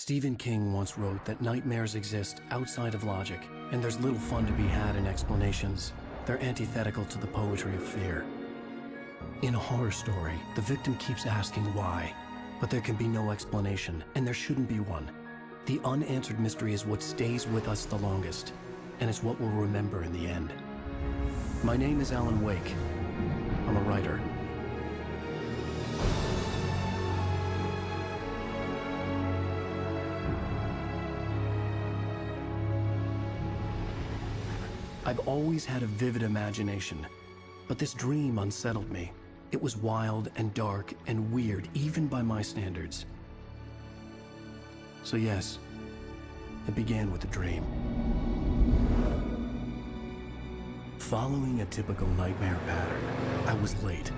Stephen King once wrote that nightmares exist outside of logic, and there's little fun to be had in explanations. They're antithetical to the poetry of fear. In a horror story, the victim keeps asking why, but there can be no explanation, and there shouldn't be one. The unanswered mystery is what stays with us the longest, and it's what we'll remember in the end. My name is Alan Wake. I'm a writer. I've always had a vivid imagination, but this dream unsettled me. It was wild and dark and weird, even by my standards. So yes, it began with a dream. Following a typical nightmare pattern, I was late,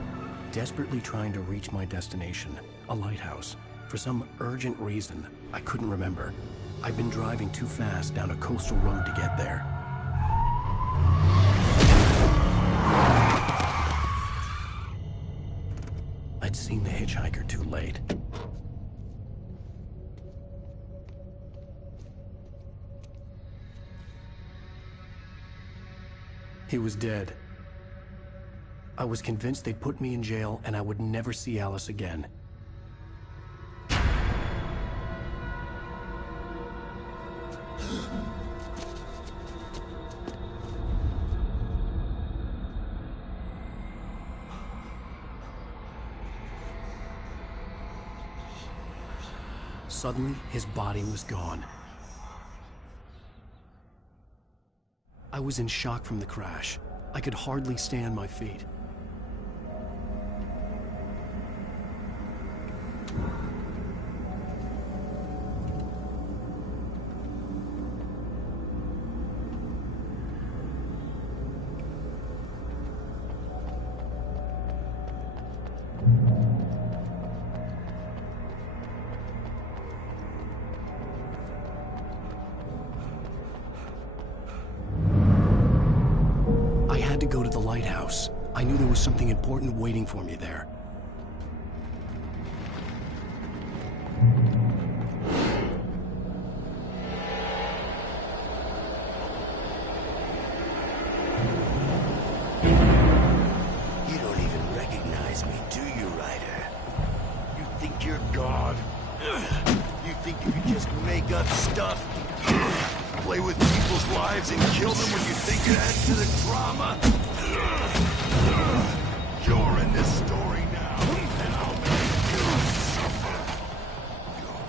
desperately trying to reach my destination, a lighthouse. For some urgent reason, I couldn't remember. I'd been driving too fast down a coastal road to get there. I'd seen the hitchhiker too late. He was dead. I was convinced they'd put me in jail and I would never see Alice again. Suddenly, his body was gone. I was in shock from the crash. I could hardly stay on my feet. To go to the lighthouse. I knew there was something important waiting for me there. You don't even recognize me, do you, Ryder? You think you're God? You think you can just make up stuff? Play with people's lives and kill them when you think it adds to the drama? You're in this story now, and I'll make you suffer. Your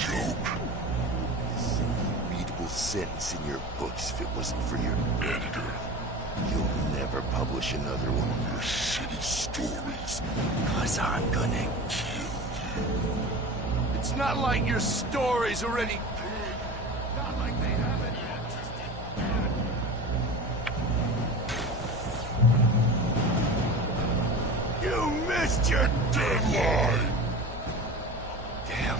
joke. This readable sentence in your books if it wasn't for your editor. You'll never publish another one of your shitty stories, because I'm gonna kill you. It's not like your story's already good. Not like they haven't yet. You missed your deadline! Damn.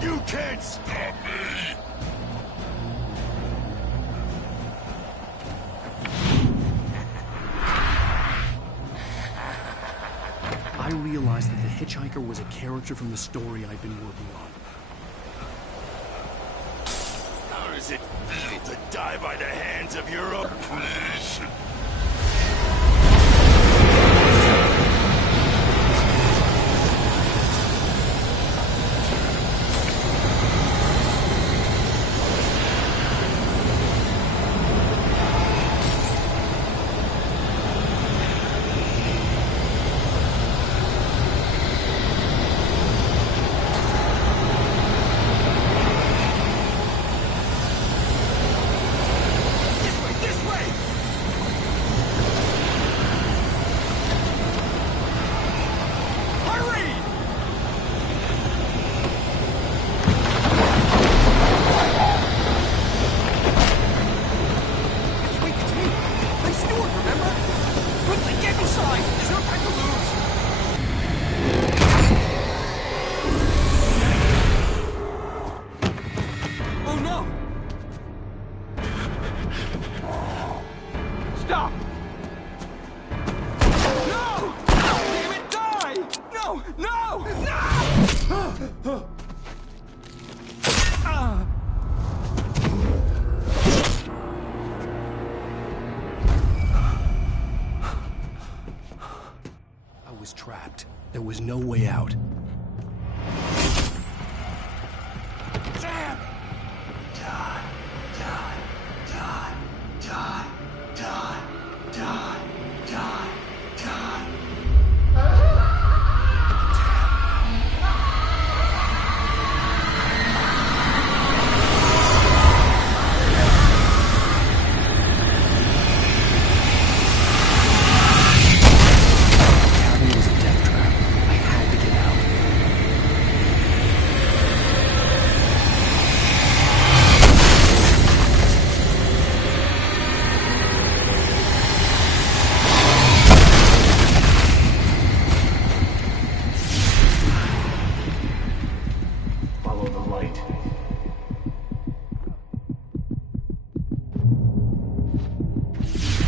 You can't stop me! I realized that the hitchhiker was a character from the story I'd been working on. How does it feel to die by the hands of your own creation? This way! There was no way out. Sam! Die, die, die, die, die, die, die, die. Cabin was a death trap. I had to get out. Follow the light.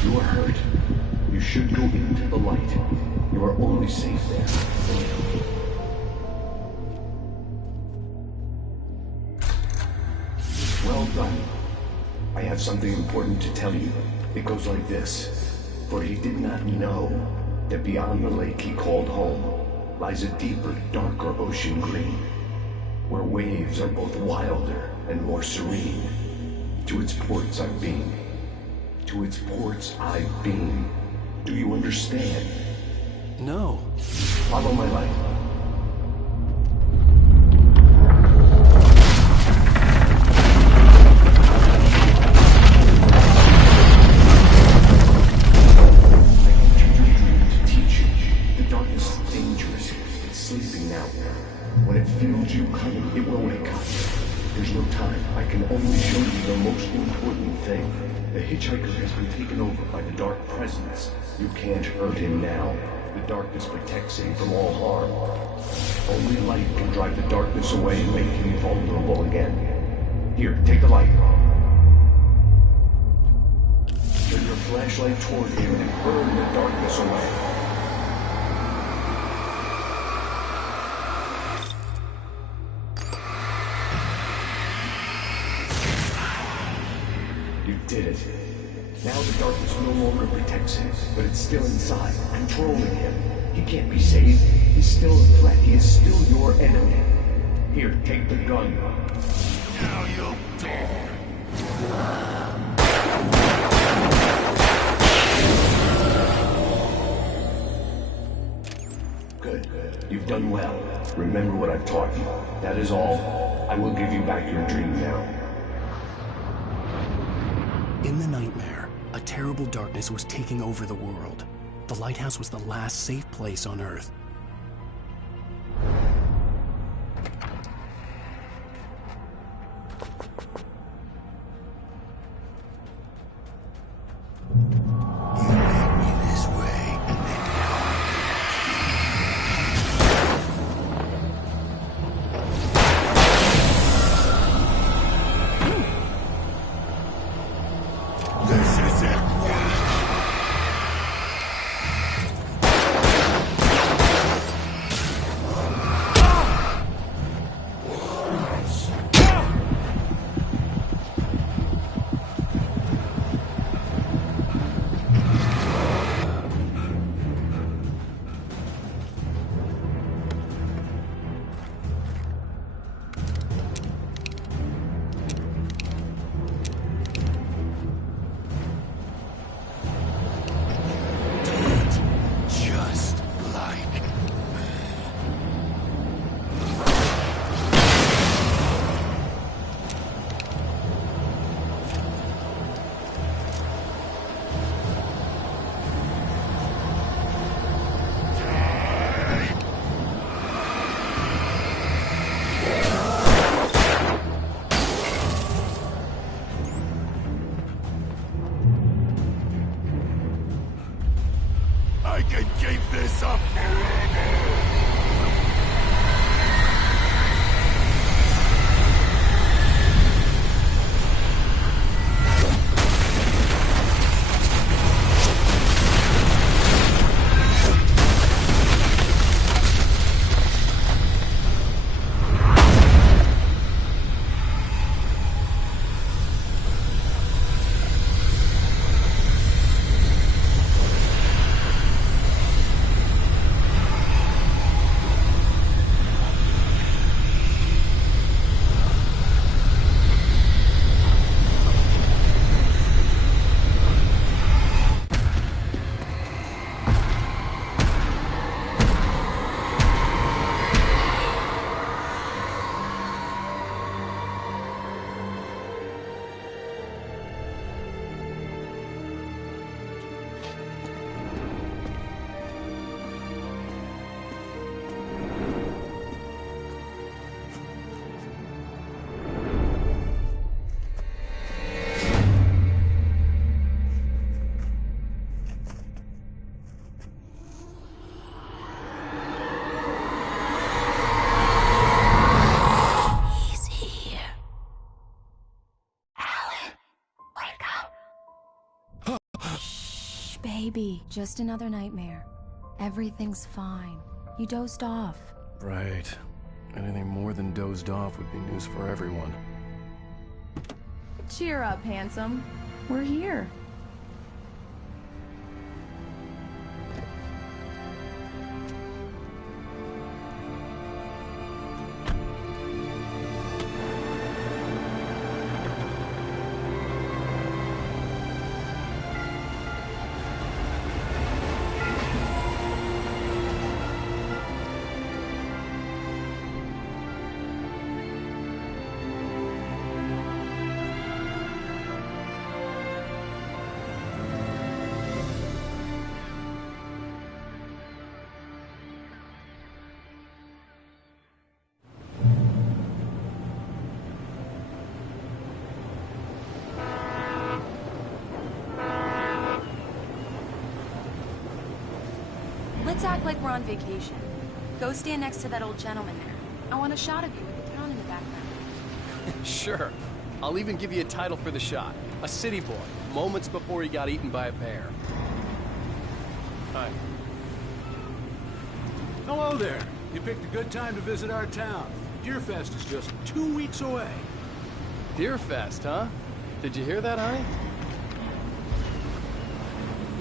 You are hurt. You should go into the light. You are only safe there. Well done. I have something important to tell you. It goes like this. For he did not know that beyond the lake he called home lies a deeper, darker ocean green, where waves are both wilder and more serene. To its ports I've been. To its ports I've been. Do you understand? No. Follow my light. I entered your dream to teach you. The darkness is dangerous. It's sleeping now. When it feels you coming, it will wake up. There's no time. I can only show you the most important thing. The hitchhiker has been taken over by the dark presence. You can't hurt him now. The darkness protects him from all harm. Only light can drive the darkness away and make him vulnerable again. Here, take the light. Turn your flashlight toward him and burn the darkness away. You did it. Now the darkness no longer protects him, but it's still inside, controlling him. He can't be saved. He's still a threat. He is still your enemy. Here, take the gun. Now you'll die. Good. You've done well. Remember what I've taught you. That is all. I will give you back your dream now. In the nightmare, a terrible darkness was taking over the world. The lighthouse was the last safe place on Earth. You led me this way, and now this is it. baby, just another nightmare. Everything's fine. You dozed off. Right. Anything more than dozed off would be news for everyone. Cheer up, handsome. We're here. Let's act like we're on vacation. Go stand next to that old gentleman there. I want a shot of you with the town in the background. Sure. I'll even give you a title for the shot. A city boy, moments before he got eaten by a bear. Hi. Hello there. You picked a good time to visit our town. Deerfest is just 2 weeks away. Deerfest, huh? Did you hear that, honey?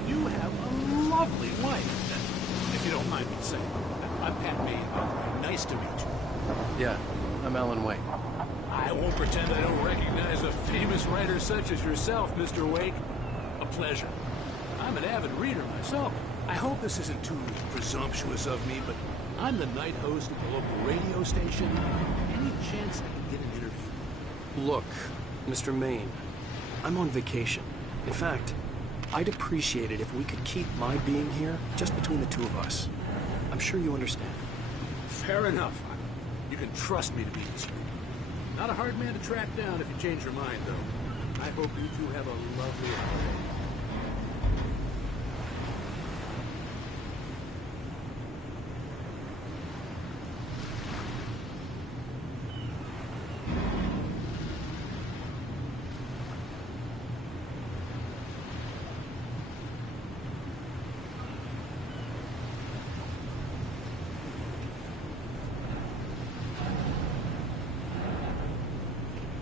You have a lovely wife. If you don't mind me saying. I'm Pat Maine, by the way. Nice to meet you. Yeah, I'm Alan Wake. I won't pretend I don't recognize a famous writer such as yourself, Mr. Wake. A pleasure. I'm an avid reader myself. I hope this isn't too presumptuous of me, but I'm the night host of the local radio station. Any chance I can get an interview? Look, Mr. Maine, I'm on vacation. In fact, I'd appreciate it if we could keep my being here just between the two of us. I'm sure you understand. Fair enough. You can trust me to be discreet. Not a hard man to track down if you change your mind, though. I hope you two have a lovely holiday.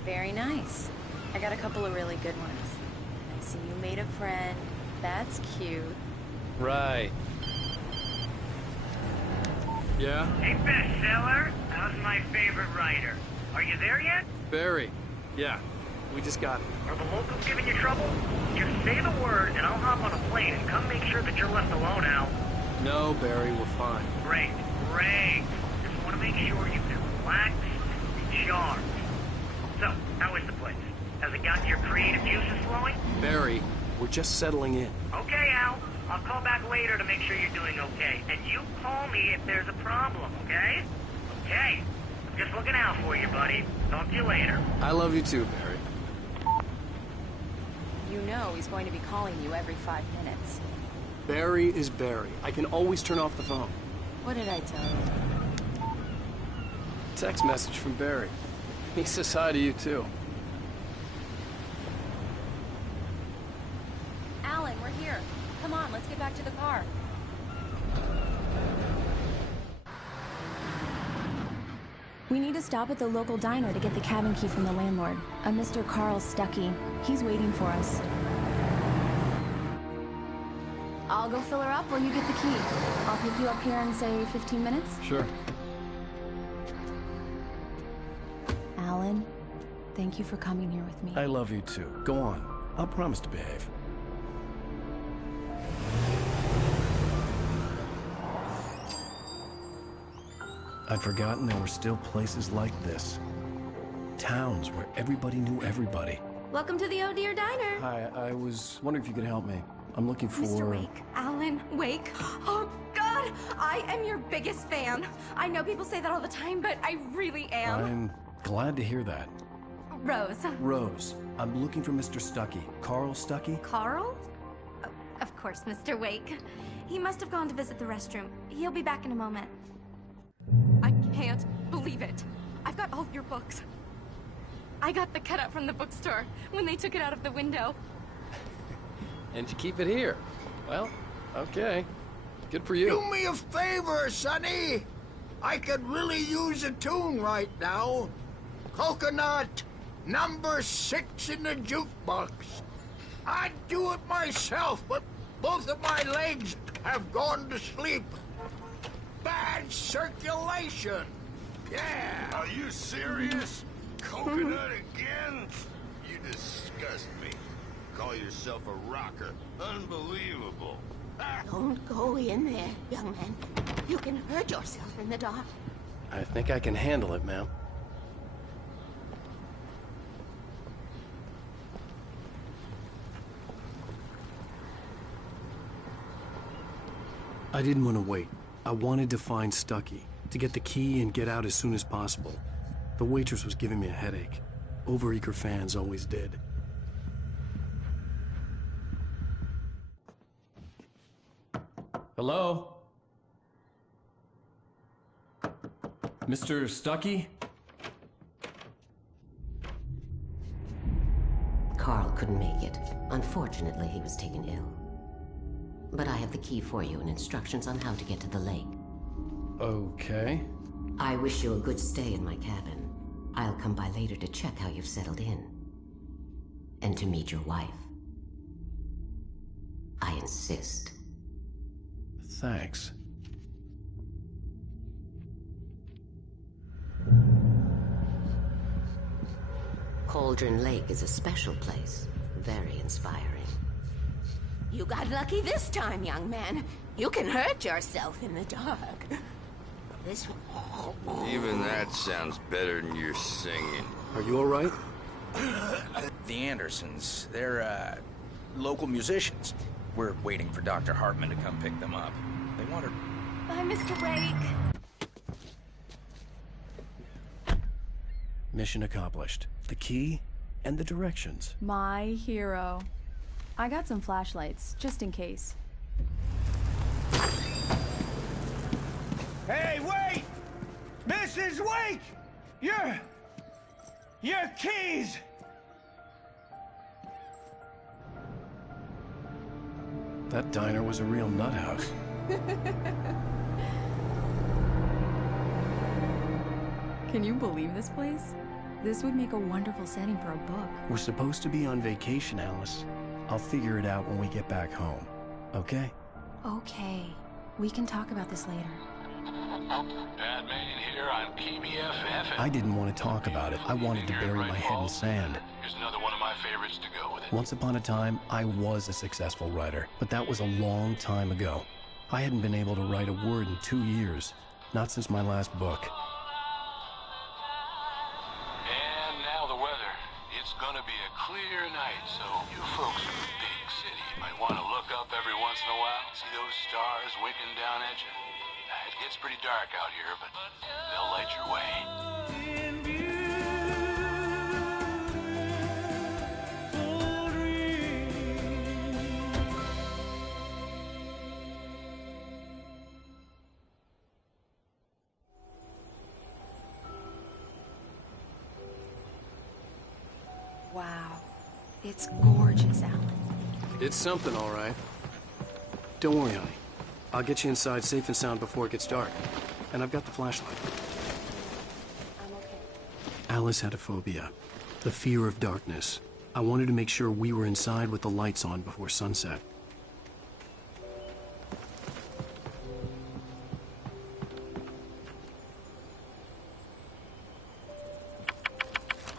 Very nice. I got a couple of really good ones. I see you made a friend. That's cute. Right. Yeah? Hey, bestseller. How's my favorite writer? Are you there yet? Barry. Yeah. We just got it. Are the locals giving you trouble? Just say the word and I'll hop on a plane and come make sure that you're left alone, Al. No, Barry, we're fine. Great, great. Just want to make sure you can relax and recharge. So, how is the place? Has it got your creative juices flowing? Barry, we're just settling in. Okay, Al. I'll call back later to make sure you're doing okay. And you call me if there's a problem, okay? Okay. I'm just looking out for you, buddy. Talk to you later. I love you too, Barry. You know he's going to be calling you every 5 minutes. Barry is Barry. I can always turn off the phone. What did I tell you? Text message from Barry. He says hi to you too. Alan, we're here. Come on, let's get back to the car. We need to stop at the local diner to get the cabin key from the landlord, a Mr. Carl Stuckey. He's waiting for us. I'll go fill her up while you get the key. I'll pick you up here in, say, 15 minutes? Sure. Alan, thank you for coming here with me. I love you too. Go on. I'll promise to behave. I'd forgotten there were still places like this. Towns where everybody knew everybody. Welcome to the Oh Dear Diner. Hi, I was wondering if you could help me. I'm looking for... Mr. Wake. Alan Wake. Oh, God! I am your biggest fan. I know people say that all the time, but I really am. I'm glad to hear that. Rose. Rose, I'm looking for Mr. Stuckey. Carl Stuckey? Carl? Oh, of course, Mr. Wake. He must have gone to visit the restroom. He'll be back in a moment. I can't believe it. I've got all of your books. I got the cutout from the bookstore when they took it out of the window. And you keep it here. Well, okay. Good for you. Do me a favor, Sonny. I could really use a tune right now. Coconut, number 6 in the jukebox. I'd do it myself, but both of my legs have gone to sleep. Bad circulation. Yeah. Are you serious? Coconut again? You disgust me. Call yourself a rocker. Unbelievable. Don't go in there, young man. You can hurt yourself in the dark. I think I can handle it, ma'am. I didn't want to wait. I wanted to find Stucky, to get the key and get out as soon as possible. The waitress was giving me a headache. Overeager fans always did. Hello? Mr. Stucky? Carl couldn't make it. Unfortunately, he was taken ill. But I have the key for you and instructions on how to get to the lake. Okay. I wish you a good stay in my cabin. I'll come by later to check how you've settled in. And to meet your wife. I insist. Thanks. Cauldron Lake is a special place. Very inspiring. You got lucky this time, young man. You can hurt yourself in the dark. This Even that sounds better than your singing. Are you all right? The Andersons, they're, local musicians. We're waiting for Dr. Hartman to come pick them up. They want her... Bye, Mr. Wake. Mission accomplished. The key and the directions. My hero. I got some flashlights, just in case. Hey, wait! Mrs. Wake! Your keys! That diner was a real nut house. Can you believe this place? This would make a wonderful setting for a book. We're supposed to be on vacation, Alice. I'll figure it out when we get back home. Okay? Okay. We can talk about this later. Batman here on PBFF. I didn't want to talk about it. I wanted to bury my head in sand. Here's another one of my favorites to go with it. Once upon a time, I was a successful writer, but that was a long time ago. I hadn't been able to write a word in 2 years. Not since my last book. And now the weather. It's gonna be a clear night, so you folks in the big city might want to look up every once in a while, see those stars winking down at you. It gets pretty dark out here, but they'll light your way. Wow. It's gorgeous, Alan. It's something, all right. Don't worry, honey. I'll get you inside safe and sound before it gets dark. And I've got the flashlight. I'm okay. Alice had a phobia. The fear of darkness. I wanted to make sure we were inside with the lights on before sunset.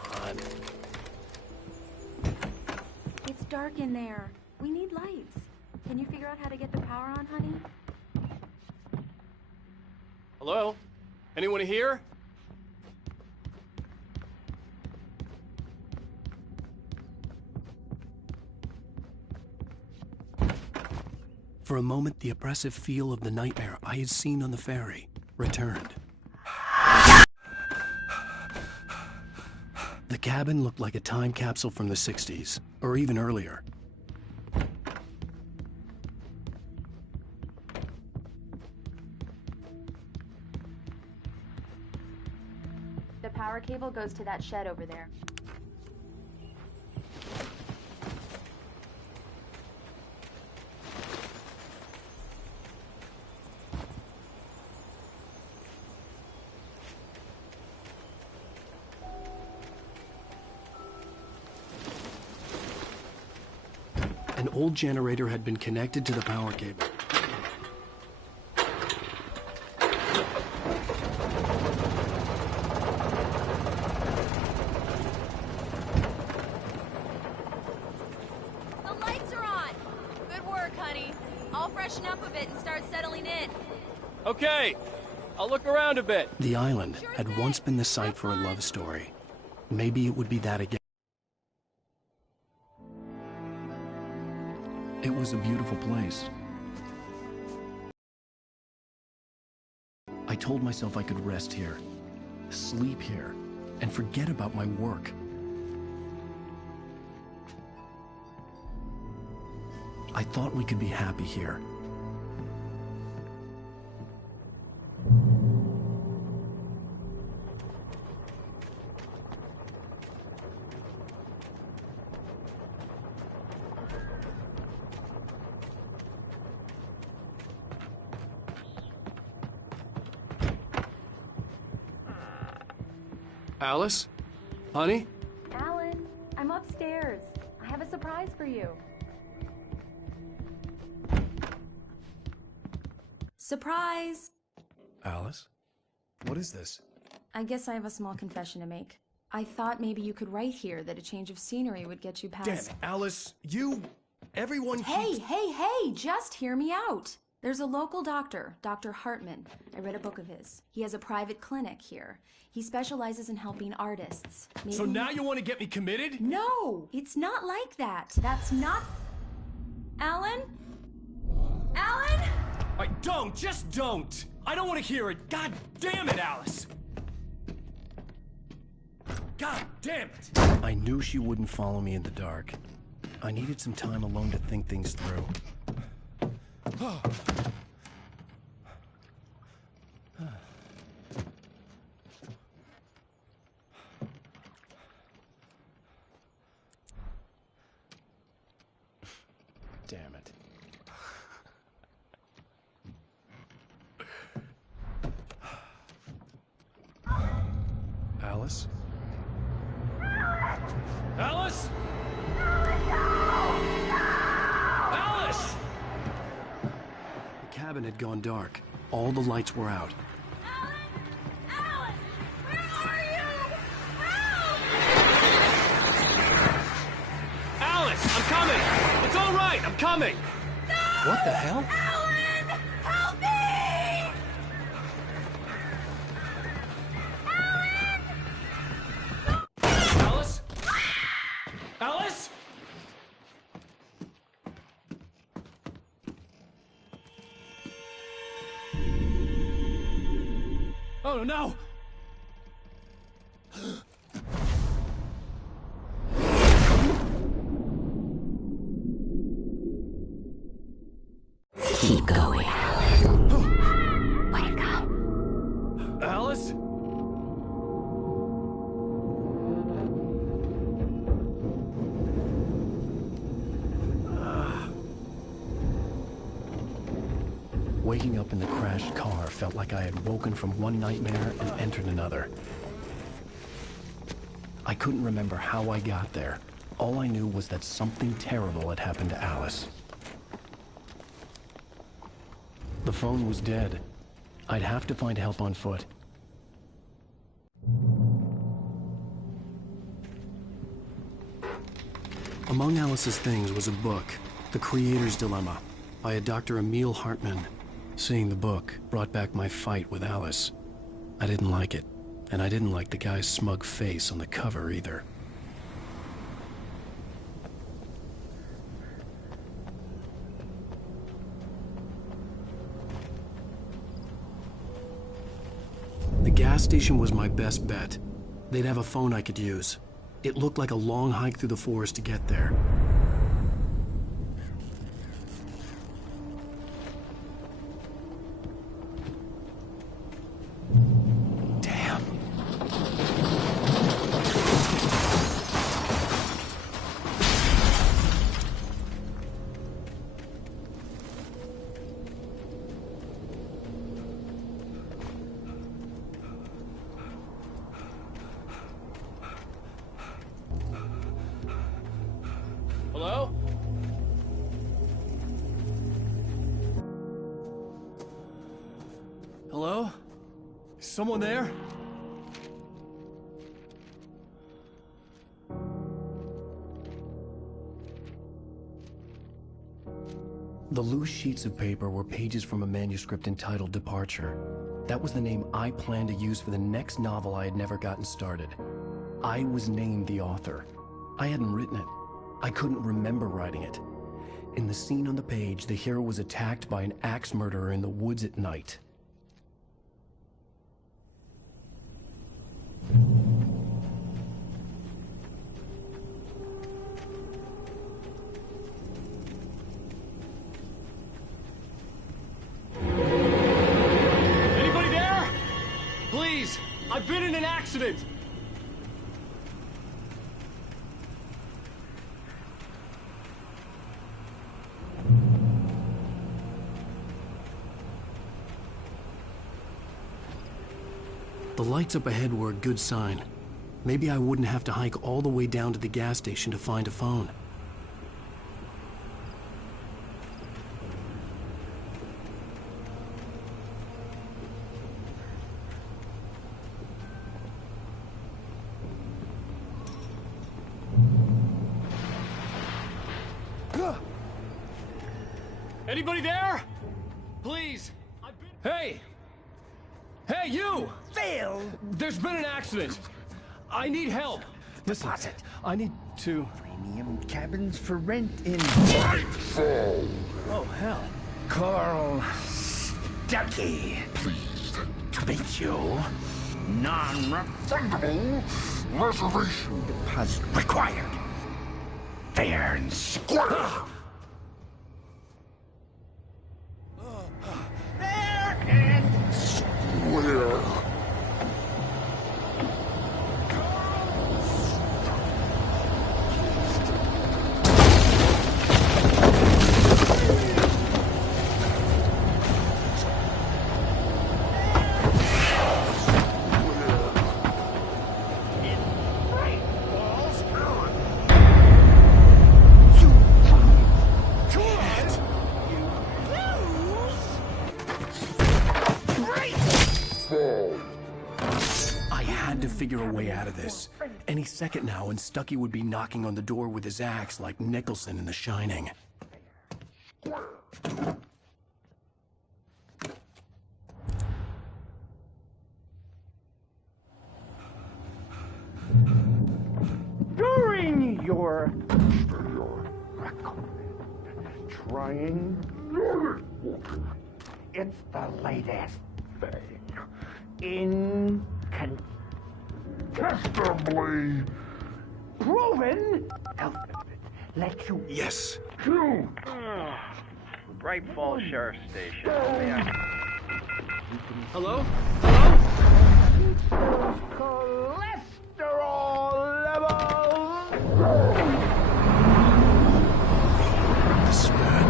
Come on. It's dark in there. We need lights. Can you figure out how to get the power on, honey? Hello? Anyone here? For a moment, the oppressive feel of the nightmare I had seen on the ferry returned. The cabin looked like a time capsule from the 60s, or even earlier. The power cable goes to that shed over there. An old generator had been connected to the power cable. The lights are on! Good work, honey. I'll freshen up a bit and start settling in. Okay, I'll look around a bit. The island had once been the site for a love story. Maybe it would be that again. It was a beautiful place. I told myself I could rest here, sleep here, and forget about my work. I thought we could be happy here. Alice? Honey? Alan, I'm upstairs. I have a surprise for you. Surprise! Alice? What is this? I guess I have a small confession to make. I thought maybe you could write here that a change of scenery would get you past... Damn it, Alice, everyone Hey, just hear me out. There's a local doctor, Dr. Hartman. I read a book of his. He has a private clinic here. He specializes in helping artists. Maybe... So now you want to get me committed? No, it's not like that. That's not... Alan? Alan? Just don't! I don't want to hear it! God damn it, Alice! God damn it! I knew she wouldn't follow me in the dark. I needed some time alone to think things through. Damn it. Alice? Alice? Alice! The cabin had gone dark. All the lights were out. Alan! Where are you? Help! Alice, I'm coming! It's all right, I'm coming! What the hell? Alan! Help me! Alice? Alice? Oh no! Keep going. Wake up. Alice? Waking up in the crashed car felt like I had woken from one nightmare and entered another. I couldn't remember how I got there. All I knew was that something terrible had happened to Alice. The phone was dead. I'd have to find help on foot. Among Alice's things was a book, The Creator's Dilemma, by a Dr. Emil Hartman. Seeing the book brought back my fight with Alice. I didn't like it, and I didn't like the guy's smug face on the cover either. The gas station was my best bet. They'd have a phone I could use. It looked like a long hike through the forest to get there. Damn. Hello? Hello? Is someone there? The loose sheets of paper were pages from a manuscript entitled Departure. That was the name I planned to use for the next novel I had never gotten started. I was named the author. I hadn't written it. I couldn't remember writing it. In the scene on the page, the hero was attacked by an axe murderer in the woods at night. Anybody there? Please, I've been in an accident. The lights up ahead were a good sign. Maybe I wouldn't have to hike all the way down to the gas station to find a phone. Anybody there? Please, I've been... Hey! Hey, you! Phil! There's been an accident. I need help. Listen, Deposit. I need to... Premium cabins for rent in... Oh, hell. Carl Stuckey. Pleased To meet you. Non-refundable reservation deposit required. Fair and square. Fair and where? I had to figure a way out of this. Any second now, and Stuckey would be knocking on the door with his axe like Nicholson in The Shining. during your record trying it's the latest thing incontestably proven let you Yes. do Bright Falls Sheriff Station. Hello? cholesterol levels This is bad.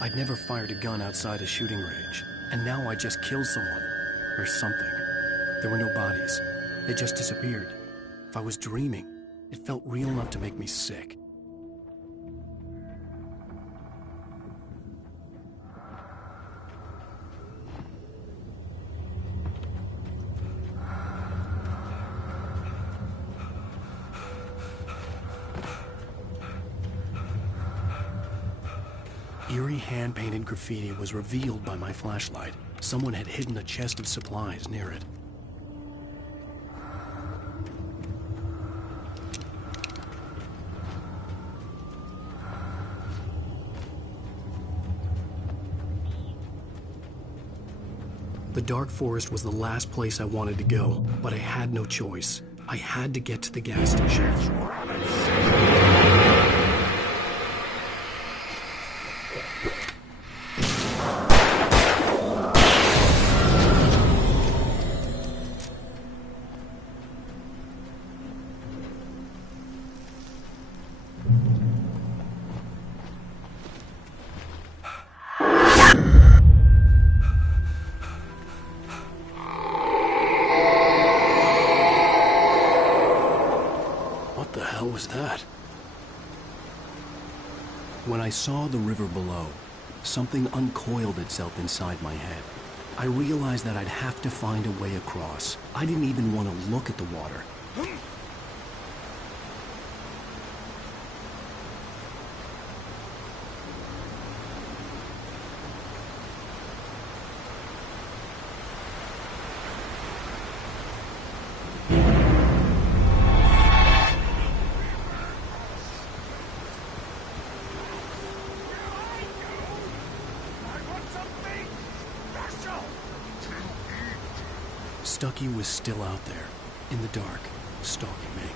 I'd never fired a gun outside a shooting range, and now I just killed someone. Or something. There were no bodies. They just disappeared. If I was dreaming, it felt real enough to make me sick. Eerie hand-painted graffiti was revealed by my flashlight. Someone had hidden a chest of supplies near it. The dark forest was the last place I wanted to go, but I had no choice. I had to get to the gas station. What was that? When I saw the river below, something uncoiled itself inside my head. I realized that I'd have to find a way across. I didn't even want to look at the water. Stucky was still out there, in the dark, stalking me.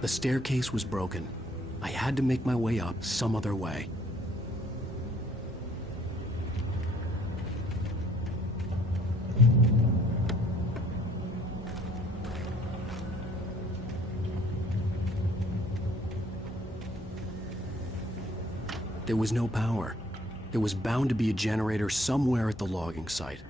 The staircase was broken. I had to make my way up some other way. There was no power. There was bound to be a generator somewhere at the logging site.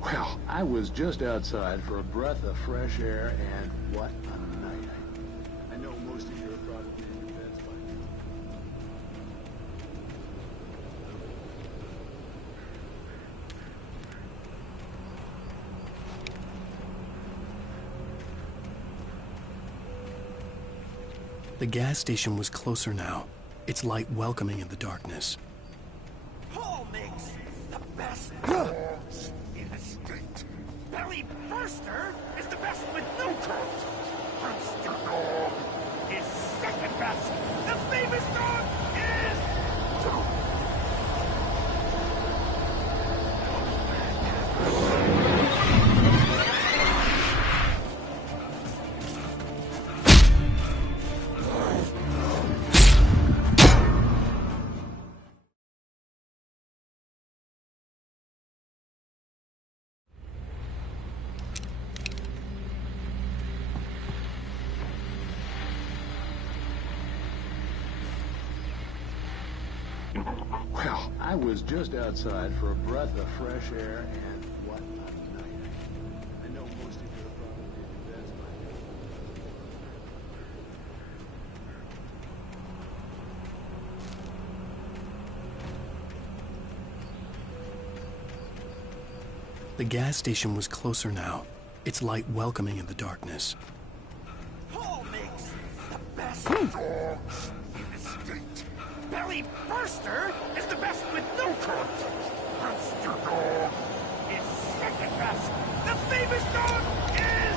Well, I was just outside for a breath of fresh air, and what a night. I know most of you are probably in your beds by now. The gas station was closer now, its light welcoming in the darkness. Paul makes the best dogs in the state. Belly Burster is the best with no coat. Monster Dog is second best. The famous dog is... Well, I was just outside for a breath of fresh air, and what a night. I know most of you are probably in your beds by now. The gas station was closer now, its light welcoming in the darkness. Paul makes the best dogs in the state. Belly Burster is the best with no coat. Monster Dog is second best. The famous dog is...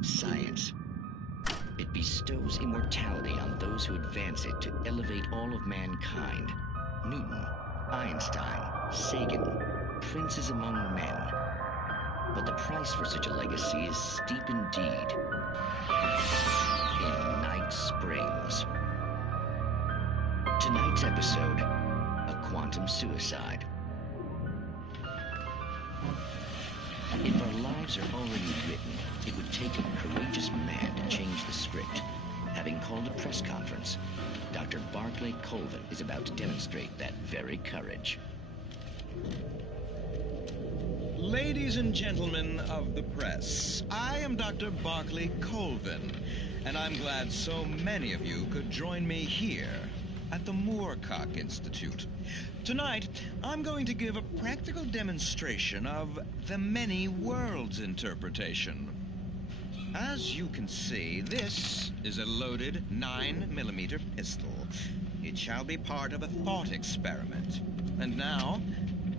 Science. It bestows immortality on those who advance it to elevate all of mankind. Newton, Einstein, Sagan, princes among men. But the price for such a legacy is steep indeed. In Night Springs. Tonight's episode, a quantum suicide. If our lives are already written, it would take a courageous man to change the script, having called a press conference. Dr. Barclay Colvin is about to demonstrate that very courage. Ladies and gentlemen of the press, I am Dr. Barclay Colvin, and I'm glad so many of you could join me here at the Moorcock Institute. Tonight, I'm going to give a practical demonstration of the many worlds interpretation. As you can see, this is a loaded 9mm pistol. It shall be part of a thought experiment. And now,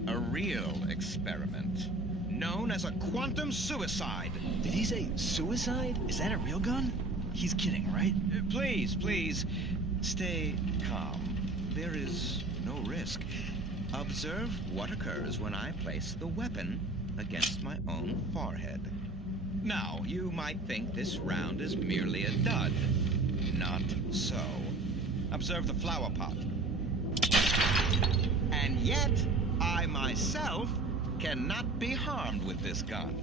a real experiment, known as a quantum suicide. Did he say suicide? Is that a real gun? He's kidding, right? Please, stay calm. There is no risk. Observe what occurs when I place the weapon against my own forehead. Now, you might think this round is merely a dud. Not so. Observe the flower pot. And yet, I myself cannot be harmed with this gun.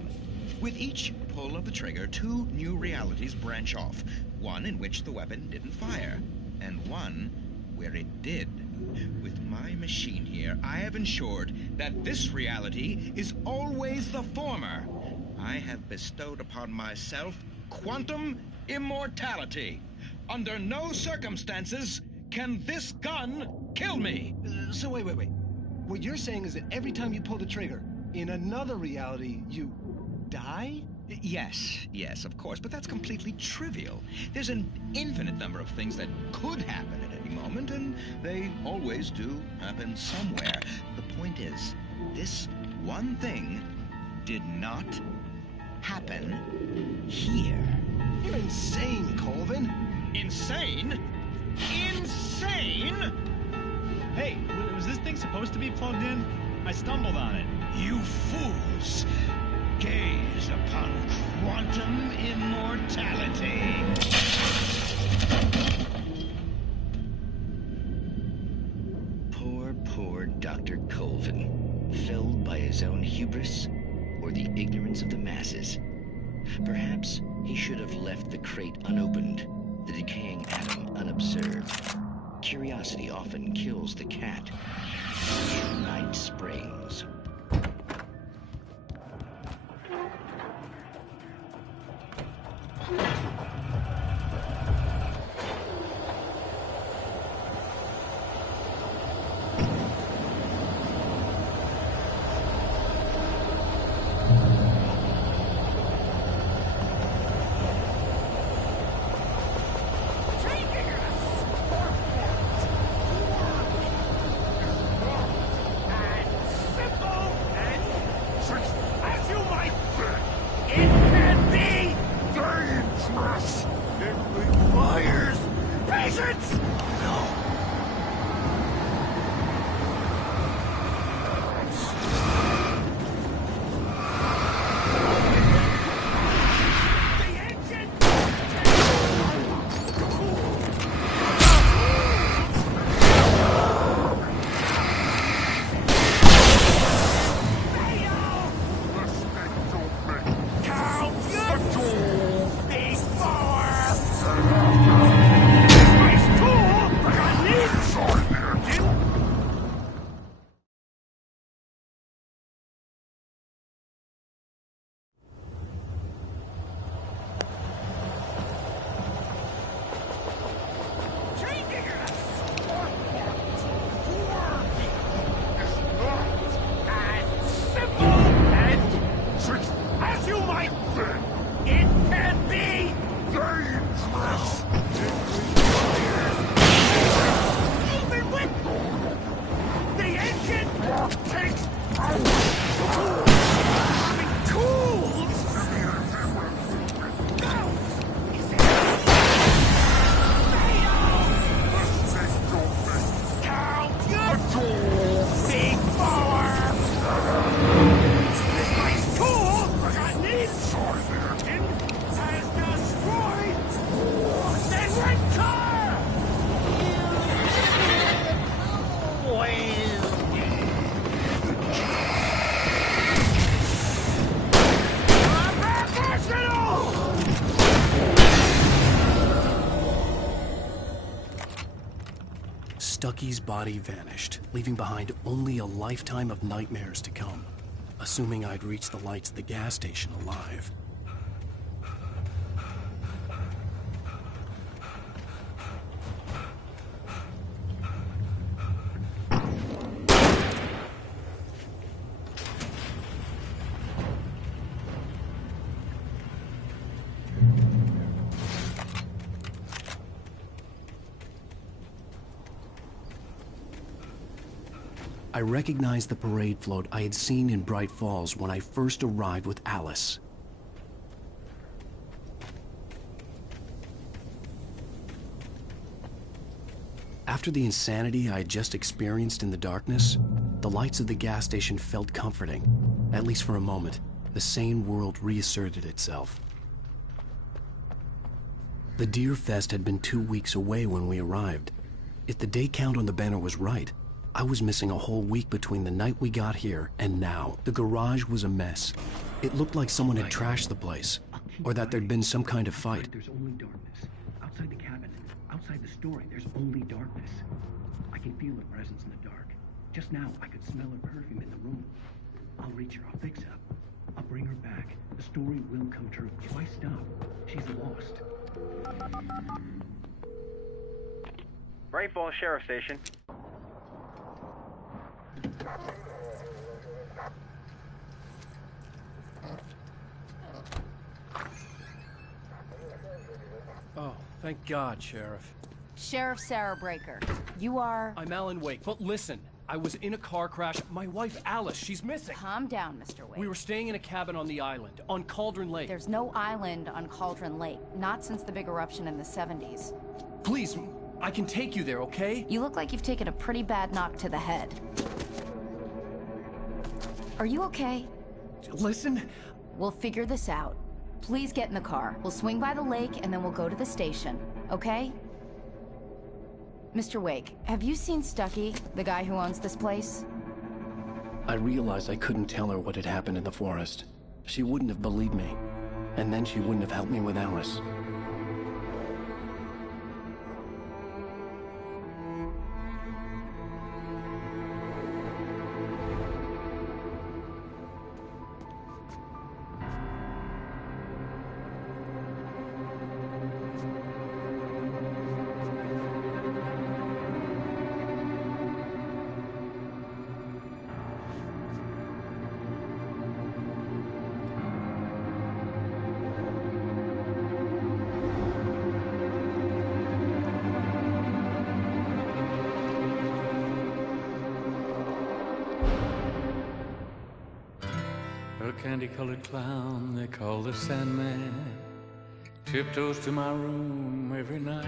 With each pull of the trigger, 2 new realities branch off. One in which the weapon didn't fire, and one where it did. With my machine here, I have ensured that this reality is always the former. I have bestowed upon myself quantum immortality. Under no circumstances can this gun kill me. So wait. What you're saying is that every time you pull the trigger, in another reality, you die? Yes, of course, but that's completely trivial. There's an infinite number of things that could happen at any moment, and they always do happen somewhere. The point is, this one thing did not happen here. You're insane, Colvin. Insane? Insane? Hey, was this thing supposed to be plugged in? I stumbled on it. You fools! Gaze upon quantum immortality. Poor Dr. Colvin, felled by his own hubris or the ignorance of the masses. Perhaps he should have left the crate unopened, the decaying atom unobserved. Curiosity often kills the cat. Night Springs. Big power! Stucky's body vanished, leaving behind only a lifetime of nightmares to come, assuming I'd reach the lights of the gas station alive. I recognized the parade float I had seen in Bright Falls when I first arrived with Alice. After the insanity I had just experienced in the darkness, the lights of the gas station felt comforting. At least for a moment, the sane world reasserted itself. The Deer Fest had been 2 weeks away when we arrived. If the day count on the banner was right, I was missing a whole week between the night we got here and now. The garage was a mess. It looked like someone had trashed the place, or that there'd been some kind of fight. There's only darkness. Outside the cabin, outside the story, there's only darkness. I can feel her presence in the dark. Just now, I could smell her perfume in the room. I'll reach her, I'll fix it up. I'll bring her back. The story will come true. If I stop, she's lost. Bright Falls Sheriff Station. Oh, thank God, Sheriff. Sheriff Sarah Breaker. You are... I'm Alan Wake, but listen. I was in a car crash. My wife, Alice, she's missing. Calm down, Mr. Wake. We were staying in a cabin on the island, on Cauldron Lake. There's no island on Cauldron Lake. Not since the big eruption in the 70s. Please, I can take you there, okay? You look like you've taken a pretty bad knock to the head. Are you okay? Listen. We'll figure this out. Please get in the car. We'll swing by the lake and then we'll go to the station, okay? Mr. Wake, have you seen Stucky, the guy who owns this place? I realized I couldn't tell her what had happened in the forest. She wouldn't have believed me, and then she wouldn't have helped me with Alice. A candy-colored clown they call the Sandman tiptoes to my room every night,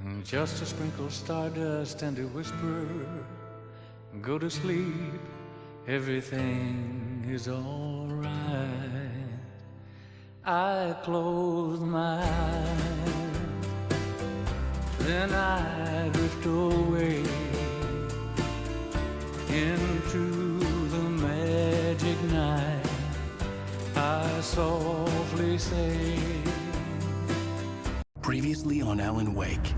and just to sprinkle stardust and to whisper, go to sleep, everything is all right. I close my eyes, then I drift away into the magic night. I softly say. Previously on Alan Wake,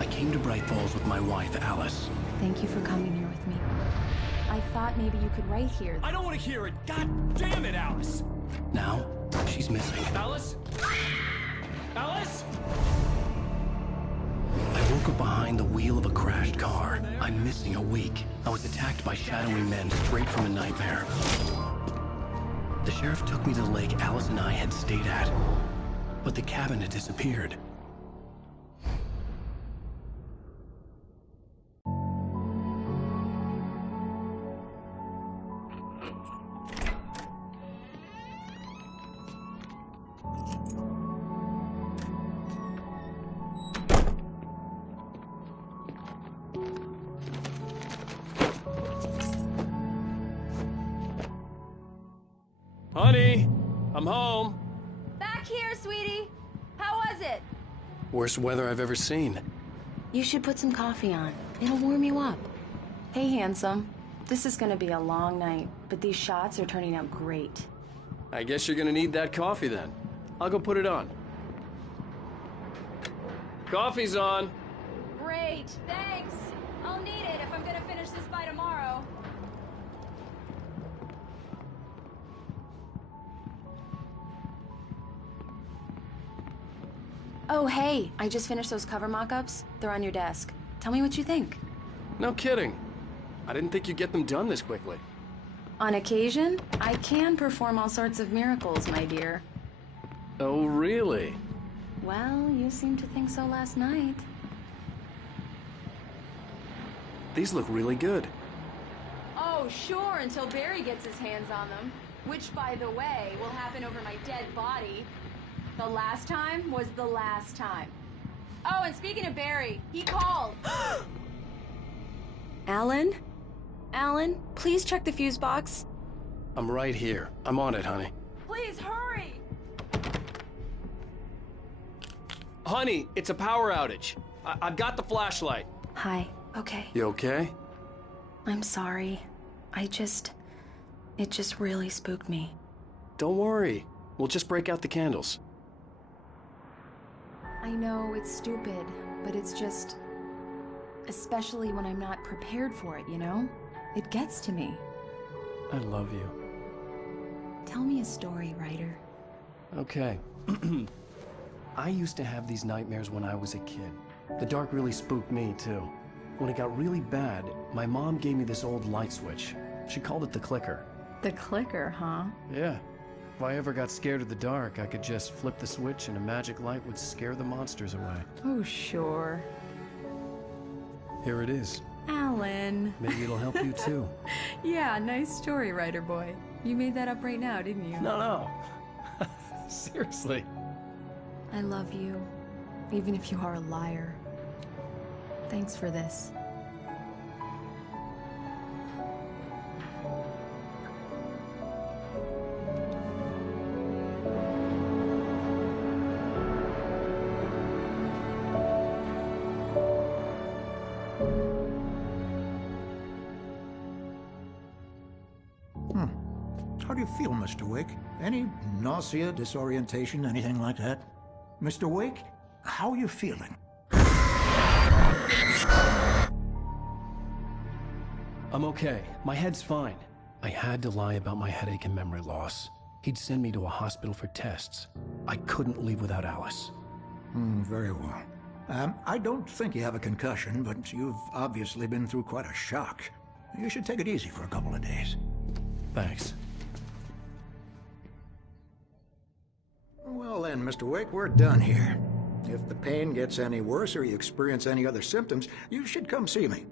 I came to Bright Falls with my wife, Alice. Thank you for coming here with me. I thought maybe you could write here. I don't want to hear it! God damn it, Alice! Now, she's missing. Alice? Alice? I woke up behind the wheel of a crashed car. I'm missing a week. I was attacked by shadowy men straight from a nightmare. The sheriff took me to the lake Alice and I had stayed at, but the cabin had disappeared. Honey, I'm home. Back here, sweetie. How was it? Worst weather I've ever seen. You should put some coffee on. It'll warm you up. Hey, handsome. This is gonna be a long night, but these shots are turning out great. I guess you're gonna need that coffee then. I'll go put it on. Coffee's on. Great, thanks. I'll need it if I'm gonna finish this by tomorrow. Oh, hey, I just finished those cover mock-ups. They're on your desk. Tell me what you think. No kidding. I didn't think you'd get them done this quickly. On occasion, I can perform all sorts of miracles, my dear. Oh, really? Well, you seemed to think so last night. These look really good. Oh, sure, until Barry gets his hands on them. Which, by the way, will happen over my dead body. The last time was the last time. Oh, and speaking of Barry, he called. Alan? Alan, please check the fuse box. I'm right here. I'm on it, honey. Please hurry! Honey, it's a power outage. I've got the flashlight. Hi, okay. You okay? I'm sorry. It just really spooked me. Don't worry. We'll just break out the candles. I know it's stupid, but it's just... especially when I'm not prepared for it, you know? It gets to me. I love you. Tell me a story, writer. Okay. I used to have these nightmares when I was a kid. The dark really spooked me, too. When it got really bad, my mom gave me this old light switch. She called it the clicker. The clicker, huh? Yeah. If I ever got scared of the dark, I could just flip the switch and a magic light would scare the monsters away. Oh, sure. Here it is. Alan. Maybe it'll help you, too. Yeah, nice story, writer boy. You made that up right now, didn't you? No. Seriously. I love you, even if you are a liar. Thanks for this. How do you feel, Mr. Wake? Any nausea, disorientation, anything like that? Mr. Wake, how are you feeling? I'm okay. My head's fine. I had to lie about my headache and memory loss. He'd send me to a hospital for tests. I couldn't leave without Alice. Very well. I don't think you have a concussion, but you've obviously been through quite a shock. You should take it easy for a couple of days. Thanks. Well then, Mr. Wake, we're done here. If the pain gets any worse or you experience any other symptoms, you should come see me.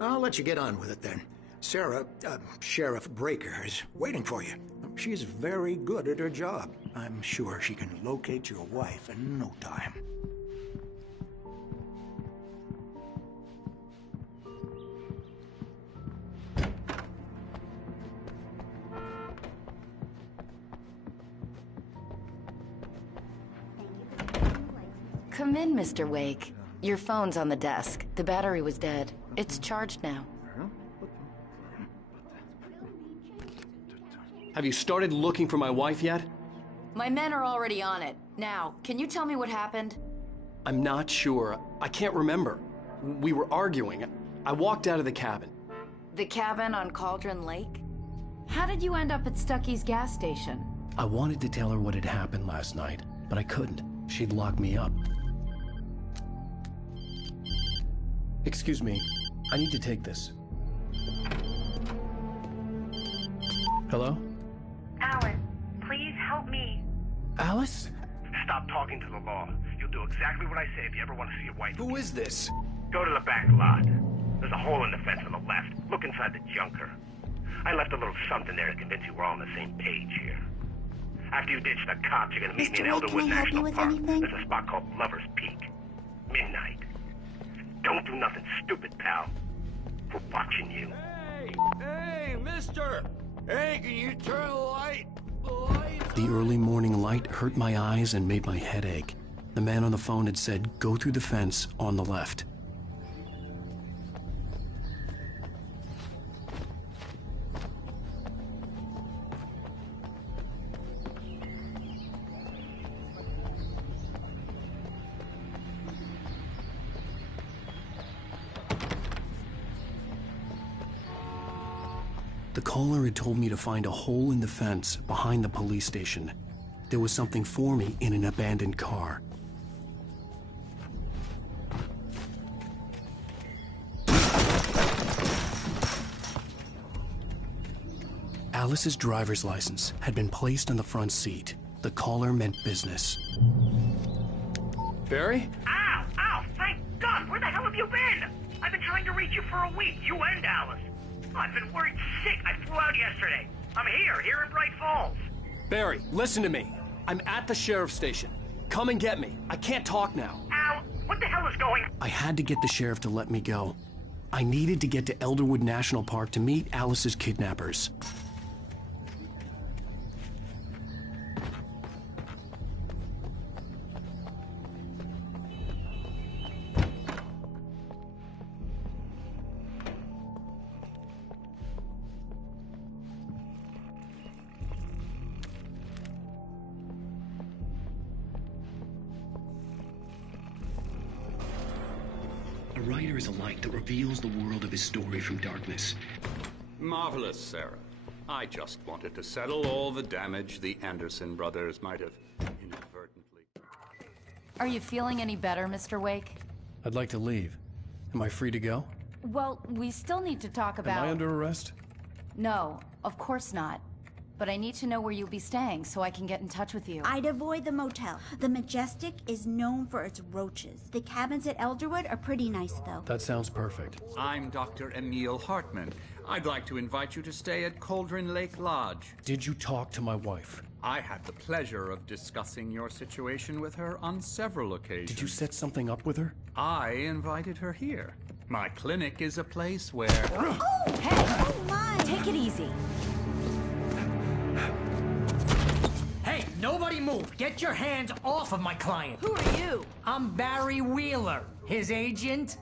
I'll let you get on with it then. Sarah, Sheriff Breaker, is waiting for you. She's very good at her job. I'm sure she can locate your wife in no time. Come in, Mr. Wake. Your phone's on the desk. The battery was dead. It's charged now. Have you started looking for my wife yet? My men are already on it. Now, can you tell me what happened? I'm not sure. I can't remember. We were arguing. I walked out of the cabin. The cabin on Cauldron Lake? How did you end up at Stucky's gas station? I wanted to tell her what had happened last night, but I couldn't. She'd lock me up. Excuse me. I need to take this. Hello? Alan, please help me. Alice? Stop talking to the law. You'll do exactly what I say if you ever want to see your wife. Who is this? Go to the back lot. There's a hole in the fence on the left. Look inside the junker. I left a little something there to convince you we're all on the same page here. After you ditch the cops, you're gonna meet me in Elderwood National Park. There's a spot called Lover's Peak. Midnight. Don't do nothing stupid, pal. We're watching you. Hey, mister! Hey, can you turn the light? The early morning light hurt my eyes and made my head ache. The man on the phone had said, go through the fence on the left. The caller had told me to find a hole in the fence behind the police station. There was something for me in an abandoned car. Alice's driver's license had been placed on the front seat. The caller meant business. Barry? Ow! Ow! Thank God! Where the hell have you been? I've been trying to reach you for a week, you and Alice. Oh, I've been worried sick. I flew out yesterday. I'm here in Bright Falls. Barry, listen to me. I'm at the sheriff's station. Come and get me. I can't talk now. Al, what the hell is going on? I had to get the sheriff to let me go. I needed to get to Elderwood National Park to meet Alice's kidnappers. A writer is a light that reveals the world of his story from darkness. Marvelous, Sarah. I just wanted to settle all the damage the Anderson brothers might have inadvertently... Are you feeling any better, Mr. Wake? I'd like to leave. Am I free to go? Well, we still need to talk about... Am I under arrest? No, of course not. But I need to know where you'll be staying so I can get in touch with you. I'd avoid the motel. The Majestic is known for its roaches. The cabins at Elderwood are pretty nice, though. That sounds perfect. I'm Dr. Emil Hartman. I'd like to invite you to stay at Cauldron Lake Lodge. Did you talk to my wife? I had the pleasure of discussing your situation with her on several occasions. Did you set something up with her? I invited her here. My clinic is a place where... Oh, hey! Oh, my! Take it easy. Hey, nobody move! Get your hands off of my client! Who are you? I'm Barry Wheeler, his agent.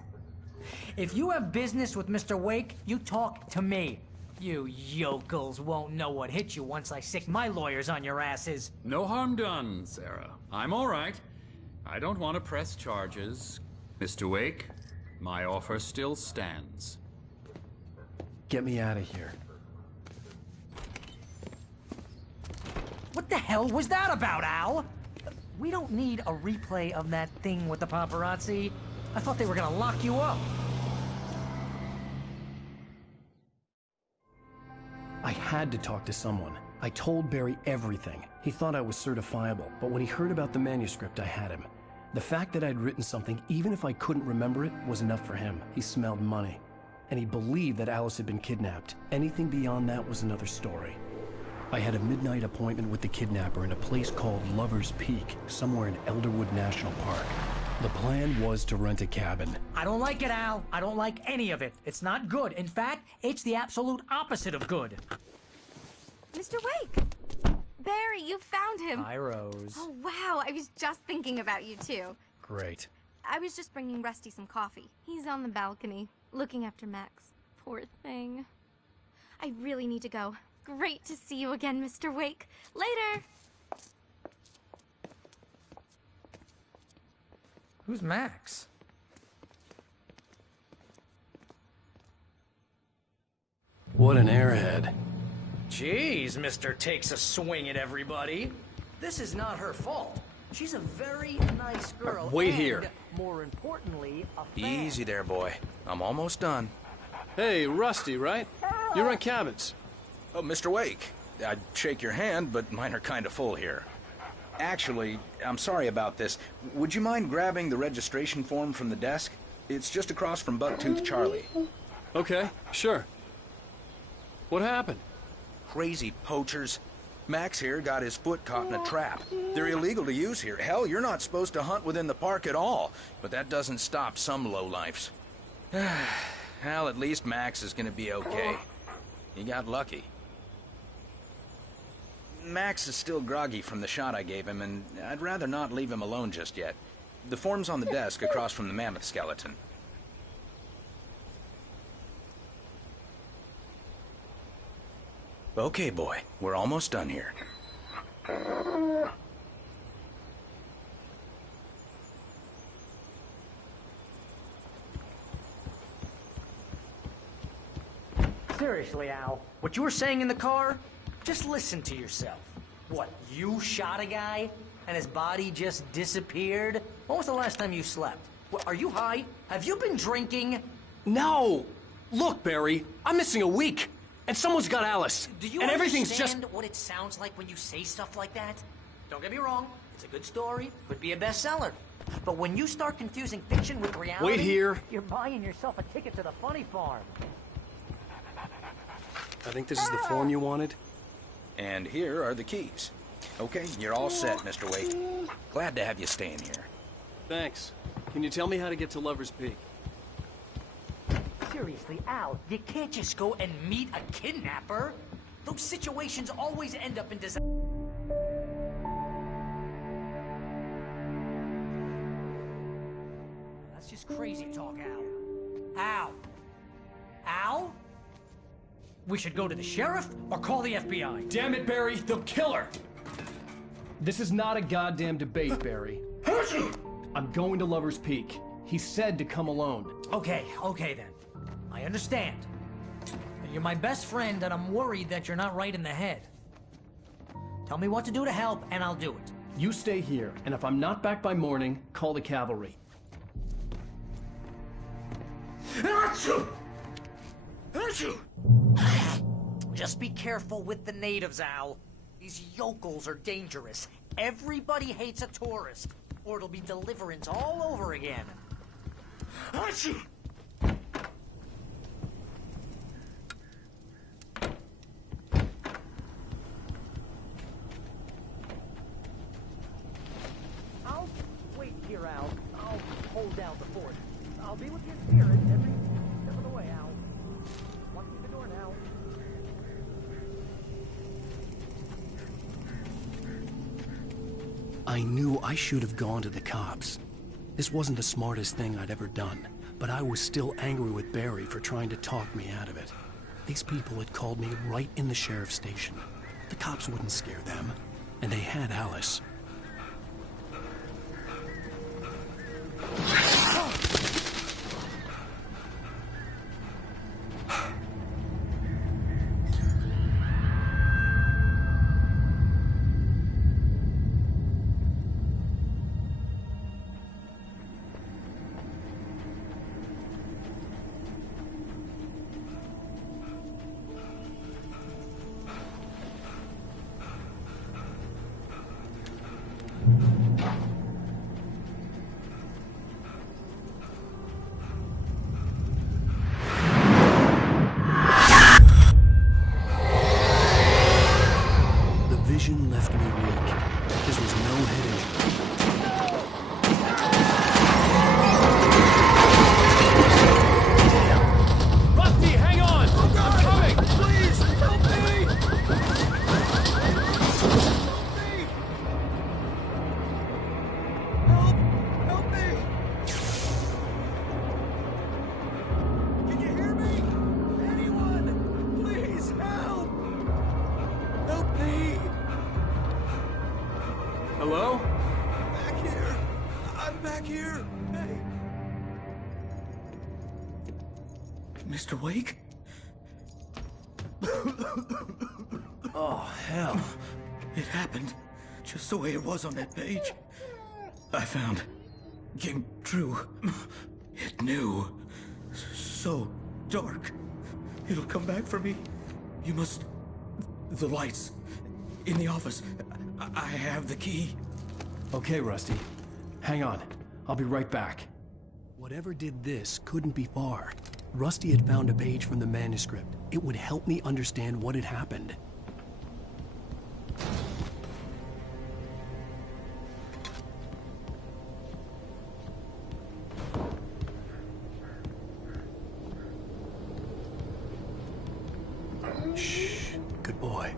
If you have business with Mr. Wake, you talk to me. You yokels won't know what hit you once I sick my lawyers on your asses. No harm done, Sarah. I'm all right. I don't want to press charges. Mr. Wake, my offer still stands. Get me out of here. What the hell was that about, Al? We don't need a replay of that thing with the paparazzi. I thought they were gonna lock you up. I had to talk to someone. I told Barry everything. He thought I was certifiable, but when he heard about the manuscript, I had him. The fact that I'd written something, even if I couldn't remember it, was enough for him. He smelled money. And he believed that Alice had been kidnapped. Anything beyond that was another story. I had a midnight appointment with the kidnapper in a place called Lover's Peak, somewhere in Elderwood National Park. The plan was to rent a cabin. I don't like it, Al. I don't like any of it. It's not good. In fact, it's the absolute opposite of good. Mr. Wake! Barry, you found him. Hi, Rose. Oh, wow. I was just thinking about you, too. Great. I was just bringing Rusty some coffee. He's on the balcony, looking after Max. Poor thing. I really need to go. Great to see you again, Mr. Wake. Later! Who's Max? What an airhead. Jeez, Mr. Takes a swing at everybody. This is not her fault. She's a very nice girl. Wait and, here. More importantly, a fan. Easy there, boy. I'm almost done. Hey, Rusty, right? You run cabins. Oh, Mr. Wake. I'd shake your hand, but mine are kind of full here. Actually, I'm sorry about this. Would you mind grabbing the registration form from the desk? It's just across from Bucktooth Charlie. Okay, sure. What happened? Crazy poachers. Max here got his foot caught in a trap. They're illegal to use here. Hell, you're not supposed to hunt within the park at all. But that doesn't stop some lowlifes. Well, at least Max is gonna be okay. He got lucky. Max is still groggy from the shot I gave him, and I'd rather not leave him alone just yet. The form's on the desk across from the mammoth skeleton. Okay, boy. We're almost done here. Seriously, Al, what you were saying in the car, just listen to yourself. What, you shot a guy and his body just disappeared? When was the last time you slept? What, are you high? Have you been drinking? No! Look, Barry, I'm missing a week, and someone's got Alice. Do you and everything's understand just... what it sounds like when you say stuff like that? Don't get me wrong, it's a good story, could be a bestseller. But when you start confusing fiction with reality... Wait here. You're buying yourself a ticket to the funny farm. I think this is the form you wanted. And here are the keys. Okay, you're all set, Mr. Wake. Glad to have you staying here. Thanks. Can you tell me how to get to Lover's Peak? Seriously, Al, you can't just go and meet a kidnapper. Those situations always end up in disaster. That's just crazy talk, Al. Al? Al? We should go to the sheriff or call the FBI. Damn it, Barry, they'll kill her! This is not a goddamn debate, Barry. I'm going to Lover's Peak. He said to come alone. Okay then. I understand. You're my best friend, and I'm worried that you're not right in the head. Tell me what to do to help, and I'll do it. You stay here, and if I'm not back by morning, call the cavalry. Just be careful with the natives, Al. These yokels are dangerous. Everybody hates a tourist, or it'll be deliverance all over again. I'll wait here, Al. I'll hold down the fort. I'll be with your spirit every step of the way, Al. Locking the door now. I knew I should have gone to the cops. This wasn't the smartest thing I'd ever done, but I was still angry with Barry for trying to talk me out of it. These people had called me right in the sheriff's station. The cops wouldn't scare them, and they had Alice. Vision left me weak. This was no head injury. Damn. Rusty, hang on! Oh God. I'm coming! Please, help me! Help me! Can you hear me? Anyone? Please, help! Help me! Hello? Back here! I'm back here! Hey! Mr. Wake? Oh, hell. It happened just the way it was on that page. I found. Came true. It knew. So dark. It'll come back for me. You must... The lights. In the office. I have the key. Okay, Rusty. Hang on. I'll be right back. Whatever did this couldn't be far. Rusty had found a page from the manuscript. It would help me understand what had happened. Shh. Good boy.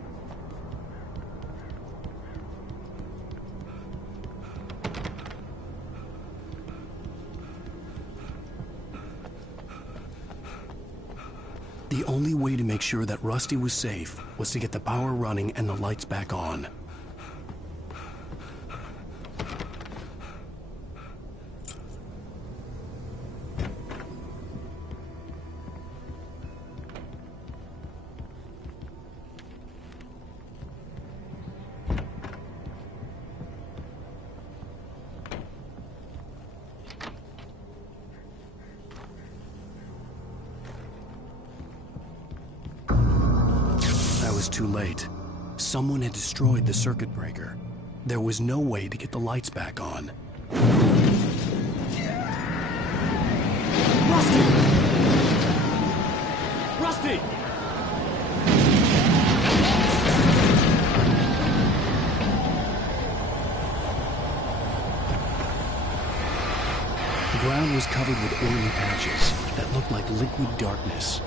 The only way to make sure that Rusty was safe was to get the power running and the lights back on. was too late. Someone had destroyed the circuit breaker. There was no way to get the lights back on. Rusty! Rusty! The ground was covered with oily patches that looked like liquid darkness.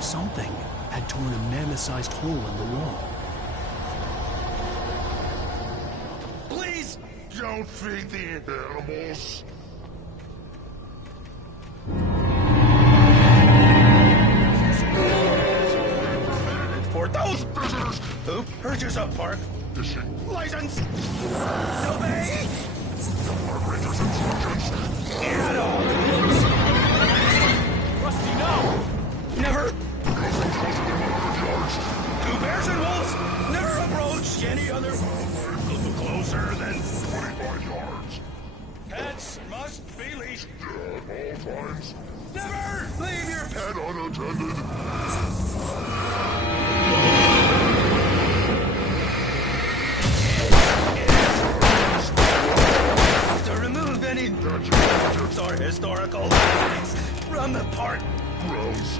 Something had torn a mammoth-sized hole in the wall. Please don't feed the animals. For those visitors who purchase a park license, obey the park ranger's instructions. at all. Rusty, no! Never. To bears and wolves, never approach any other. Closer than 25 yards. Pets must be leashed. At all times. Never leave your Pet unattended. To remove any objects or historical things from the park. Gross.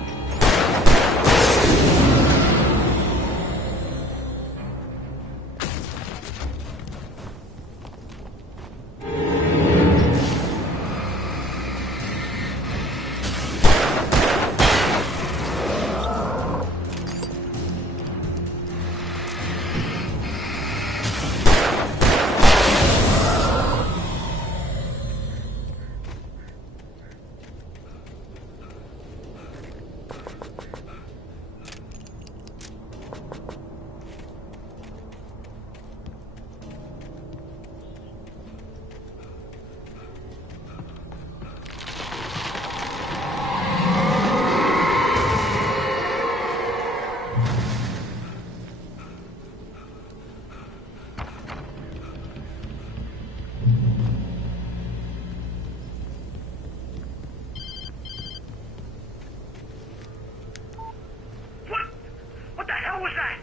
What the hell was that?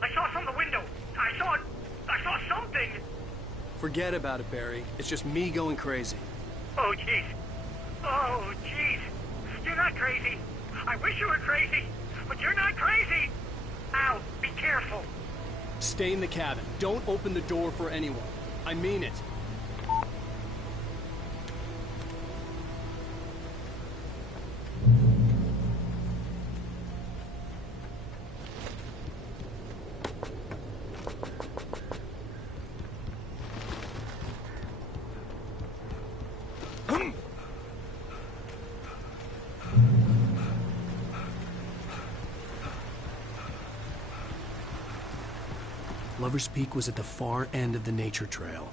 I saw from the window. I saw something. Forget about it, Barry. It's just me going crazy. Oh, jeez. Oh, jeez. You're not crazy. I wish you were crazy, but you're not crazy. Ow, be careful. Stay in the cabin. Don't open the door for anyone. I mean it. Lover's Peak was at the far end of the nature trail.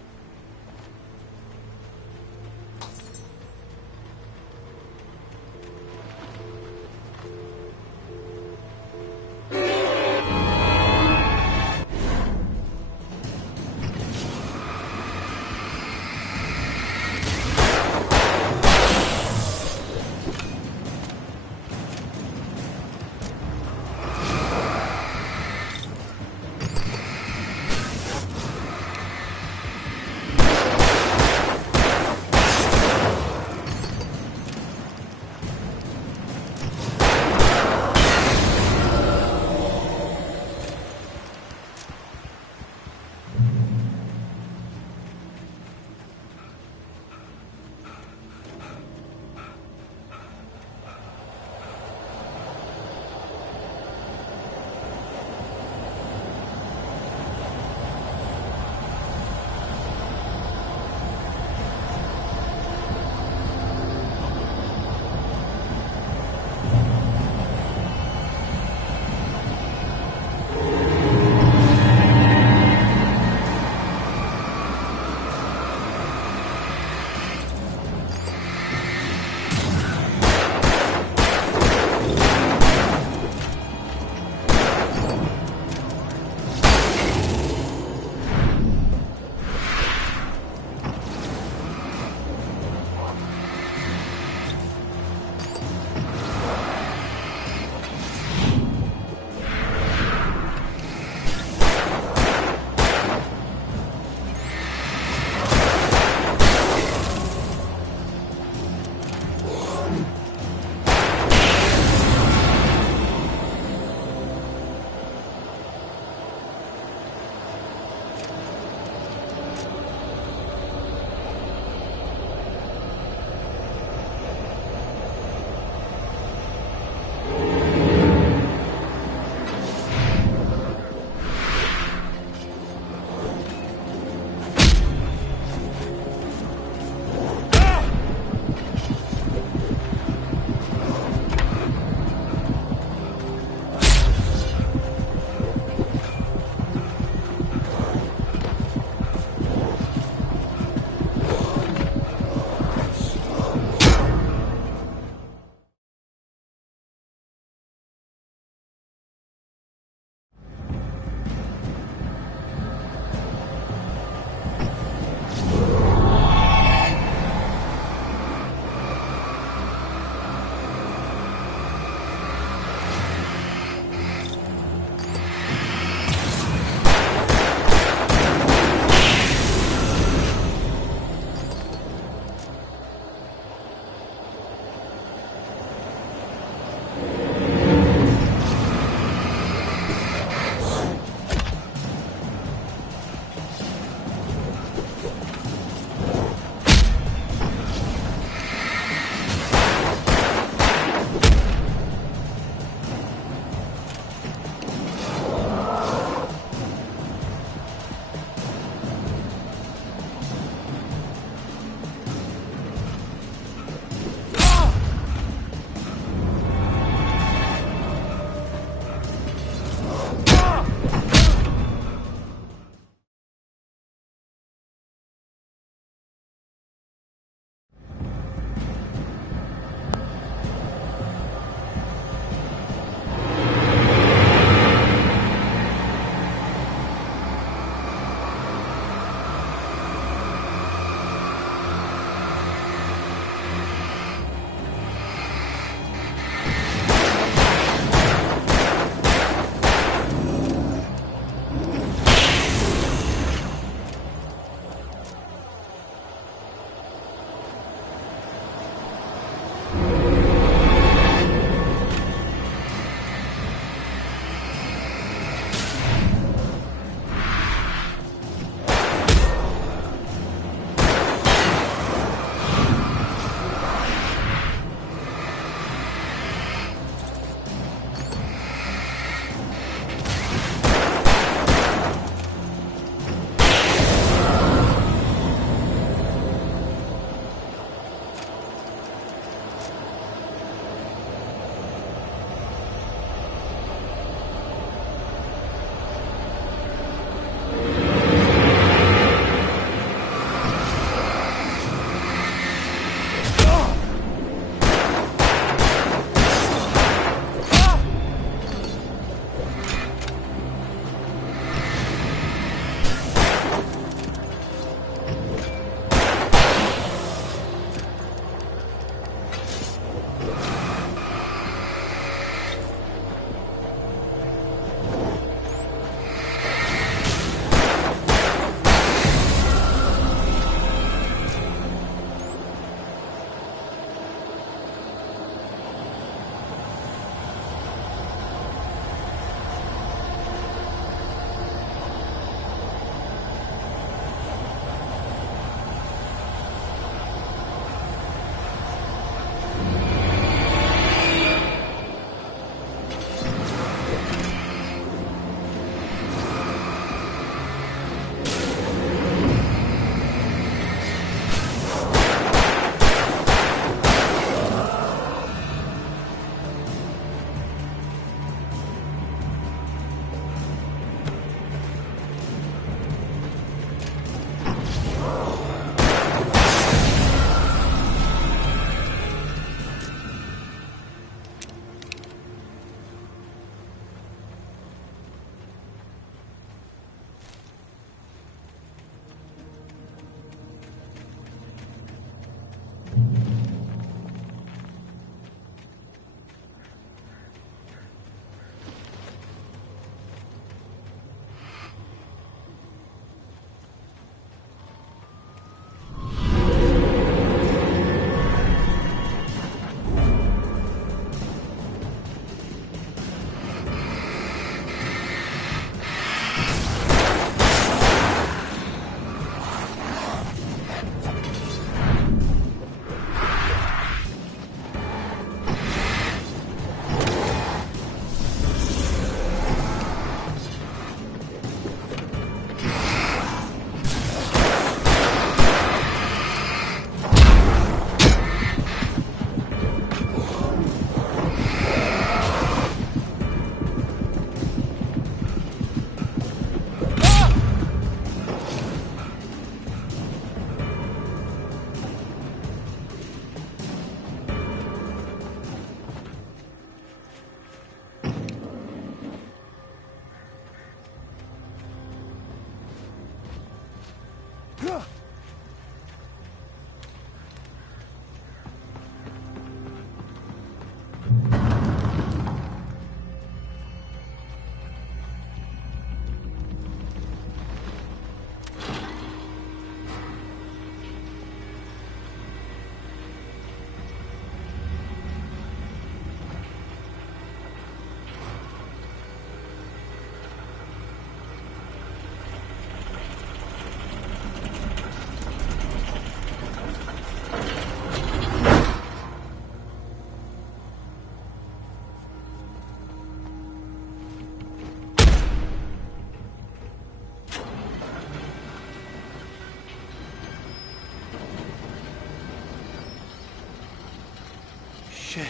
Shit.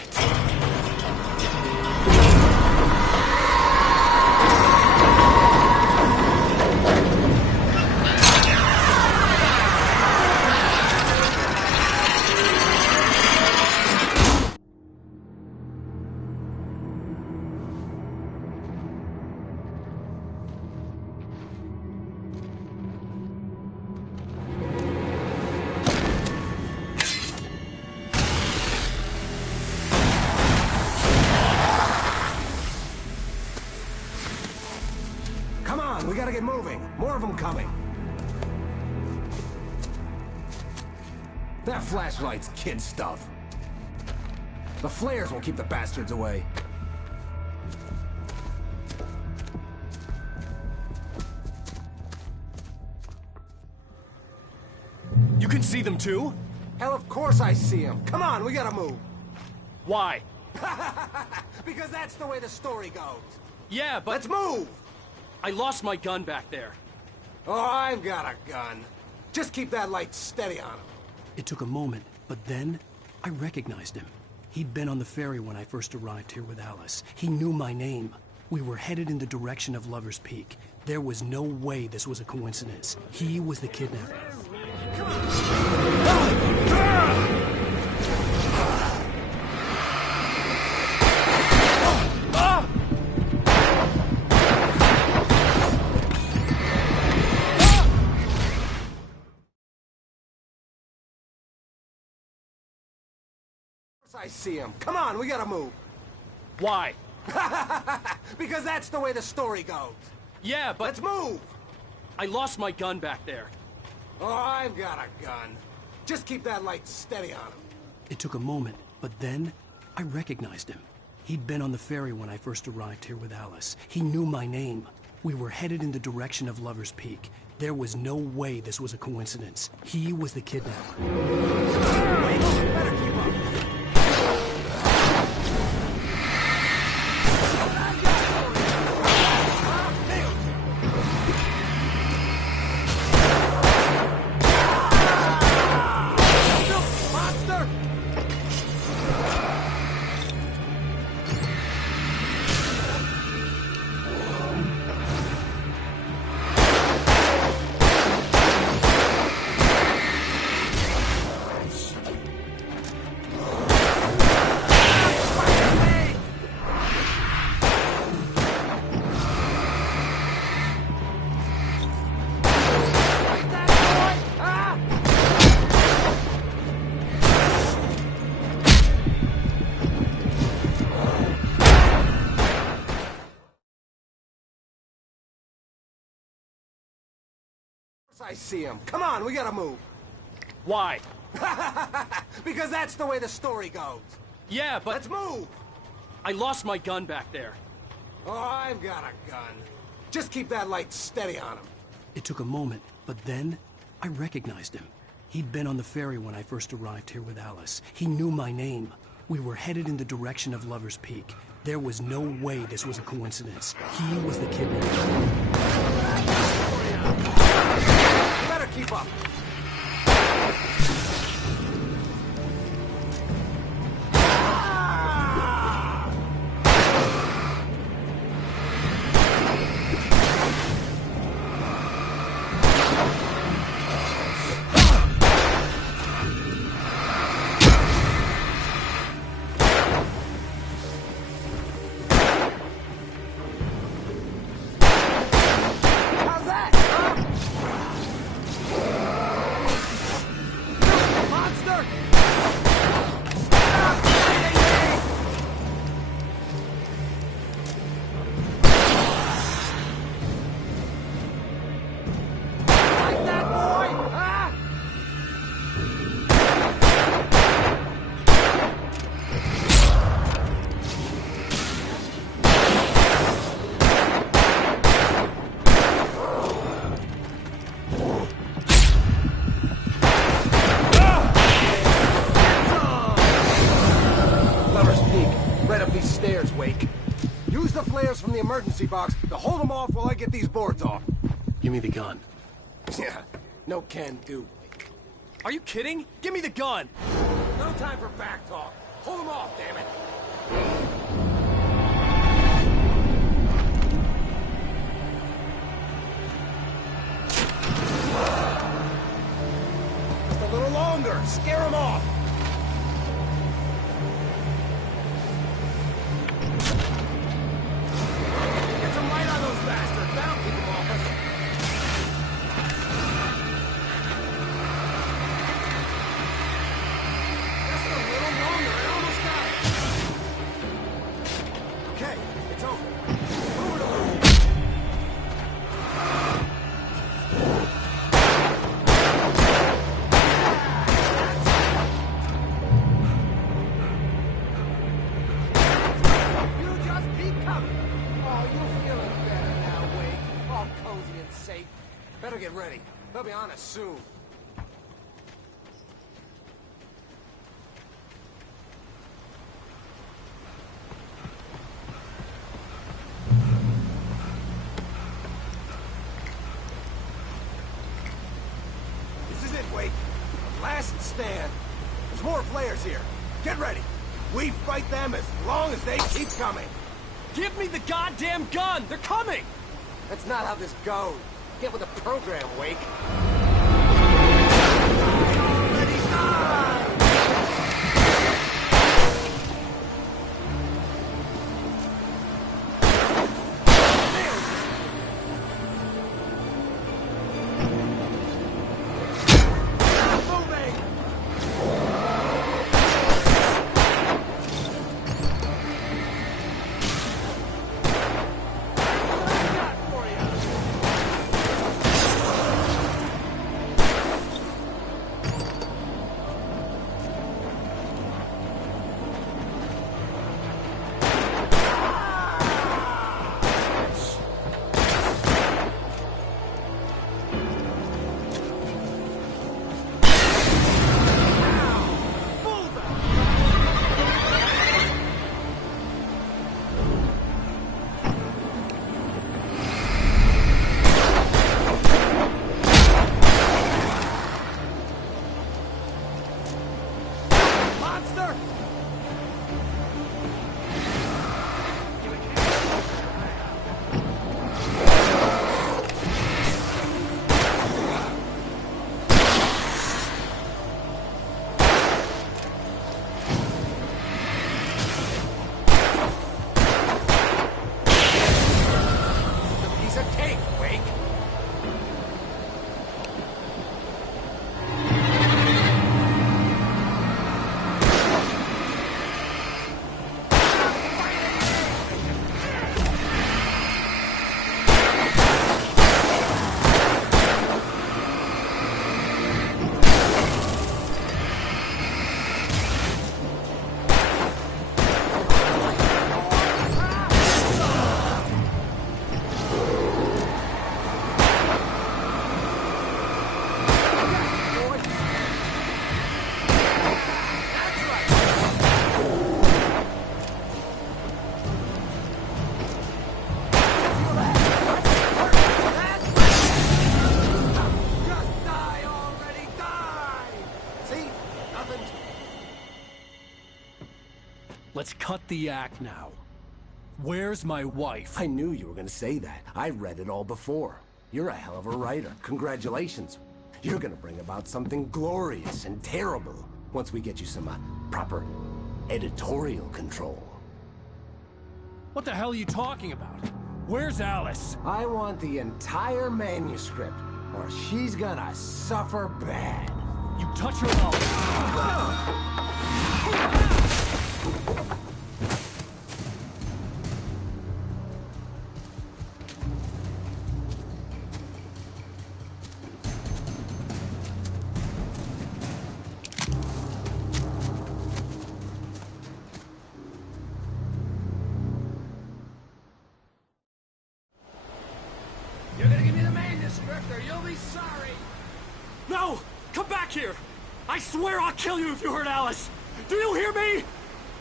Come on, we gotta get moving. More of them coming. That flashlight's kid stuff. The flares won't keep the bastards away. You can see them too? Hell, of course I see them. Come on, we gotta move. Why? Because that's the way the story goes. Yeah, but... Let's move! I lost my gun back there. Oh, I've got a gun. Just keep that light steady on him. It took a moment, but then I recognized him. He'd been on the ferry when I first arrived here with Alice. He knew my name. We were headed in the direction of Lover's Peak. There was no way this was a coincidence. He was the kidnapper. I see him. Come on, we gotta move. Why? Because that's the way the story goes. Yeah, but... Let's move! I lost my gun back there. Oh, I've got a gun. Just keep that light steady on him. It took a moment, but then I recognized him. He'd been on the ferry when I first arrived here with Alice. He knew my name. We were headed in the direction of Lover's Peak. There was no way this was a coincidence. He was the kidnapper. Better keep up. I see him. Come on, we gotta move. Why? Because that's the way the story goes. Yeah, but... Let's move! I lost my gun back there. Oh, I've got a gun. Just keep that light steady on him. It took a moment, but then I recognized him. He'd been on the ferry when I first arrived here with Alice. He knew my name. We were headed in the direction of Lover's Peak. There was no way this was a coincidence. He was the kidnapper. Better keep up. From the emergency box to hold them off while I get these boards off. Give me the gun. Yeah, no can do. Are you kidding? Give me the gun! No time for back talk. Pull them off, damn it! Just a little longer. Scare them off. Get some light on those bastards. That'll keep them off us. Just a little longer. I almost got it. Okay, it's over. Move it along. You just keep coming. Oh, you're feeling better now, Wade. All cozy and safe. Better get ready. They'll be on us soon. This is it, Wake. The last stand. There's more flares here. Get ready. We fight them as long as they keep coming. Give me the goddamn gun! They're coming! That's not how this goes. Get with the program, Wake. Let's cut the act now. Where's my wife? I knew you were gonna say that. I read it all before. You're a hell of a writer. Congratulations. You're gonna bring about something glorious and terrible once we get you some proper editorial control. What the hell are you talking about? Where's Alice? I want the entire manuscript, or she's gonna suffer bad. You touch her and You're gonna give me the manuscript, or you'll be sorry. No! Come back here! I swear I'll kill you if you hurt Alice! Do you hear me?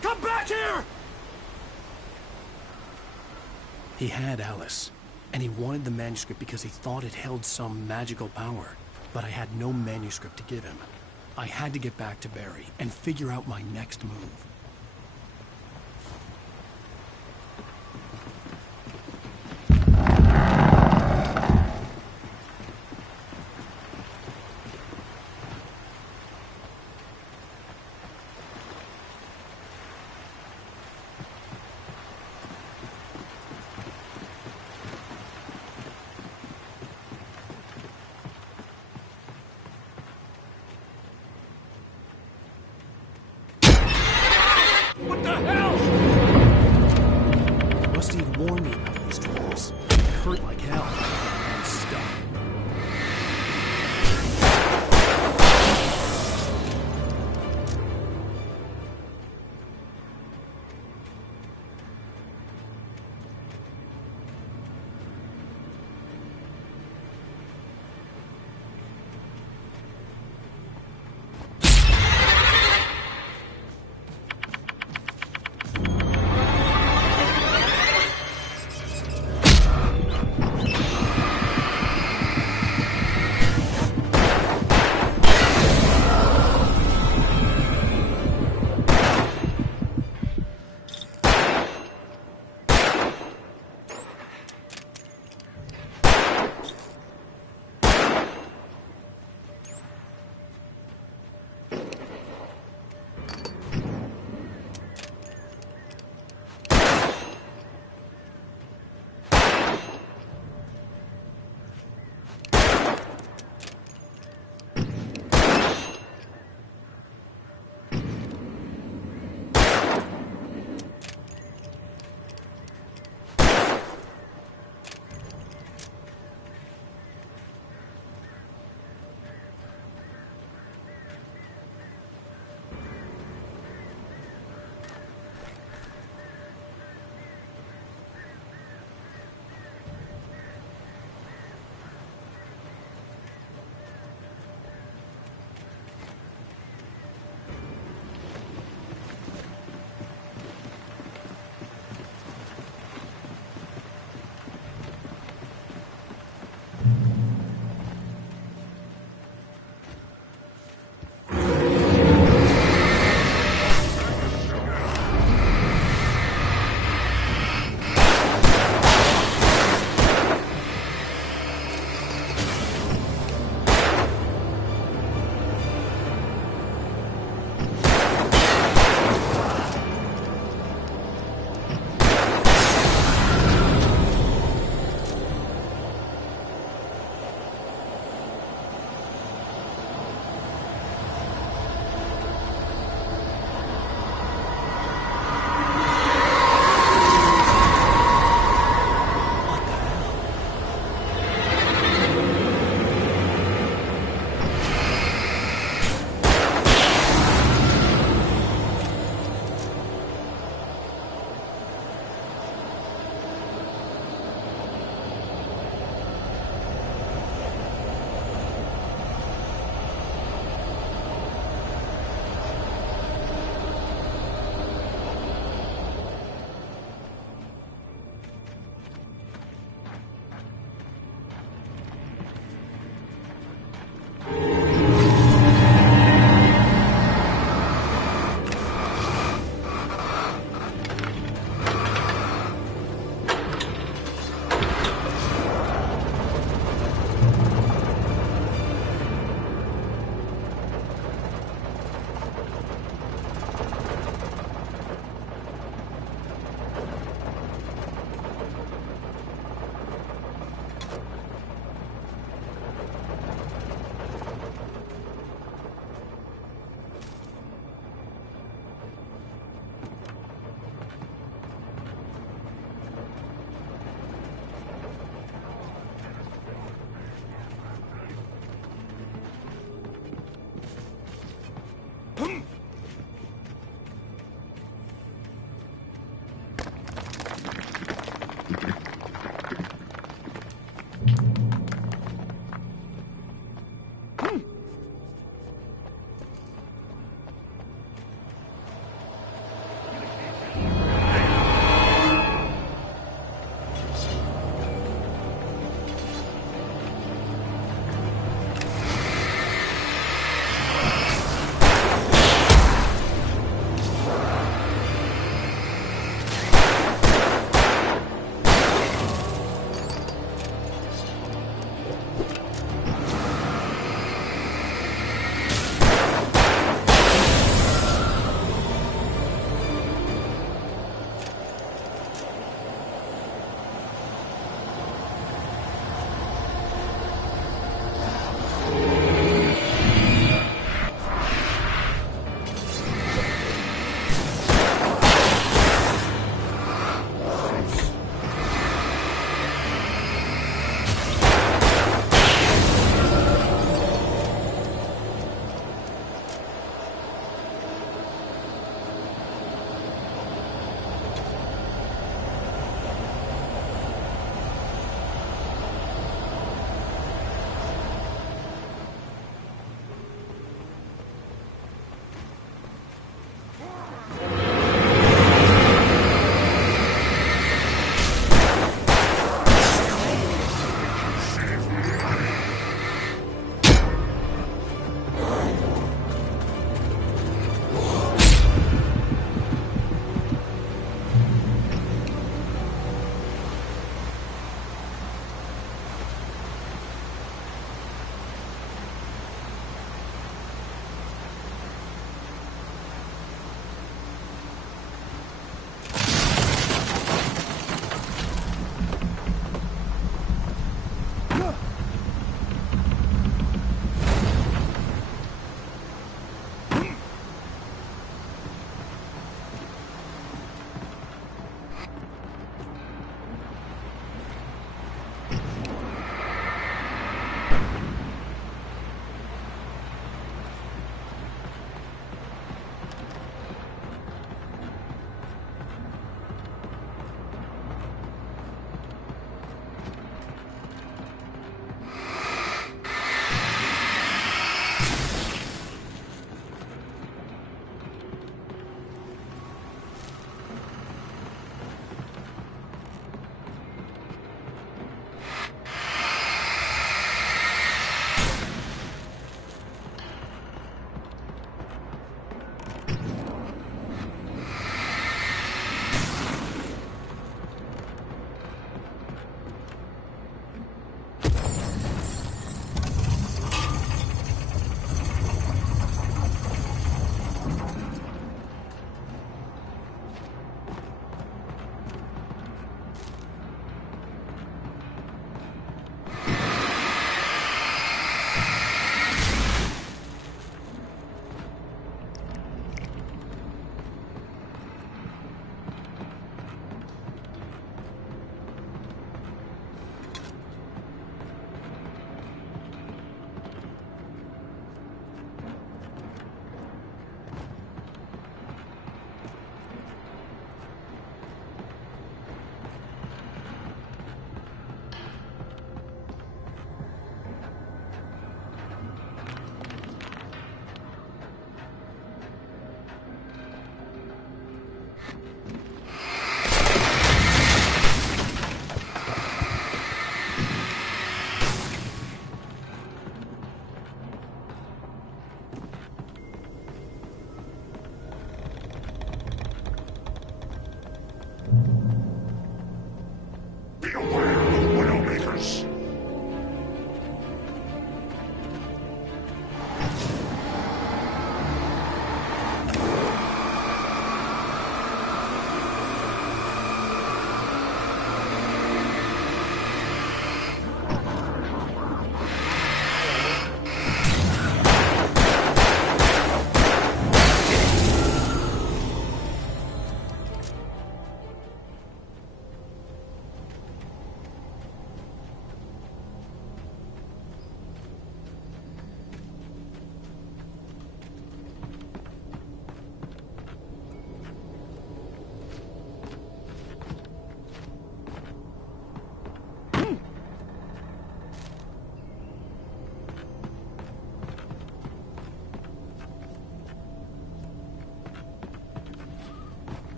Come back here! He had Alice, and he wanted the manuscript because he thought it held some magical power. But I had no manuscript to give him. I had to get back to Barry and figure out my next move.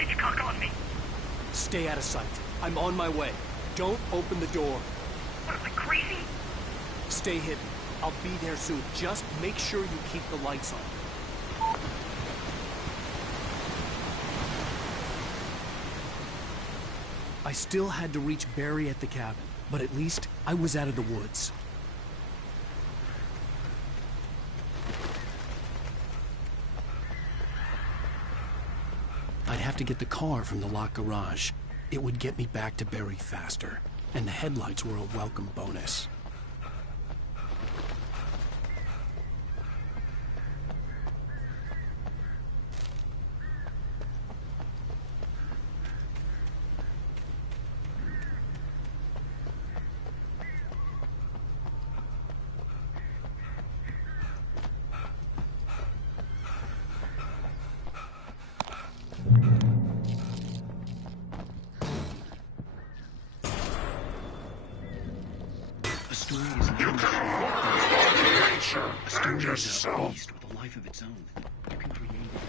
did you cock on me? Stay out of sight. I'm on my way. Don't open the door. What, am I crazy? Stay hidden. I'll be there soon. Just make sure you keep the lights on. I still had to reach Barry at the cabin, but at least I was out of the woods. I'd have to get the car from the locked garage. It would get me back to Barry faster, and the headlights were a welcome bonus. Beast with a life of its own. You can create it.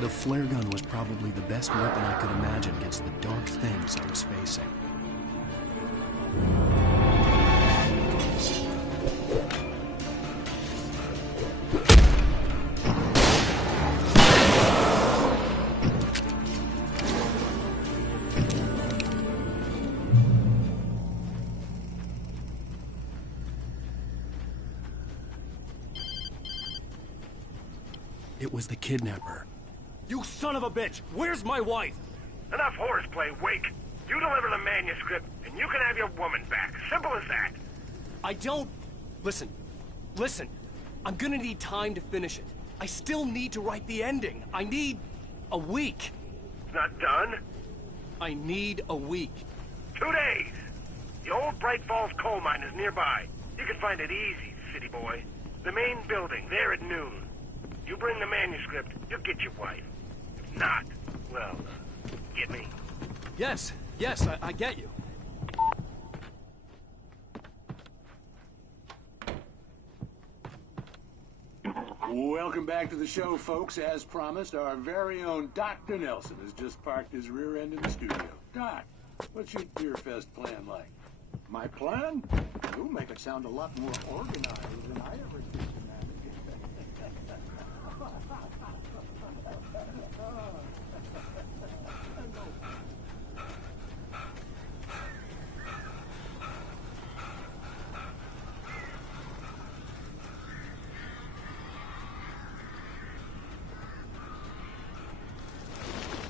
The flare gun was probably the best weapon I could imagine against the dark things I was facing. It was the kidnapper. You son of a bitch! Where's my wife? Enough horseplay, Wake. You deliver the manuscript, and you can have your woman back. Simple as that. I don't... Listen. I'm gonna need time to finish it. I still need to write the ending. I need a week. It's not done? I need a week. 2 days. The old Bright Falls coal mine is nearby. You can find it easy, city boy. The main building, there at noon. You bring the manuscript, you'll get your wife. If not, well, get me? Yes, I get you. Welcome back to the show, folks. As promised, our very own Dr. Nelson has just parked his rear end in the studio. Doc, what's your Beer Fest plan like? My plan? You make it sound a lot more organized than I ever did.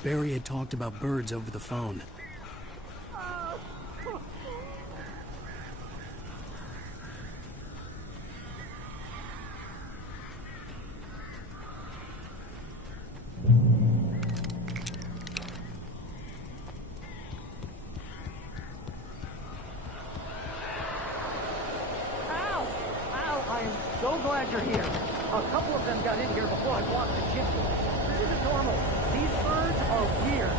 Barry had talked about birds over the phone. I am so glad you're here. A couple of them got in here before I walked the chimney. This isn't normal. These birds are weird.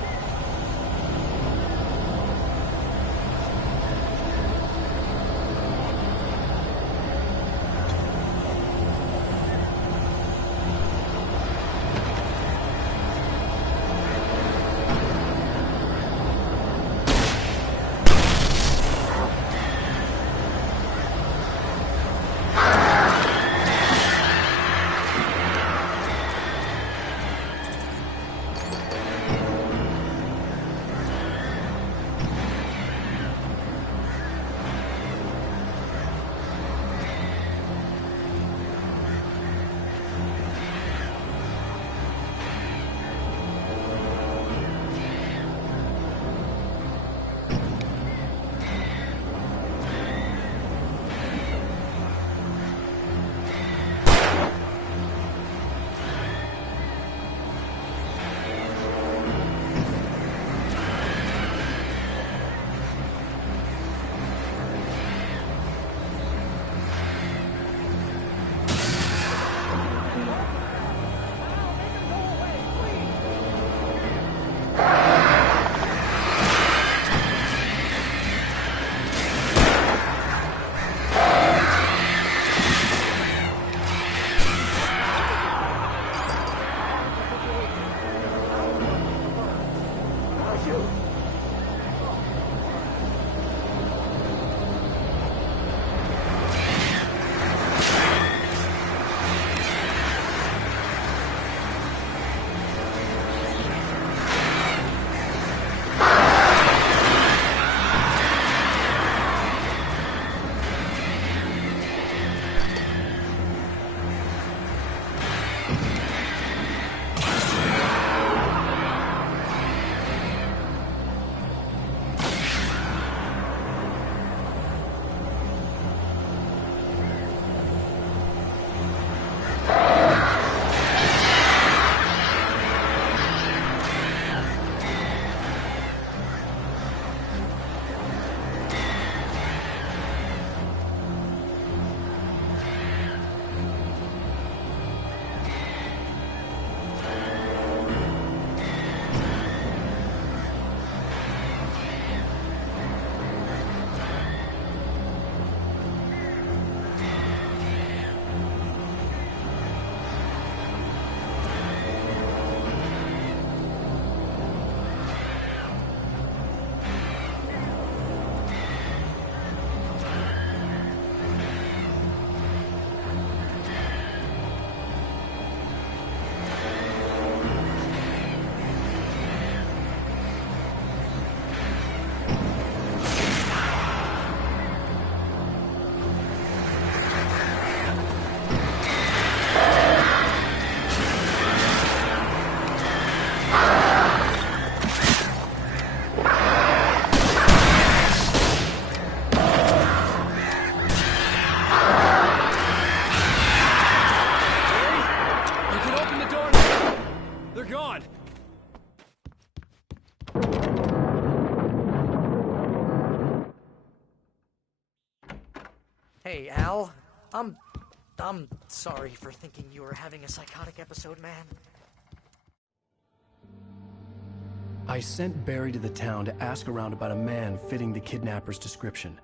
Hey, Al. I'm sorry for thinking you were having a psychotic episode, man. I sent Barry to the town to ask around about a man fitting the kidnapper's description.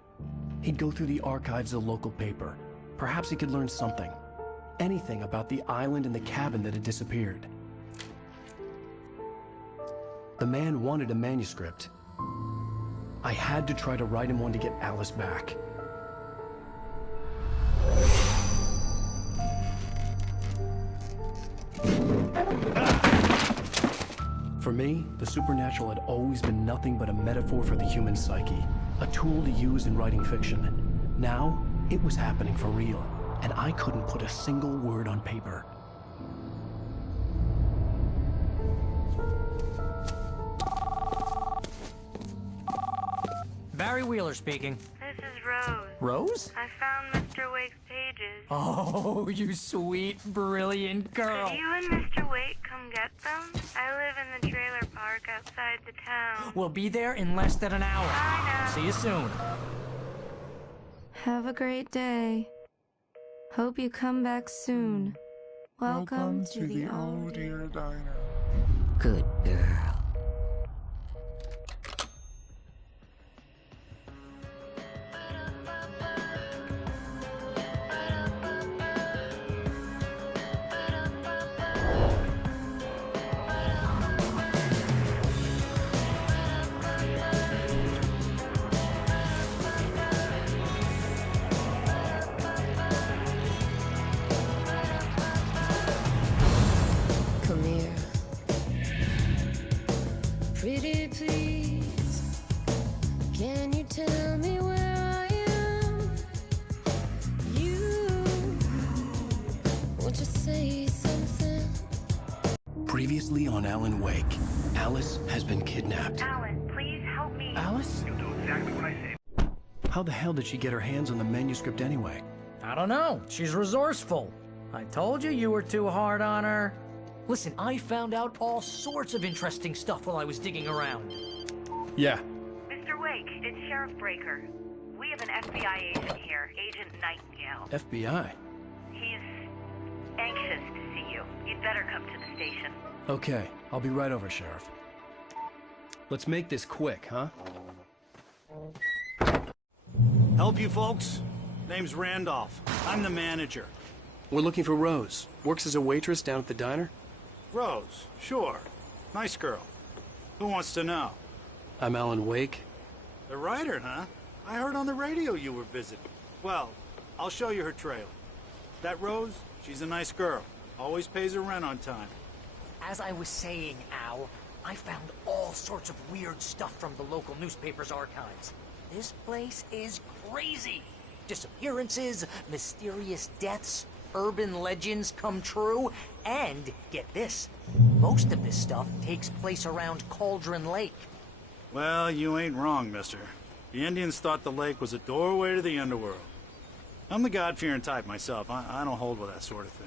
He'd go through the archives of the local paper. Perhaps he could learn something. Anything about the island and the cabin that had disappeared. The man wanted a manuscript. I had to try to write him one to get Alice back. For me, the supernatural had always been nothing but a metaphor for the human psyche, a tool to use in writing fiction. Now, it was happening for real, and I couldn't put a single word on paper. Barry Wheeler speaking. This is Rose. Rose? I found Mr. Wake's pages. Oh, you sweet, brilliant girl. Could you and Mr. Wake come get them? I live in the trailer park outside the town. We'll be there in less than an hour. I know. See you soon. Have a great day. Hope you come back soon. Welcome to the Oh Dear Diner. Good girl. Come here. Pretty please, can you tell me where I am? You, won't you say something? Previously on Alan Wake, Alice has been kidnapped. Alan, please help me. Alice? You'll do exactly what I say. How the hell did she get her hands on the manuscript anyway? I don't know. She's resourceful. I told you were too hard on her. Listen, I found out all sorts of interesting stuff while I was digging around. Yeah. Mr. Wake, it's Sheriff Breaker. We have an FBI agent here, Agent Nightingale. FBI? He's anxious to see you. You'd better come to the station. Okay, I'll be right over, Sheriff. Let's make this quick, huh? Help you folks? Name's Randolph. I'm the manager. We're looking for Rose. Works as a waitress down at the diner? Rose, sure. Nice girl. Who wants to know? I'm Alan Wake. The writer, huh? I heard on the radio you were visiting. Well, I'll show you her trailer. That Rose, she's a nice girl. Always pays her rent on time. As I was saying, Al, I found all sorts of weird stuff from the local newspaper's archives. This place is crazy. Disappearances, mysterious deaths, urban legends come true, and, get this, most of this stuff takes place around Cauldron Lake. Well, you ain't wrong, mister. The Indians thought the lake was a doorway to the underworld. I'm the God-fearing type myself. I don't hold with that sort of thing.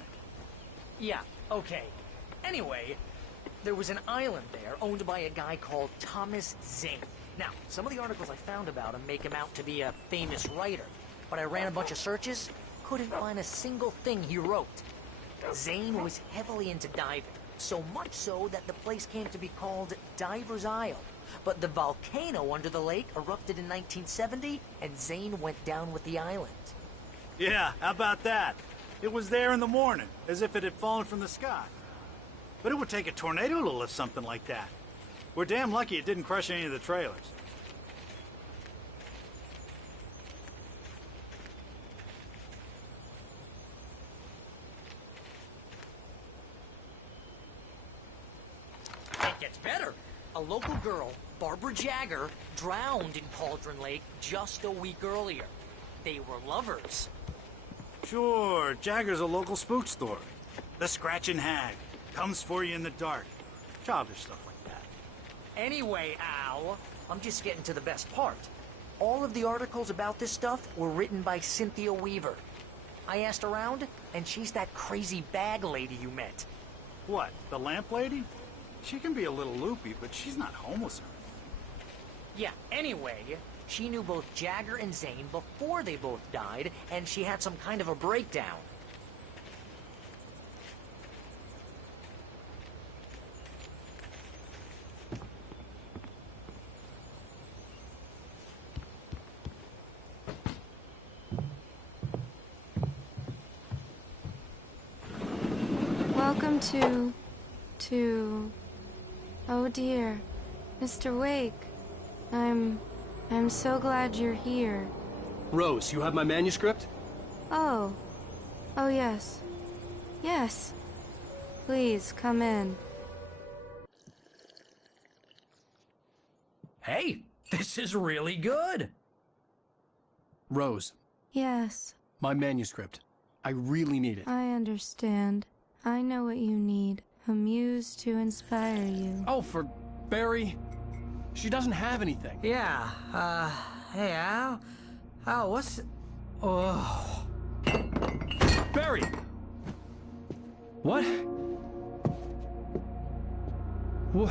Yeah, okay. Anyway, there was an island there owned by a guy called Thomas Zane. Now, some of the articles I found about him make him out to be a famous writer, but I ran a bunch of searches, couldn't find a single thing he wrote. Zane was heavily into diving, so much so that the place came to be called Diver's Isle. But the volcano under the lake erupted in 1970, and Zane went down with the island. Yeah, how about that? It was there in the morning, as if it had fallen from the sky. But it would take a tornado to lift something like that. We're damn lucky it didn't crush any of the trailers. It gets better. A local girl, Barbara Jagger, drowned in Cauldron Lake just a week earlier. They were lovers. Sure, Jagger's a local spook story. The Scratching Hag comes for you in the dark. Childish stuff like that. Anyway, Al, I'm just getting to the best part. All of the articles about this stuff were written by Cynthia Weaver. I asked around, and she's that crazy bag lady you met. What, the lamp lady? She can be a little loopy, but she's not homeless or Yeah, anyway, she knew both Jagger and Zane before they both died, and she had some kind of a breakdown. come to... Oh dear, Mr. Wake. I'm so glad you're here. Rose, you have my manuscript? Oh. Oh yes. Yes. Please, come in. Hey, this is really good. Rose, Yes, my manuscript. I really need it. I understand. I know what you need. A muse to inspire you. Oh, for Barry? She doesn't have anything. Yeah, hey, Al? Al, what's... Oh... Barry! What? What?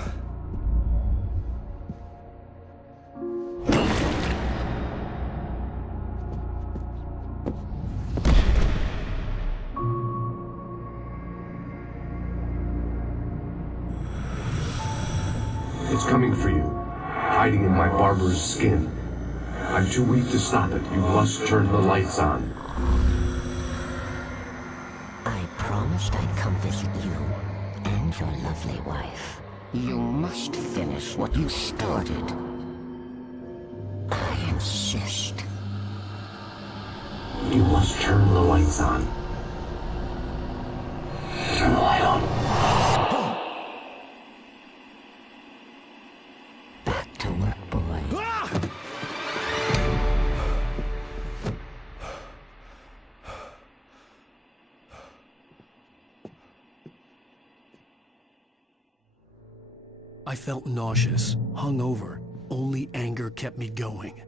It's coming for you, hiding in my barber's skin. I'm too weak to stop it. You must turn the lights on. I promised I'd come visit you and your lovely wife. You must finish what you started. I insist. You must turn the lights on. Turn the light on. Back to work, boy. I felt nauseous, hungover. Only anger kept me going.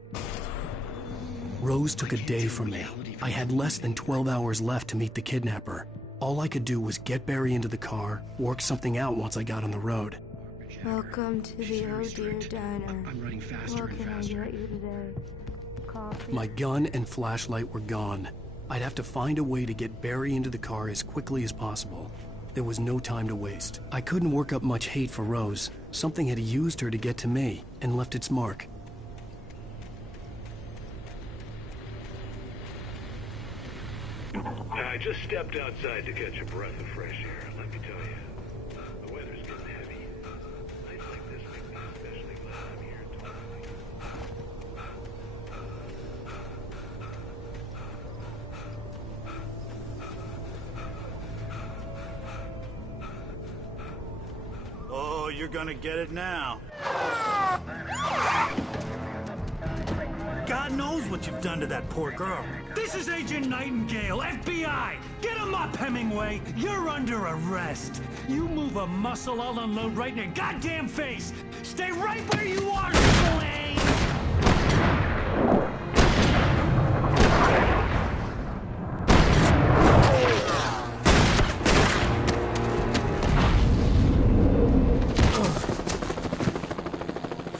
Rose took a day from me. I had less than 12 hours left to meet the kidnapper. All I could do was get Barry into the car, work something out once I got on the road. Welcome to the Oh Dear Diner. I'm running faster What and can I faster. get you today? Coffee? My gun and flashlight were gone. I'd have to find a way to get Barry into the car as quickly as possible. There was no time to waste. I couldn't work up much hate for Rose. Something had used her to get to me, and left its mark. I just stepped outside to catch a breath of fresh air. Let me tell you, the weather's getting heavy. Nights like this make me especially glad I'm here talking to you. Oh, you're gonna get it now. God knows what you've done to that poor girl. This is Agent Nightingale, FBI! Get him up, Hemingway! You're under arrest! You move a muscle, I'll unload right in your goddamn face! Stay right where you are, Blaine!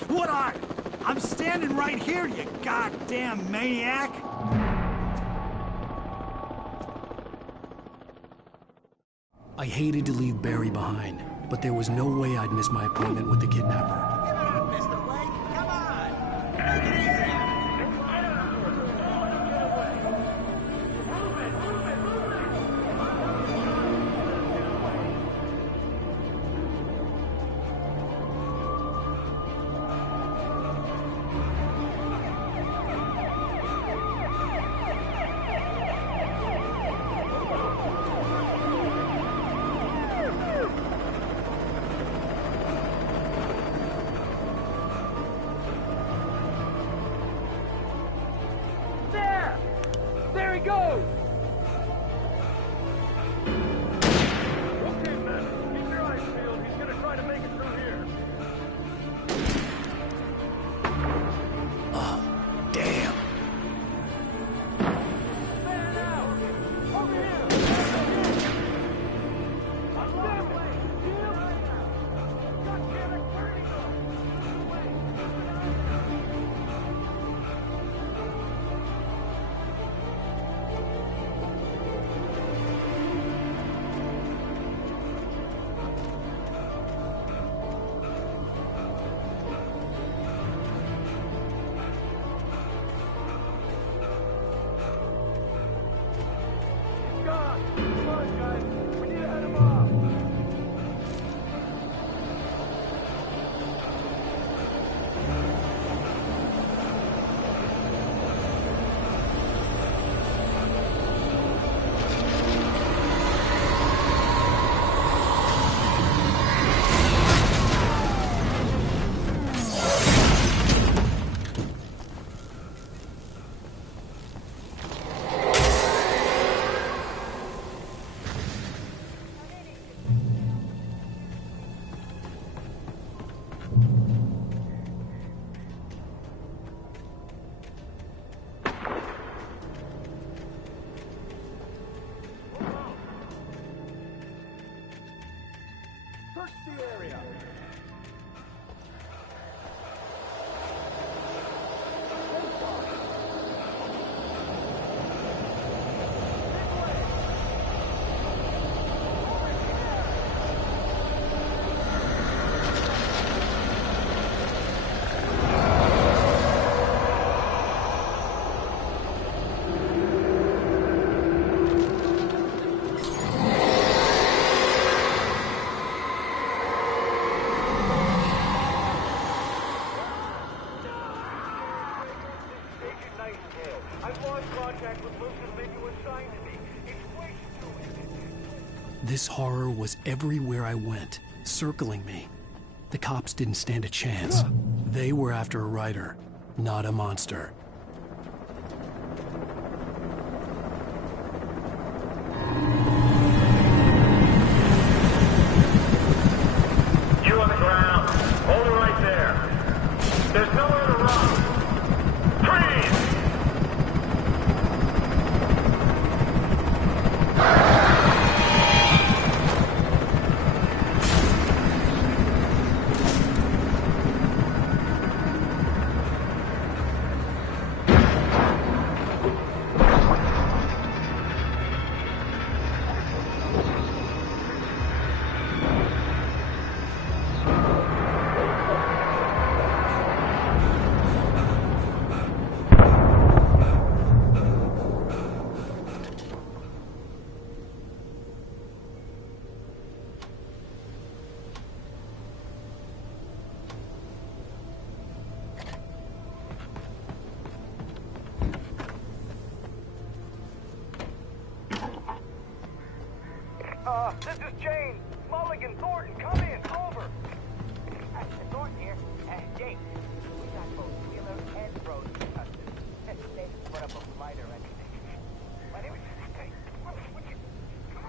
What are? I'm standing right here, you goddamn maniac! I hated to leave Barry behind, but there was no way I'd miss my appointment with the kidnapper. area. This horror was everywhere I went, circling me. The cops didn't stand a chance. They were after a writer, not a monster. You on the ground. Hold it right there. There's nowhere to run. Freeze! This is Jane. Mulligan, Thornton, come in. Over. Thornton here. Jake, we got both Wheeler and Rose in custody. They put up a flight or anything. My name is... Hey, what you...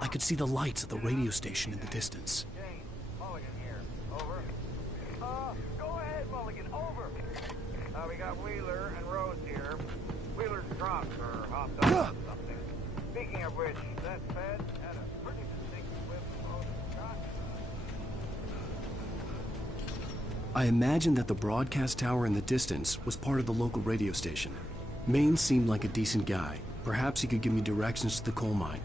I could see the lights of the radio station in the distance. Jane, Mulligan here. Over. Go ahead, Mulligan. Over. We got Wheeler and Rose here. Wheeler's drunk or hopped up or something. Speaking of which, that Fed had a pretty distinct whip of Rose shot. I imagined that the broadcast tower in the distance was part of the local radio station. Maine seemed like a decent guy. Perhaps he could give me directions to the coal mine.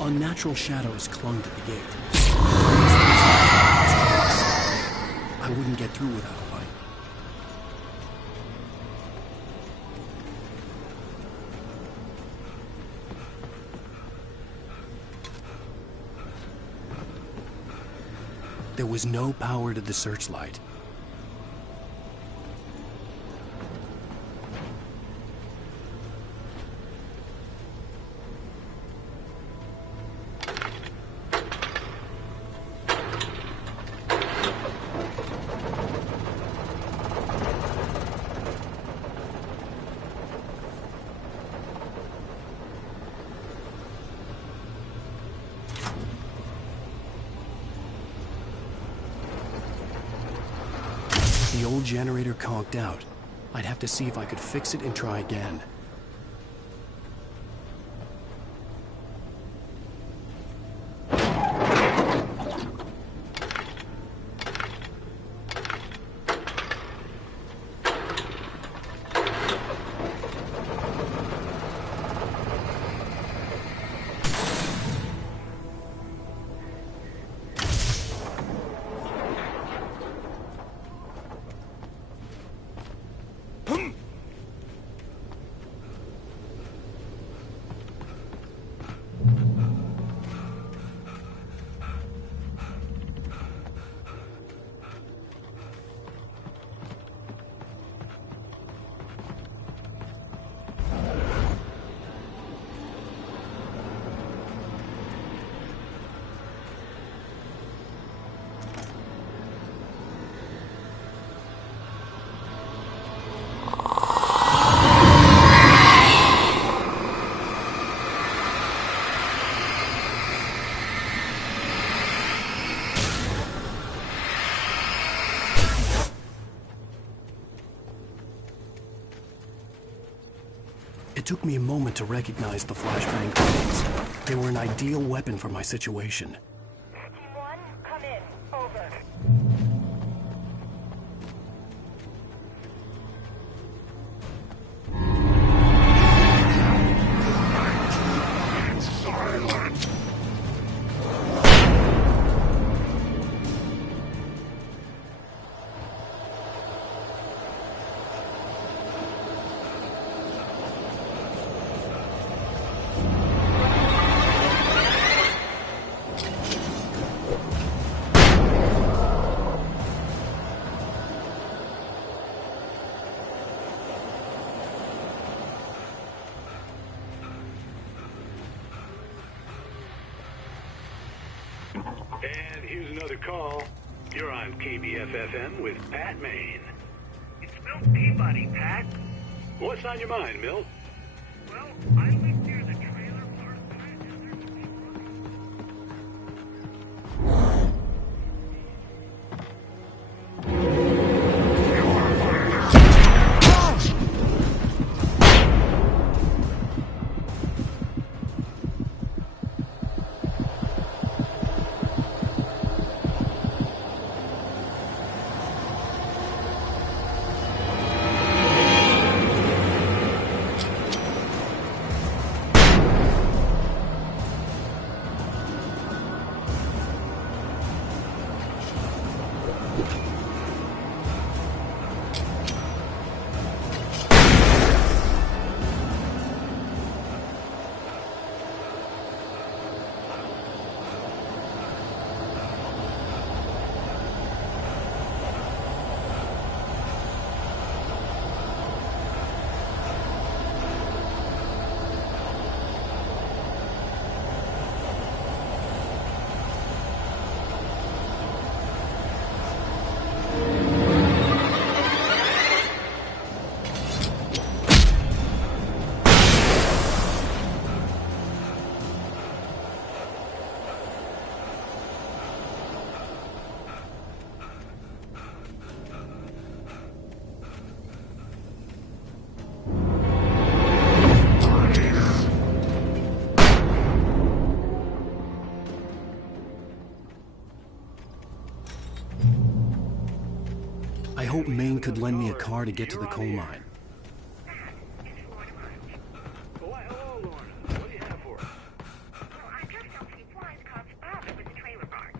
Unnatural shadows clung to the gate. I wouldn't get through without a light. There was no power to the searchlight. The old generator conked out. I'd have to see if I could fix it and try again. took me a moment to recognize the flashbang grenades. They were an ideal weapon for my situation. Team 1, come in. Over. And here's another call. You're on KBFFM with Pat Maine. It's Milt Peabody, Pat. What's on your mind, Milt? Well, I live near the trailer park. I hope Maine could lend me a car to get to the coal mine. Why, hello, Lorna. What do you have for us? Well, I just don't see why the cops bothered with the trailer park.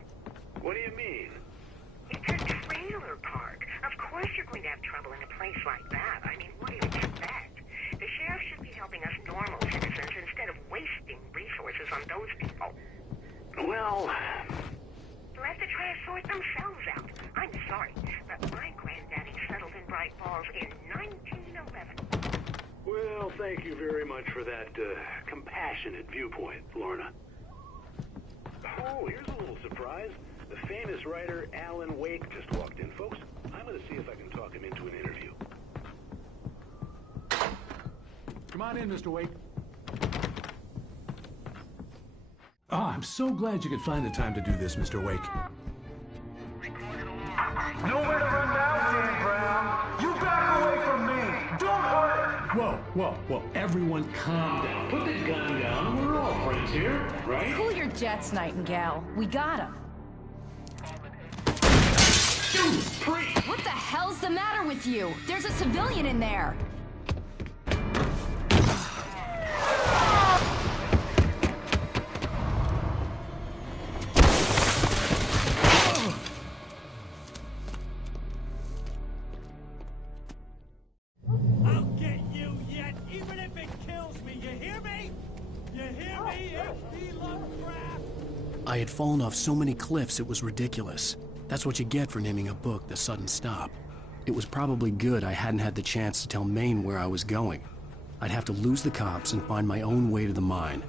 What do you mean? It's a trailer park. Of course you're going to have trouble in a place like that. I mean, what do you expect? The sheriff should be helping us normal citizens instead of wasting resources on those people. Well... Let the trash sort themselves out. I'm sorry, but my granddaddy settled in Bright Falls in 1911. Well, thank you very much for that compassionate viewpoint, Lorna. Oh, here's a little surprise. The famous writer Alan Wake just walked in, folks. I'm going to see if I can talk him into an interview. Come on in, Mr. Wake. Ah, I'm so glad you could find the time to do this, Mr. Wake. Nowhere to run now, Dan Brown. You back away from me. Don't hurt. Whoa. Everyone calm down. Put the gun down. We're all friends here, right? Cool your jets, Nightingale. We got him. What the hell's the matter with you? There's a civilian in there. I'll get you yet, even if it kills me. You hear me? You hear me, F.B. Lovecraft? I had fallen off so many cliffs it was ridiculous. That's what you get for naming a book The Sudden Stop. It was probably good I hadn't had the chance to tell Maine where I was going. I'd have to lose the cops and find my own way to the mine.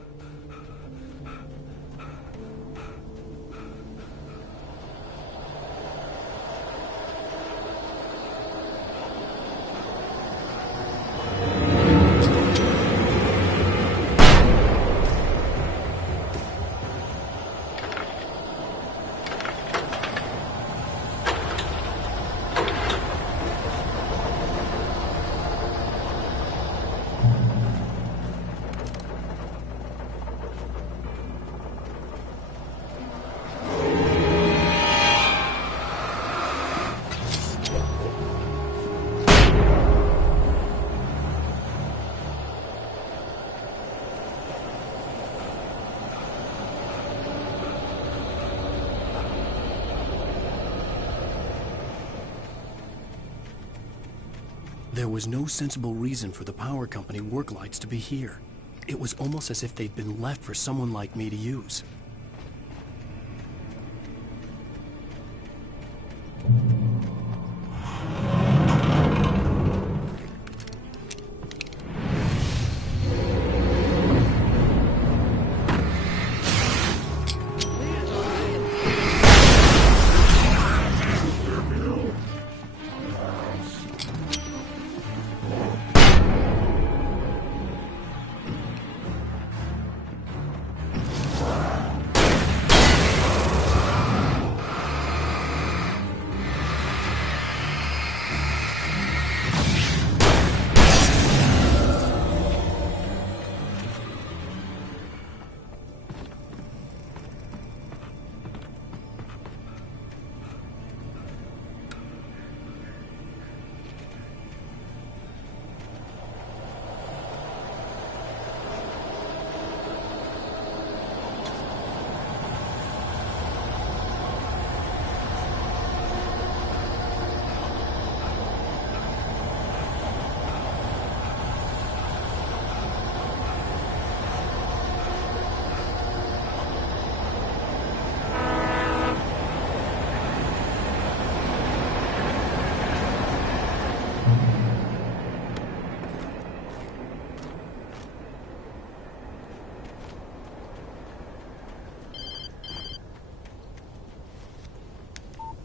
There was no sensible reason for the power company work lights to be here. It was almost as if they'd been left for someone like me to use.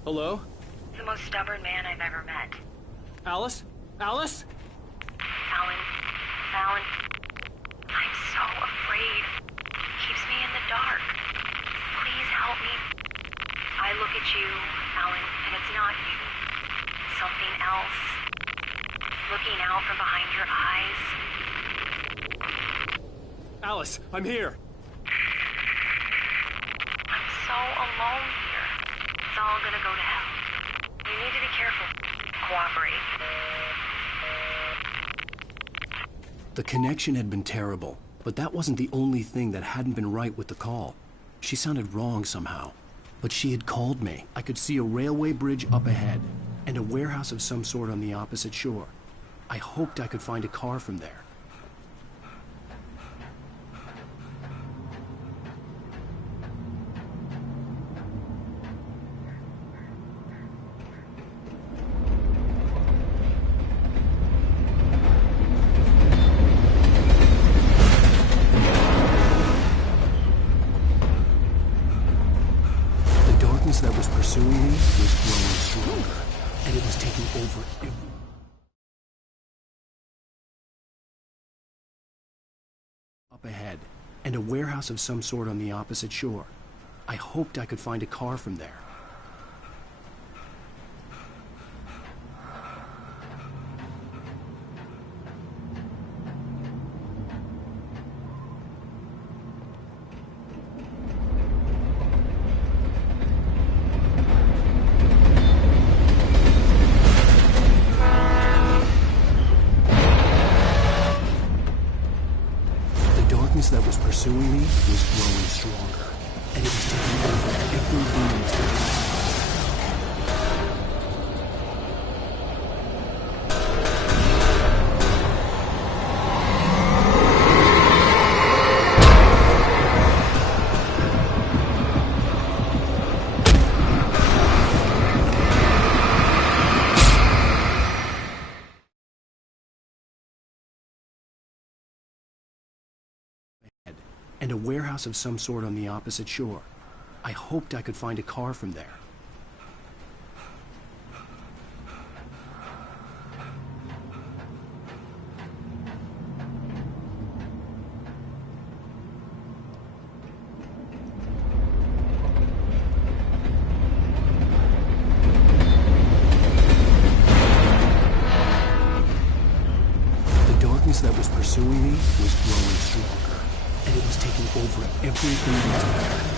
Hello? The most stubborn man I've ever met. Alice? Alice? Alan. Alan. I'm so afraid. Keeps me in the dark. Please help me. I look at you, Alan, and it's not you. Something else. Looking out from behind your eyes. Alice, I'm here. I'm so alone here. It's all gonna go to hell. You need to be careful. Cooperate. The connection had been terrible, but that wasn't the only thing that hadn't been right with the call. She sounded wrong somehow, but she had called me. I could see a railway bridge up ahead, and a warehouse of some sort on the opposite shore. I hoped I could find a car from there. That was pursuing me was growing stronger, and it was taking over up ahead, and a warehouse of some sort on the opposite shore. I hoped I could find a car from there. That was pursuing me was growing stronger, and it was taking over everything in its path. And a warehouse of some sort on the opposite shore. I hoped I could find a car from there. The darkness that was pursuing me was growing stronger, and it was taking over everything in its path.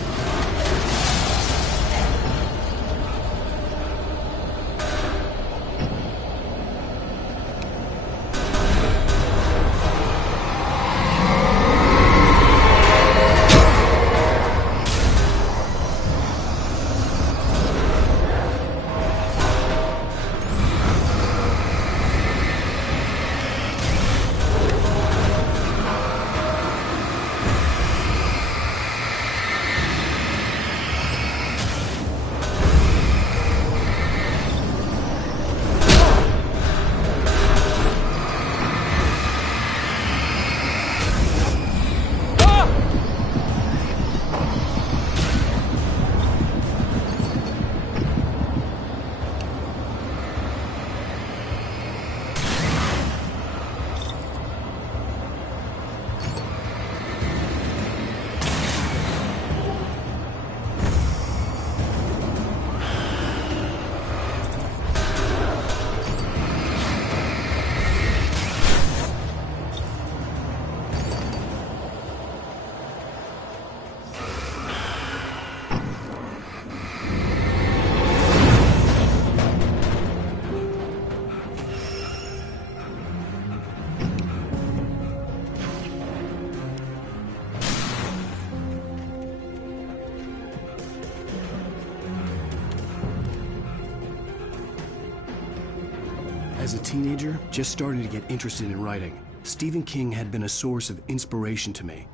As a teenager, just starting to get interested in writing, Stephen King had been a source of inspiration to me.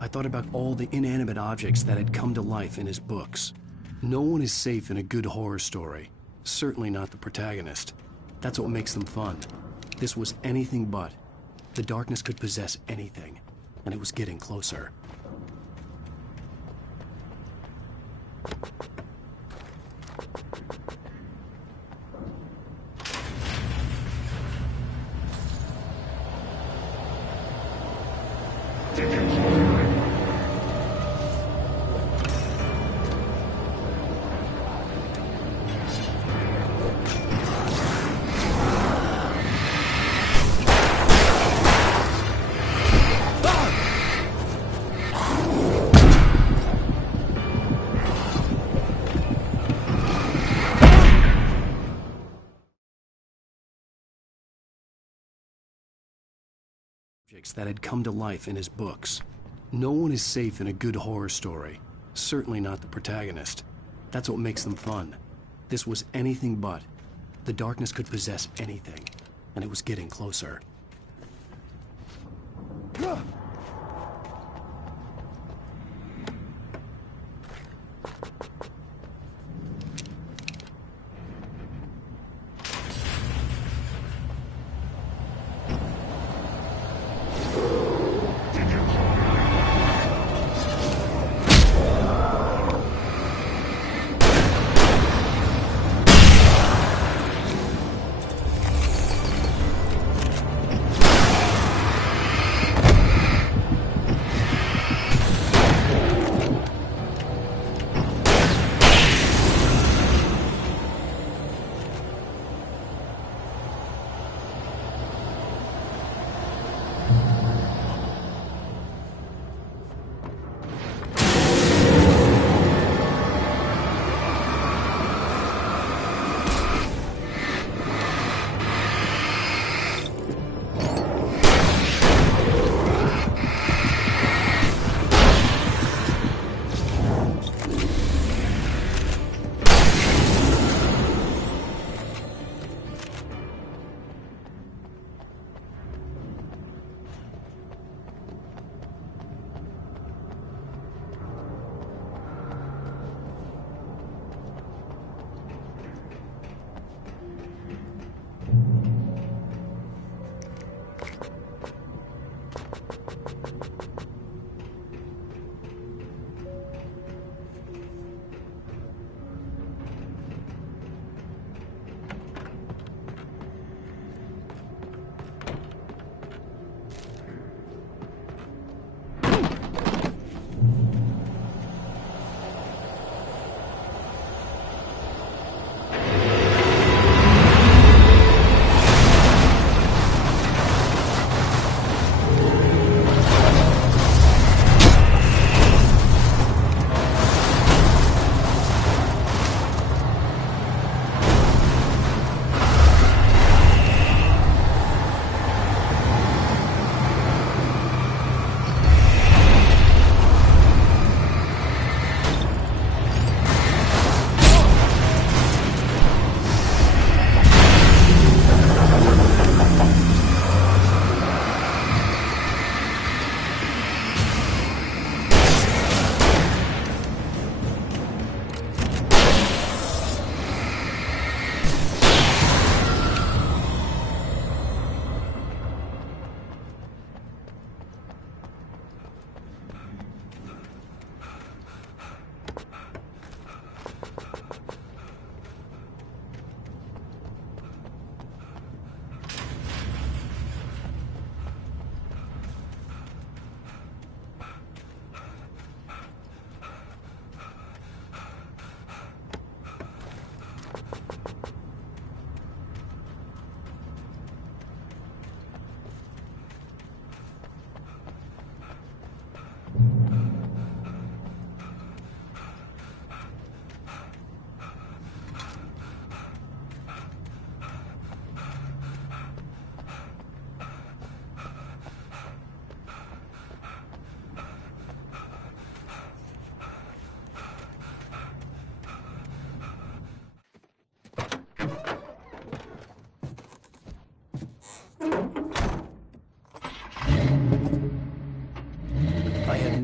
I thought about all the inanimate objects that had come to life in his books. No one is safe in a good horror story. Certainly not the protagonist. That's what makes them fun. This was anything but. The darkness could possess anything, and it was getting closer. That had come to life in his books. No one is safe in a good horror story. Certainly not the protagonist. That's what makes them fun. This was anything but. The darkness could possess anything, and it was getting closer.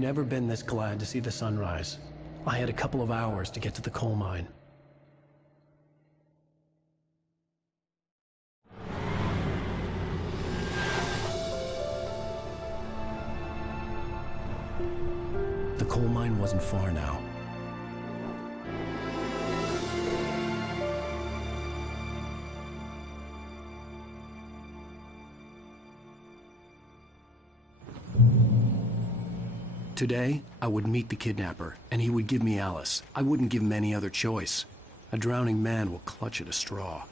never been this glad to see the sunrise. I had a couple of hours to get to the coal mine. The coal mine wasn't far now. Today, I would meet the kidnapper, and he would give me Alice. I wouldn't give him any other choice. A drowning man will clutch at a straw.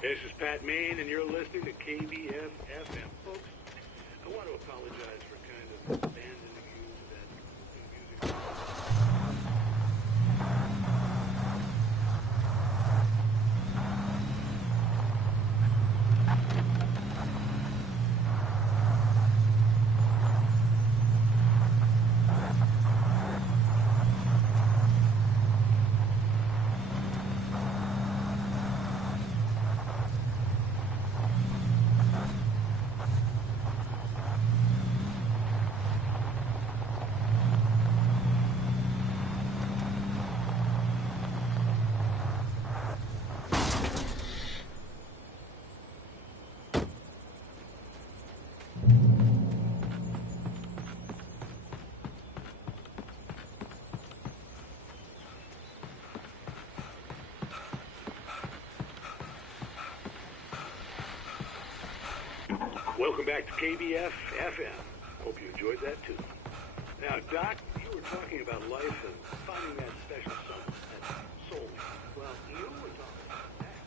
This is Pat Main, and you're listening to KBF FM. Folks, I want to apologize for kind of abandoning you to that music. Welcome back to KBF FM. Hope you enjoyed that too. Now, Doc, you were talking about life and finding that special someone, that soulmate. Well, you were talking about that.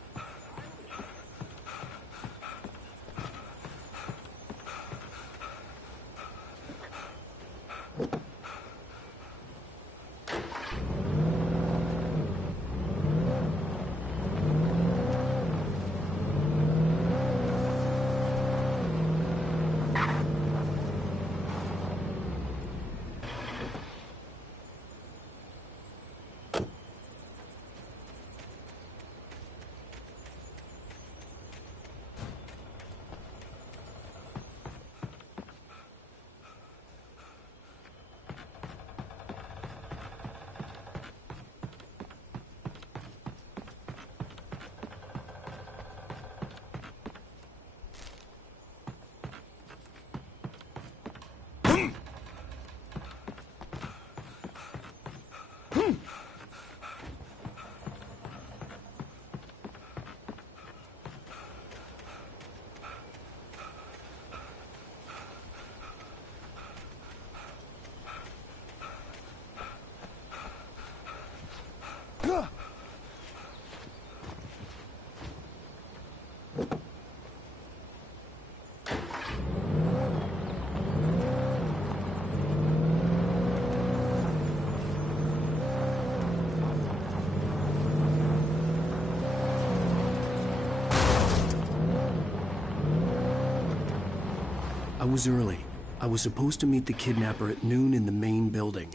I was early. I was supposed to meet the kidnapper at noon in the main building.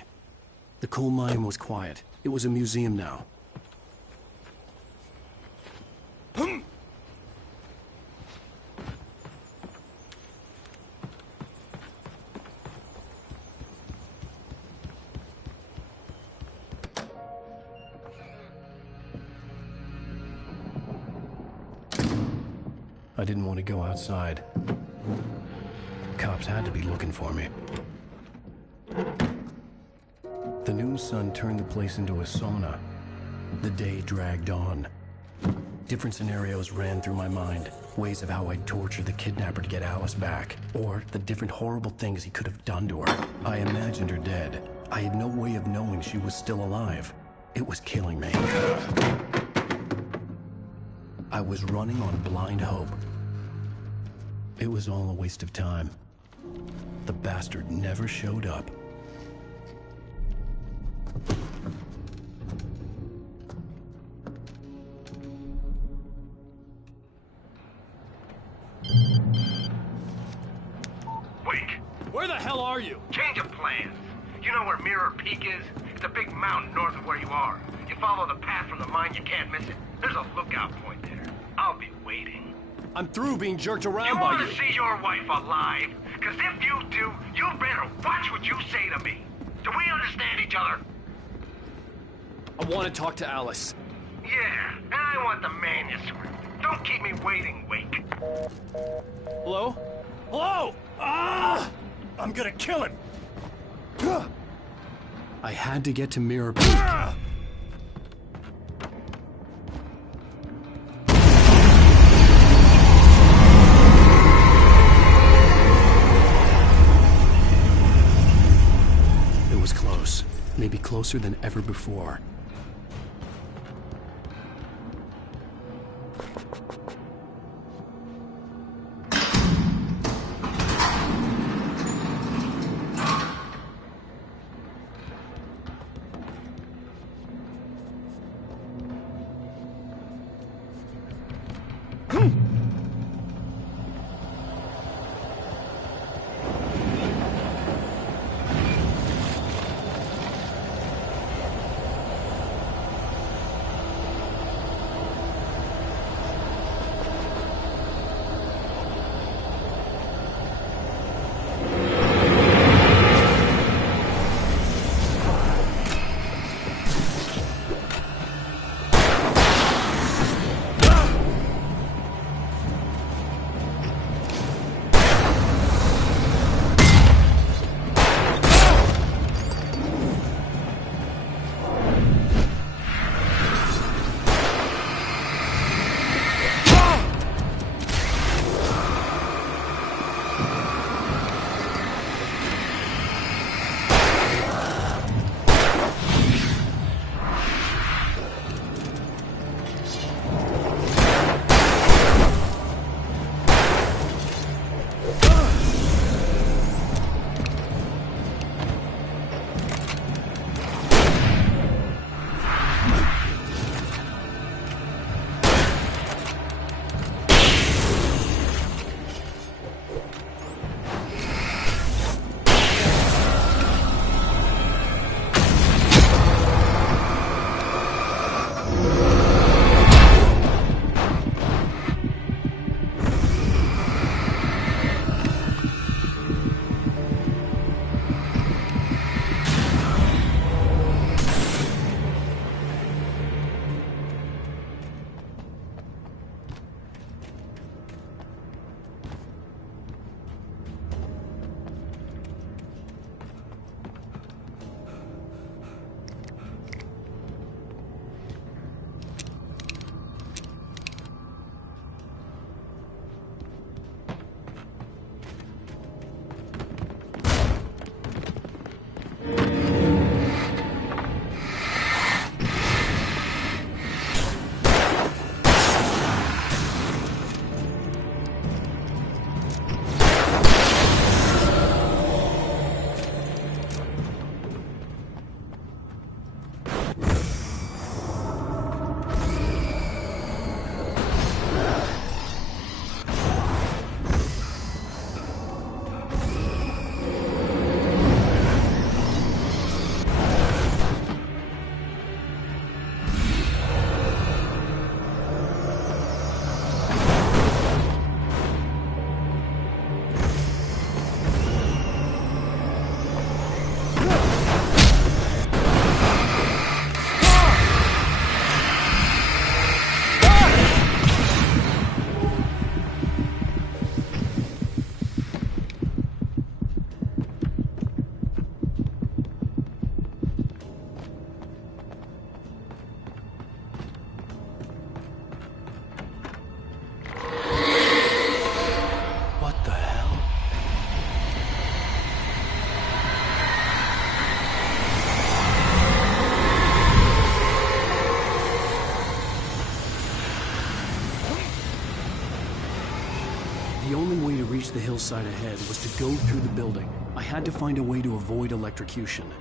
The coal mine was quiet. It was a museum now. I didn't want to go outside. Cops had to be looking for me. The noon sun turned the place into a sauna. The day dragged on. Different scenarios ran through my mind. Ways of how I'd torture the kidnapper to get Alice back. Or the different horrible things he could have done to her. I imagined her dead. I had no way of knowing she was still alive. It was killing me. I was running on blind hope. It was all a waste of time. The bastard never showed up. Wake! Where the hell are you? Change of plans. You know where Mirror Peak is? It's a big mountain north of where you are. You follow the path from the mine, you can't miss it. There's a lookout point there. I'll be waiting. I'm through being jerked around You by want you. to see your wife alive? Because if you do, you better watch what you say to me. Do we understand each other? I want to talk to Alice. Yeah, and I want the manuscript. Don't keep me waiting, Wake. Hello? Hello? Ah! I'm gonna kill him. I had to get to Mirror Peak. It was close. Maybe closer than ever before. reach the hillside ahead was to go through the building. I had to find a way to avoid electrocution.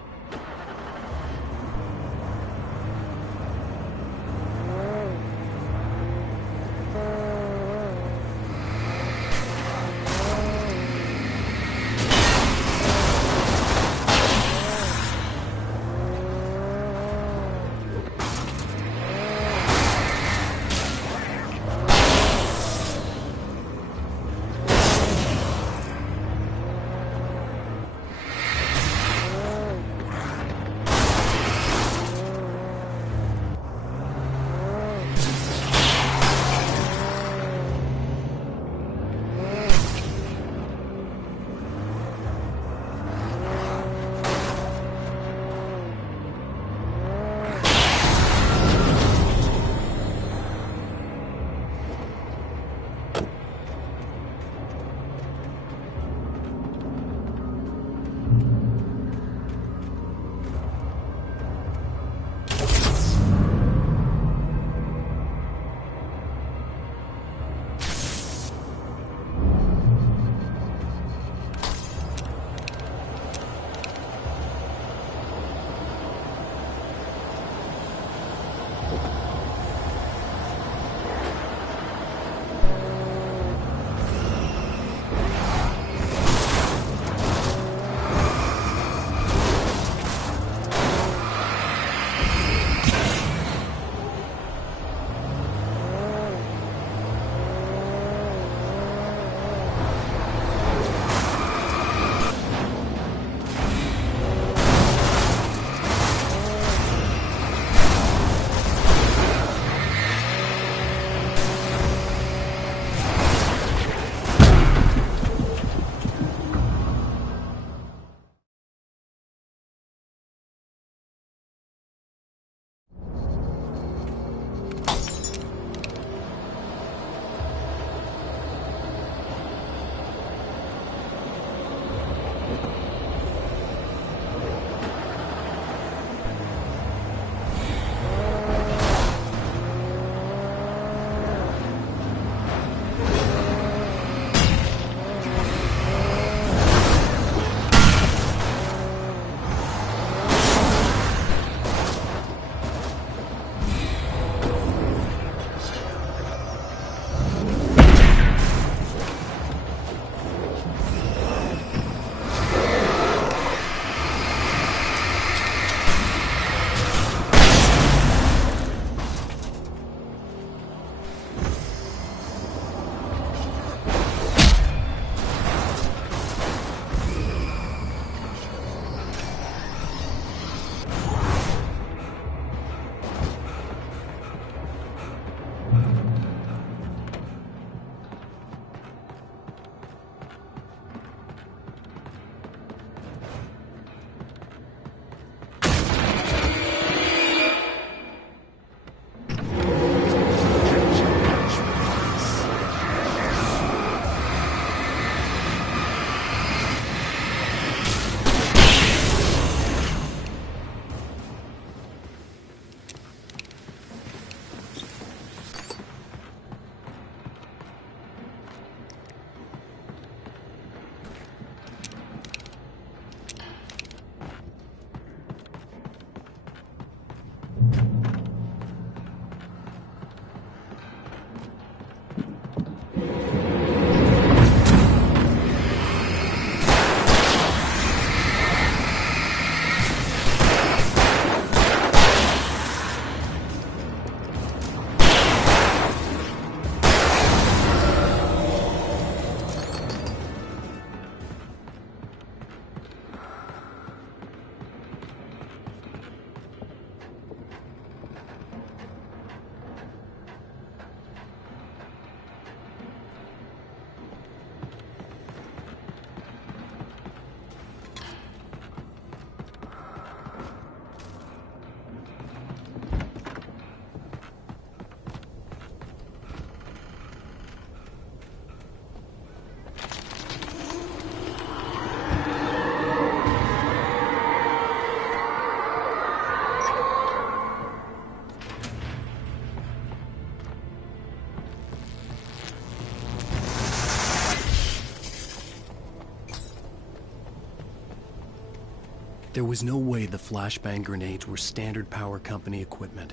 There was no way the flashbang grenades were Standard Power Company equipment.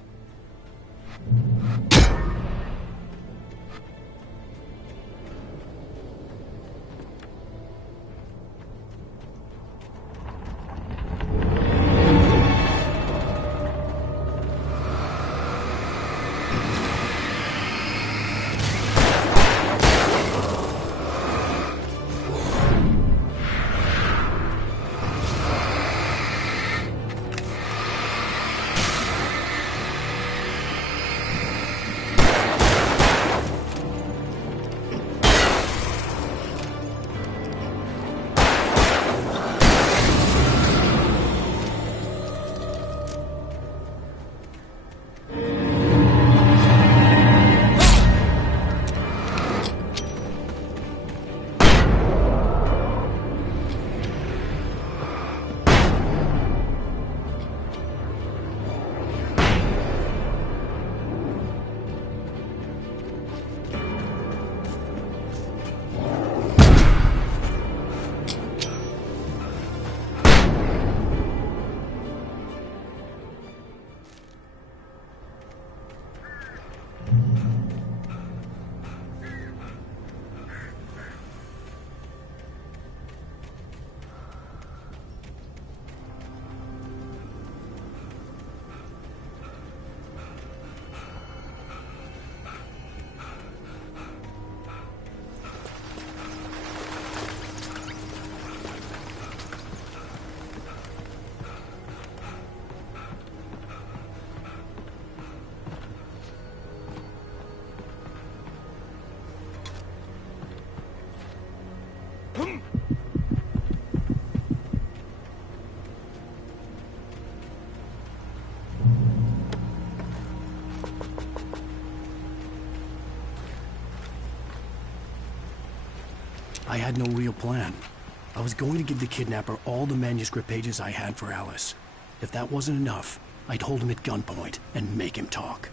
I had no real plan. I was going to give the kidnapper all the manuscript pages I had for Alice. If that wasn't enough, I'd hold him at gunpoint and make him talk.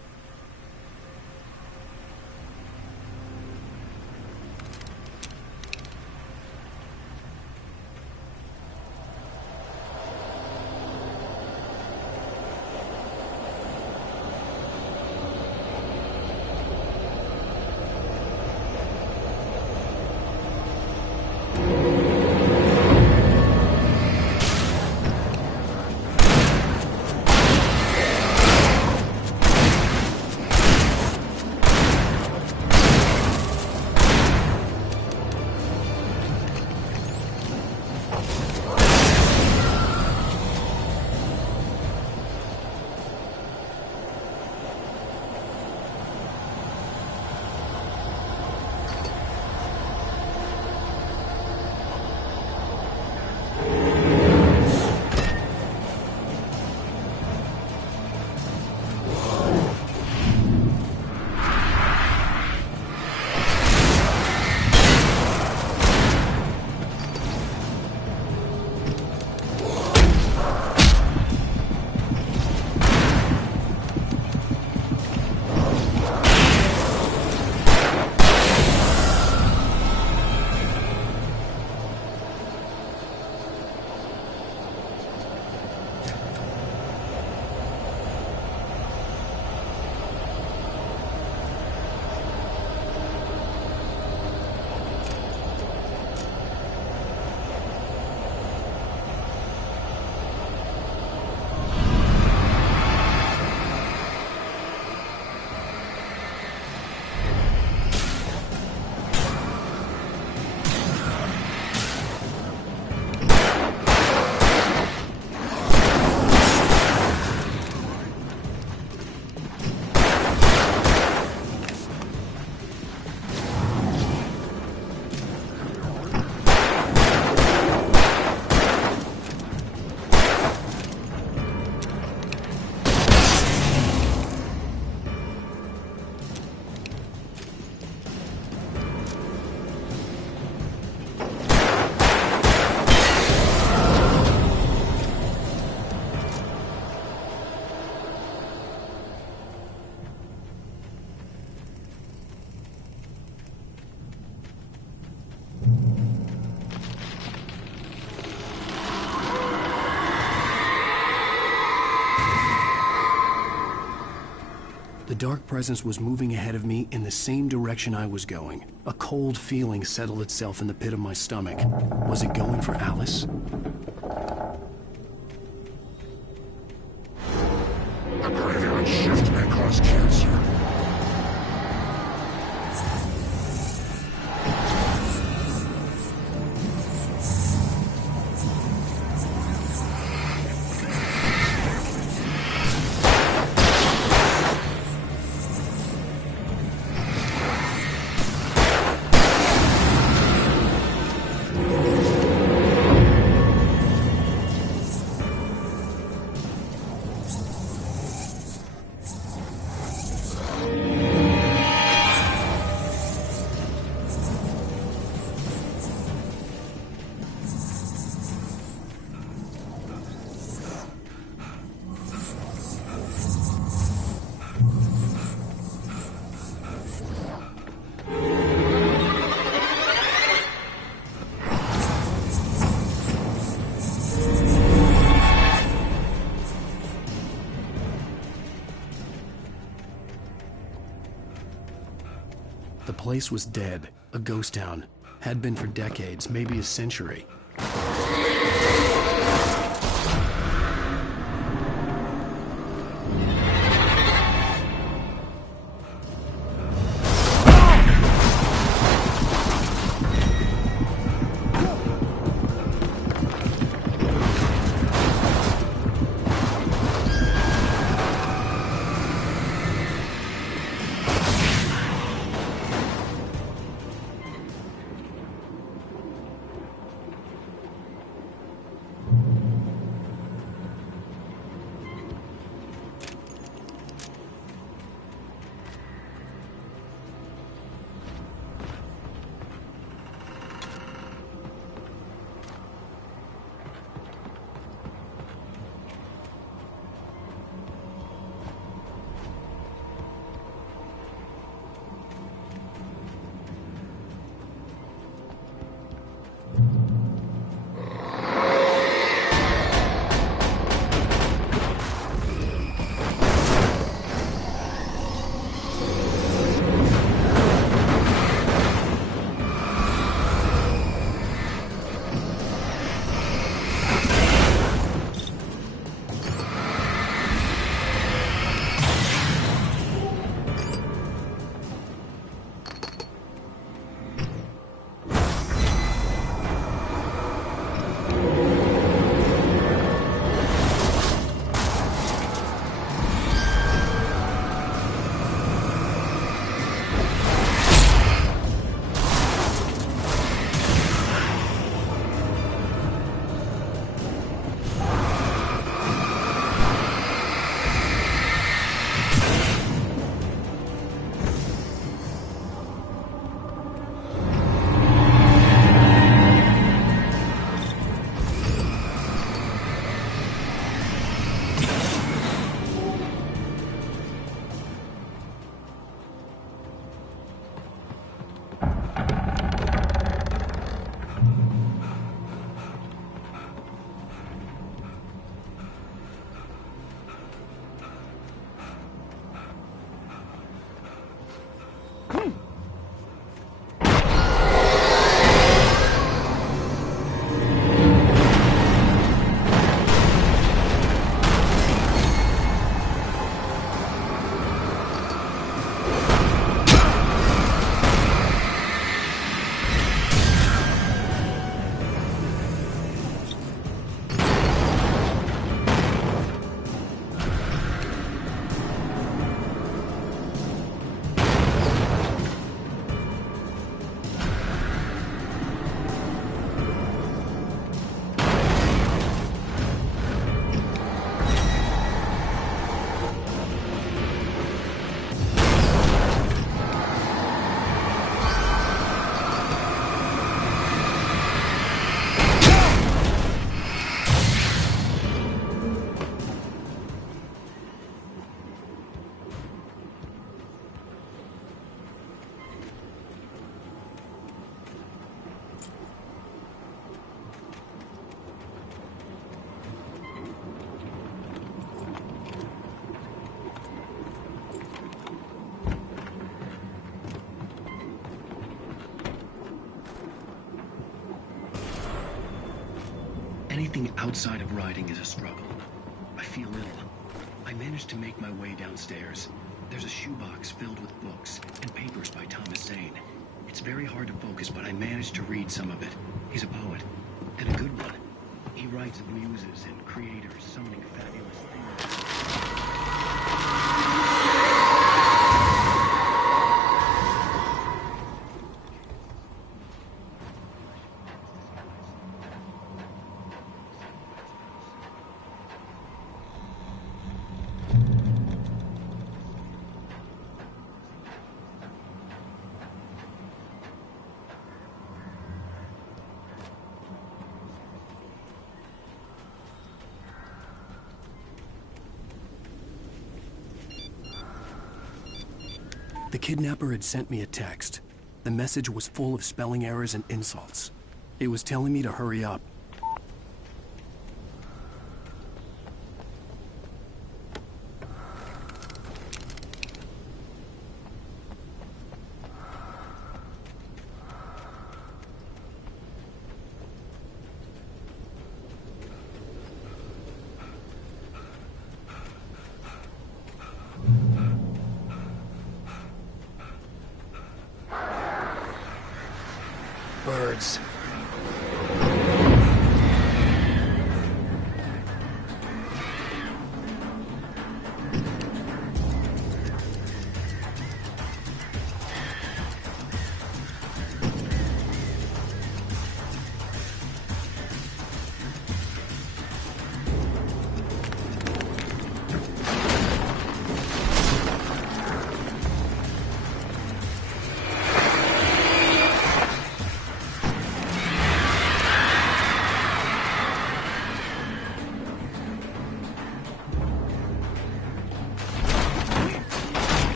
The dark presence was moving ahead of me in the same direction I was going. A cold feeling settled itself in the pit of my stomach. Was it going for Alice? The graveyard shift may cause cancer. The place was dead, a ghost town. Had been for decades, maybe a century. Anything outside of riding is a struggle. I feel ill. I managed to make my way downstairs. There's a shoebox filled with books and papers by Thomas Zane. It's very hard to focus, but I managed to read some of it. He's a poet, and a good one. He writes of muses and creators summoning fabulous things. The kidnapper had sent me a text. The message was full of spelling errors and insults. It was telling me to hurry up. Birds.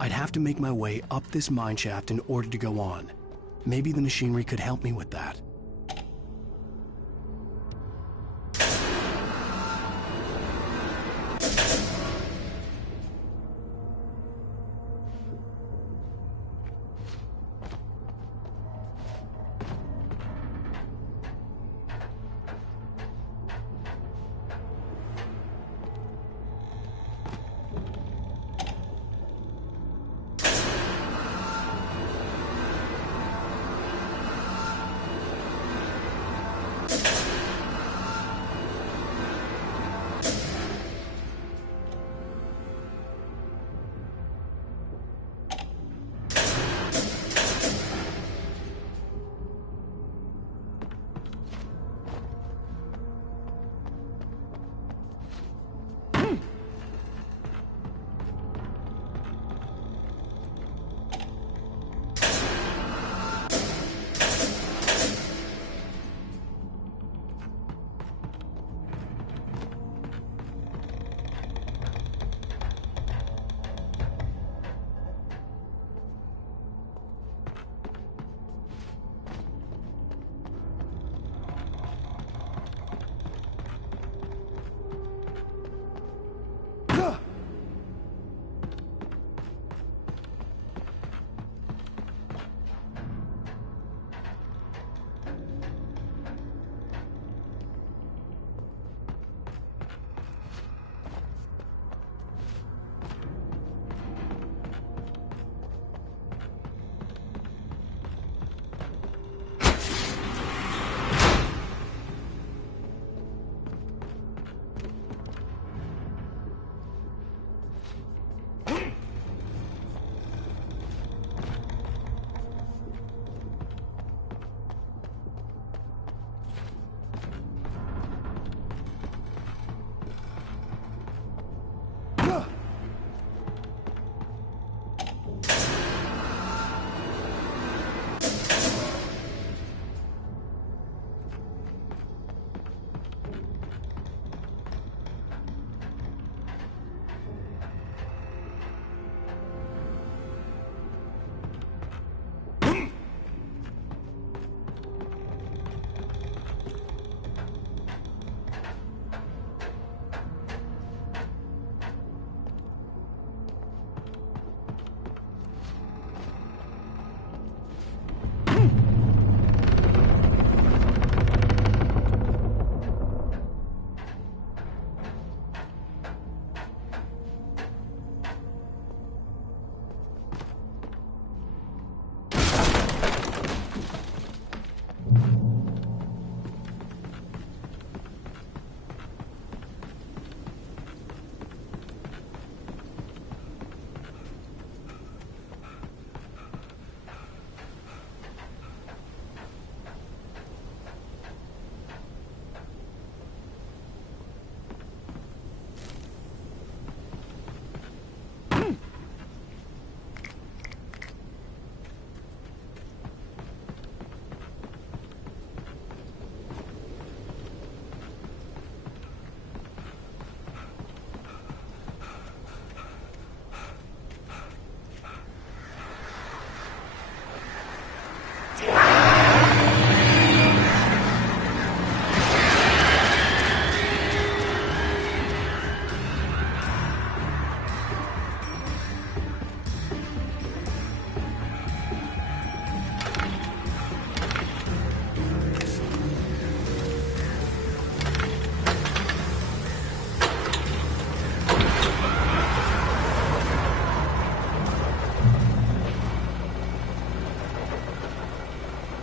I'd have to make my way up this mine shaft in order to go on. Maybe the machinery could help me with that.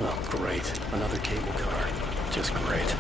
Oh, great. Another cable car. Just great.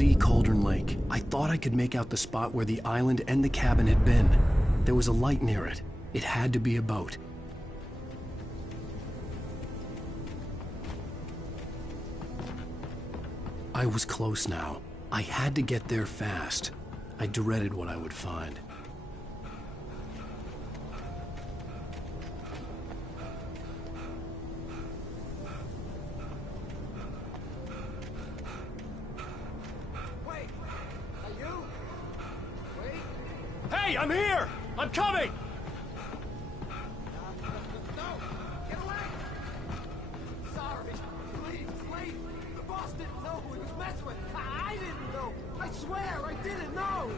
see Cauldron Lake. I thought I could make out the spot where the island and the cabin had been. There was a light near it. It had to be a boat. I was close now. I had to get there fast. I dreaded what I would find. Hey, I'm here! I'm coming! Sorry. Please, leave. The boss didn't know who he was messing with. I didn't know. I swear, I didn't know.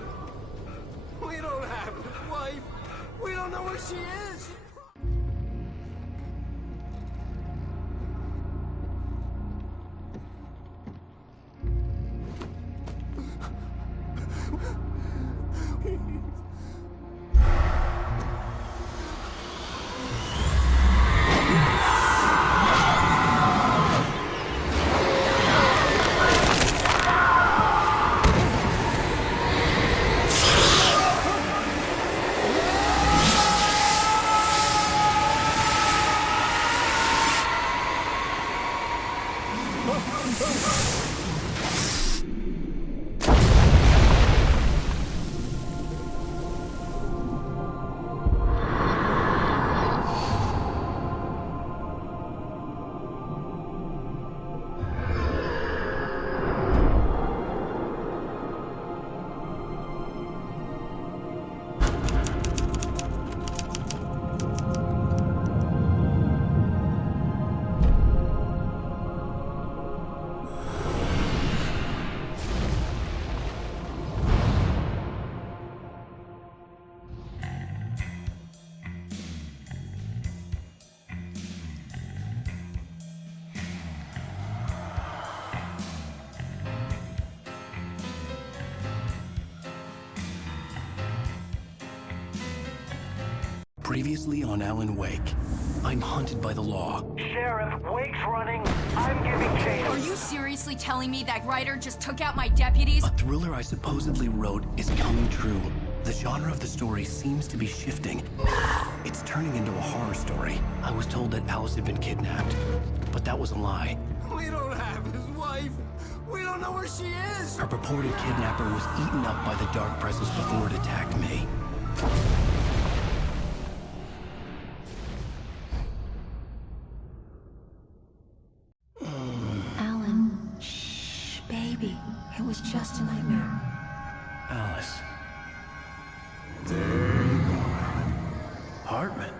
We don't have his wife. We don't know where she is. Previously on Alan Wake, I'm hunted by the law. Sheriff, Wake's running. I'm giving chase. Are you seriously telling me that writer just took out my deputies? A thriller I supposedly wrote is coming true. The genre of the story seems to be shifting. It's turning into a horror story. I was told that Alice had been kidnapped, but that was a lie. We don't have his wife. We don't know where she is. Her purported kidnapper was eaten up by the dark presence before it attacked me. Alan, shh, baby. It was just a nightmare. Alice. There you go, Alan. Hartman,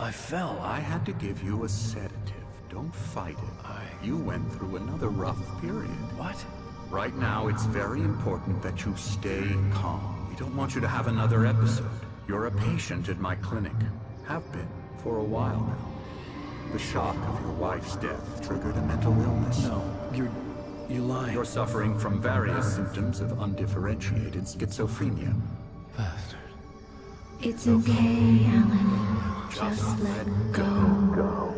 I fell. I had to give you a sedative. Don't fight it. You went through another rough period. What? Right now, it's very important that you stay calm. We don't want you to have another episode. You're a patient at my clinic. Have been for a while now. The shock of your wife's death triggered a mental illness. No, you're lying. You're suffering from various symptoms of undifferentiated schizophrenia. Bastard. It's okay, Alan. Just let go.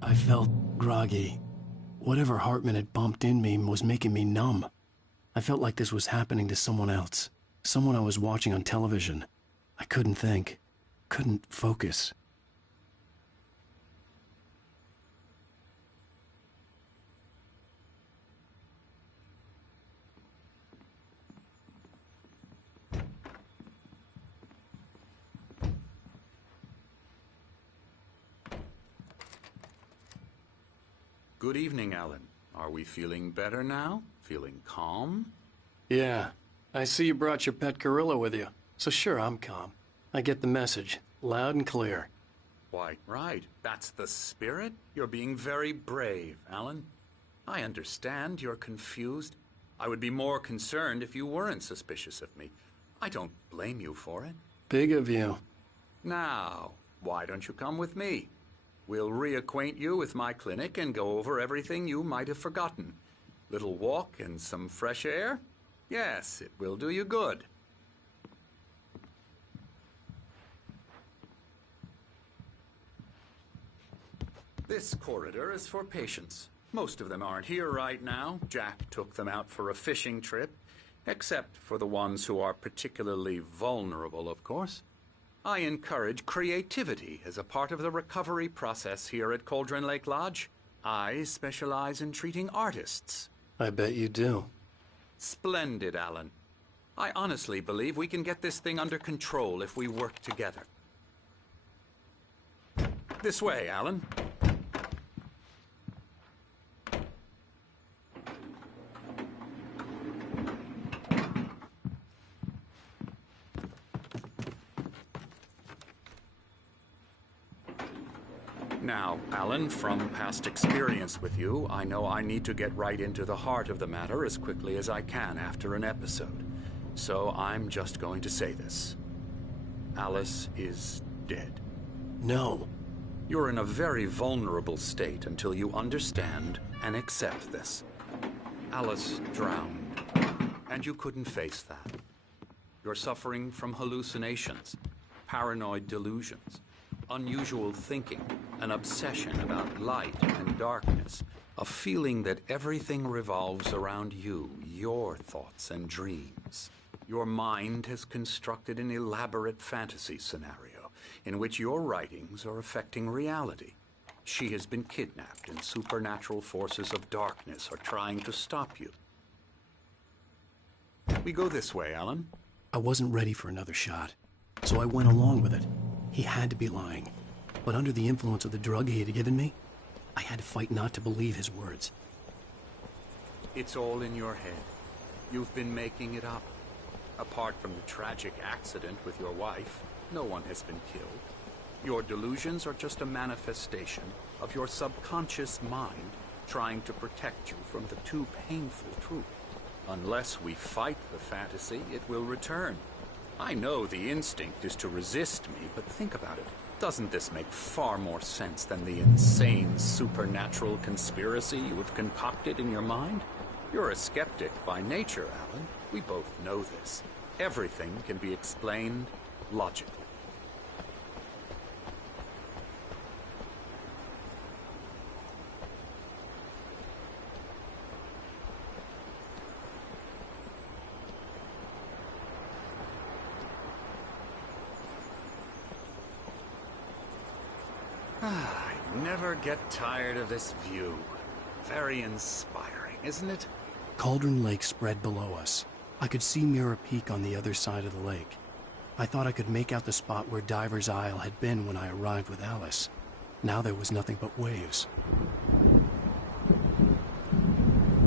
I felt groggy. Whatever Hartman had bumped in me was making me numb. I felt like this was happening to someone else. Someone I was watching on television. I couldn't think. Couldn't focus. Good evening, Alan. Are we feeling better now? Feeling calm? Yeah. I see you brought your pet gorilla with you. So sure, I'm calm. I get the message. Loud and clear. Why, right. That's the spirit. You're being very brave, Alan. I understand you're confused. I would be more concerned if you weren't suspicious of me. I don't blame you for it. Big of you. Now, why don't you come with me? We'll reacquaint you with my clinic and go over everything you might have forgotten. Little walk and some fresh air? Yes, it will do you good. This corridor is for patients. Most of them aren't here right now. Jack took them out for a fishing trip, except for the ones who are particularly vulnerable, of course. I encourage creativity as a part of the recovery process here at Cauldron Lake Lodge. I specialize in treating artists. I bet you do. Splendid, Alan. I honestly believe we can get this thing under control if we work together. This way, Alan. Now, Alan, from past experience with you, I know I need to get right into the heart of the matter as quickly as I can after an episode. So I'm just going to say this. Alice is dead. No. You're in a very vulnerable state until you understand and accept this. Alice drowned, and you couldn't face that. You're suffering from hallucinations, paranoid delusions, unusual thinking, an obsession about light and darkness, a feeling that everything revolves around you, your thoughts and dreams. Your mind has constructed an elaborate fantasy scenario in which your writings are affecting reality. She has been kidnapped and supernatural forces of darkness are trying to stop you. We go this way, Alan. I wasn't ready for another shot, so I went along with it. He had to be lying. But under the influence of the drug he had given me, I had to fight not to believe his words. It's all in your head. You've been making it up. Apart from the tragic accident with your wife, no one has been killed. Your delusions are just a manifestation of your subconscious mind trying to protect you from the too painful truth. Unless we fight the fantasy, it will return. I know the instinct is to resist me, but think about it. Doesn't this make far more sense than the insane supernatural conspiracy you have concocted in your mind? You're a skeptic by nature, Alan. We both know this. Everything can be explained logically. I never get tired of this view. Very inspiring, isn't it? Cauldron Lake spread below us. I could see Mirror Peak on the other side of the lake. I thought I could make out the spot where Diver's Isle had been when I arrived with Alice. Now there was nothing but waves.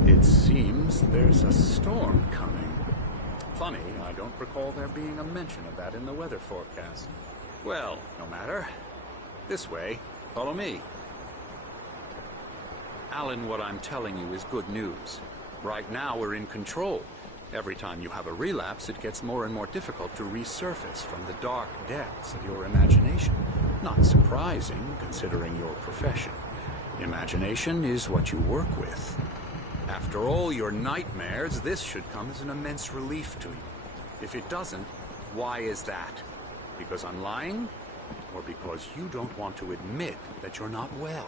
It seems there's a storm coming. Funny, I don't recall there being a mention of that in the weather forecast. Well, no matter. This way. Follow me. Alan, what I'm telling you is good news. Right now, we're in control. Every time you have a relapse, it gets more and more difficult to resurface from the dark depths of your imagination. Not surprising, considering your profession. Imagination is what you work with. After all your nightmares, this should come as an immense relief to you. If it doesn't, why is that? Because I'm lying? Or because you don't want to admit that you're not well?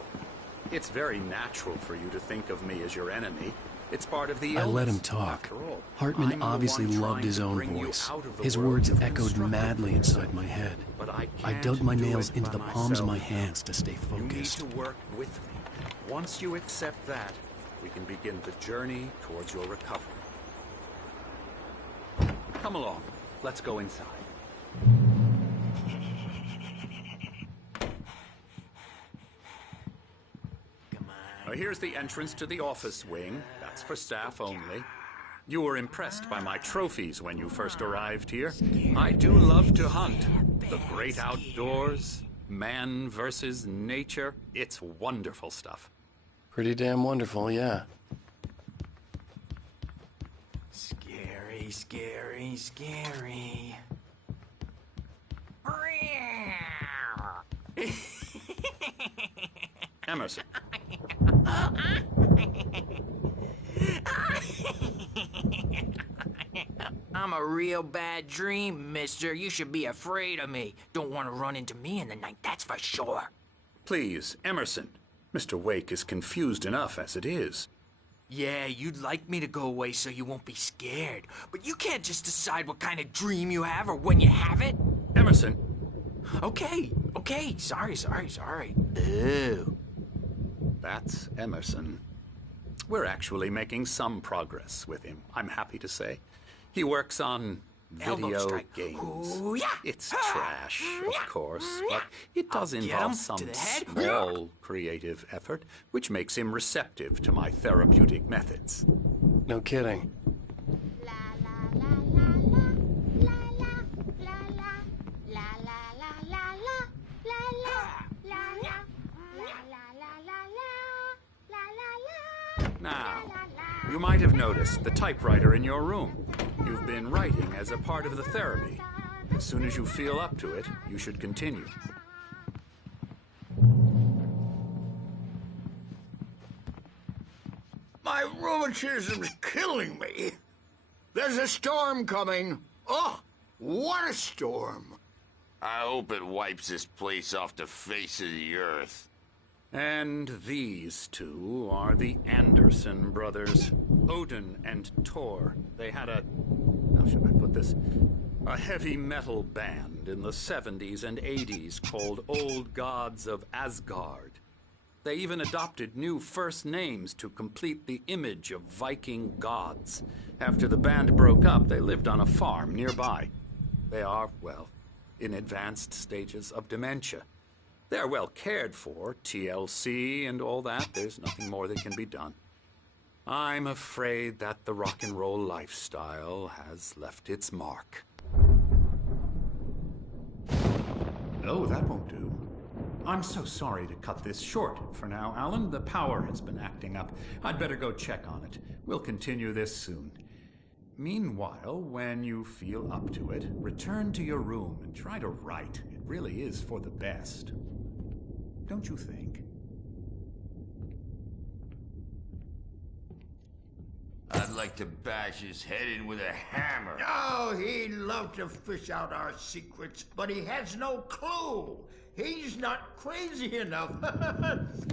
It's very natural for you to think of me as your enemy. It's part of the illness. I let him talk. Hartman obviously loved his own voice. His words echoed madly inside my head. I dug my nails into the palms of my hands to stay focused. You need to work with me. Once you accept that, we can begin the journey towards your recovery. Come along. Let's go inside. Here's the entrance to the office wing. That's for staff only. You were impressed by my trophies when you first arrived here. I do love to hunt. The great outdoors, man versus nature. It's wonderful stuff. Pretty damn wonderful, yeah. Scary, scary, scary. Emerson. I'm a real bad dream, mister. You should be afraid of me. Don't want to run into me in the night, that's for sure. Please, Emerson. Mr. Wake is confused enough as it is. Yeah, you'd like me to go away so you won't be scared. But you can't just decide what kind of dream you have or when you have it. Emerson! Okay. Sorry. Ew. That's Emerson. We're actually making some progress with him, I'm happy to say. He works on video games. Ooh, yeah. It's trash, of course, but it does involve some small creative effort, which makes him receptive to my therapeutic methods. No kidding. Now, you might have noticed the typewriter in your room. You've been writing as a part of the therapy. As soon as you feel up to it, you should continue. My rheumatism's killing me. There's a storm coming. Oh, what a storm. I hope it wipes this place off the face of the earth. And these two are the Anderson brothers, Odin and Tor. They had how should I put this? A heavy metal band in the 70s and 80s called Old Gods of Asgard. They even adopted new first names to complete the image of Viking gods. After the band broke up, they lived on a farm nearby. They are, well, in advanced stages of dementia. They're well cared for, TLC and all that. There's nothing more that can be done. I'm afraid that the rock and roll lifestyle has left its mark. Oh, that won't do. I'm so sorry to cut this short for now, Alan. The power has been acting up. I'd better go check on it. We'll continue this soon. Meanwhile, when you feel up to it, return to your room and try to write. It really is for the best. Don't you think? I'd like to bash his head in with a hammer. Oh, he'd love to fish out our secrets, but he has no clue. He's not crazy enough.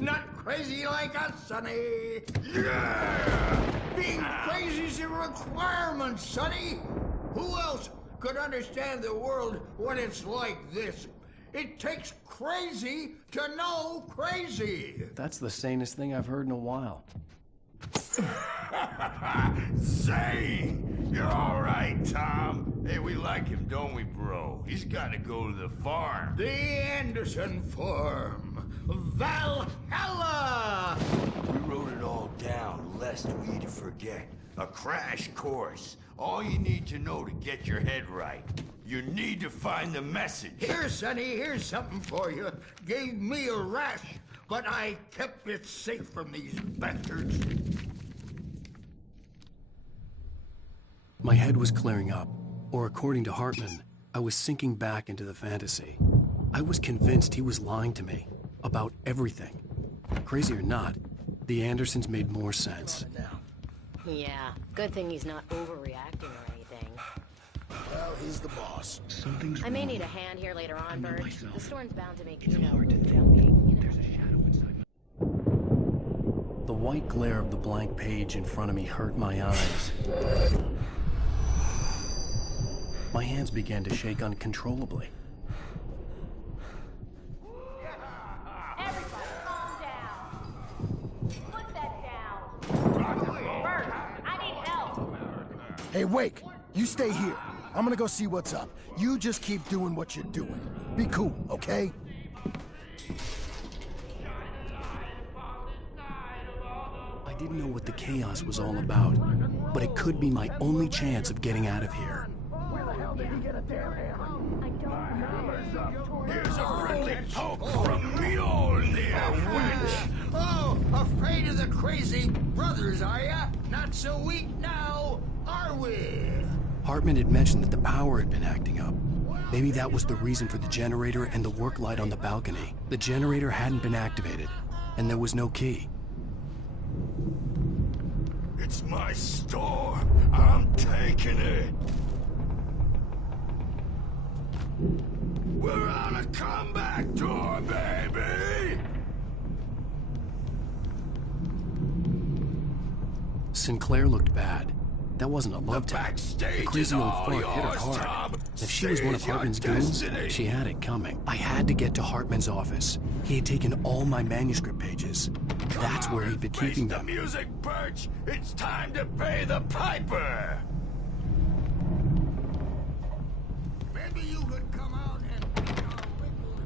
Not crazy like us, Sonny. Yeah! Being crazy's a requirement, Sonny. Who else could understand the world when it's like this? It takes crazy to know crazy. That's the sanest thing I've heard in a while. Zane! You're all right, Tom. Hey, we like him, don't we, bro? He's got to go to the farm. The Anderson farm. Valhalla! We wrote it all down, lest we'd forget. A crash course. All you need to know to get your head right. You need to find the message. Here, Sonny, here's something for you. Gave me a rash, but I kept it safe from these bastards. My head was clearing up, or according to Hartman, I was sinking back into the fantasy. I was convinced he was lying to me about everything. Crazy or not, the Andersons made more sense. Yeah, good thing he's not overreacting or anything. Well, he's the boss. I may need a hand here later on, Bert. The storm's bound to make, jumpy. There's a shadow inside. The white glare of the blank page in front of me hurt my eyes. My hands began to shake uncontrollably. Everybody, calm down. Put that down. Bert, I need help. Hey, Wake, you stay here. I'm gonna go see what's up. You just keep doing what you're doing. Be cool, okay? I didn't know what the chaos was all about, but it could be my only chance of getting out of here. Where the hell did he get a damn hammer? Here's a friendly poke from Mjolnir, witch! Oh, afraid of the crazy brothers, are ya? Not so weak now, are we? Hartman had mentioned that the power had been acting up. Maybe that was the reason for the generator and the work light on the balcony. The generator hadn't been activated, and there was no key. It's my storm. I'm taking it. We're on a comeback tour, baby! Sinclair looked bad. That wasn't a love tap. The crazy old fart hit her hard. If she was one of Hartman's goons, she had it coming. I had to get to Hartman's office. He had taken all my manuscript pages. That's where he'd been keeping them. The music, Birch! It's time to pay the piper! Maybe you could come out and beat our wrinkled,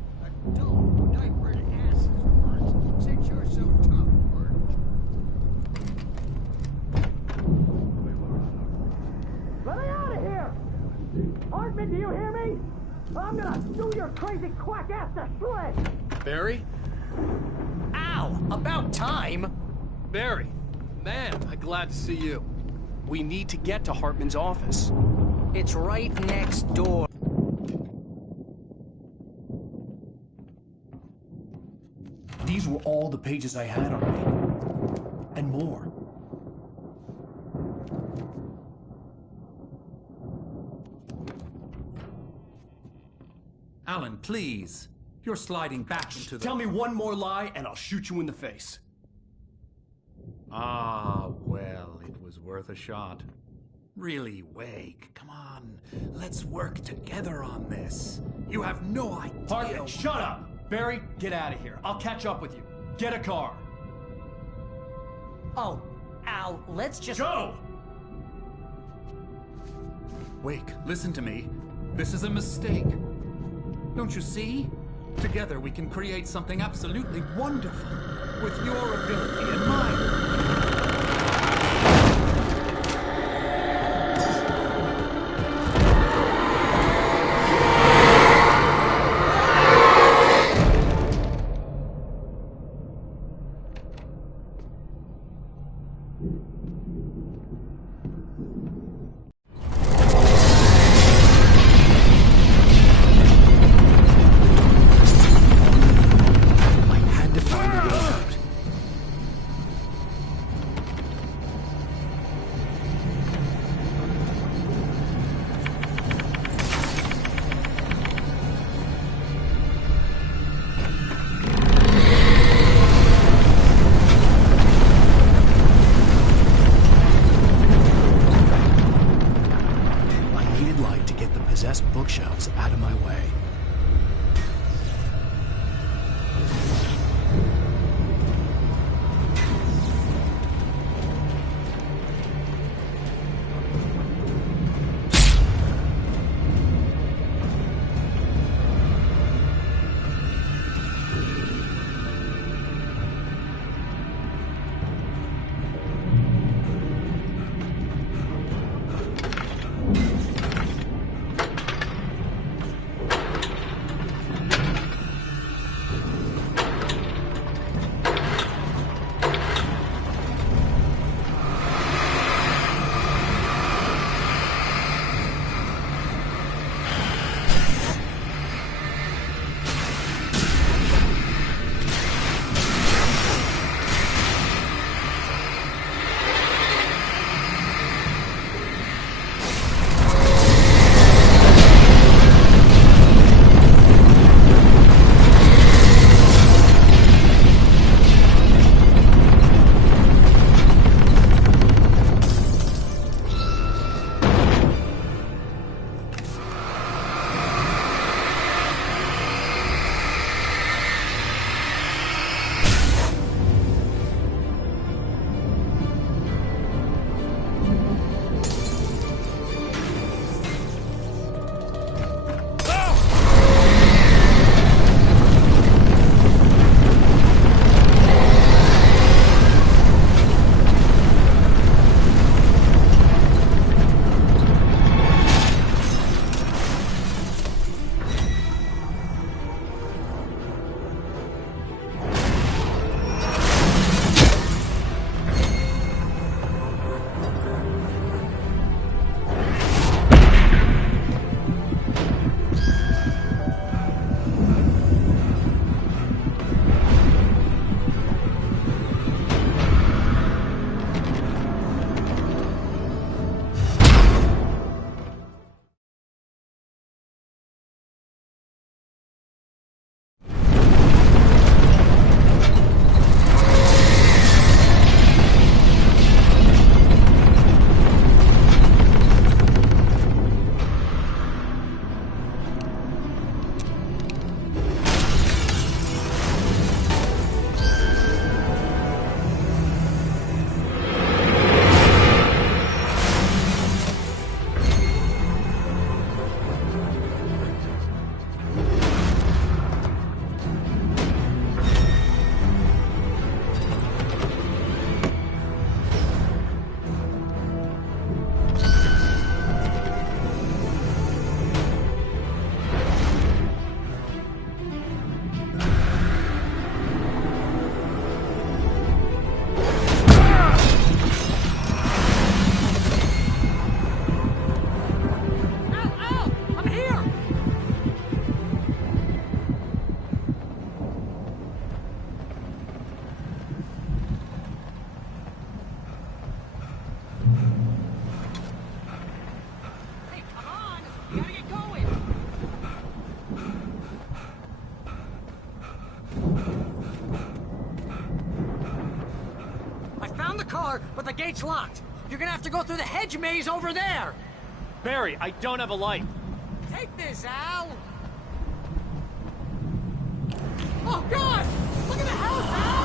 adult, diapered asses first, since you're so tough, Birch. Let me out of here! Hartman, do you hear me? I'm gonna do your crazy quack ass to shreds! Barry? Ow! About time! Barry, man, I'm glad to see you. We need to get to Hartman's office. It's right next door. These were all the pages I had on me. And more. Alan, please. You're sliding back into the... Tell me one more lie and I'll shoot you in the face. Ah, well, it was worth a shot. Really, Wake, come on. Let's work together on this. You have no idea... Hartman, shut up! Barry, get out of here. I'll catch up with you. Get a car. Oh, Al, let's just... Go! Wake, listen to me. This is a mistake. Don't you see? Together we can create something absolutely wonderful. With your ability and mine. found the car, but the gate's locked. You're gonna have to go through the hedge maze over there. Barry, I don't have a light. Take this, Al. Oh, God! Look at the house, Al!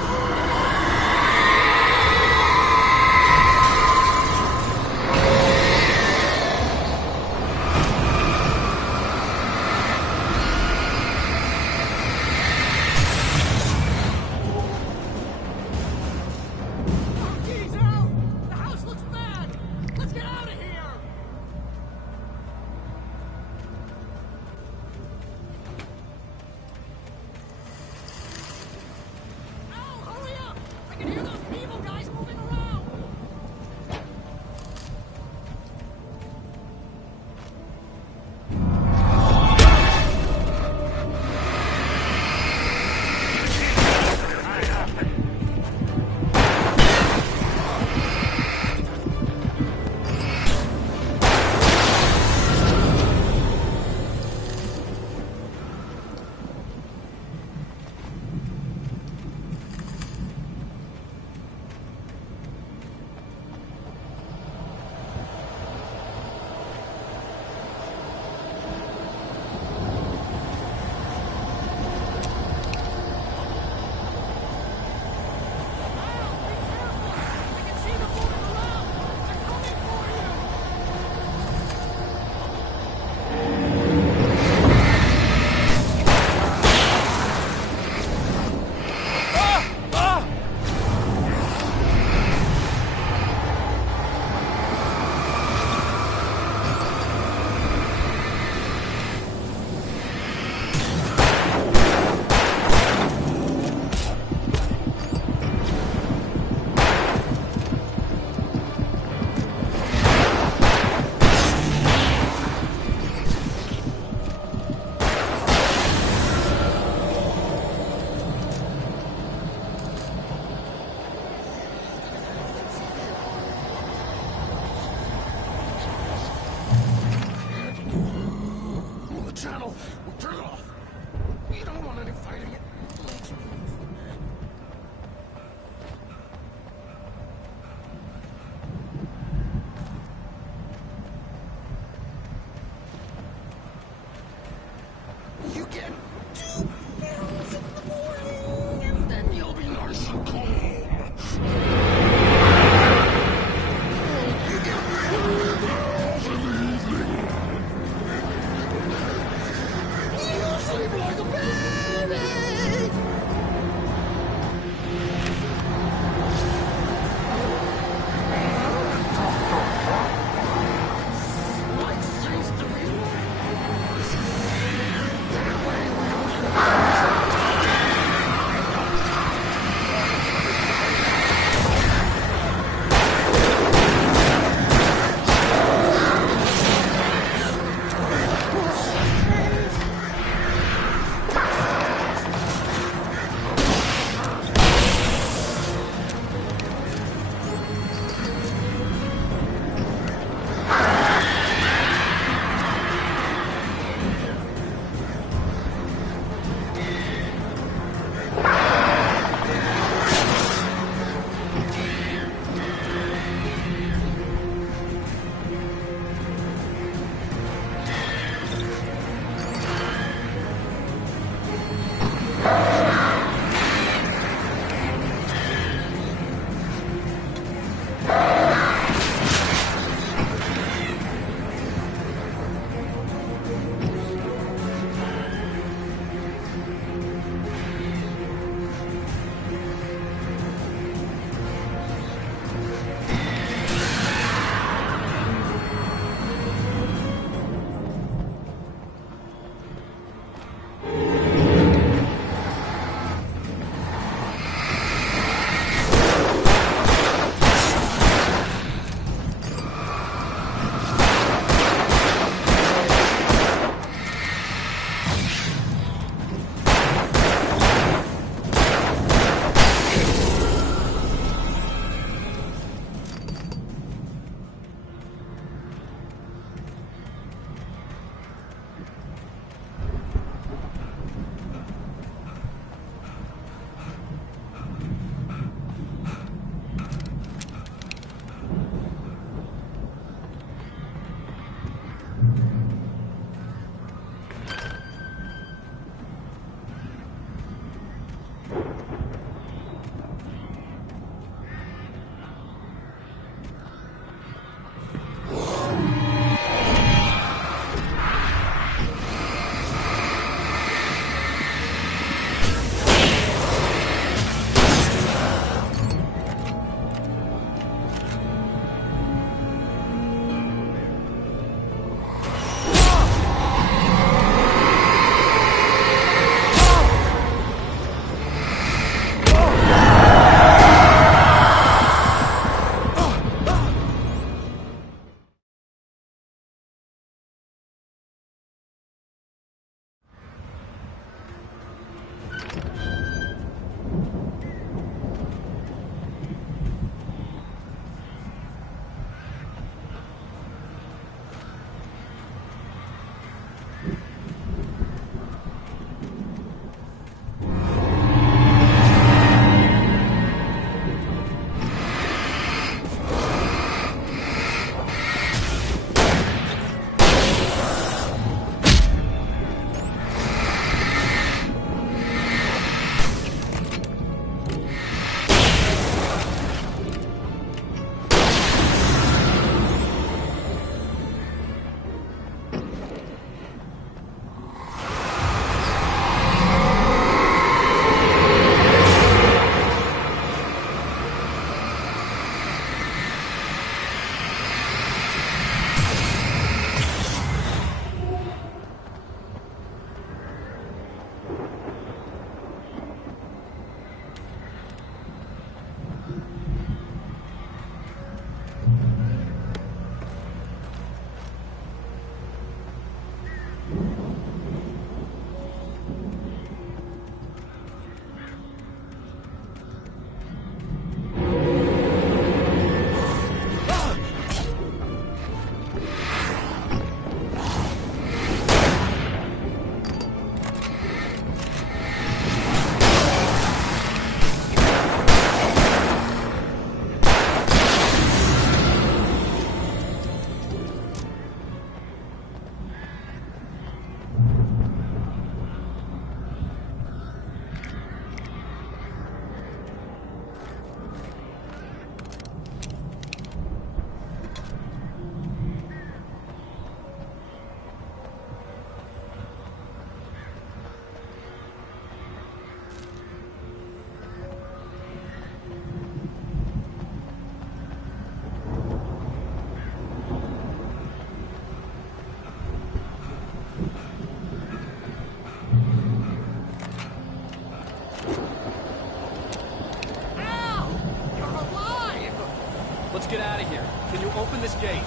Let's get out of here. Can you open this gate?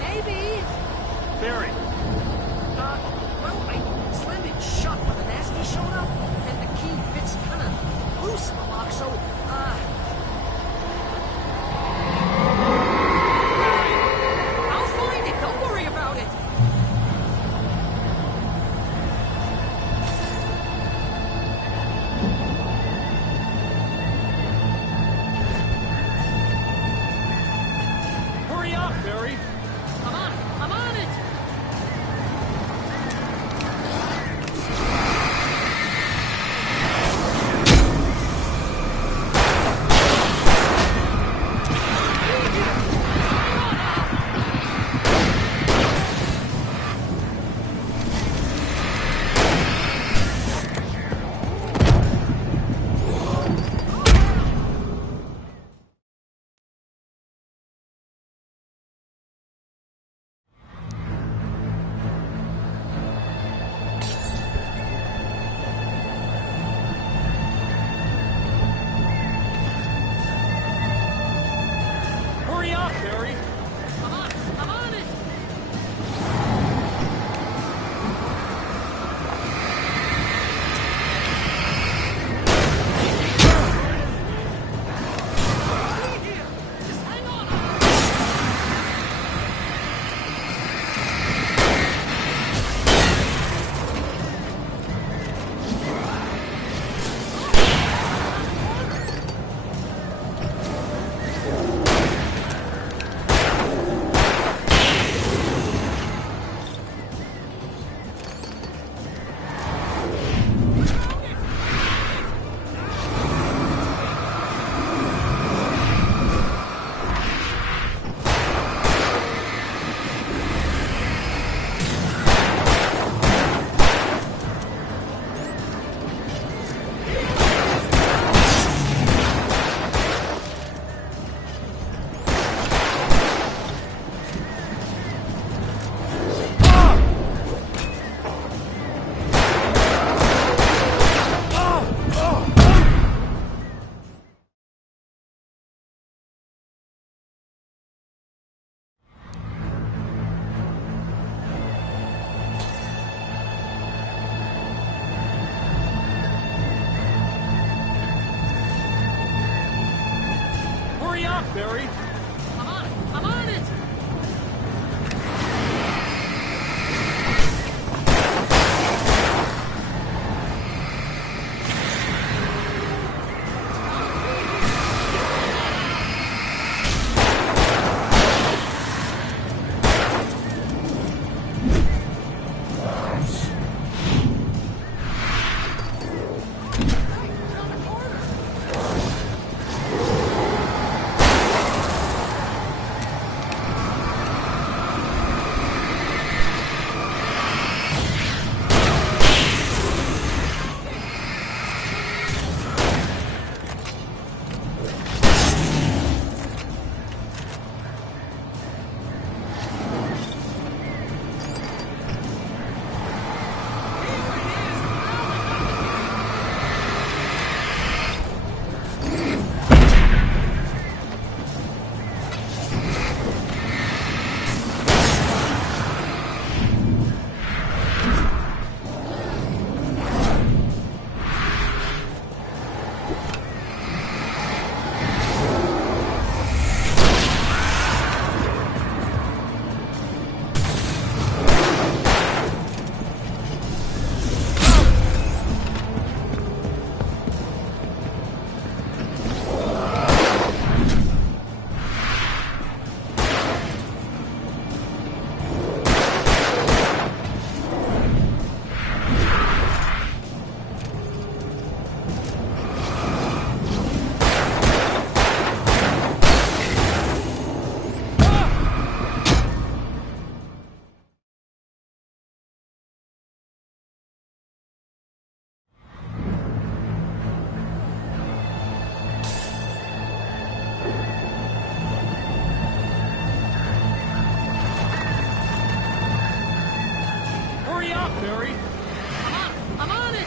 Maybe. Barry. Well, I slammed it shut when the nasty showed up, and the key fits kind of loose in the lock, so, I'll find it. Don't worry about it. Hurry up, Barry. I'm on it. Hurry up, Barry. I'm on it. Hurry up, Barry. I'm on it. Barry. I'm on it!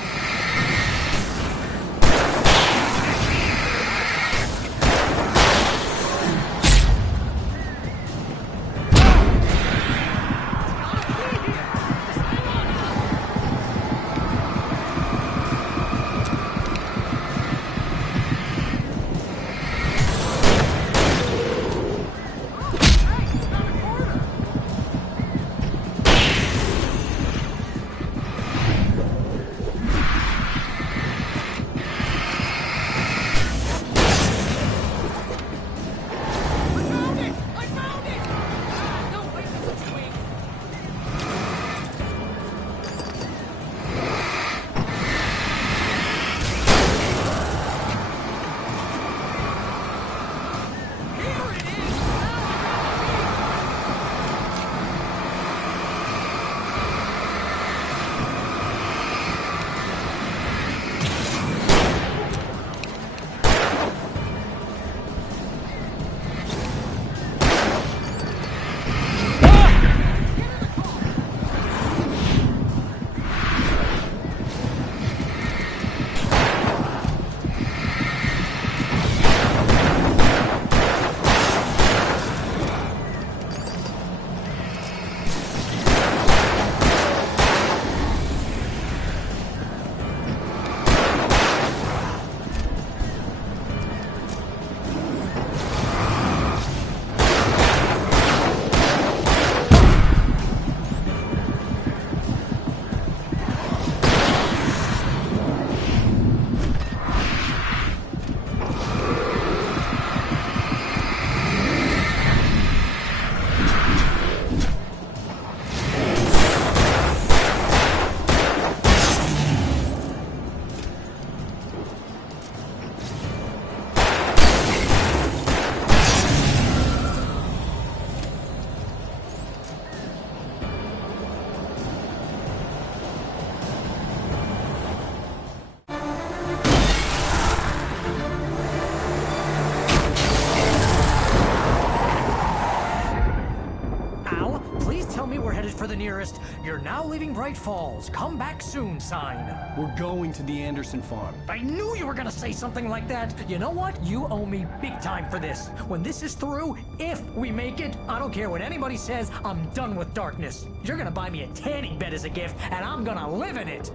for the nearest "You're now leaving Bright Falls. Come back soon" sign. We're going to the Anderson farm. I knew you were gonna say something like that. You know what? You owe me big time for this. When this is through, if we make it, I don't care what anybody says, I'm done with darkness. You're gonna buy me a tanning bed as a gift, and I'm gonna live in it.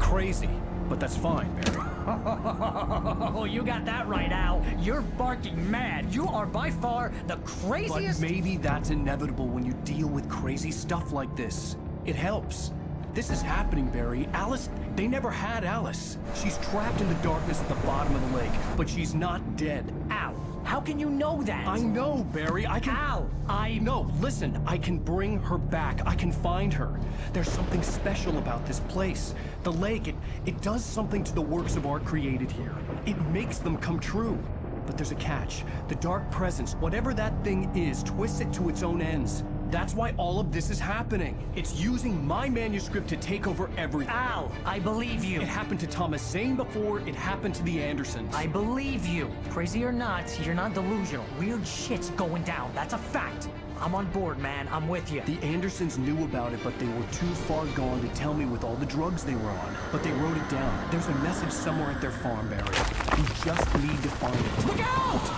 Crazy, but that's fine, Barry. Oh, you got that right, Al. You're barking mad. You are by far the craziest... But maybe that's inevitable when you deal with crazy stuff like this. It helps. This is happening, Barry. Alice, they never had Alice. She's trapped in the darkness at the bottom of the lake, but she's not dead. Al, how can you know that? I know, Barry. I can... Al, No, listen. I can bring her back. I can find her. There's something special about this place. The lake, it does something to the works of art created here. It makes them come true. But there's a catch. The dark presence, whatever that thing is, twists it to its own ends. That's why all of this is happening. It's using my manuscript to take over everything. Al, I believe you. It happened to Thomas Zane before, it happened to the Andersons. I believe you. Crazy or not, you're not delusional. Weird shit's going down. That's a fact. I'm on board, man. I'm with you. The Andersons knew about it, but they were too far gone to tell me with all the drugs they were on. But they wrote it down. There's a message somewhere at their farm, Barry. We just need to find it. Look out!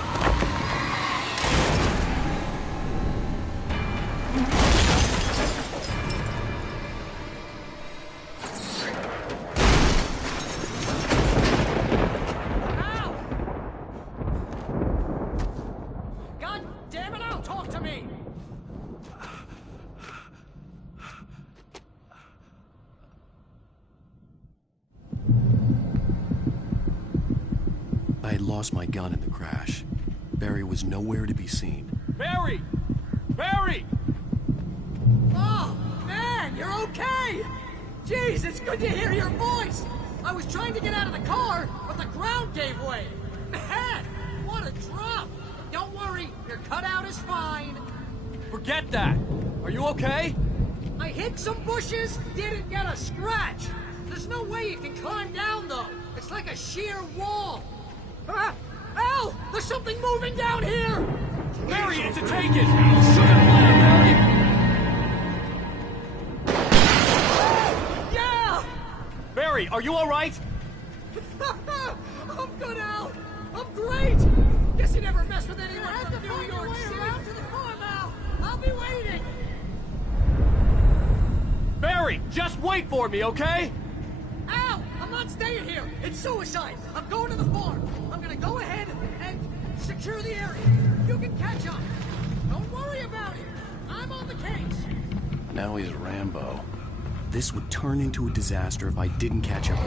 I had lost my gun in the crash. Barry was nowhere to be seen. Barry! Barry! Oh, man, you're okay! Jeez, it's good to hear your voice! I was trying to get out of the car, but the ground gave way! Man, what a drop! Don't worry, your cutout is fine. Forget that! Are you okay? I hit some bushes, didn't get a scratch! There's no way you can climb down, though! It's like a sheer wall! Ah! Al! There's something moving down here! Barry, it's a take-it! Shoot it flat, Barry! Yeah! Barry, are you alright? I'm good, Al! I'm great! Guess you never mess with anyone from New York City! Out to the farm, Al! I'll be waiting! Barry, just wait for me, okay? Al! I'm not staying here! It's suicide! I'm going to the farm! I'm gonna go ahead and secure the area. You can catch up. Don't worry about it. I'm on the case. Now he's Rambo. This would turn into a disaster if I didn't catch up.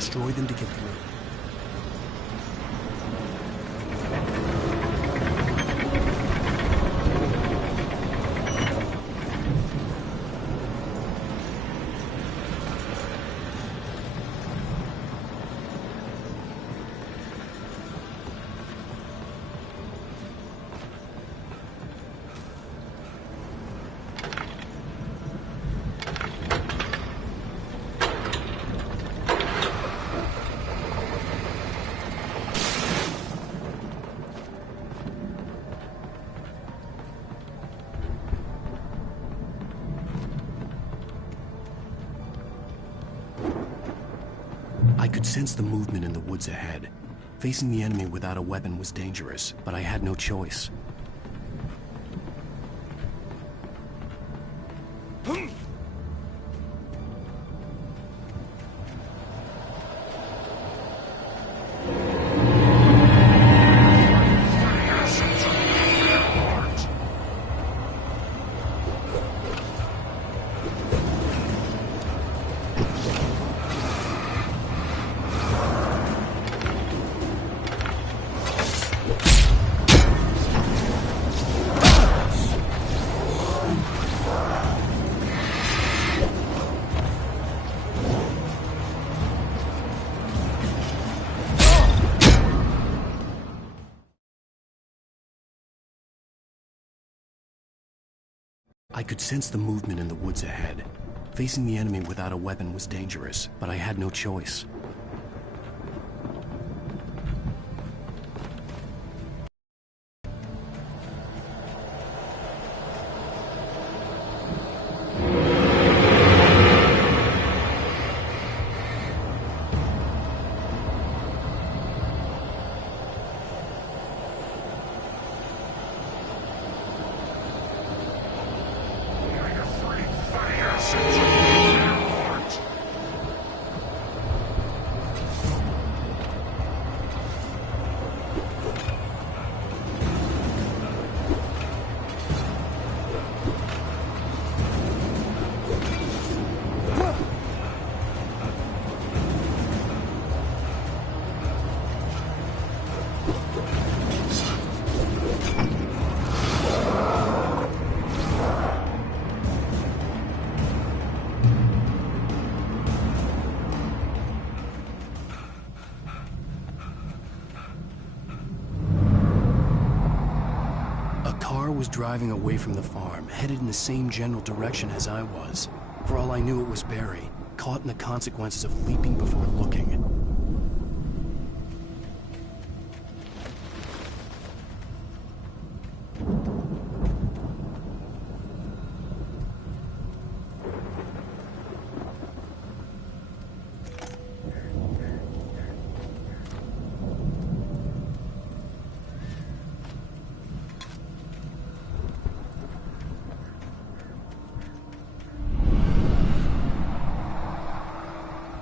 destroy them to get through. I could sense the movement in the woods ahead. Facing the enemy without a weapon was dangerous, but I had no choice. I could sense the movement in the woods ahead. Facing the enemy without a weapon was dangerous, but I had no choice. Was driving away from the farm, headed in the same general direction as I was. For all I knew, it was Barry, caught in the consequences of leaping before looking.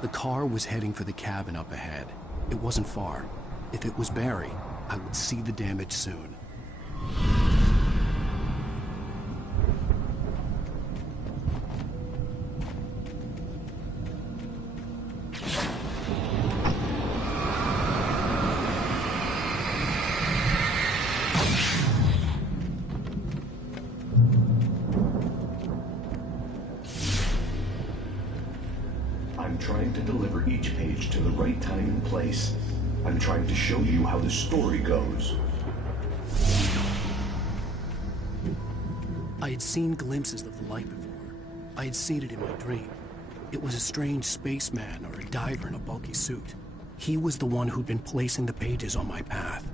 The car was heading for the cabin up ahead. It wasn't far. If it was Barry, I would see the damage soon. I'm trying to deliver each page to the right time and place. I'm trying to show you how the story goes. I had seen glimpses of the light before. I had seen it in my dream. It was a strange spaceman or a diver in a bulky suit. He was the one who'd been placing the pages on my path.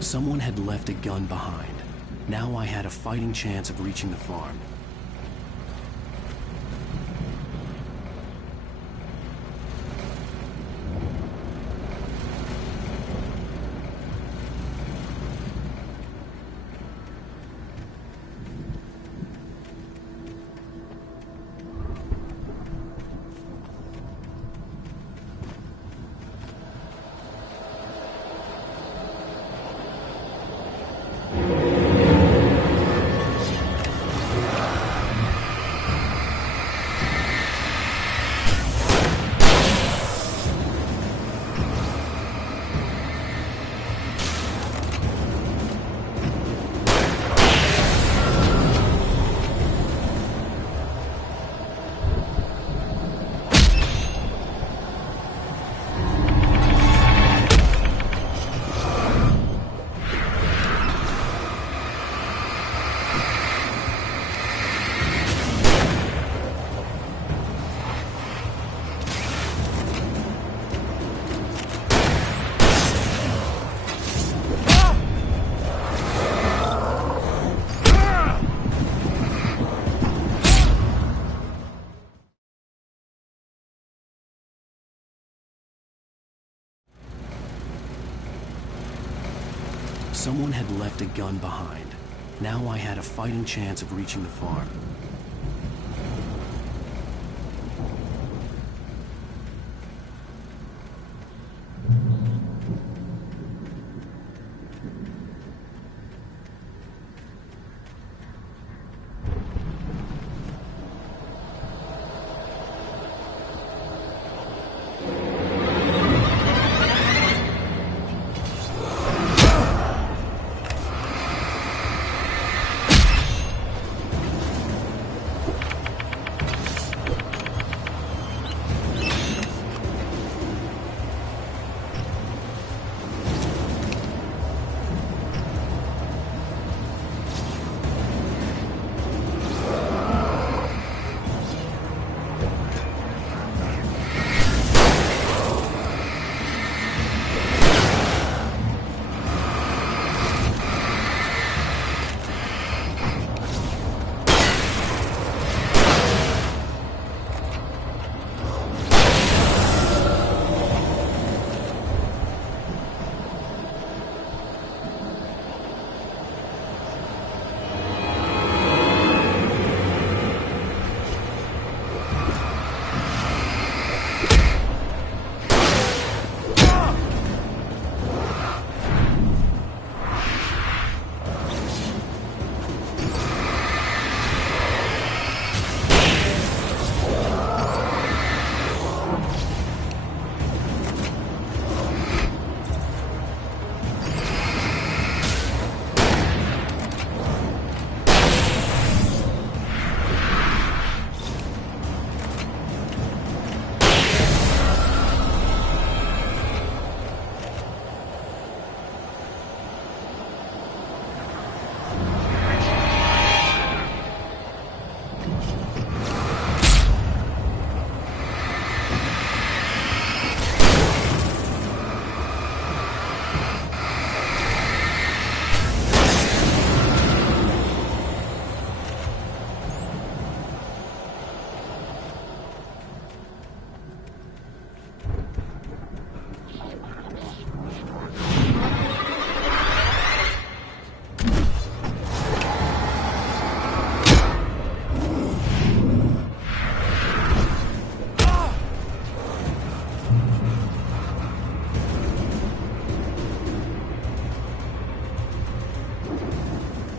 Someone had left a gun behind. Now I had a fighting chance of reaching the farm. Someone had left a gun behind. Now I had a fighting chance of reaching the farm.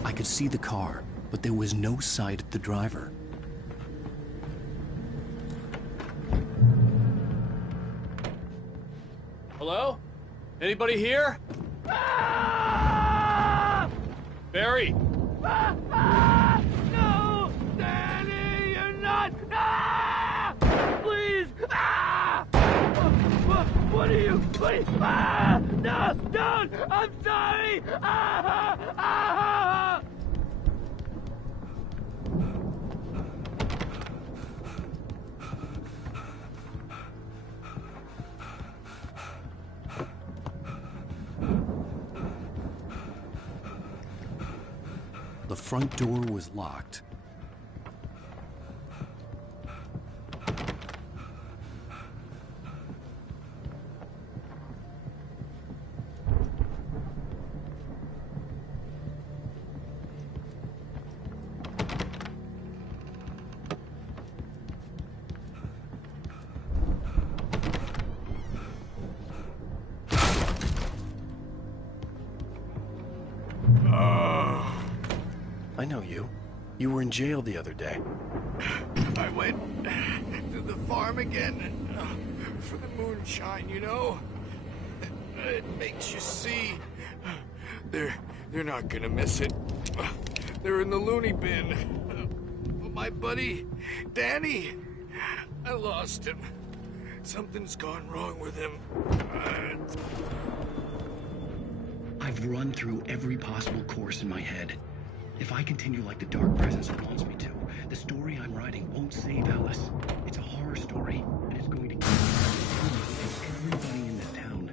I could see the car, but there was no sight of the driver. Hello? Anybody here? Barry! No! Danny, you're not! Please! What are you? No! Don't! I'm sorry! The front door was locked. I know you. You were in jail the other day. I went to the farm again for the moonshine, you know? It makes you see. They're not gonna miss it. They're in the loony bin. My buddy, Danny, I lost him. Something's gone wrong with him. I've run through every possible course in my head. If I continue like the Dark Presence wants me to, the story I'm writing won't save Alice. It's a horror story, and it's going to kill everybody in this town.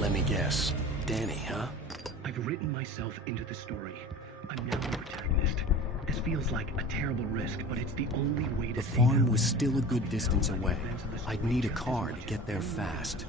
Let me guess. Danny, huh? I've written myself into the story. I'm now the protagonist. This feels like a terrible risk, but it's the only way to The farm was still a good distance away. I'd need a car to get there fast.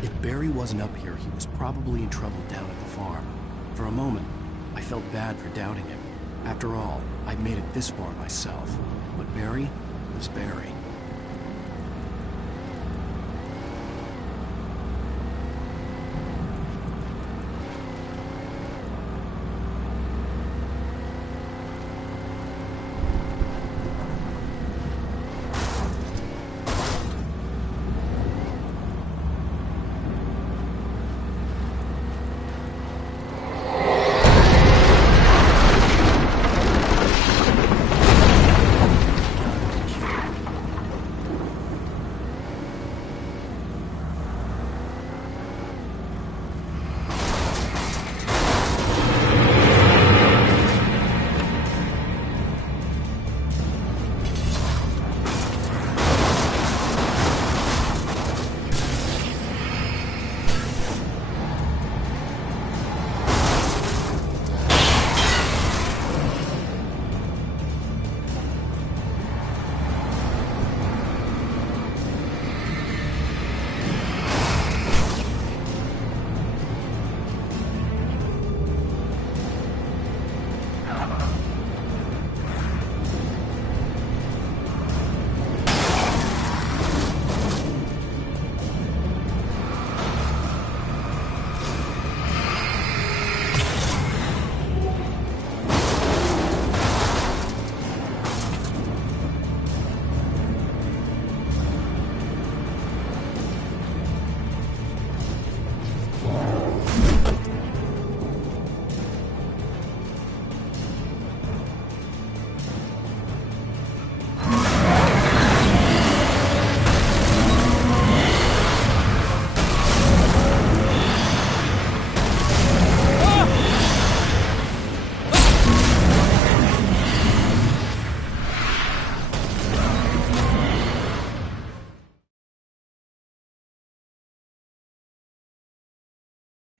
If Barry wasn't up here, he was probably in trouble down at the farm. For a moment, I felt bad for doubting him. After all, I'd made it this far myself. But Barry was Barry.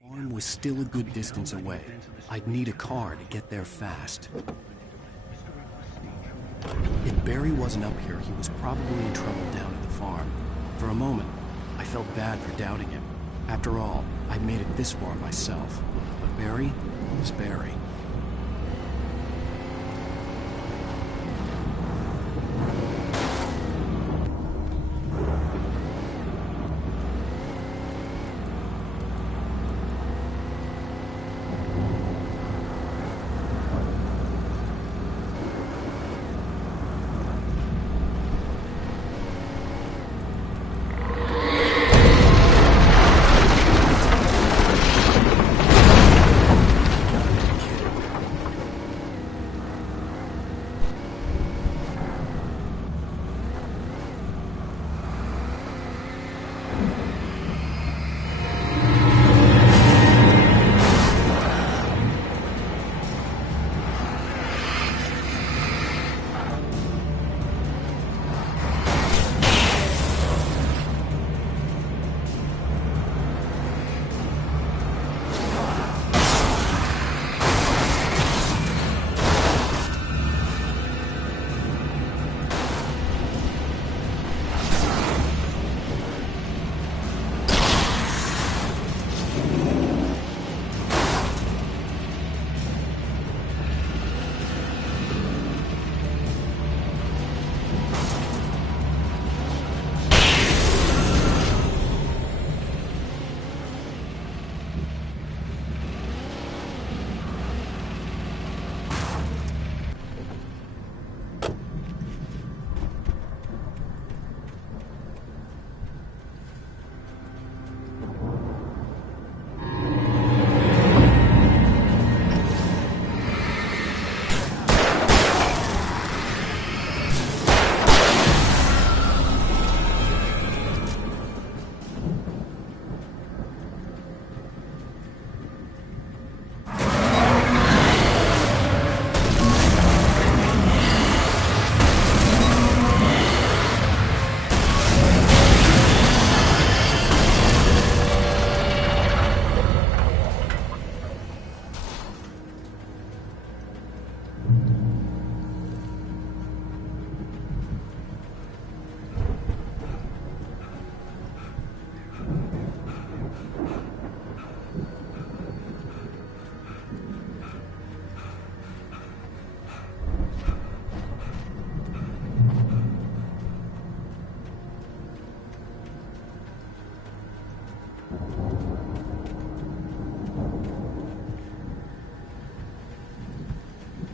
The farm was still a good distance away. I'd need a car to get there fast. If Barry wasn't up here, he was probably in trouble down at the farm. For a moment, I felt bad for doubting him. After all, I'd made it this far myself. But Barry was Barry.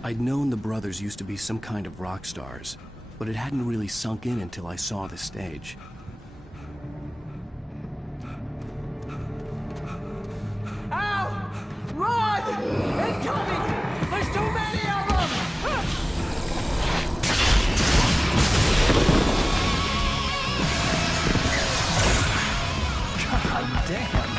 I'd known the brothers used to be some kind of rock stars, but it hadn't really sunk in until I saw the stage. Ow! Run! Incoming! There's too many of them! God damn!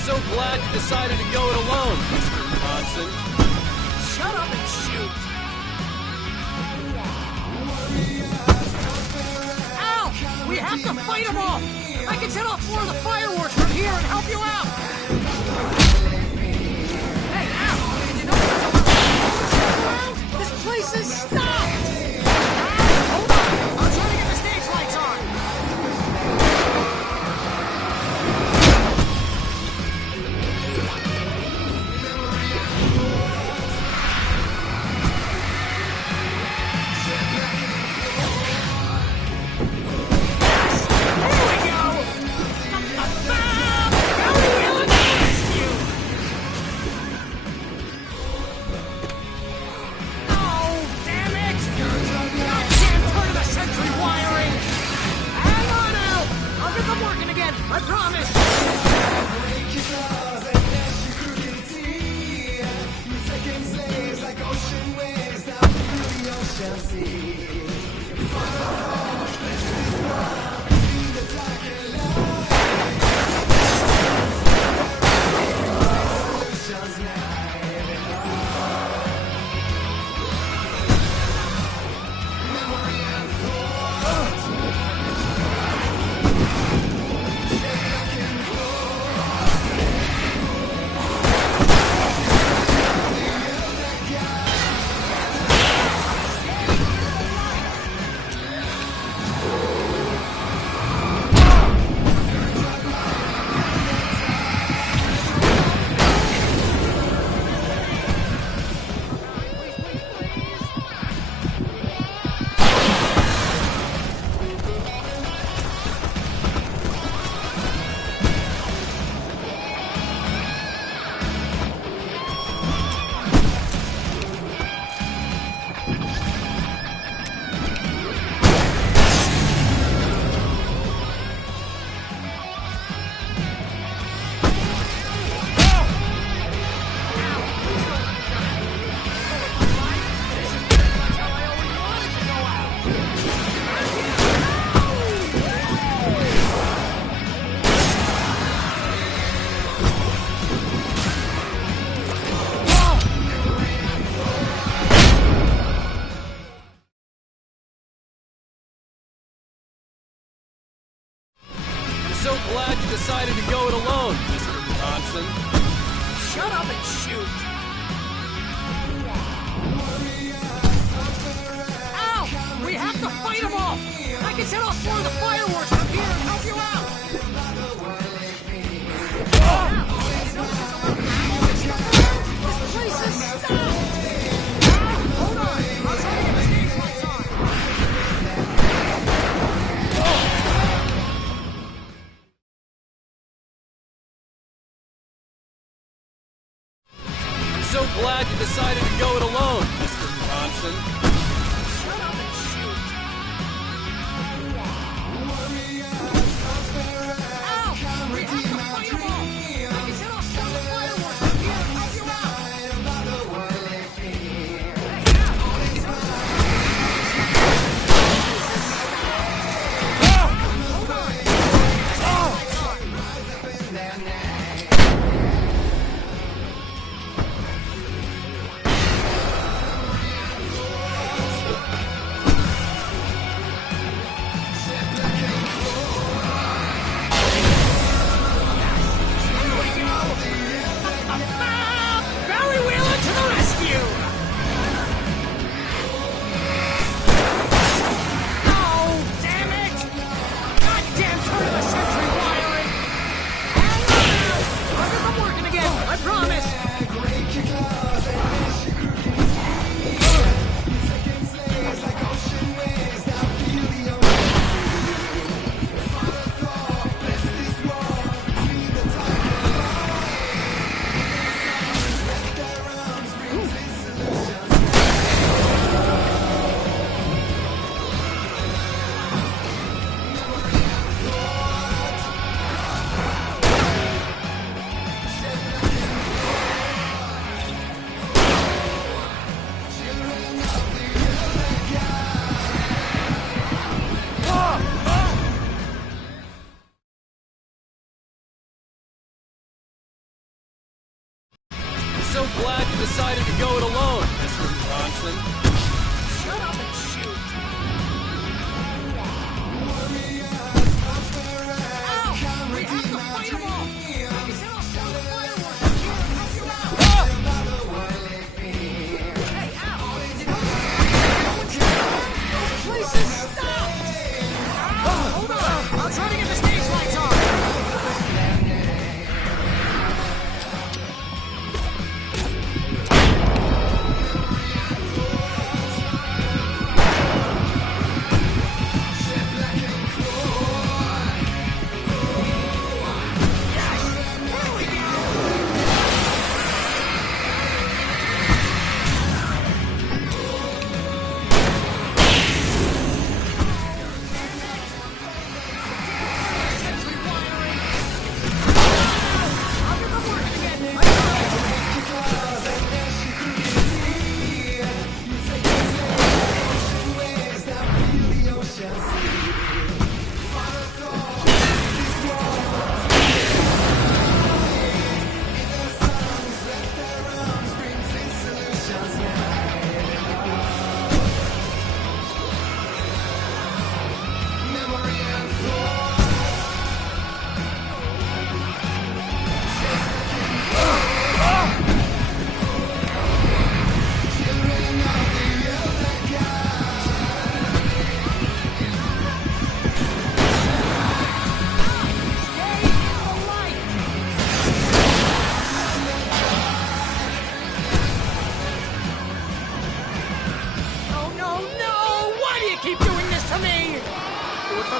So glad you decided to go it alone, Mr. Bronson. Shut up and shoot! Ow! We have to fight them off! I can set off more of the fireworks from here and help you out! Hey, ow! Did you know this place is stopped! Hold on! I'm trying to get the stage lights on! I promise! So glad you decided to go it alone, Mr. Bronson. Shut up and shoot! Ow! We have to fight them off! I can set off more of the fireworks from here and help you out! This place is stopped! Hold on! I'm trying to get the stage lights on! So glad you decided to go it alone, Mr. Bronson. Shut up and shoot! Ow! We have to fight them off! I can set off more of the fireworks from here and help you out! Hold on!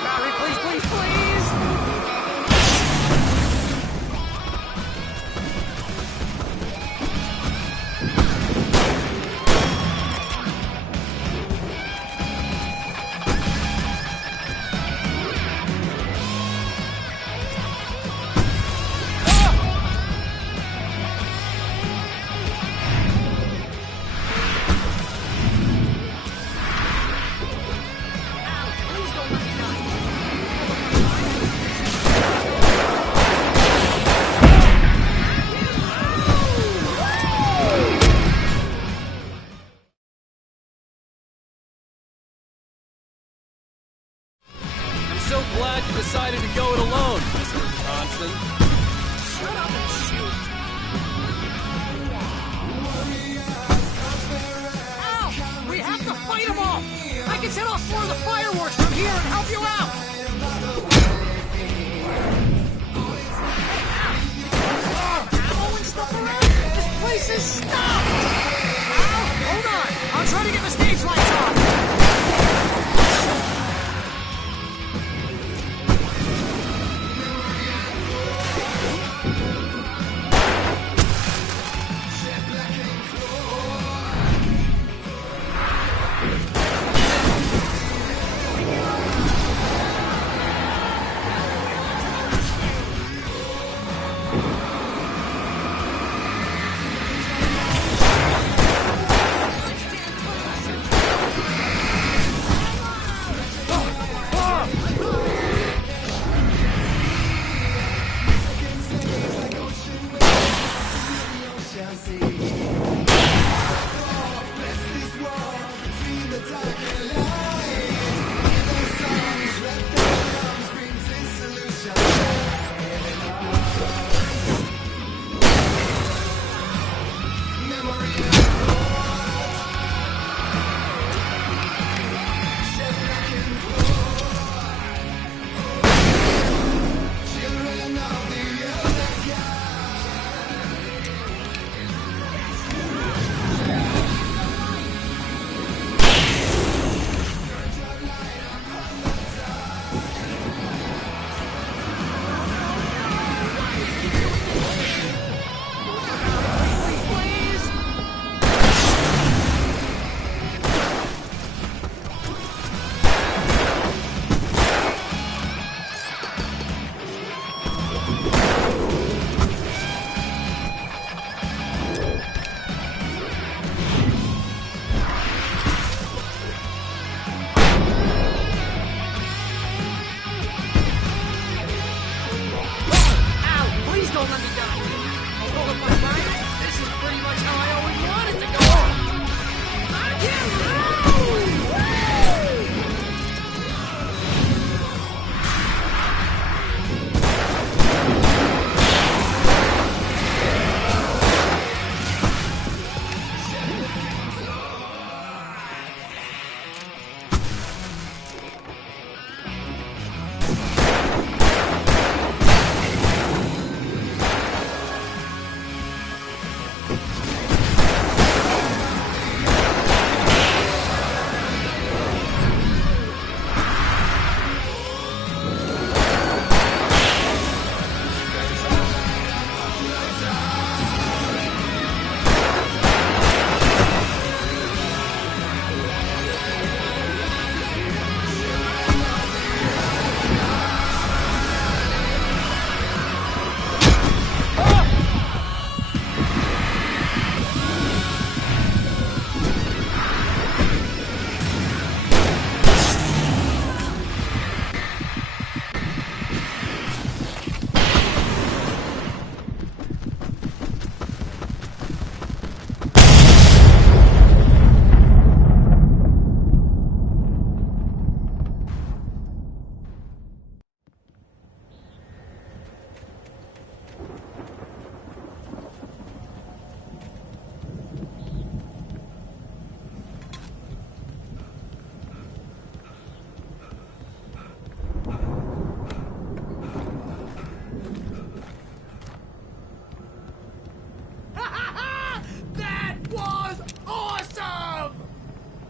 battery, please, please, please! So glad you decided to go it alone, Mr. Johnson. Shut up and shoot! Ow! We have to fight them all! I can set off more of the fireworks from here and help you out! Ammo and stuff around? This place is stopped! Ow! Hold on! I'll try to get the stage lights on!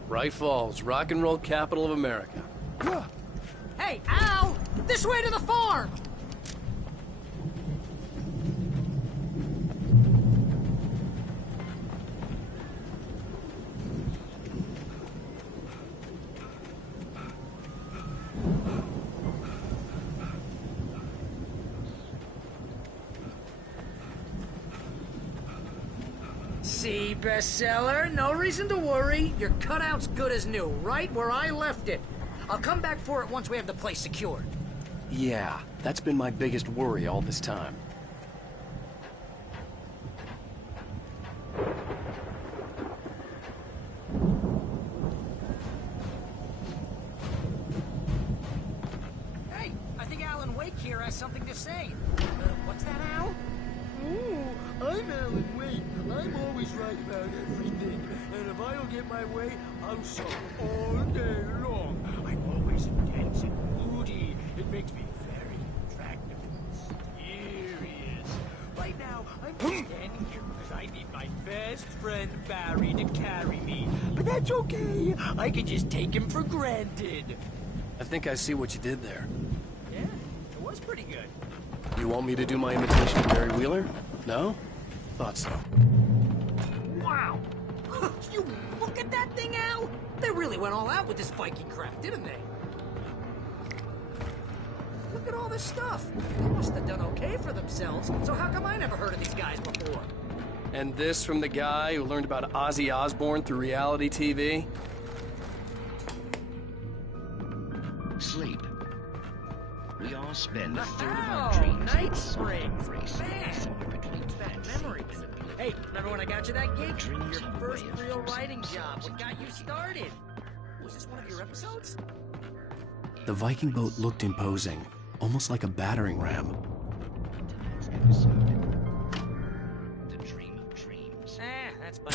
Bright Falls, rock and roll capital of America. Hey, Al! This way to the farm! See, bestseller? No reason to worry. Your cutout's good as new, right where I left it. I'll come back for it once we have the place secured. Yeah, that's been my biggest worry all this time. Hey, I think Alan Wake here has something to say. What's that, Al? Oh, I'm Alan Wake. I'm always right about everything. And if I don't get my way, I'll suffer all day long. I'm always intense and moody. It makes me very attractive and mysterious. Right now, I'm standing here because I need my best friend Barry to carry me. But that's okay. I can just take him for granted. I think I see what you did there. Yeah, it was pretty good. You want me to do my imitation of Barry Wheeler? No? Thought so. Wow! You look at that thing, Al! They really went all out with this Viking crap, didn't they? Look at all this stuff. They must have done okay for themselves, so how come I never heard of these guys before? And this from the guy who learned about Ozzy Osbourne through reality TV? Sleep. We all spend a third of our dreams Night Springs! Man, that memory. Hey, remember when I got you that gig? Your first real writing job. What got you started? Was this one of your episodes? The Viking boat looked imposing, almost like a battering ram. The dream of dreams. That's by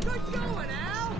good going, Al!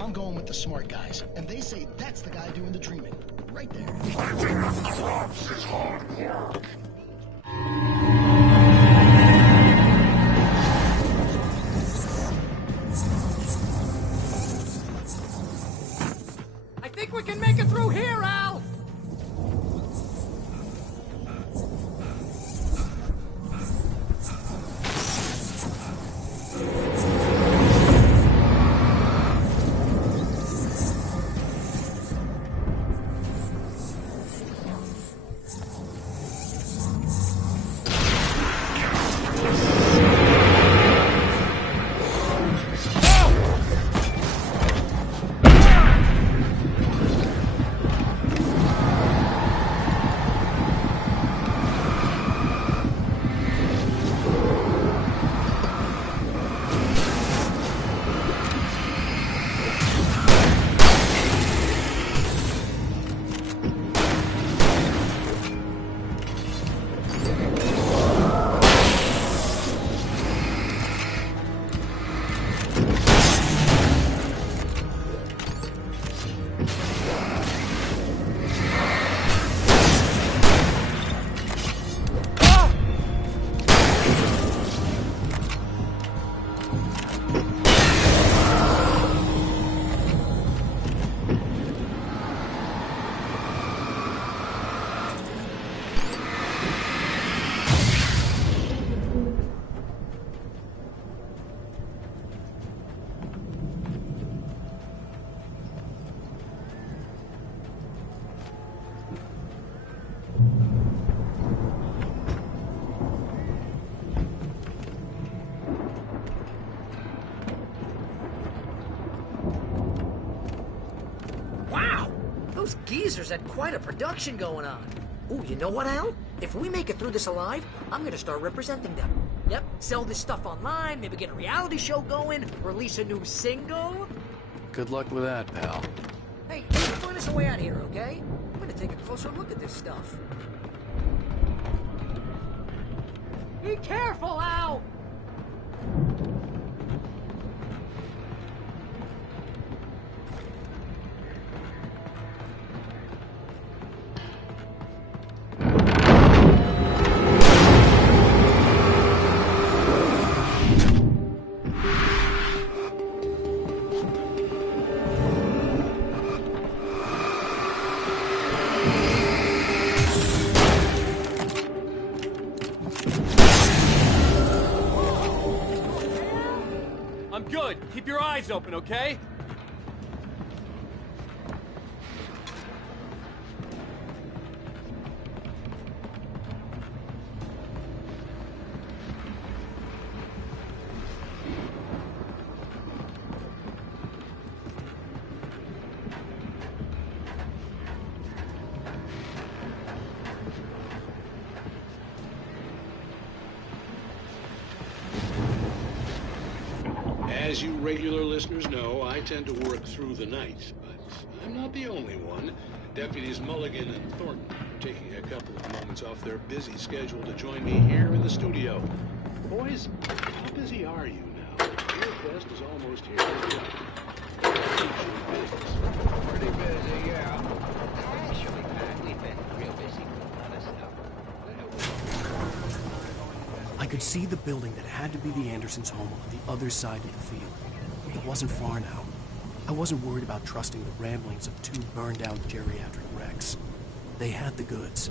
I'm going with the smart guys, and they say that's the guy doing the dreaming. Right there. Clubs is hard work. I think we can make it through here, Al! Lasers had quite a production going on. Ooh, you know what, Al? If we make it through this alive, I'm gonna start representing them. Yep, sell this stuff online, maybe get a reality show going, release a new single. Good luck with that, pal. Hey, you find us a way out of here, okay? I'm gonna take a closer look at this stuff. Be careful, Al! I'm good. Keep your eyes open, okay? As you regular listeners know, I tend to work through the night, but I'm not the only one. Deputies Mulligan and Thornton are taking a couple of moments off their busy schedule to join me here in the studio. Boys, how busy are you now? Beerfest is almost here. Pretty busy, yeah. Actually, Pat, we've been real busy with a lot of stuff. I could see the building that had to be the Andersons' home on the other side of the field. It wasn't far now. I wasn't worried about trusting the ramblings of two burned-out geriatric wrecks. They had the goods.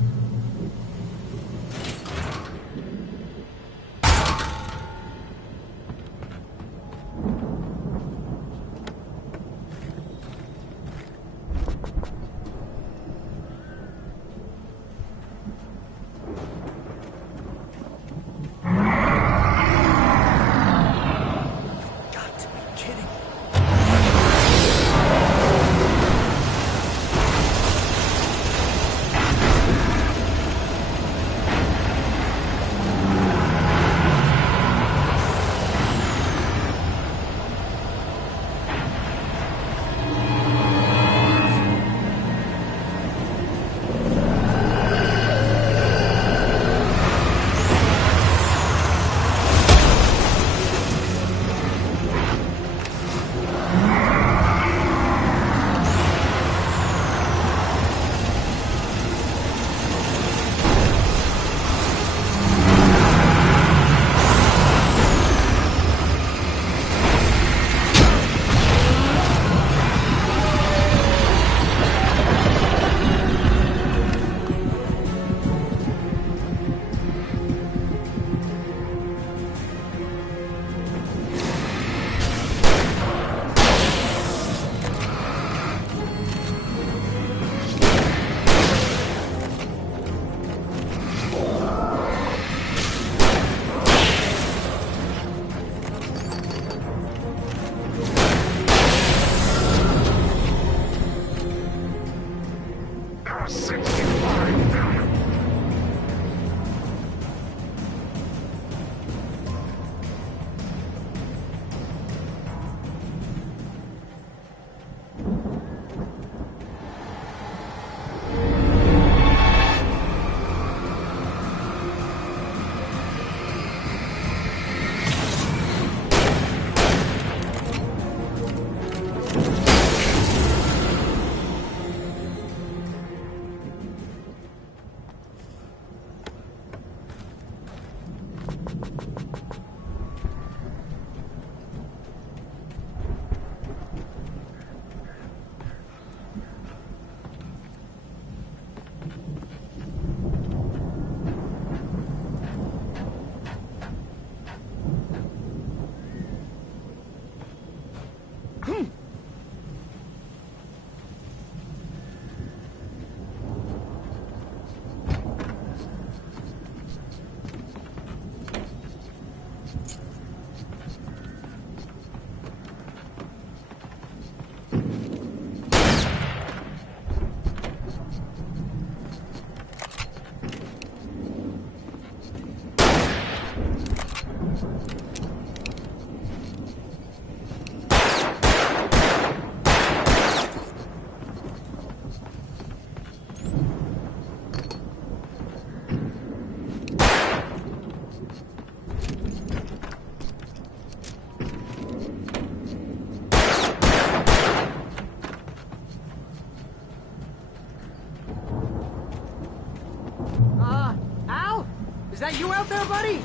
that you out there, buddy?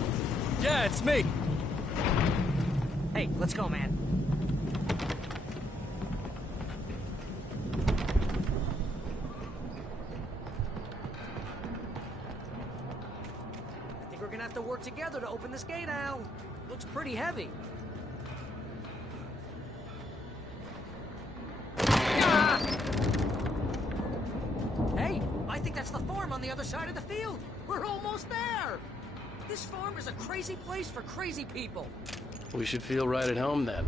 Yeah, it's me. Hey, let's go, man. I think we're gonna have to work together to open this gate, Al. Looks pretty heavy. Ah! Hey, I think that's the farm on the other side of the field. We're almost there. This farm is a crazy place for crazy people. We should feel right at home then.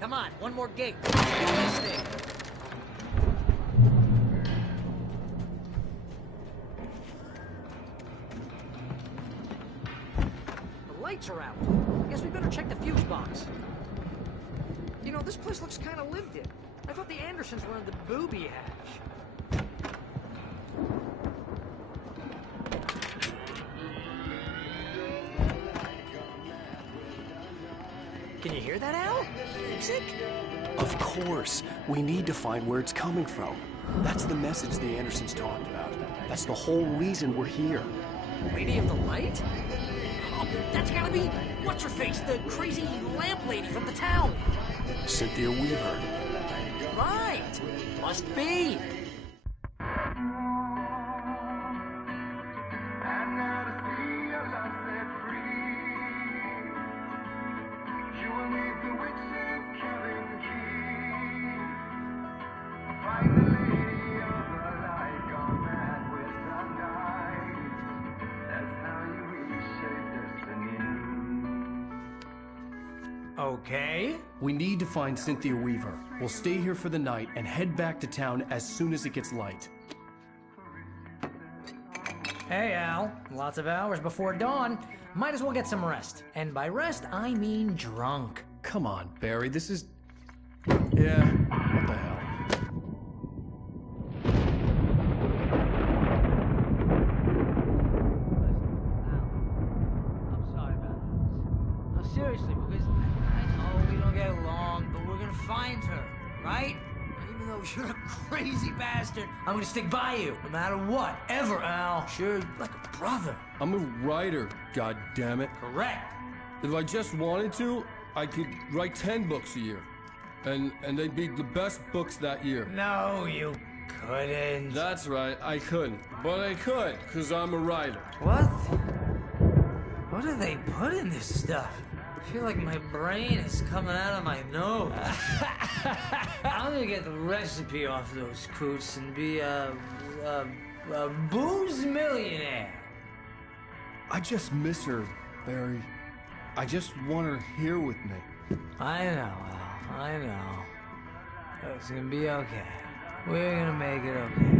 Come on, one more gate. Let's do this thing. The lights are out. Guess we better check the fuse box. You know, this place looks kind of lived in. I thought the Andersons were in the booby hatch. Can you hear that, Al? Music? Of course. We need to find where it's coming from. That's the message the Andersons talked about. That's the whole reason we're here. Lady of the Light? Oh, that's gotta be... What's-her-face? The crazy lamp lady from the town. Cynthia Weaver. Right. Must be. Okay. We need to find Cynthia Weaver. We'll stay here for the night and head back to town as soon as it gets light. Hey, Al. Lots of hours before dawn. Might as well get some rest. And by rest, I mean drunk. Come on, Barry, this is... Yeah, what the hell? I'm sorry about this. No, seriously, because I know we don't get along, but we're gonna find her, right? And even though you're a crazy bastard, I'm gonna stick by you, no matter what, ever, Al. Sure, like a brother. I'm a writer, goddammit. Correct. If I just wanted to, I could write 10 books a year. And they'd be the best books that year. No, you couldn't. That's right, I couldn't. But I could, because I'm a writer. What? What do they put in this stuff? I feel like my brain is coming out of my nose. I'm gonna get the recipe off those coots and be a booze millionaire. I just miss her, Barry. I just want her here with me. I know, Al. I know. It's gonna be okay. We're gonna make it okay.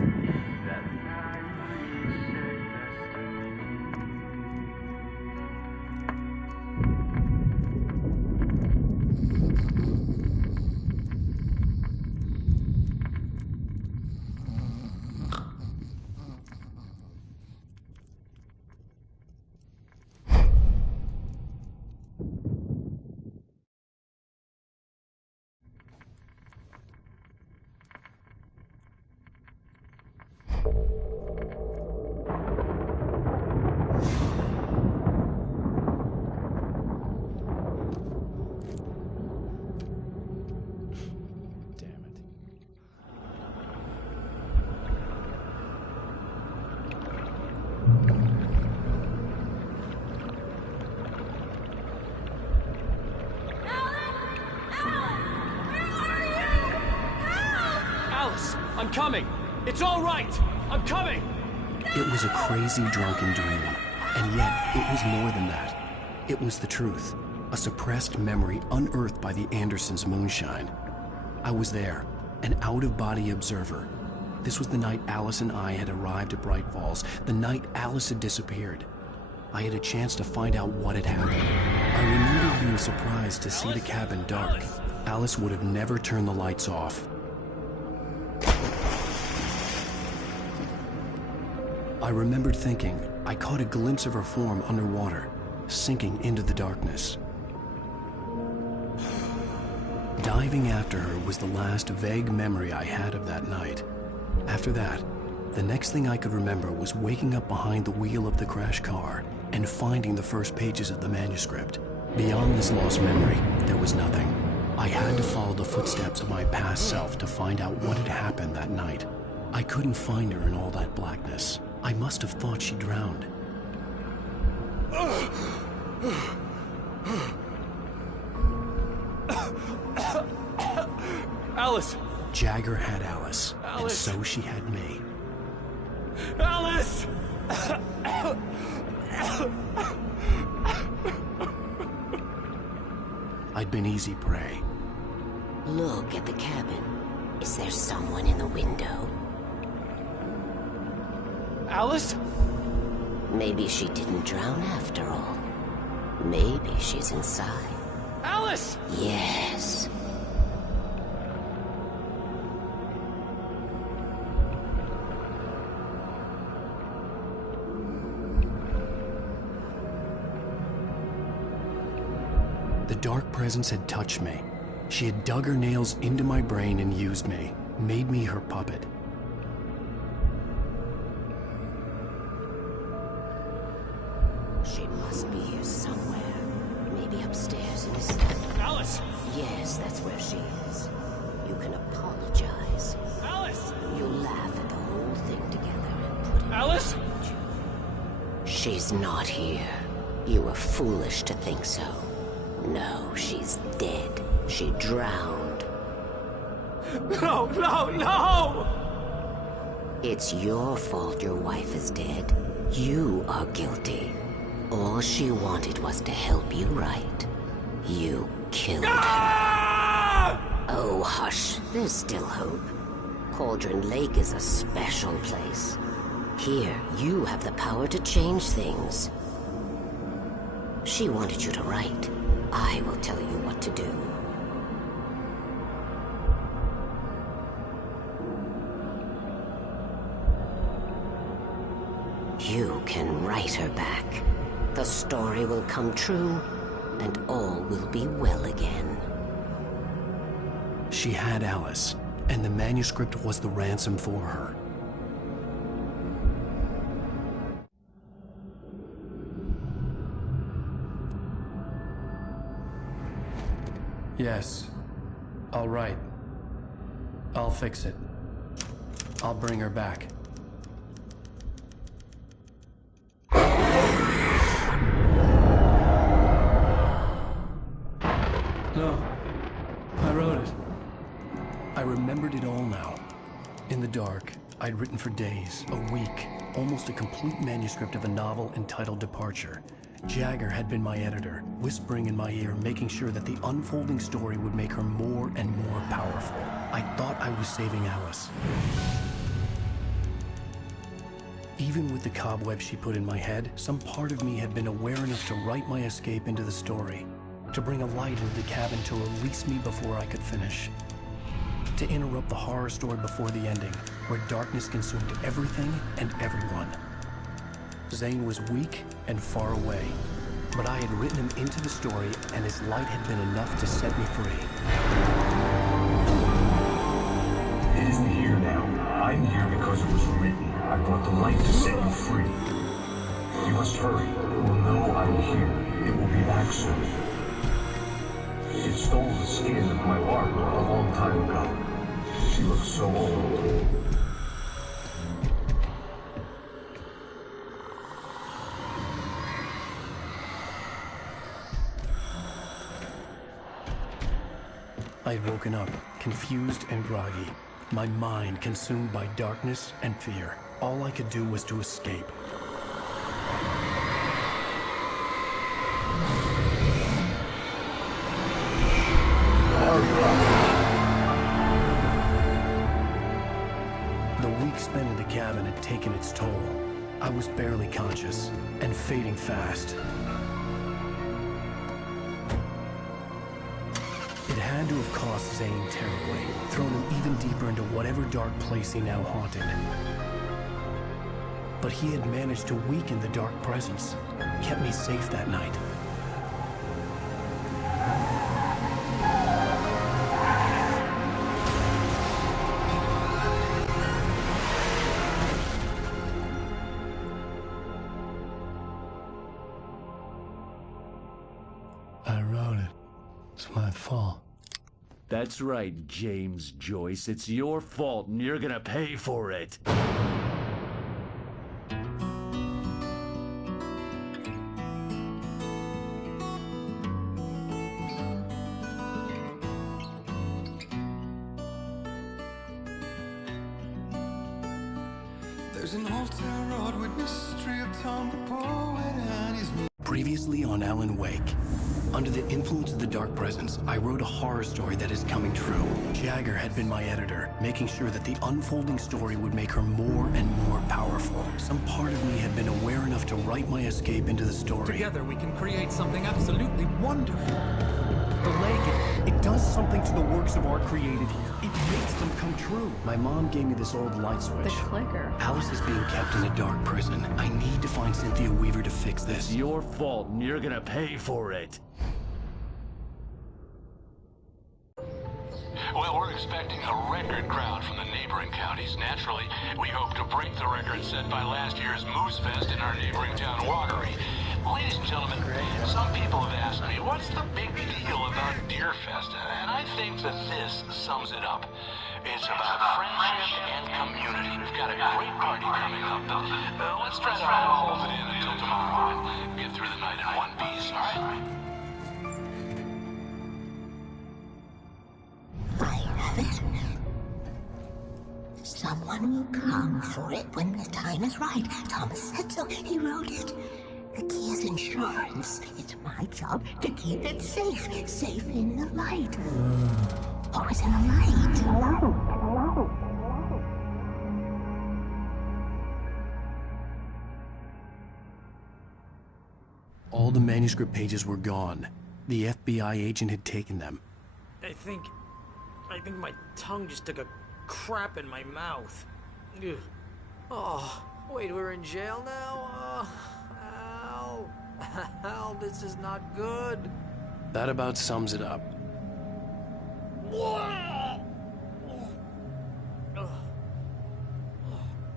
I'm coming! It's all right! I'm coming! It was a crazy drunken dream, and yet it was more than that. It was the truth, a suppressed memory unearthed by the Andersons' moonshine. I was there, an out-of-body observer. This was the night Alice and I had arrived at Bright Falls, the night Alice had disappeared. I had a chance to find out what had happened. I remember being surprised to see the cabin dark. Alice would have never turned the lights off. I remembered thinking I caught a glimpse of her form underwater, sinking into the darkness. Diving after her was the last vague memory I had of that night. After that, the next thing I could remember was waking up behind the wheel of the crash car and finding the first pages of the manuscript. Beyond this lost memory, there was nothing. I had to follow the footsteps of my past self to find out what had happened that night. I couldn't find her in all that blackness. I must have thought she drowned. Alice! Jagger had Alice, and so she had me. Alice! I'd been easy prey. Look at the cabin. Is there someone in the window? Alice? Maybe she didn't drown after all. Maybe she's inside. Alice! Yes. The dark presence had touched me. She had dug her nails into my brain and used me, made me her puppet. She must be here somewhere. Maybe upstairs in the... Alice! Yes, that's where she is. You can apologize. Alice! You laugh at the whole thing together and put it... Alice! She's not here. You were foolish to think so. No, she's dead. She drowned. No, no, no! It's your fault your wife is dead. You are guilty. All she wanted was to help you right. You killed her. Oh, hush. There's still hope. Cauldron Lake is a special place. Here, you have the power to change things. She wanted you to write. I will tell you what to do. You can write her back. The story will come true, and all will be well again. She had Alice, and the manuscript was the ransom for her. Yes. All right. I'll fix it. I'll bring her back. No. I wrote it. I remembered it all now. In the dark, I'd written for days, a week, almost a complete manuscript of a novel entitled Departure. Jagger had been my editor, whispering in my ear, making sure that the unfolding story would make her more and more powerful. I thought I was saving Alice. Even with the cobweb she put in my head, some part of me had been aware enough to write my escape into the story, to bring a light into the cabin to release me before I could finish, to interrupt the horror story before the ending, where darkness consumed everything and everyone. Zane was weak and far away, but I had written him into the story, and his light had been enough to set me free. It isn't here now. I'm here because it was written. I brought the light to set you free. You must hurry. We'll know I'm here. It will be back soon. It stole the skin of my Barbara a long time ago. She looks so old. I had woken up, confused and groggy, my mind consumed by darkness and fear. All I could do was to escape. The week spent in the cabin had taken its toll. I was barely conscious, and fading fast. It had to have cost Zane terribly, thrown him even deeper into whatever dark place he now haunted. But he had managed to weaken the dark presence, kept me safe that night. It's my fault. That's right, James Joyce. It's your fault, and you're gonna pay for it. There's an old town road with mystery of Tom the poet and his... Previously on Alan Wake. Under the influence of the dark presence, I wrote a horror story that is coming true. Jagger had been my editor, making sure that the unfolding story would make her more and more powerful. Some part of me had been aware enough to write my escape into the story. Together we can create something absolutely wonderful. The lake, it does something to the works of art created here. It makes them come true. My mom gave me this old light switch. The clicker. Alice is being kept in a dark prison. I need to find Cynthia Weaver to fix this. It's your fault, and you're gonna pay for it. Well, we're expecting a record crowd from the neighboring counties. Naturally, we hope to break the record set by last year's Moose Fest in our neighboring town, Watery. Ladies and gentlemen, some people have asked me, what's the big deal about Deer Fest? And I think that this sums it up. It's about friendship and community. We've got a great party coming up, but let's try to hold it in until tomorrow and get through the night in one piece, all right? Someone will come for it when the time is right. Thomas said so. He wrote it. The key is insurance. It's my job to keep it safe. Safe in the light. Always in the light. Hello. All the manuscript pages were gone. The FBI agent had taken them. I think my tongue just took a crap in my mouth. Ugh. Oh, wait, we're in jail now? Ow. Ow, this is not good. That about sums it up.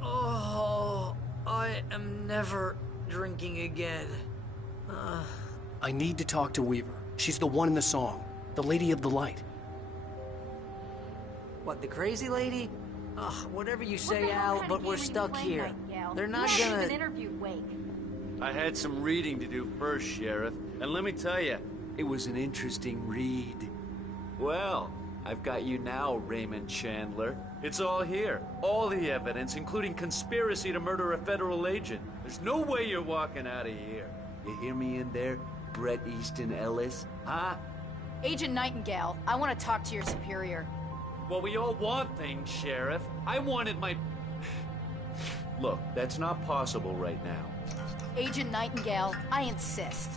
Oh, I am never drinking again. I need to talk to Weaver. She's the one in the song. The Lady of the Light. What, the crazy lady? Ugh, whatever you say, Al, but we're stuck here. They're not gonna... even interviewed Wake. I had some reading to do first, Sheriff. And let me tell you, it was an interesting read. Well, I've got you now, Raymond Chandler. It's all here. All the evidence, including conspiracy to murder a federal agent. There's no way you're walking out of here. You hear me in there, Bret Easton Ellis? Huh? Agent Nightingale, I want to talk to your superior. Well, we all want things, Sheriff. I wanted my... Look, that's not possible right now. Agent Nightingale, I insist.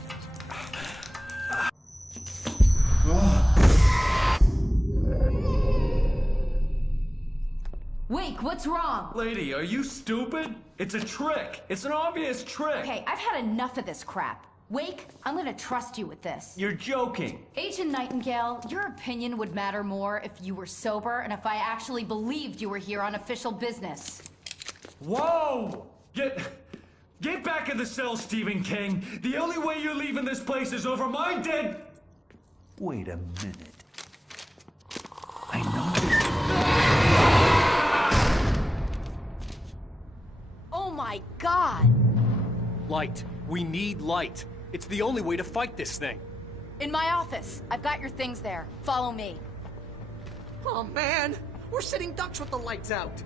Wake, what's wrong? Lady, are you stupid? It's a trick. It's an obvious trick. Okay, I've had enough of this crap. Wake, I'm gonna trust you with this. You're joking. Agent Nightingale, your opinion would matter more if you were sober and if I actually believed you were here on official business. Whoa! Get back in the cell, Stephen King. The only way you're leaving this place is over my dead... Wait a minute. I know. Oh my God! Light. We need light. It's the only way to fight this thing. In my office. I've got your things there. Follow me. Oh man, we're sitting ducks with the lights out.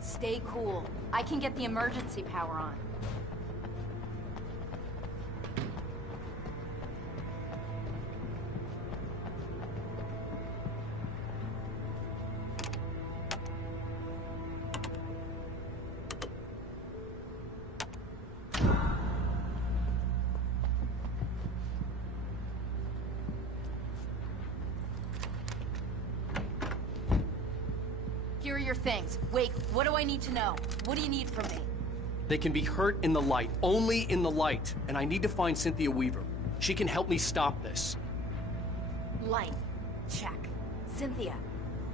Stay cool. I can get the emergency power on. Here are your things. Wait, what do I need to know? What do you need from me? They can be hurt in the light, only in the light. And I need to find Cynthia Weaver. She can help me stop this. Light. Check. Cynthia.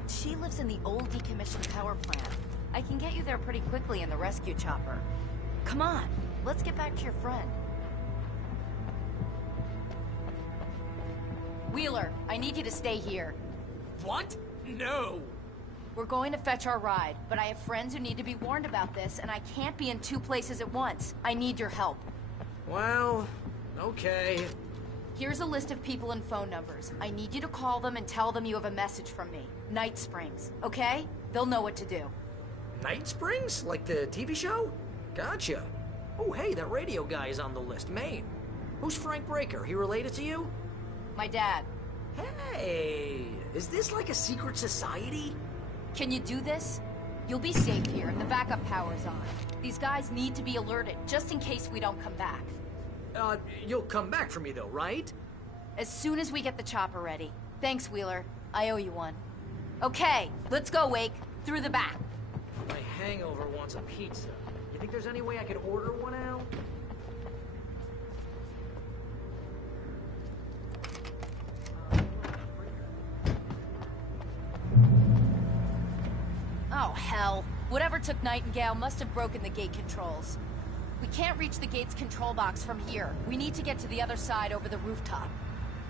She lives in the old decommissioned power plant. I can get you there pretty quickly in the rescue chopper. Come on, let's get back to your friend. Wheeler, I need you to stay here. What? No. We're going to fetch our ride, but I have friends who need to be warned about this, and I can't be in 2 places at once. I need your help. Well, okay. Here's a list of people and phone numbers. I need you to call them and tell them you have a message from me. Night Springs, okay? They'll know what to do. Night Springs? Like the TV show? Gotcha. Oh, hey, that radio guy is on the list. Maine. Who's Frank Breaker? He related to you? My dad. Hey, is this like a secret society? Can you do this? You'll be safe here, and the backup power's on. These guys need to be alerted, just in case we don't come back. You'll come back for me though, right? As soon as we get the chopper ready. Thanks, Wheeler. I owe you one. Okay, let's go, Wake. Through the back. My hangover wants a pizza. You think there's any way I could order one out? Oh, hell. Whatever took Nightingale must have broken the gate controls. We can't reach the gate's control box from here. We need to get to the other side over the rooftop.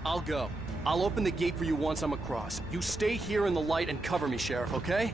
I'll go. I'll open the gate for you once I'm across. You stay here in the light and cover me, Sheriff, okay?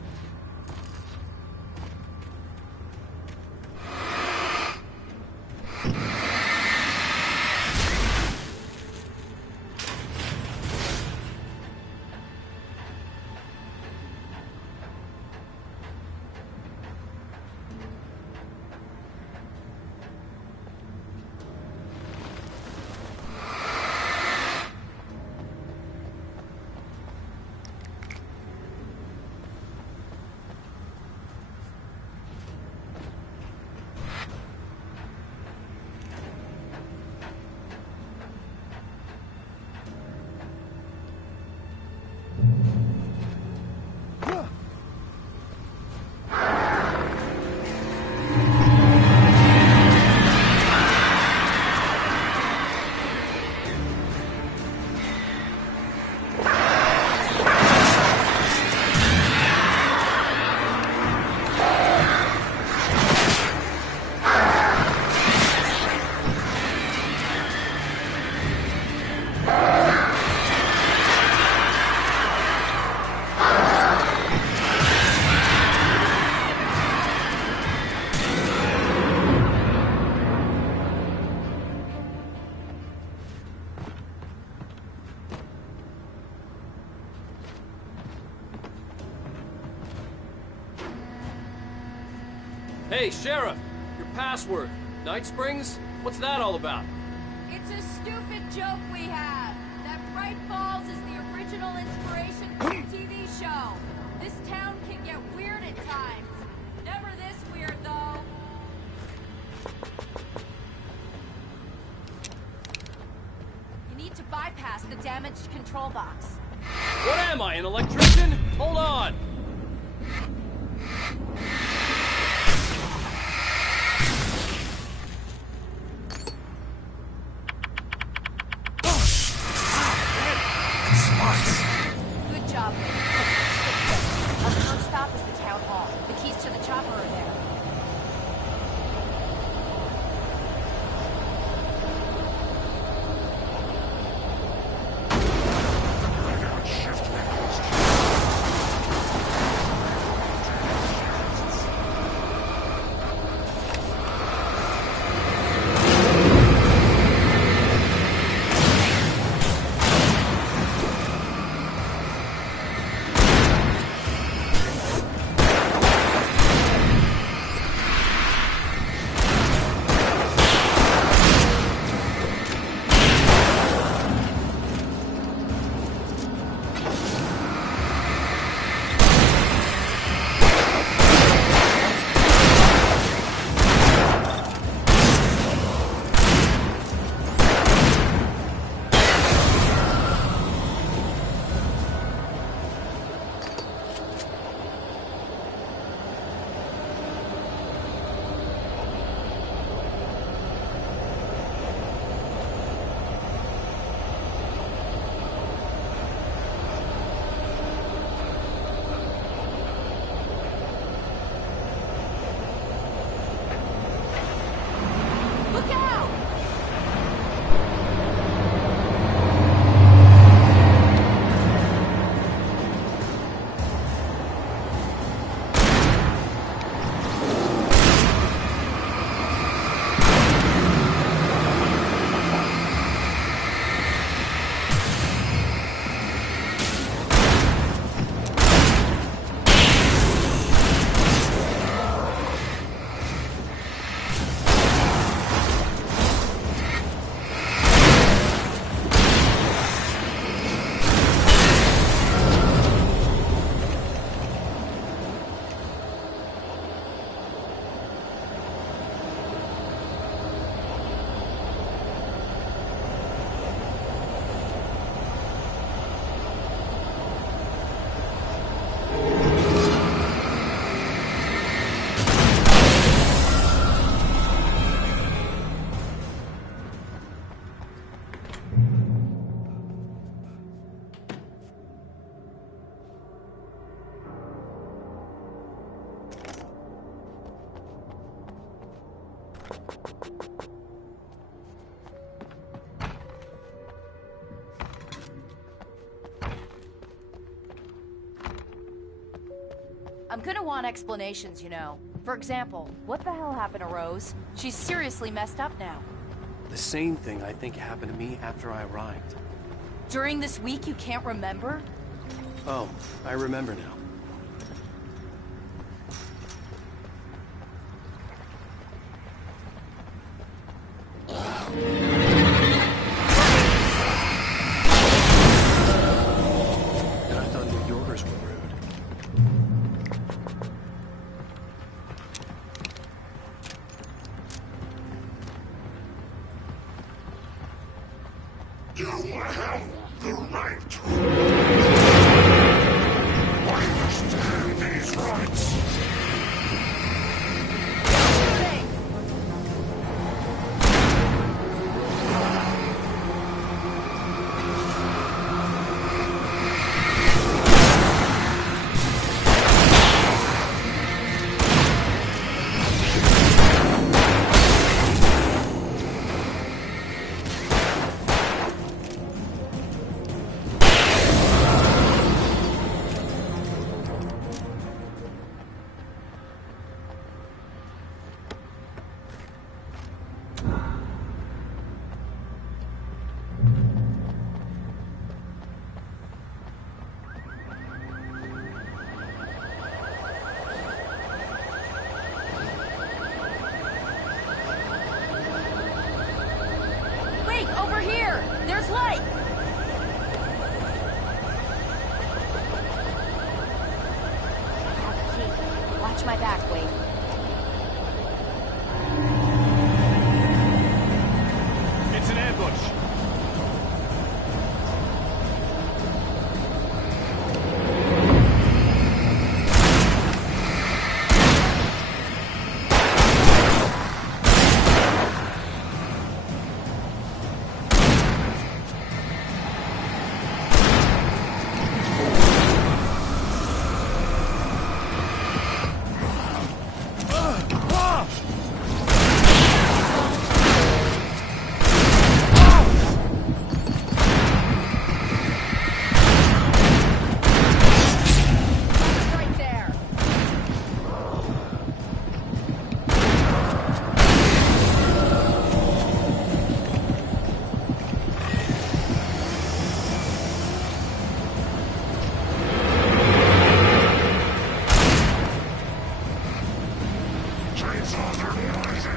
Hey, Sheriff! Your password. Night Springs? What's that all about? It's a stupid joke we have. That Bright Falls is the original inspiration for the TV show. This town can get weird at times. Never this weird, though. You need to bypass the damaged control box. What am I, an electrician? Hold on! Good job, Wade. Our first stop is the town hall. The keys to the chopper are there. I'm gonna want explanations, you know. For example, what the hell happened to Rose? She's seriously messed up now. The same thing I think happened to me after I arrived. During this week, you can't remember? Oh, I remember now. And I thought New Yorkers were rude. You have the right. I understand these rights. Wait, over here! There's light! Watch my back, Wade. It's an ambush. Right there! Chainsaws are noisy.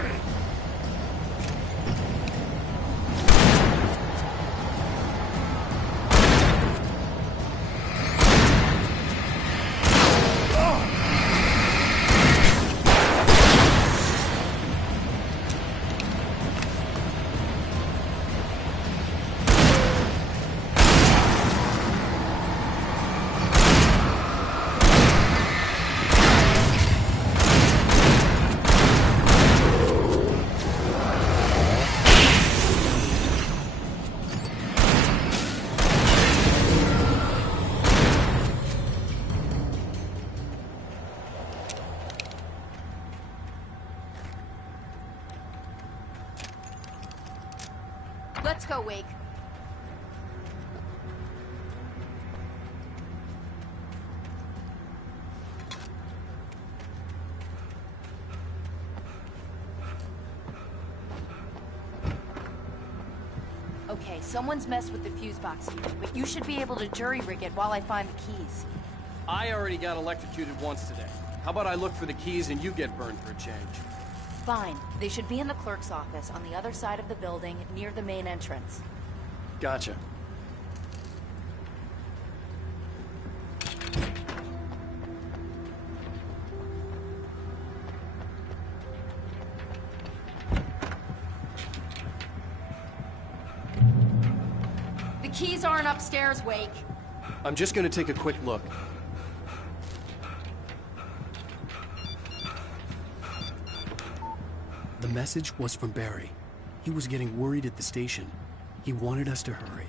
Let's go, Wake. Okay, someone's messed with the fuse box here, but you should be able to jury-rig it while I find the keys. I already got electrocuted once today. How about I look for the keys and you get burned for a change? Fine. They should be in the clerk's office on the other side of the building, near the main entrance. Gotcha. The keys aren't upstairs, Wake. I'm just gonna take a quick look. The message was from Barry. He was getting worried at the station. He wanted us to hurry.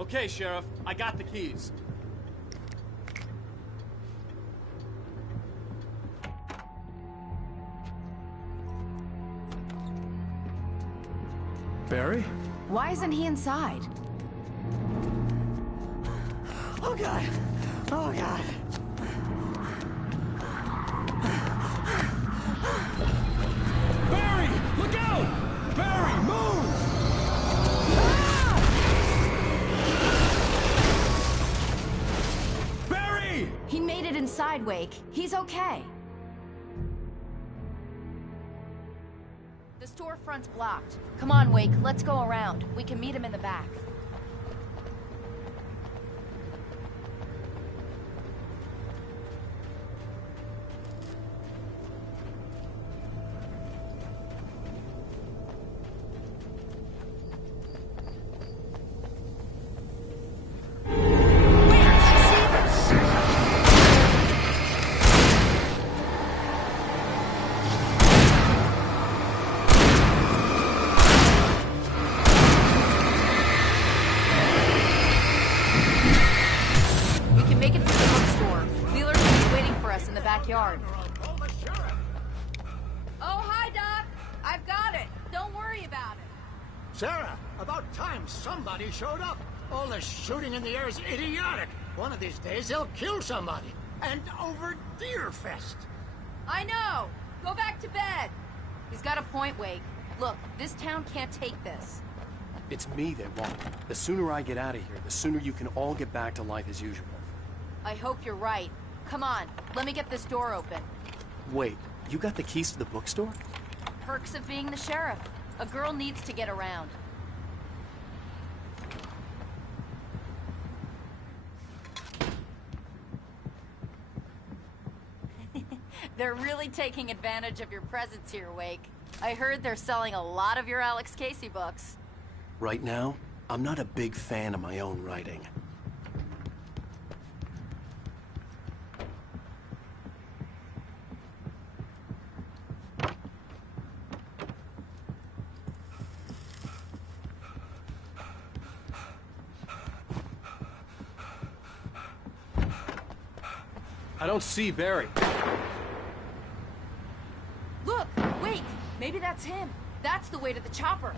Okay, Sheriff, I got the keys. Barry? Why isn't he inside? Oh, God. Oh, God. Barry! Look out! Barry, move! Barry! He made it inside, Wake. He's okay. The storefront's blocked. Come on, Wake. Let's go around. We can meet him in the back. Backyard. Oh, hi, Doc. I've got it. Don't worry about it. Sarah, about time somebody showed up. All this shooting in the air is idiotic. One of these days they'll kill somebody. And over Deerfest. I know. Go back to bed. He's got a point, Wake. Look, this town can't take this. It's me they want. The sooner I get out of here, the sooner you can all get back to life as usual. I hope you're right. Come on, let me get this door open. Wait, you got the keys to the bookstore? Perks of being the sheriff. A girl needs to get around. They're really taking advantage of your presence here, Wake. I heard they're selling a lot of your Alex Casey books. Right now, I'm not a big fan of my own writing. I don't see Barry. Look! Wait! Maybe that's him. That's the way to the chopper.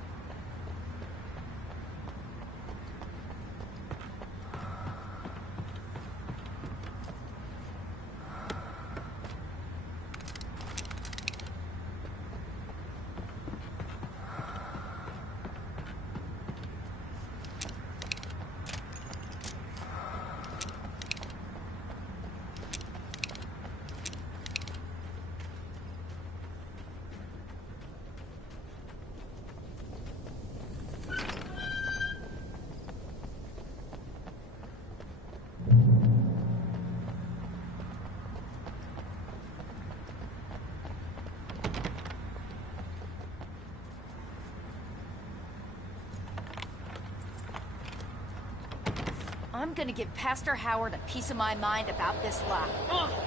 I'm gonna give Pastor Howard a piece of my mind about this lock.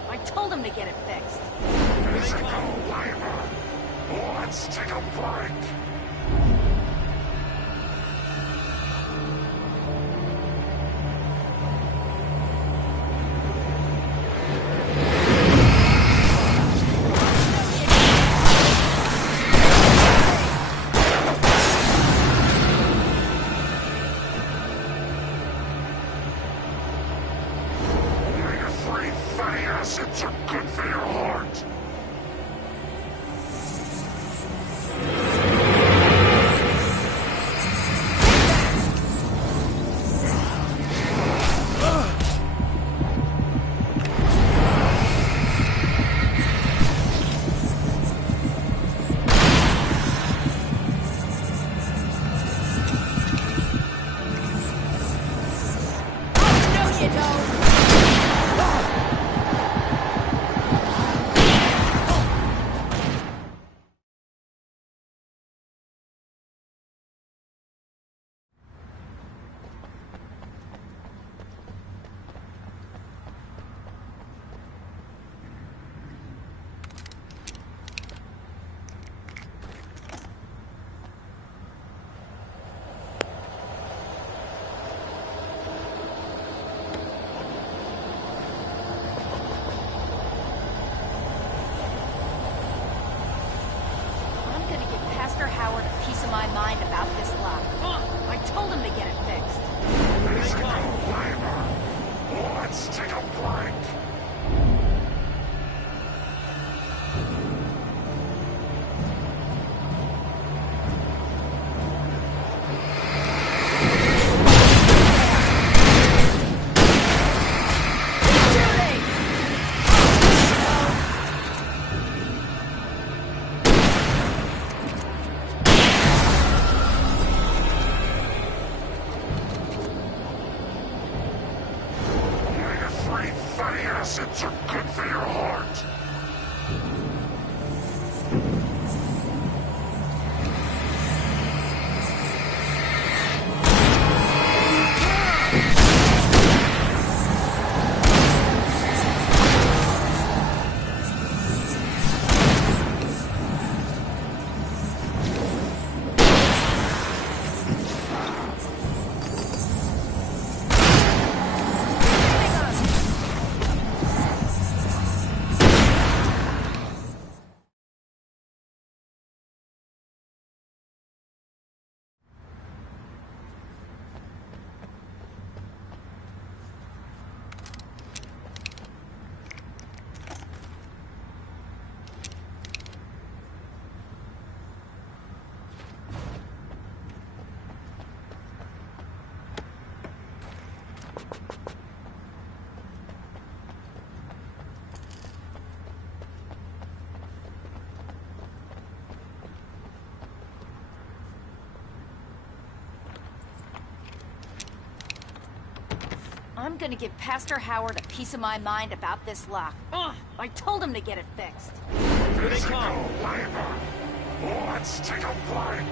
I told him to get it fixed. Let's go, Lima. Let's take a break. Acids are good for your heart. acids are good for your heart. I'm gonna give Pastor Howard a piece of my mind about this lock. Ugh, I told him to get it fixed. Here they come. Let's take a break.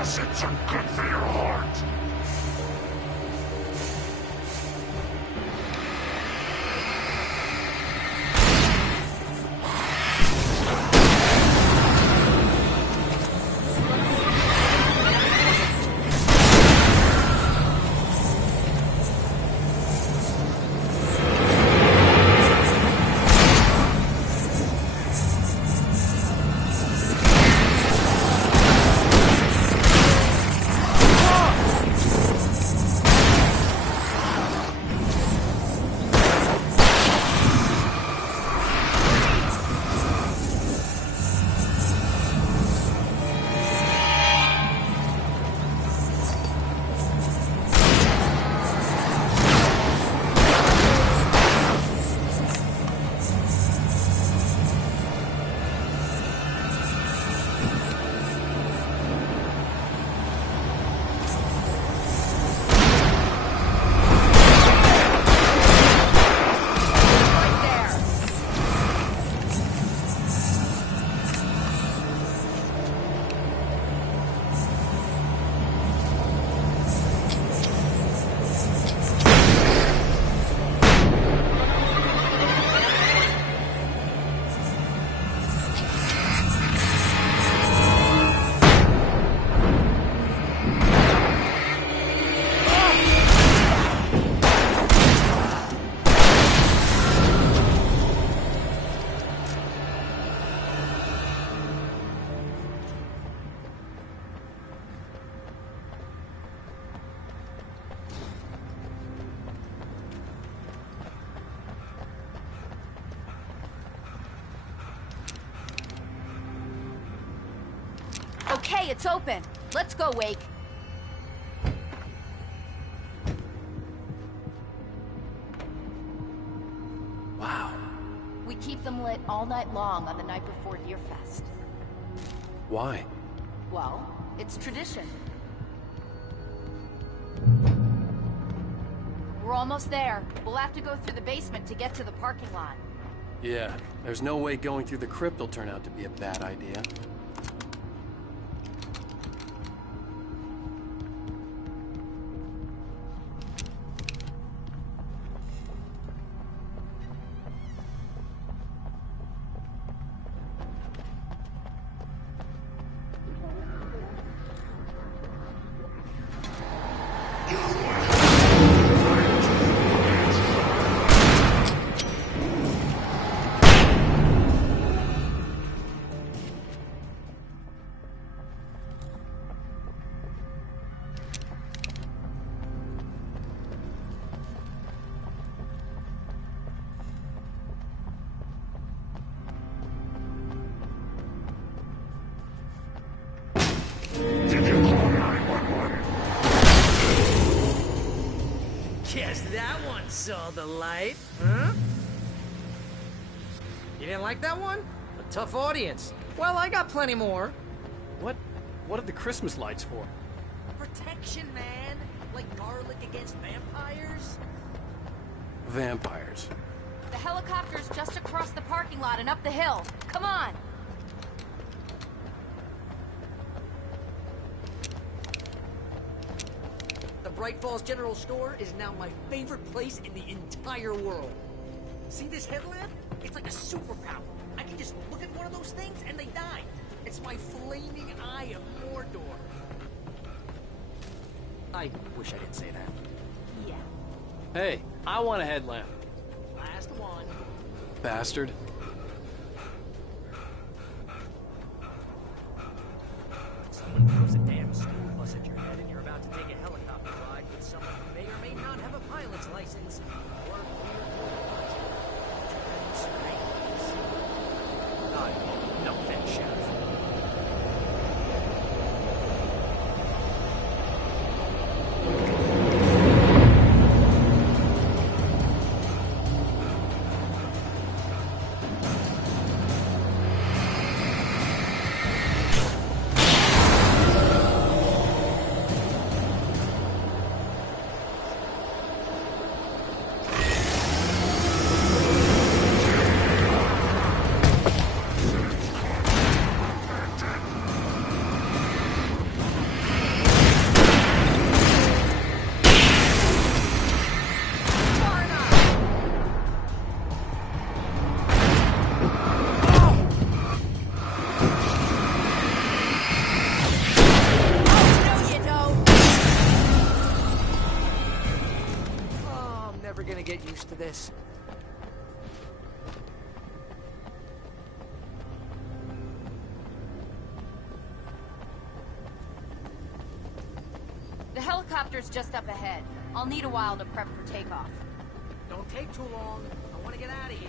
Acids are good for your heart. Okay, it's open. Let's go, Wake. Wow. We keep them lit all night long on the night before Deerfest. Why? Well, it's tradition. We're almost there. We'll have to go through the basement to get to the parking lot. Yeah, there's no way going through the crypt will turn out to be a bad idea. saw the light, huh? You didn't like that one? A tough audience. Well, I got plenty more. What are the Christmas lights for? Protection, man. Like garlic against vampires. Vampires. The helicopter's just across the parking lot and up the hill. Come on! The Bright Falls General Store is now my favorite place in the entire world. See this headlamp? It's like a superpower. I can just look at one of those things and they die. It's my flaming eye of Mordor. I wish I didn't say that. Yeah. Hey, I want a headlamp. Last one. Bastard. Someone throws a damn school bus at your head and you're about to take a helicopter ride with someone who may or may not have a pilot's license. Or no offense, Sheriff. Get used to this. The helicopter's just up ahead. I'll need a while to prep for takeoff. Don't take too long. I want to get out of here.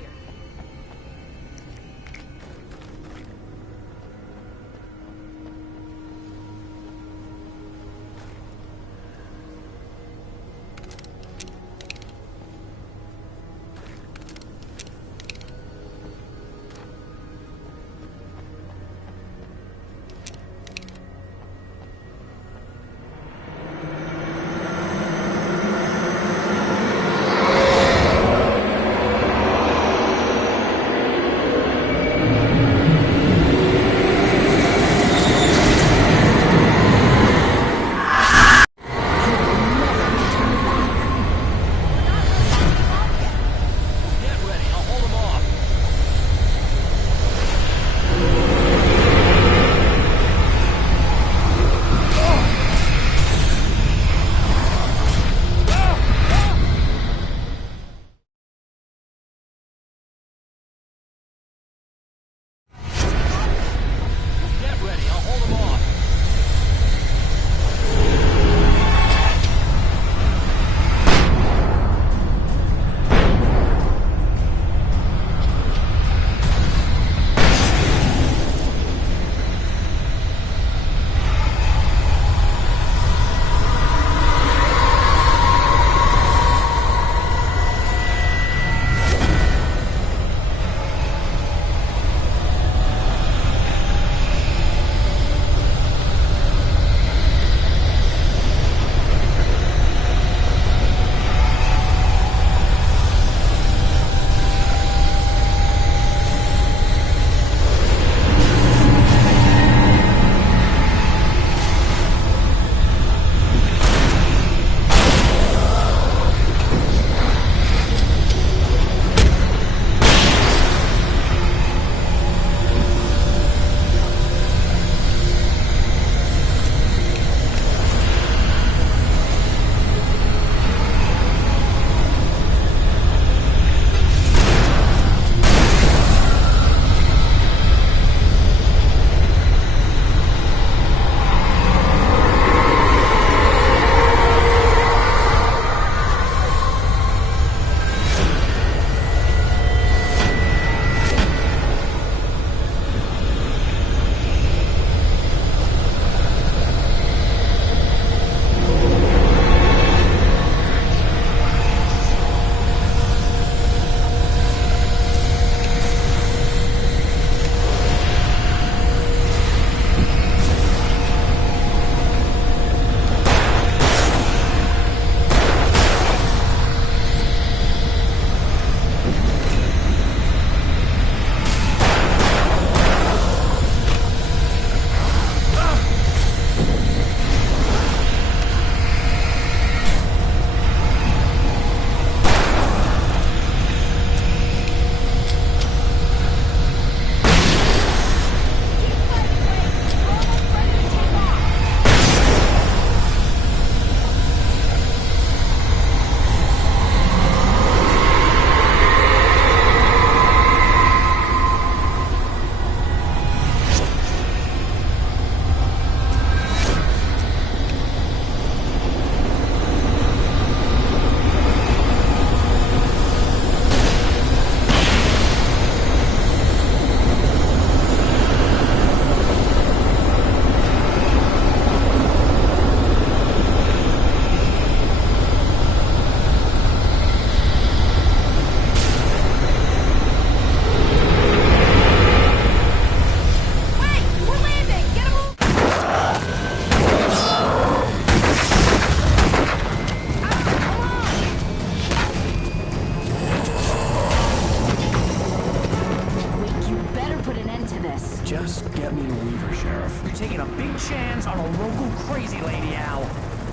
Weaver, Sheriff. You're taking a big chance on a local crazy lady, Al.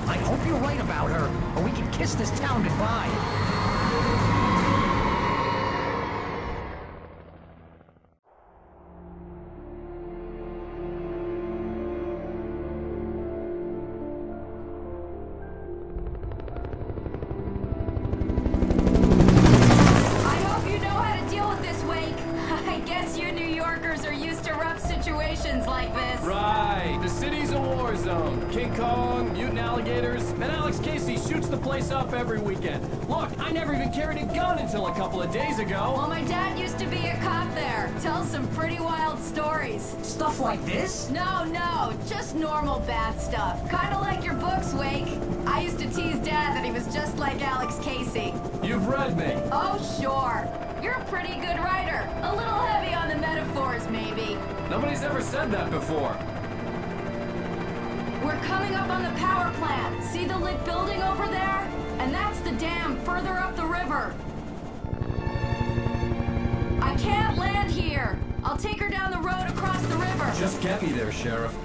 I hope you're right about her, or we can kiss this town goodbye. Like this. Right. The city's a war zone. King Kong, mutant alligators, and Alex Casey shoots the place up every weekend. Look, I never even carried a gun until a couple of days ago. Well, my dad used to be a cop there. Tells some pretty wild stories. Stuff like this? No, just normal bad stuff. Kinda like your books, Wake. I used to tease Dad that he was just like Alex Casey. You've read me. Oh, sure. You're a pretty good writer. A little heavy on the metaphors, maybe. Nobody's ever said that before. We're coming up on the power plant. See the lit building over there? And that's the dam further up the river. I can't land here. I'll take her down the road across the river. Just get me there, Sheriff.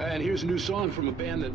And here's a new song from a band that...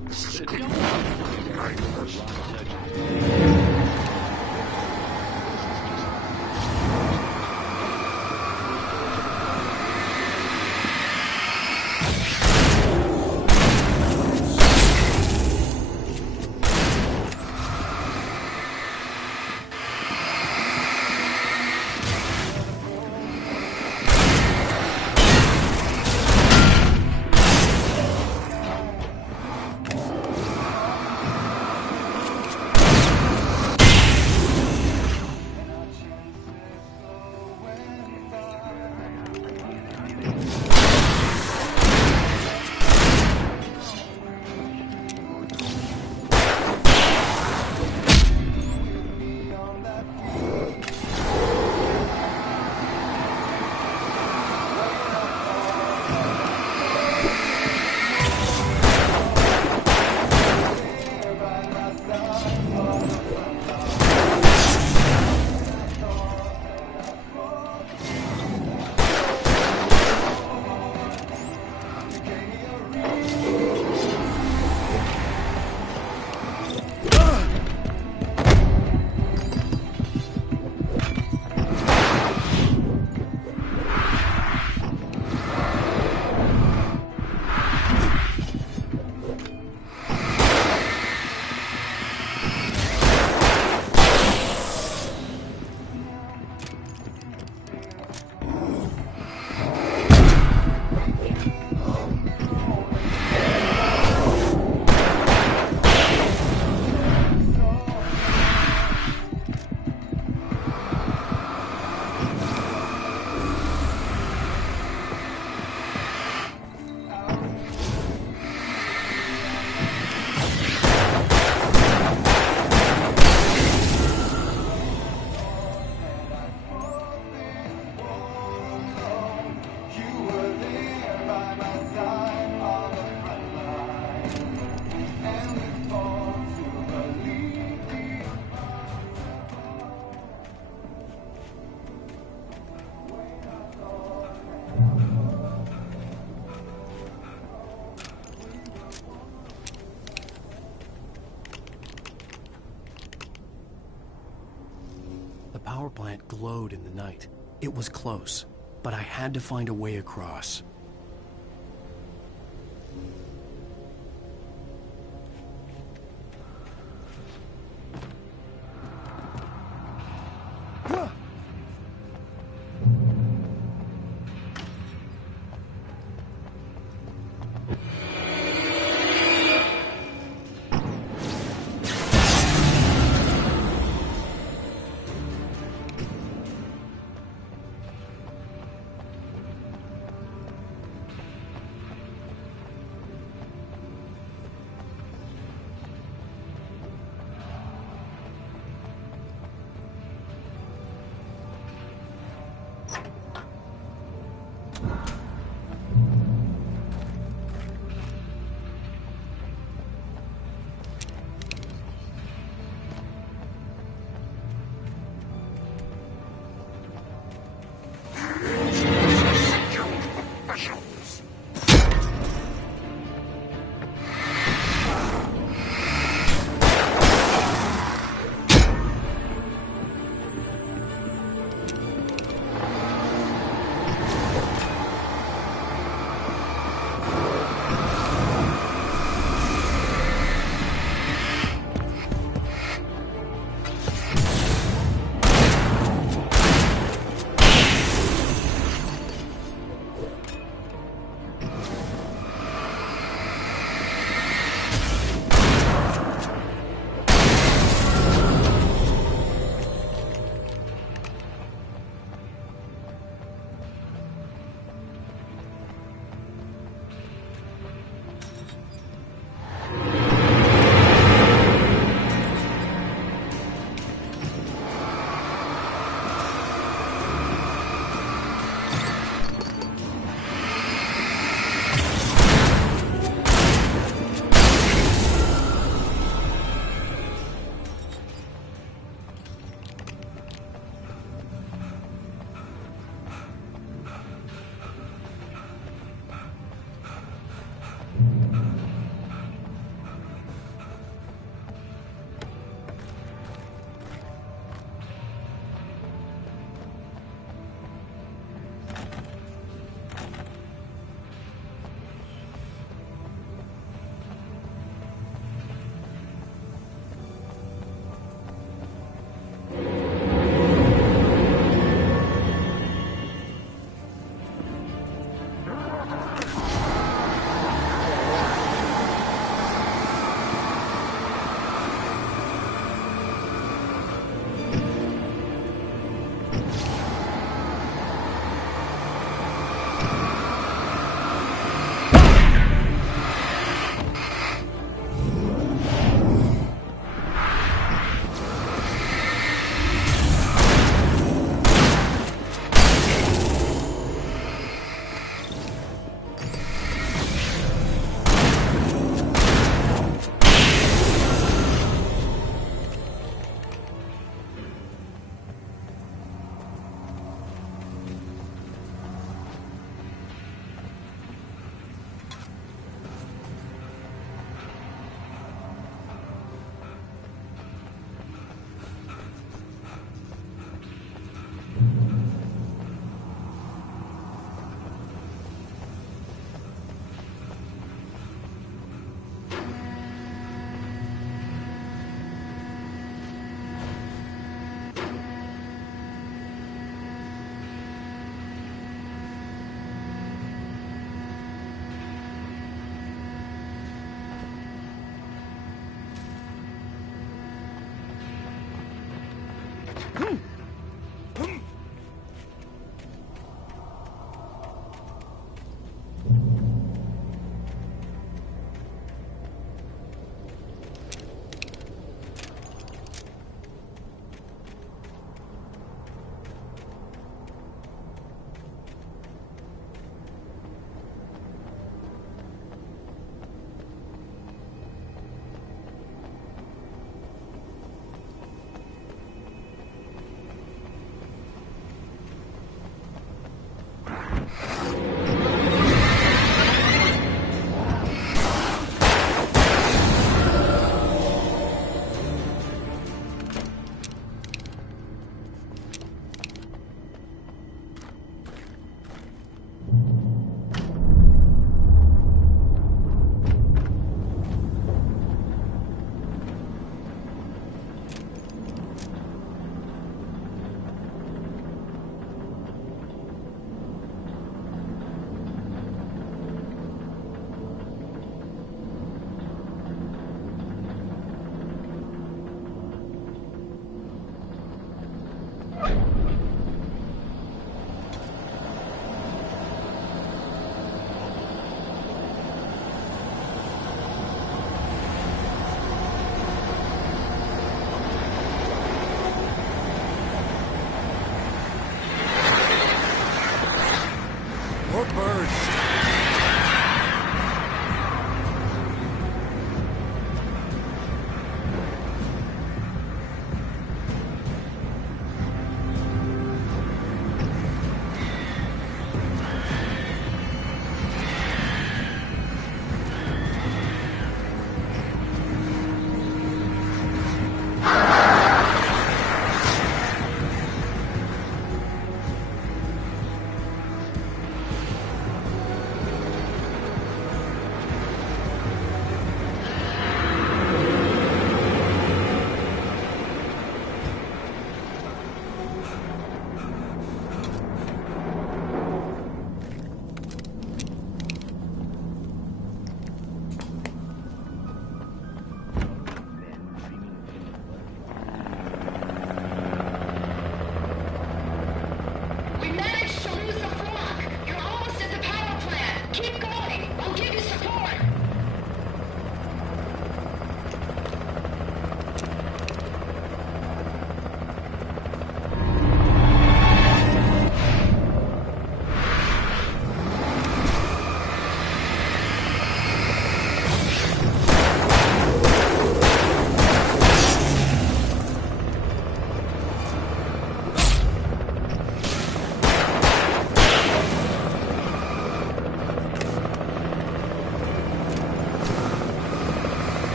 power plant glowed in the night. It was close, but I had to find a way across.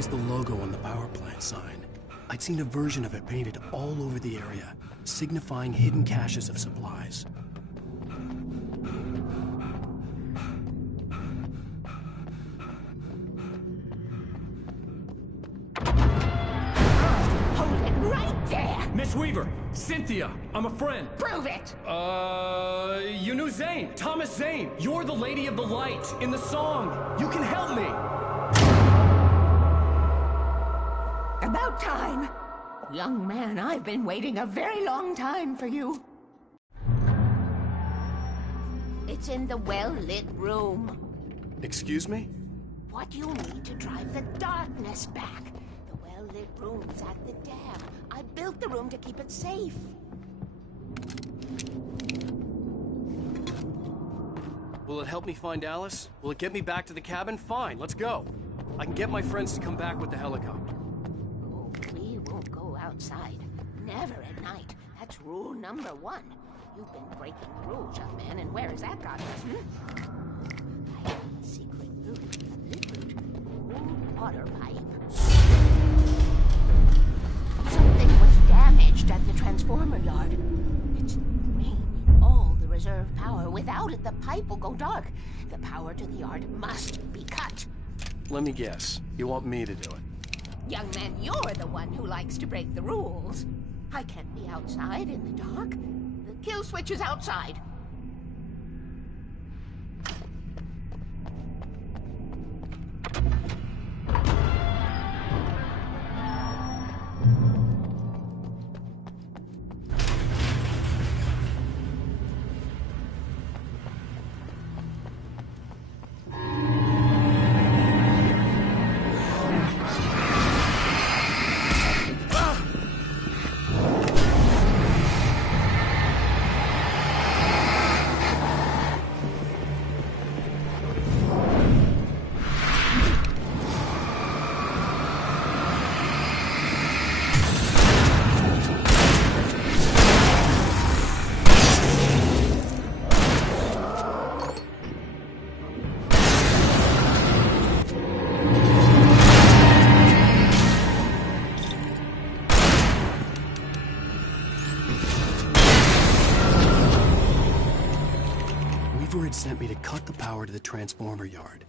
recognize the logo on the power plant sign. I'd seen a version of it painted all over the area, signifying hidden caches of supplies. Hold it right there! Miss Weaver! Cynthia! I'm a friend! Prove it! You knew Zane! Thomas Zane! You're the Lady of the Light in the song! You can help me! About time! Young man, I've been waiting a very long time for you. It's in the well-lit room. Excuse me? What you need to drive the darkness back. The well-lit room's at the dam. I built the room to keep it safe. Will it help me find Alice? Will it get me back to the cabin? Fine, let's go. I can get my friends to come back with the helicopter. Oh, we won't go outside. Never at night. That's rule number 1. You've been breaking the rules, young man, and where has that got us, I have a secret route. This route, old water pipe. Something was damaged at the transformer yard. It's drained all the reserve power. Without it, the pipe will go dark. The power to the yard must be cut. Let me guess. You want me to do it? Young man, you're the one who likes to break the rules. I can't be outside in the dark. The kill switch is outside. Sent me to cut the power to the transformer yard.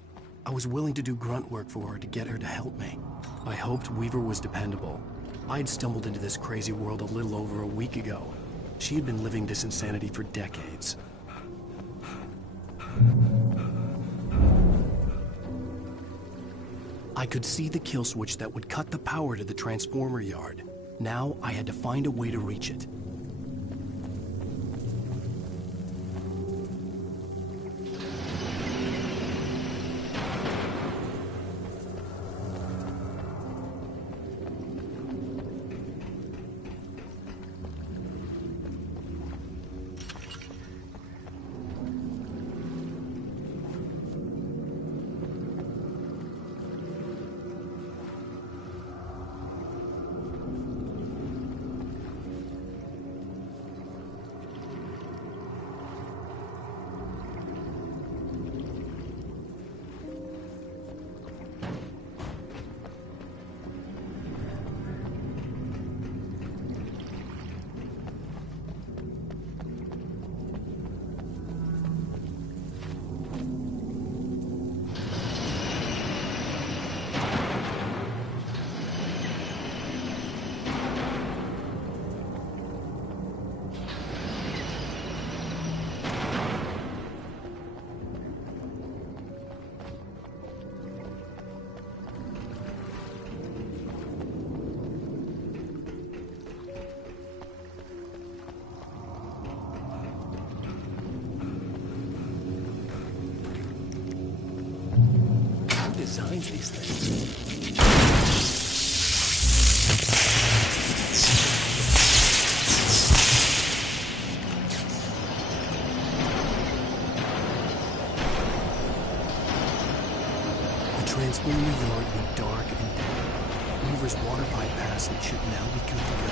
I was willing to do grunt work for her to get her to help me. I hoped Weaver was dependable. I'd stumbled into this crazy world a little over a week ago. She had been living this insanity for decades. I could see the kill switch that would cut the power to the transformer yard. Now I had to find a way to reach it. Designs these things. The transformer yard went dark and dead. Weaver's water pipe passage should now be good to go.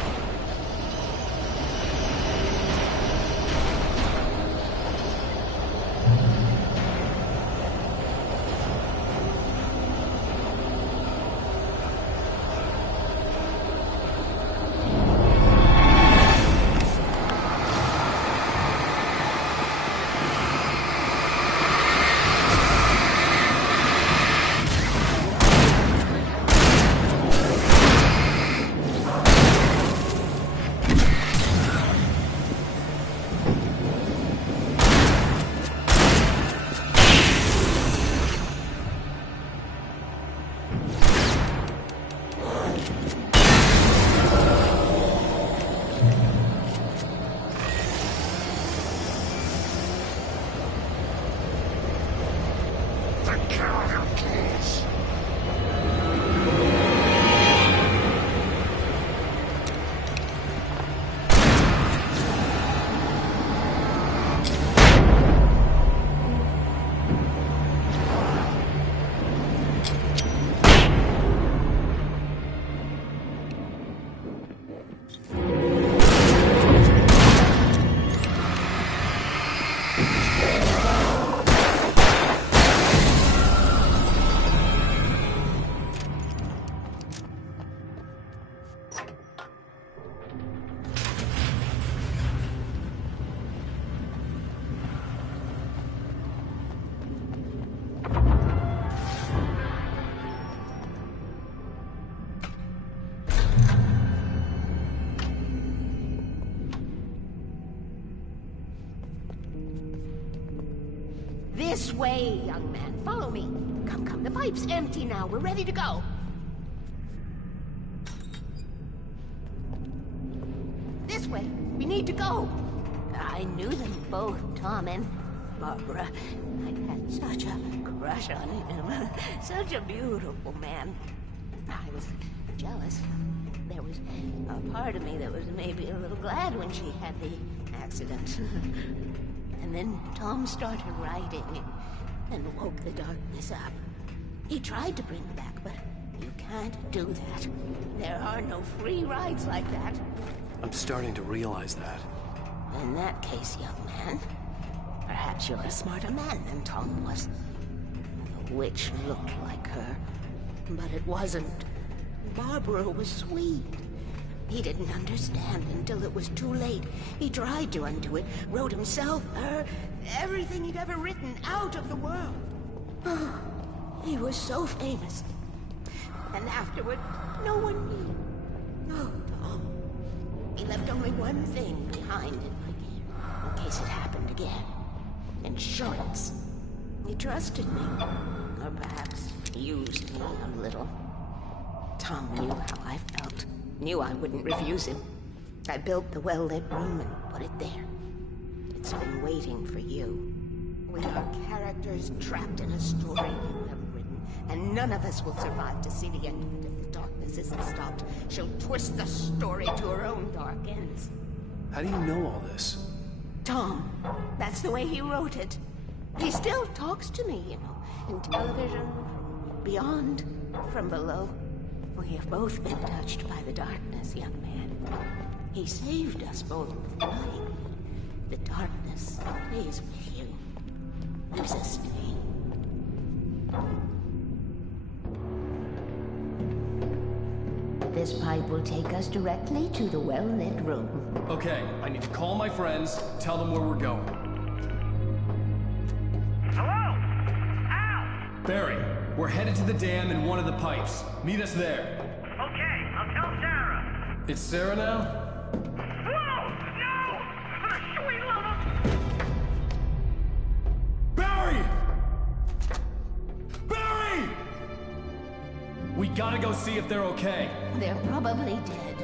This way, young man. Follow me. Come, come. The pipe's empty now. We're ready to go. This way. We need to go. I knew them both, Tom and Barbara. I had such a crush on him. Such a beautiful man. I was jealous. There was a part of me that was maybe a little glad when she had the accident. And then Tom started writing and woke the darkness up. He tried to bring her back, but you can't do that. There are no free rides like that. I'm starting to realize that. In that case, young man, perhaps you're a smarter man than Tom was. The witch looked like her, but it wasn't. Barbara was sweet. He didn't understand until it was too late. He tried to undo it, wrote himself, her, everything he'd ever written out of the world. Oh, he was so famous. And afterward, no one knew. Oh, Tom. He left only one thing behind in case it happened again. Insurance. He trusted me. Or perhaps used me a little. Tom knew how I felt. Knew I wouldn't refuse him. I built the well-lit room and put it there. It's been waiting for you. We are characters trapped in a story you have written, and none of us will survive to see the end of it if the darkness isn't stopped. She'll twist the story to her own dark ends. How do you know all this? Tom, that's the way he wrote it. He still talks to me, you know, in television, from beyond, from below. We have both been touched by the darkness, young man. He saved us both with lying. The darkness stays with you. Resist me. This pipe will take us directly to the well-lit room. Okay, I need to call my friends, tell them where we're going. Hello? Al! Barry, we're headed to the dam in one of the pipes. Meet us there. Okay, I'll tell Sarah. It's Sarah now? Whoa! No! For the sweet love of... Barry! Barry! We gotta go see if they're okay. They're probably dead.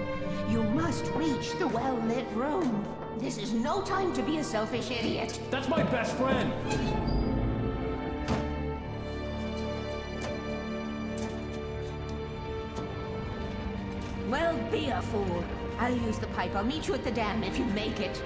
You must reach the well-lit room. This is no time to be a selfish idiot. That's my best friend. Well, be a fool. I'll use the pipe. I'll meet you at the dam if you make it.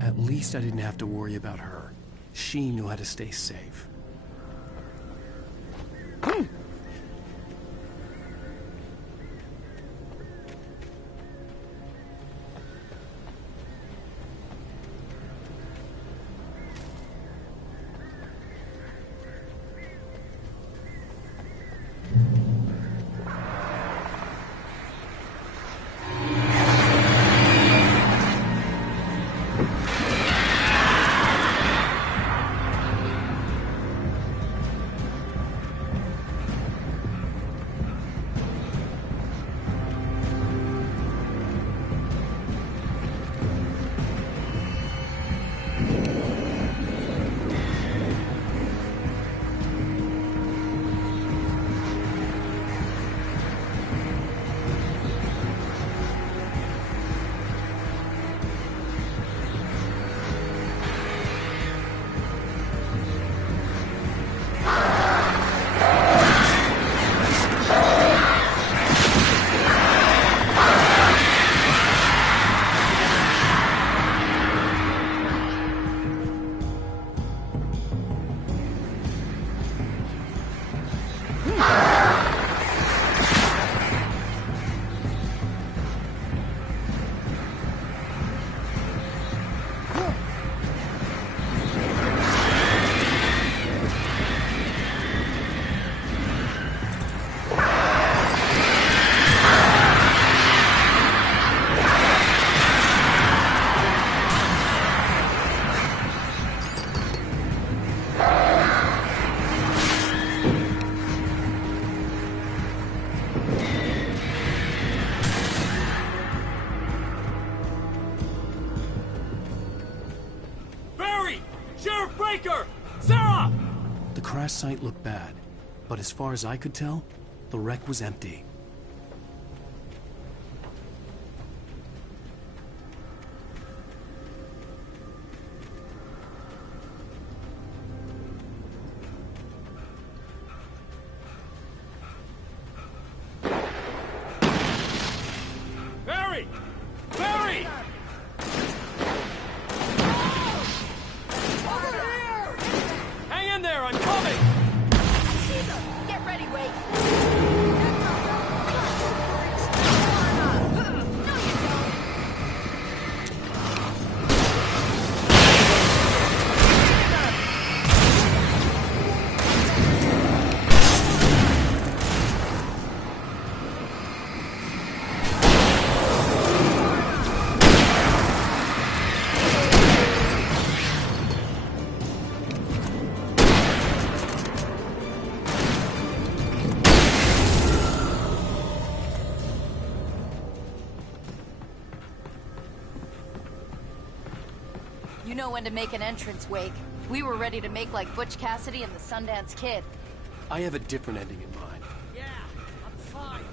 At least I didn't have to worry about her. She knew how to stay safe. crash site looked bad, but as far as I could tell, the wreck was empty. Barry! Barry! Over here! Hang in there, I'm coming! See them! Get ready, Wake! You know when to make an entrance, Wake. We were ready to make like Butch Cassidy and the Sundance Kid. I have a different ending in mind. Yeah, I'm fine.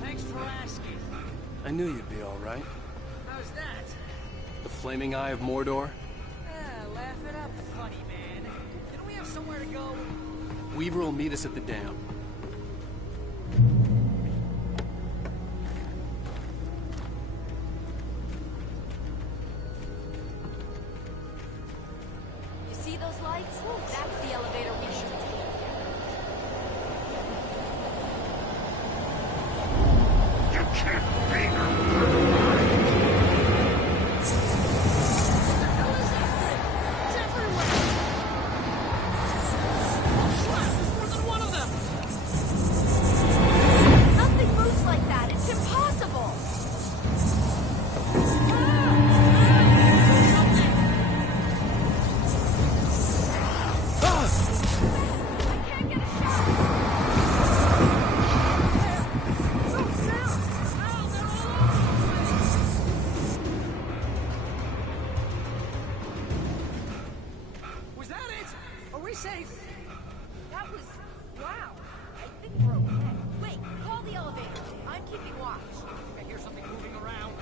Thanks for asking. I knew you'd be all right. How's that? The flaming eye of Mordor? Laugh it up, funny man. Didn't we have somewhere to go? Weaver will meet us at the dam. You see those lights? That's the elevator we need to take. You can't be It's everywhere! Oh, crap! There's more than one of them! Nothing moves like that. It's impossible. Was that it? Are we safe? That was... wow. I think we're okay. Wait, call the elevator. I'm keeping watch. I hear something moving around.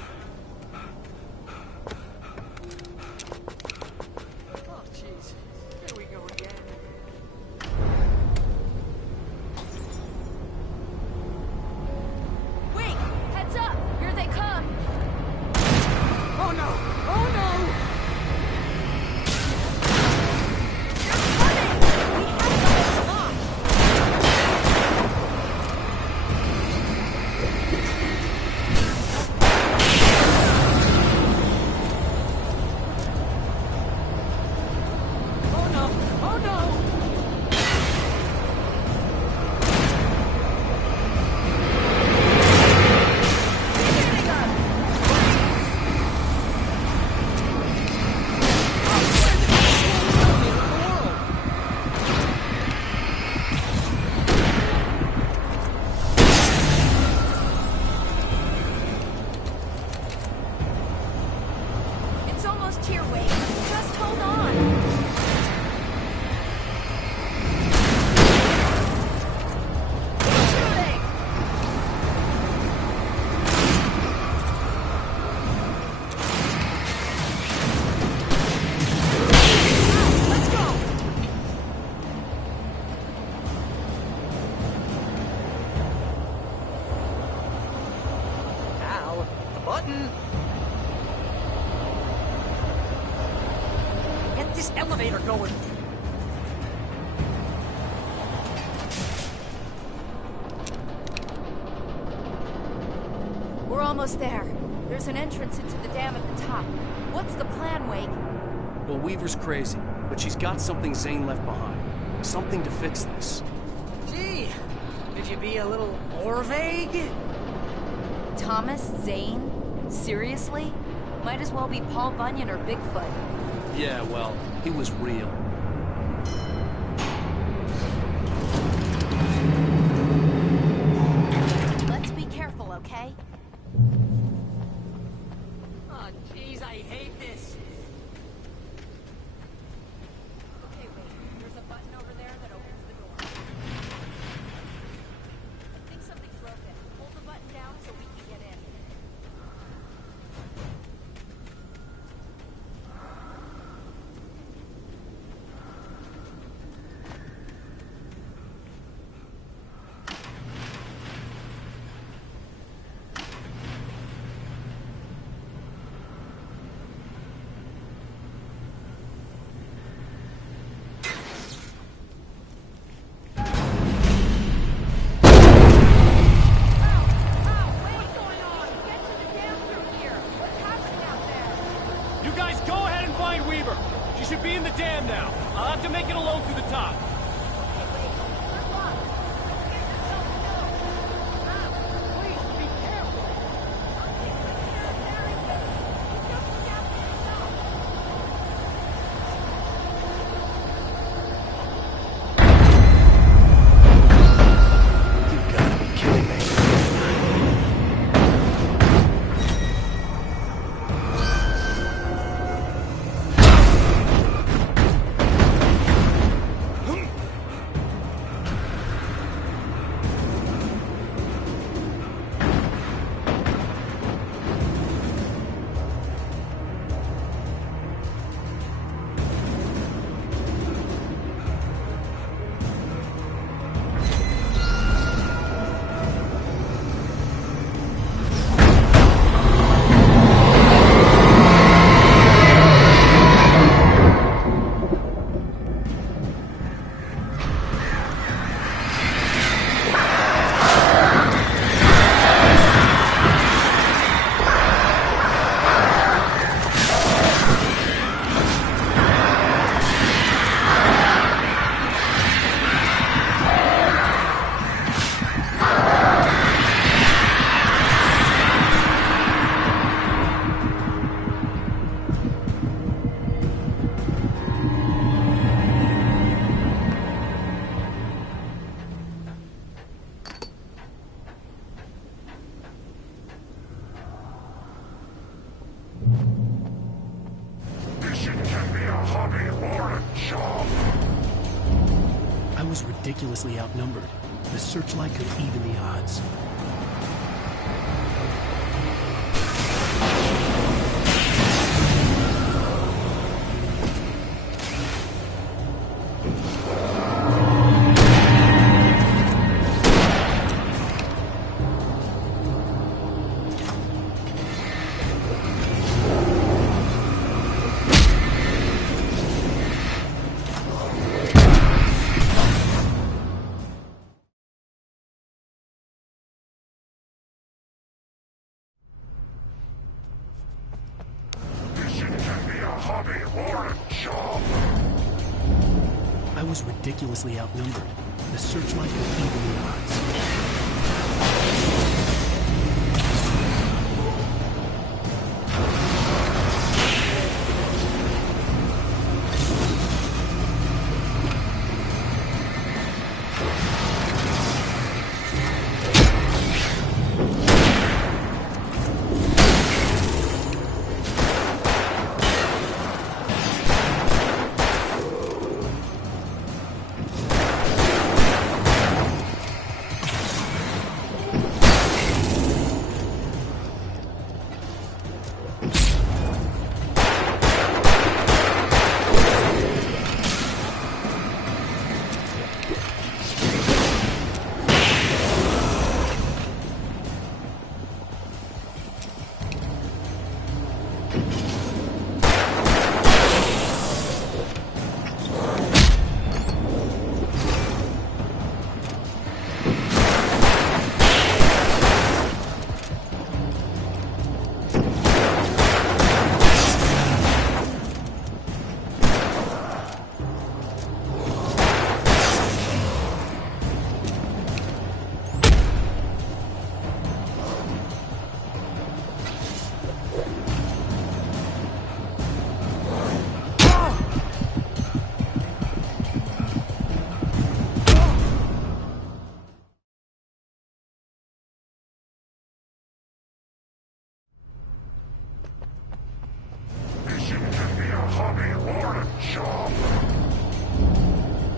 Oh, jeez. Here we go again. Wait, heads up. Here they come. Oh, no! Oh, no! Oh, no! Oh, no! It's almost here, Wake. Just hold on. Shooting! Let's go! Ow! The button! Get this elevator going! We're almost there. There's an entrance into the dam at the top. What's the plan, Wake? Well, Weaver's crazy, but she's got something Zane left behind. Something to fix this. Gee, could you be a little more vague? Thomas Zane? Seriously? Might as well be Paul Bunyan or Bigfoot. Yeah, well, he was real. Let's be careful, okay? Oh, jeez, I hate this. Okay, wait. There's a button over there that She should be in the dam now. I'll have to make it alone through the top. I was ridiculously outnumbered. The searchlight could even the odds. I was ridiculously outnumbered. The searchlight could even the odds.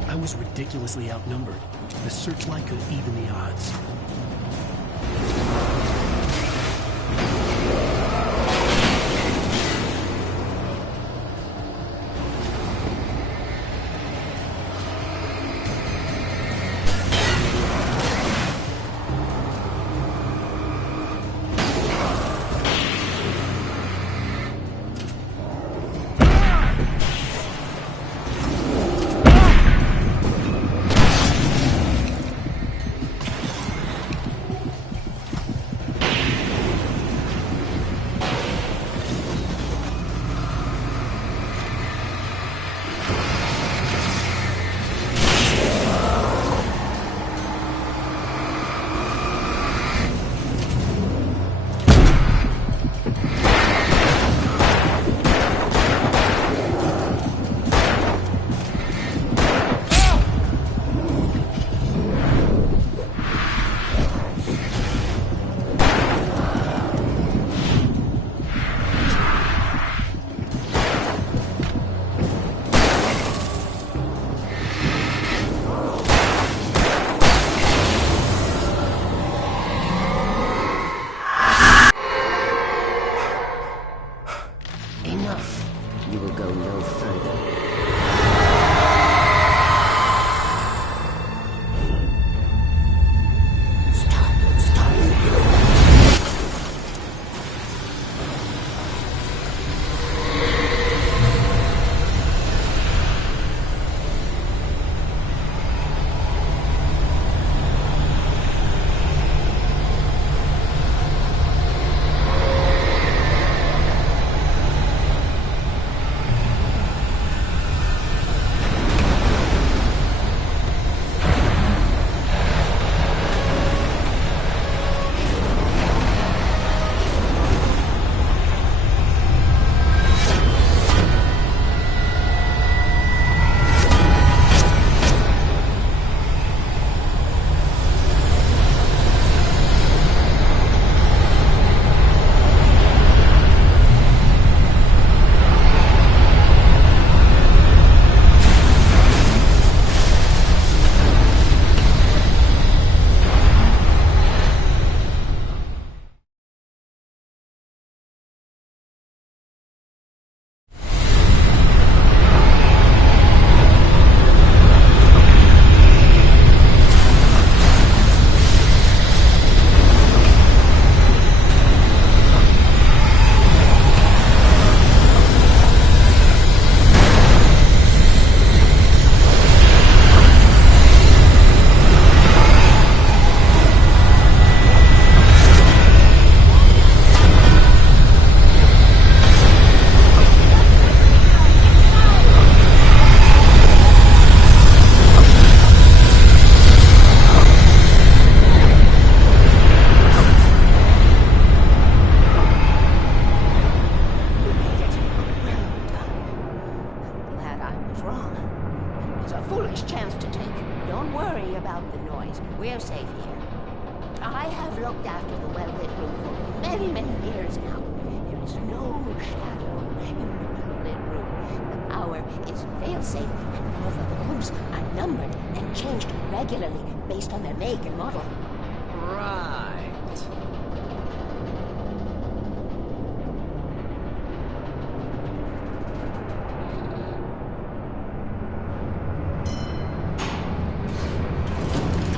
I was ridiculously outnumbered. The searchlight could even the odds. many, many years now. There is no shadow in the moonlit room. The power is fail-safe, and all of the bulbs are numbered and changed regularly based on their make and model. Right.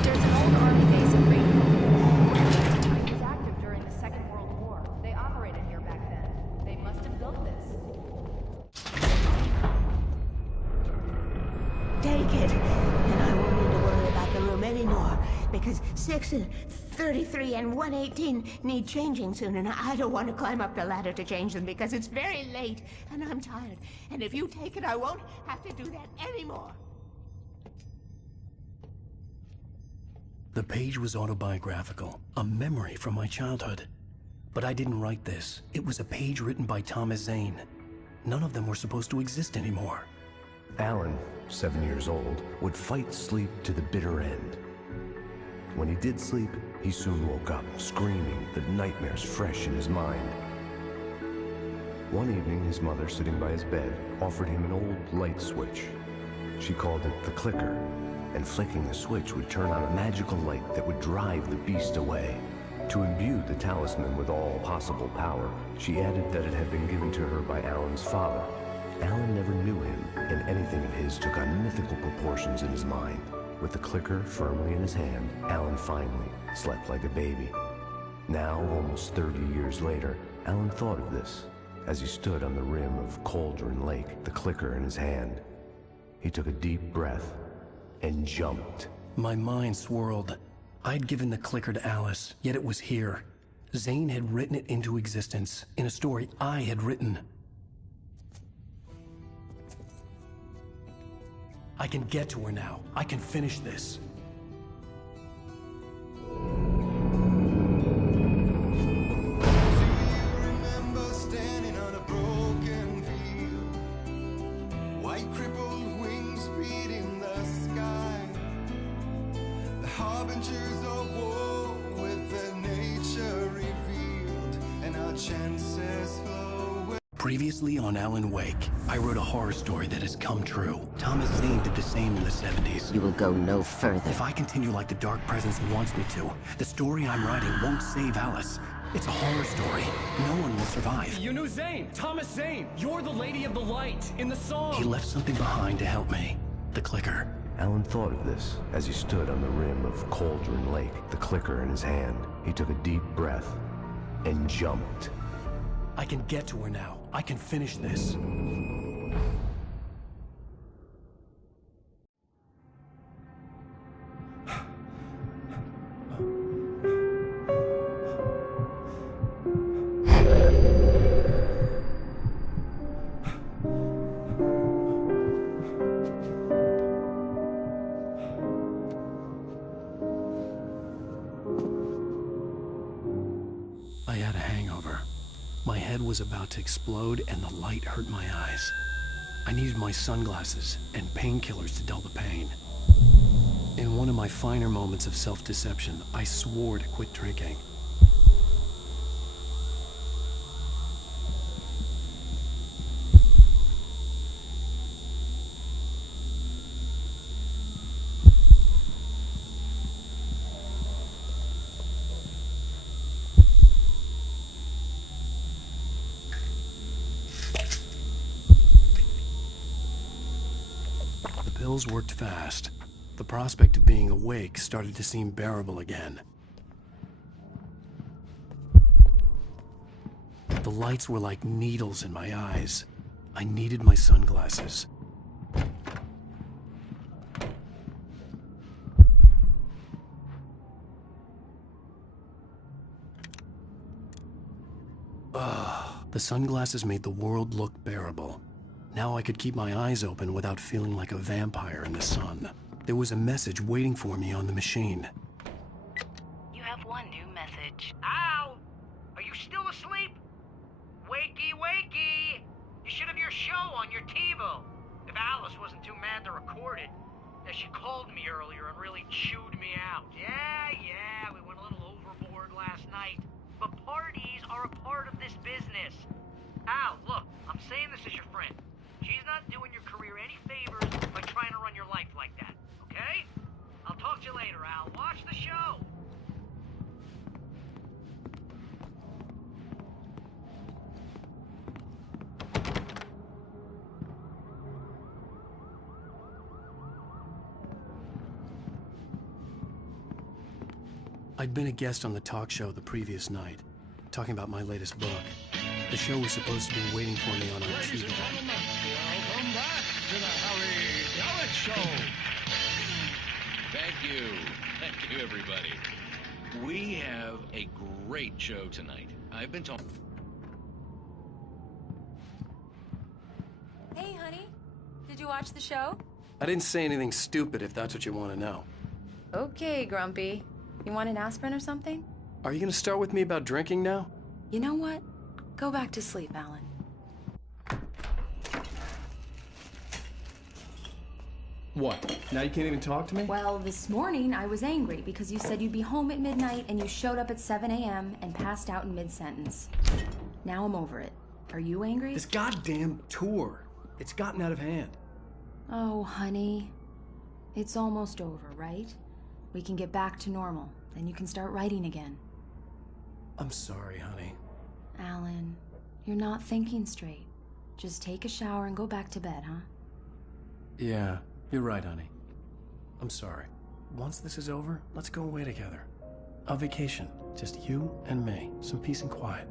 There's an old army base in Rainbow. It was active during the Second World War. They operated here back then. They must have built this. Take it, and I won't need to worry about the room anymore, because 6 and 33 and 118 need changing soon, and I don't want to climb up the ladder to change them because it's very late, and I'm tired. And if you take it, I won't have to do that anymore. The page was autobiographical, a memory from my childhood. But I didn't write this. It was a page written by Thomas Zane. None of them were supposed to exist anymore. Alan, 7 years old, would fight sleep to the bitter end. When he did sleep, he soon woke up, screaming, the nightmares fresh in his mind. One evening, his mother, sitting by his bed, offered him an old light switch. She called it the clicker, and flicking the switch would turn on a magical light that would drive the beast away. To imbue the talisman with all possible power, she added that it had been given to her by Alan's father. Alan never knew him, and anything of his took on mythical proportions in his mind. With the clicker firmly in his hand, Alan finally slept like a baby. Now, almost 30 years later, Alan thought of this as he stood on the rim of Cauldron Lake, the clicker in his hand. He took a deep breath and jumped. My mind swirled. I'd given the clicker to Alice, yet it was here. Zane had written it into existence in a story I had written. I can get to her now. I can finish this. Remember standing on a broken field, white crippled wings beating the sky, the harbingers of war with their nature revealed, and our chances flow away. Previously on Alan Wake, I wrote a horror story that has come true. Thomas Zane did the same in the 70s. You will go no further. If I continue like the Dark Presence wants me to, the story I'm writing won't save Alice. It's a horror story. No one will survive. You knew Zane! Thomas Zane! You're the Lady of the Light in the song! He left something behind to help me. The clicker. Alan thought of this as he stood on the rim of Cauldron Lake, the clicker in his hand. He took a deep breath and jumped. I can get to her now. I can finish this. I had a hangover. My head was about to explode and the light hurt my eyes. I needed my sunglasses and painkillers to dull the pain. In one of my finer moments of self-deception, I swore to quit drinking. The pills worked fast. The prospect of being awake started to seem bearable again. The lights were like needles in my eyes. I needed my sunglasses. The sunglasses made the world look bearable. Now I could keep my eyes open without feeling like a vampire in the sun. There was a message waiting for me on the machine. You have one new message. Al! Are you still asleep? Wakey, wakey! You should have your show on your TiVo. If Alice wasn't too mad to record it. She called me earlier and really chewed me out. Yeah, we went a little overboard last night. but parties are a part of this business. Al, look, I'm saying this as your friend. She's not doing your career any favors by trying to run your life like that, okay? I'll talk to you later, Al. Watch the show! I'd been a guest on the talk show the previous night, talking about my latest book. The show was supposed to be waiting for me on our Ladies TV. and gentlemen, welcome back to the Harry Alex Show. Thank you. Thank you, everybody. We have a great show tonight. I've been talking... Hey, honey. Did you watch the show? I didn't say anything stupid if that's what you want to know. Okay, Grumpy. You want an aspirin or something? Are you going to start with me about drinking now? You know what? Go back to sleep, Alan. What? Now you can't even talk to me? Well, this morning I was angry because you said you'd be home at midnight and you showed up at 7 a.m. and passed out in mid-sentence. Now I'm over it. Are you angry? This goddamn tour. It's gotten out of hand. Oh, honey. It's almost over, right? We can get back to normal. Then you can start writing again. I'm sorry, honey. Alan, you're not thinking straight. Just take a shower and go back to bed, huh? Yeah, you're right, honey. I'm sorry. Once this is over, let's go away together. A vacation. Just you and me. Some peace and quiet.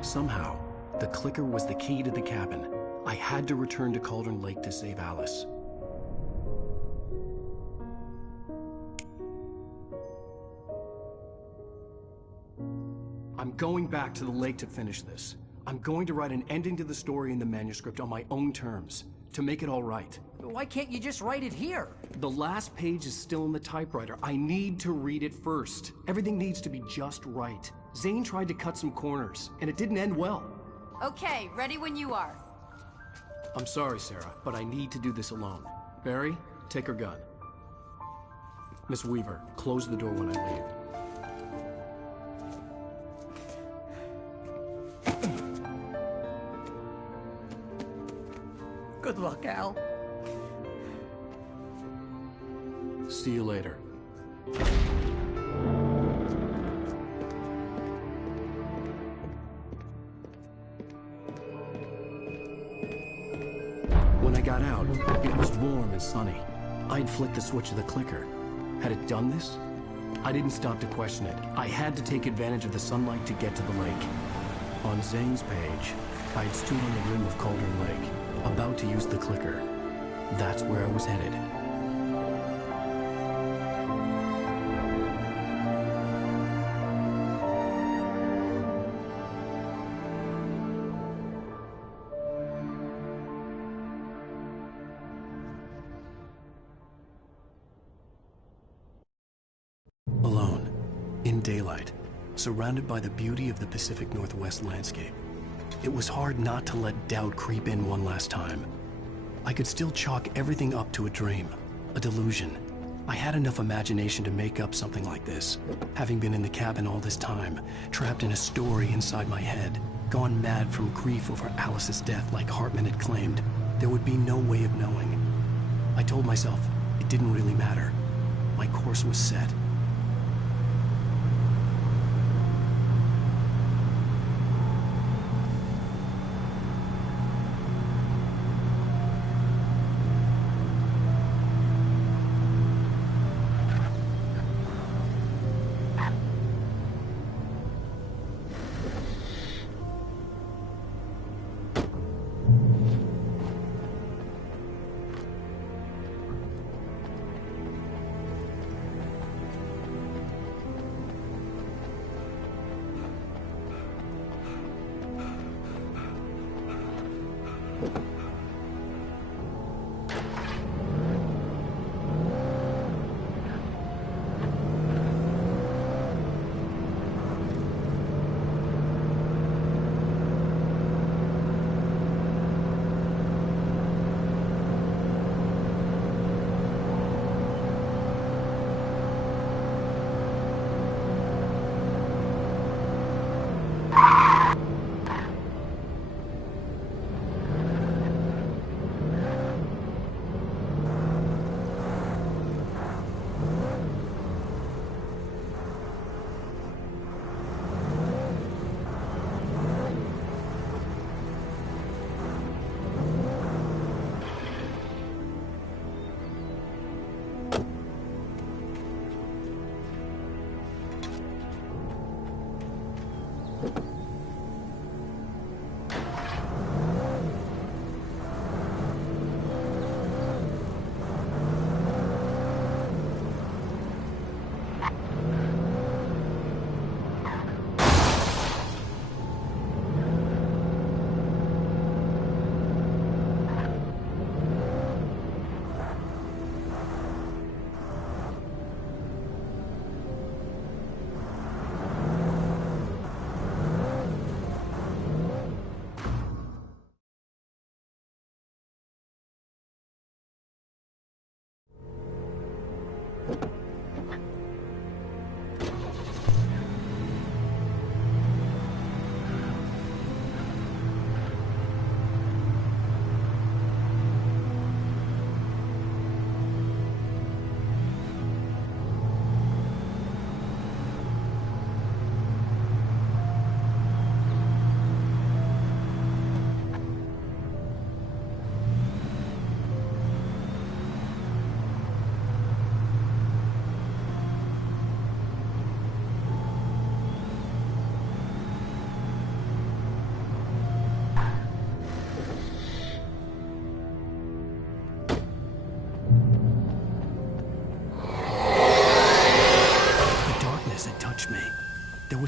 Somehow, the clicker was the key to the cabin. I had to return to Cauldron Lake to save Alice. I'm going back to the lake to finish this. I'm going to write an ending to the story in the manuscript on my own terms, to make it all right. Why can't you just write it here? The last page is still in the typewriter. I need to read it first. Everything needs to be just right. Zane tried to cut some corners, and it didn't end well. Okay, ready when you are. I'm sorry, Sarah, but I need to do this alone. Barry, take her gun. Miss Weaver, close the door when I leave. Good luck, Al. See you later. When I got out, it was warm and sunny. I'd flicked the switch of the clicker. Had it done this? I didn't stop to question it. I had to take advantage of the sunlight to get to the lake. On Zane's page, I'd stood on the rim of Cauldron Lake, about to use the clicker. That's where I was headed. Alone, in daylight, surrounded by the beauty of the Pacific Northwest landscape. It was hard not to let doubt creep in one last time. I could still chalk everything up to a dream, a delusion. I had enough imagination to make up something like this, having been in the cabin all this time, trapped in a story inside my head, gone mad from grief over Alice's death like Hartman had claimed. There would be no way of knowing. I told myself it didn't really matter. My course was set.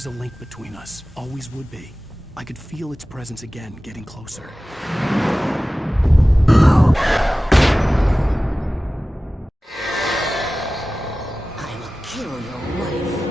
was a link between us. Always would be. I could feel its presence again, getting closer. I will kill your wife.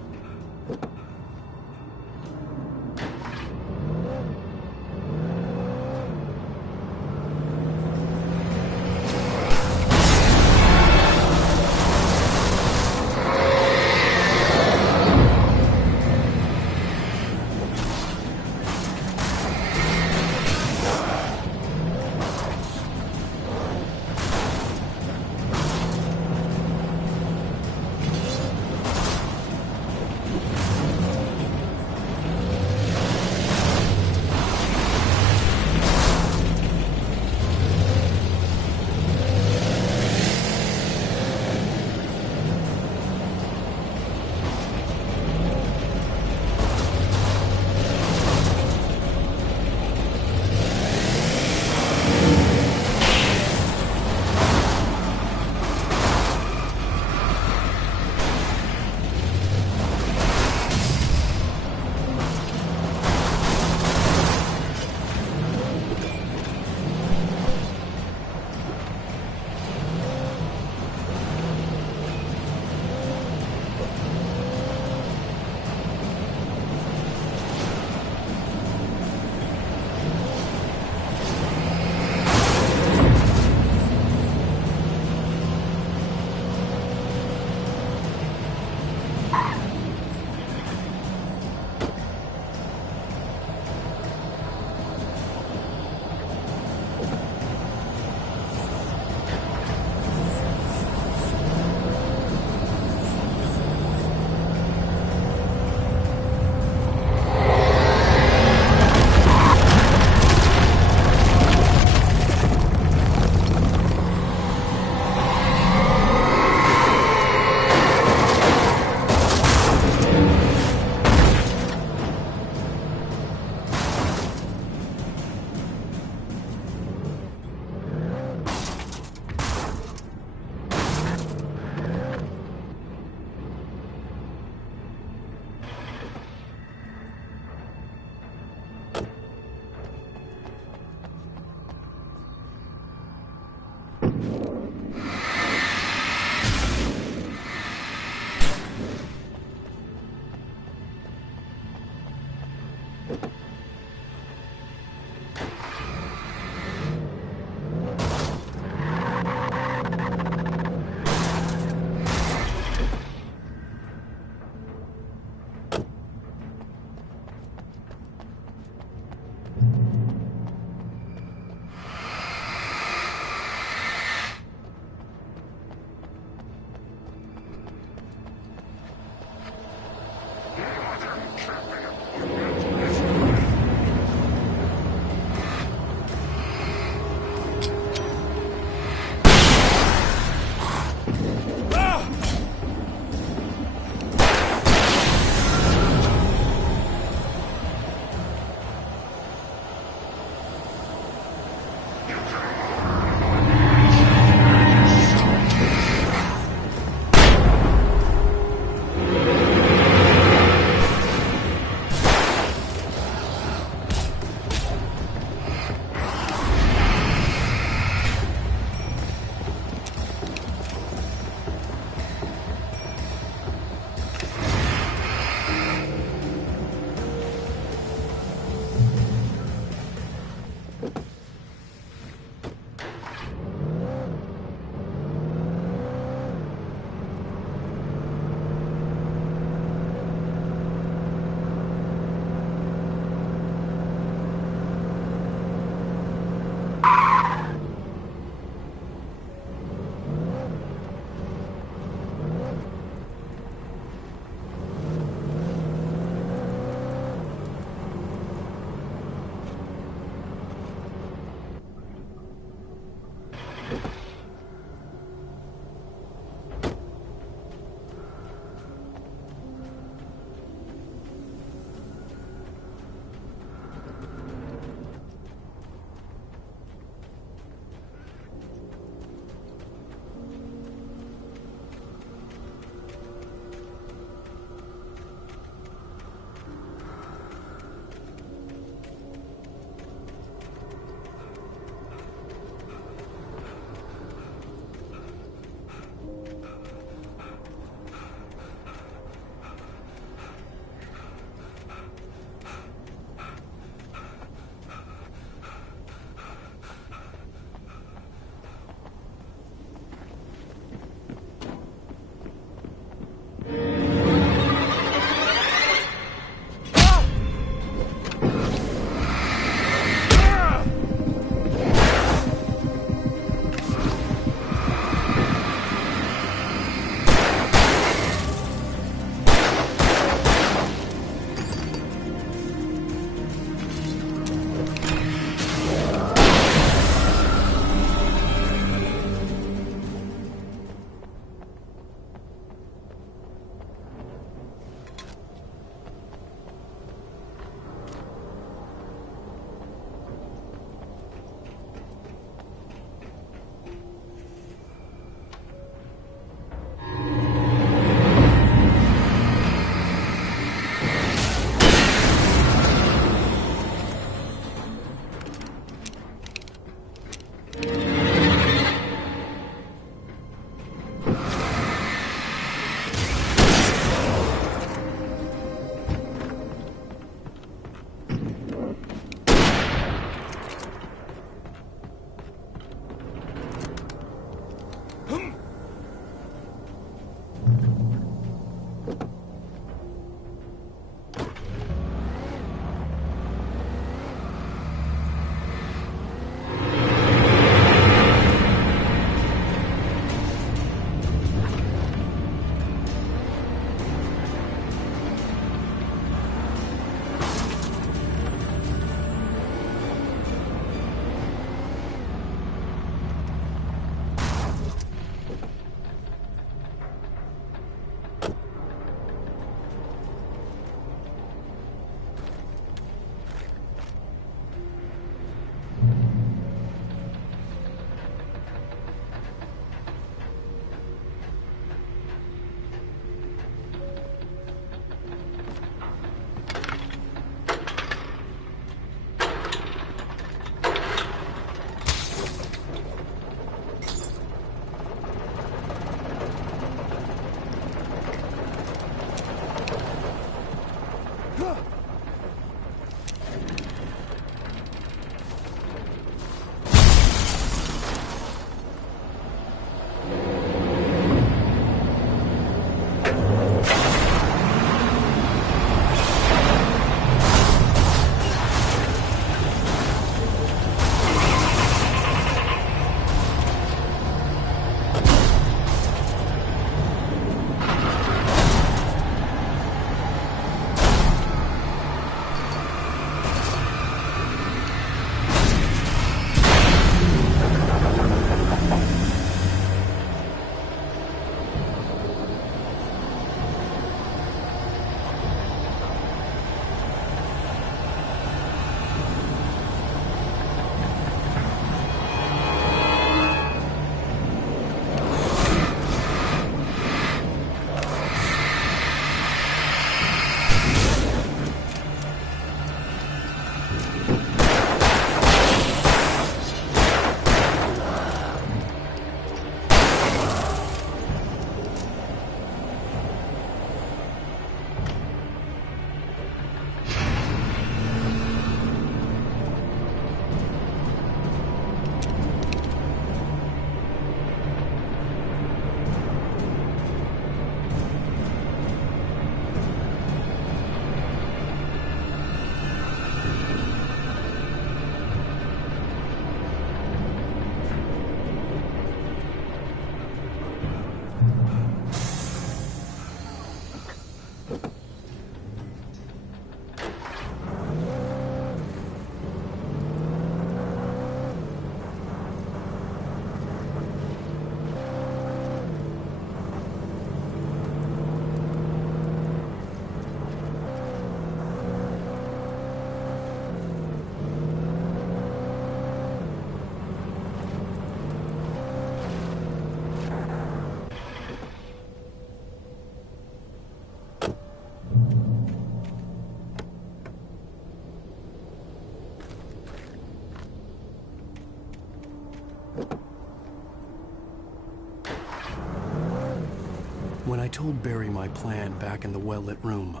When I told Barry my plan back in the well-lit room,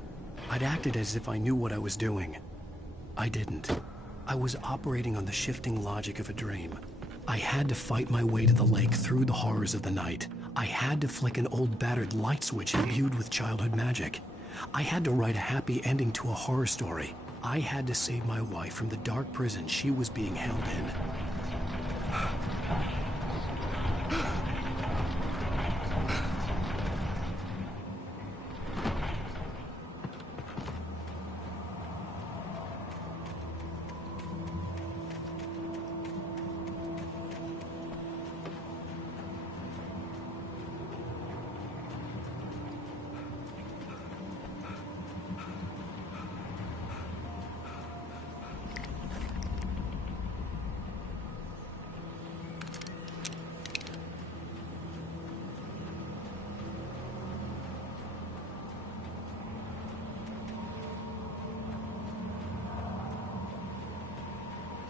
I'd acted as if I knew what I was doing. I didn't. I was operating on the shifting logic of a dream. I had to fight my way to the lake through the horrors of the night. I had to flick an old battered light switch imbued with childhood magic. I had to write a happy ending to a horror story. I had to save my wife from the dark prison she was being held in.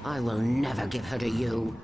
I will never give her to you.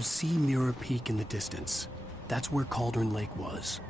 could see Mirror Peak in the distance. That's where Cauldron Lake was.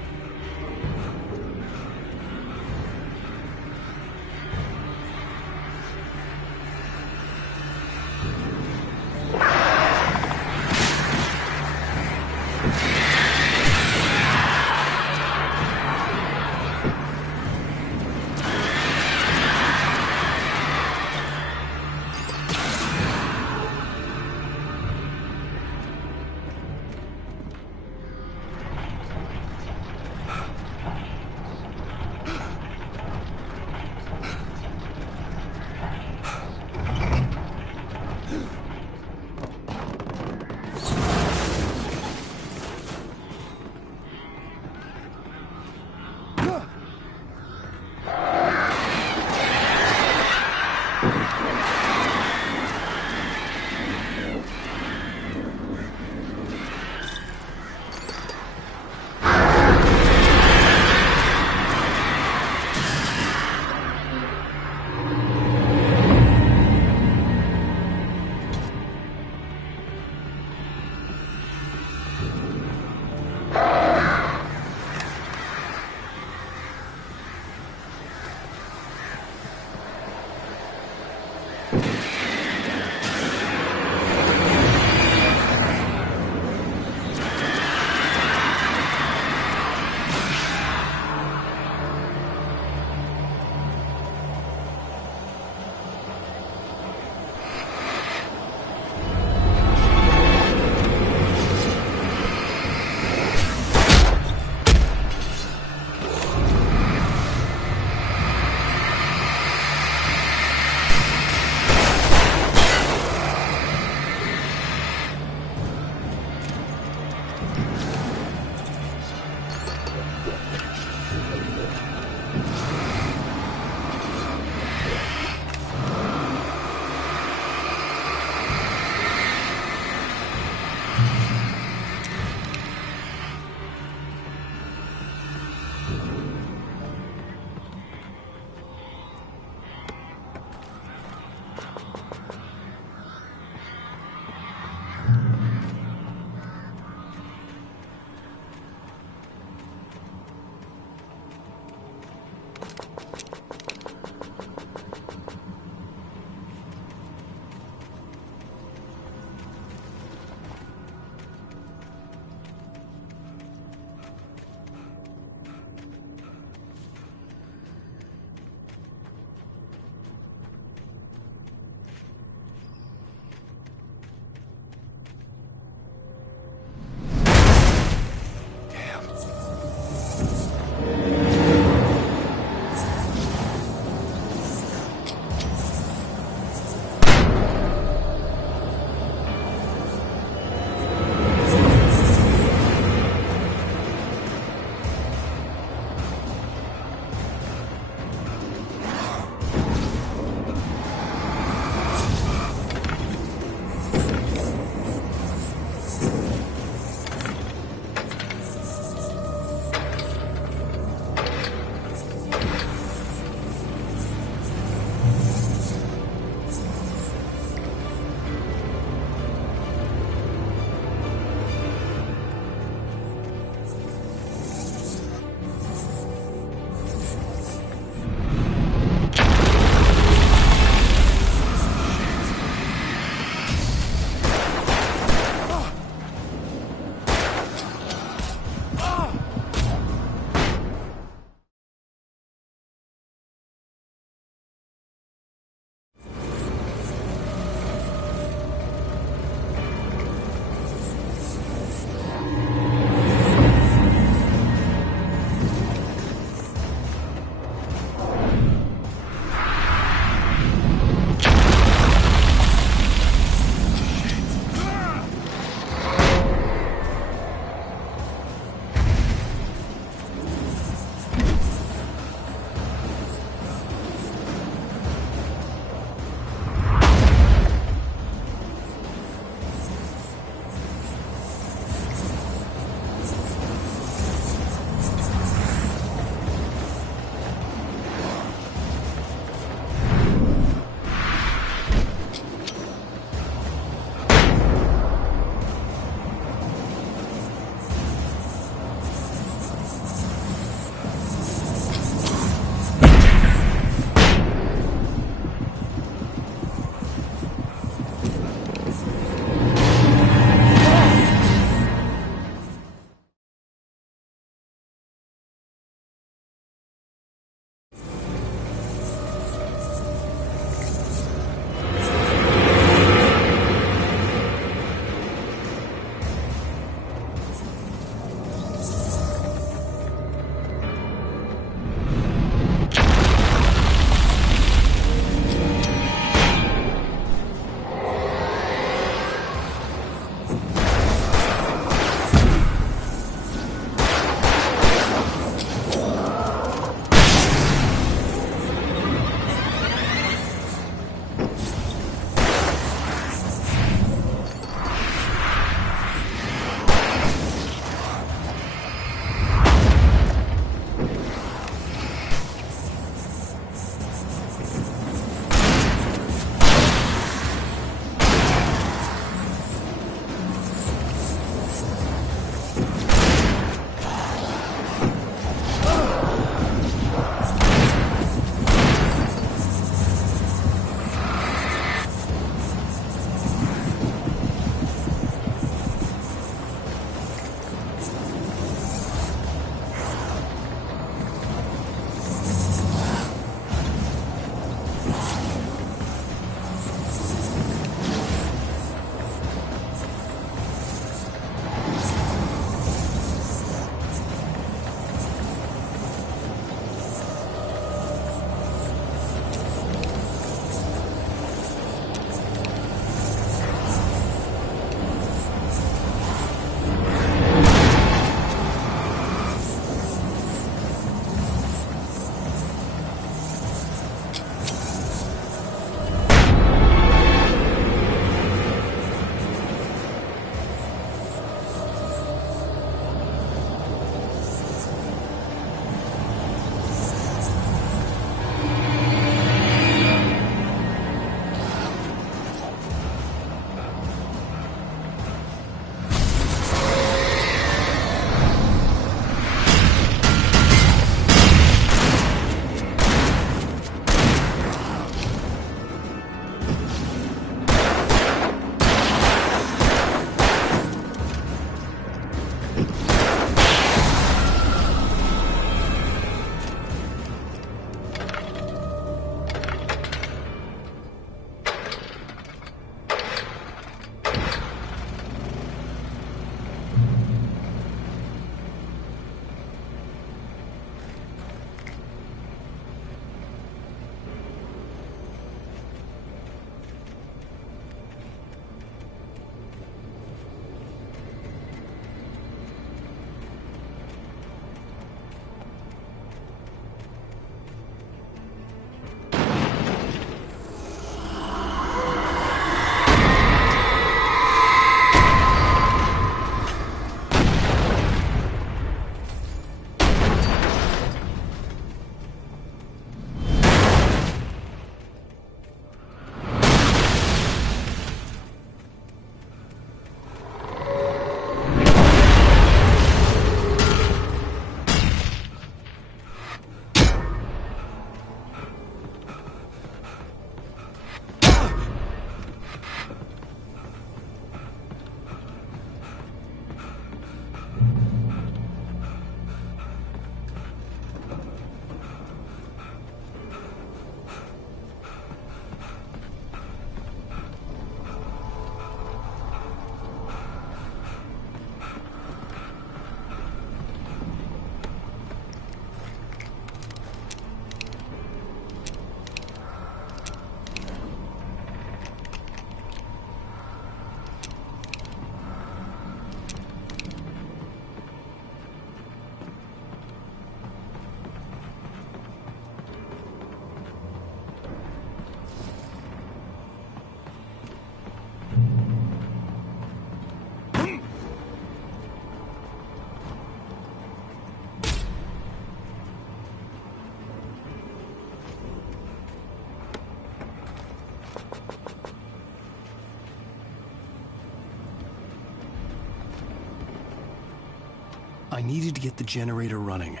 I needed to get the generator running.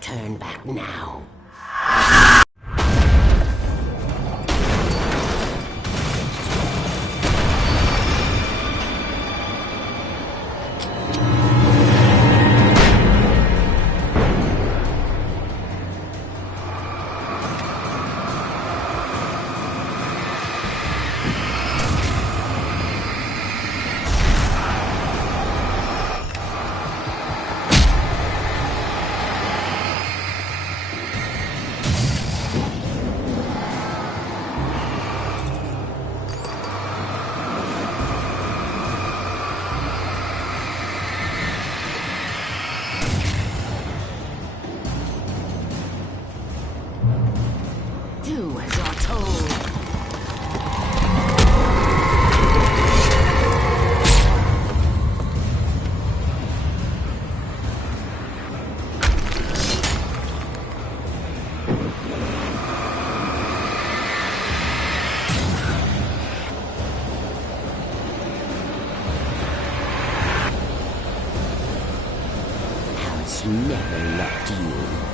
Turn back now. Do as you're told. Alice never loved you.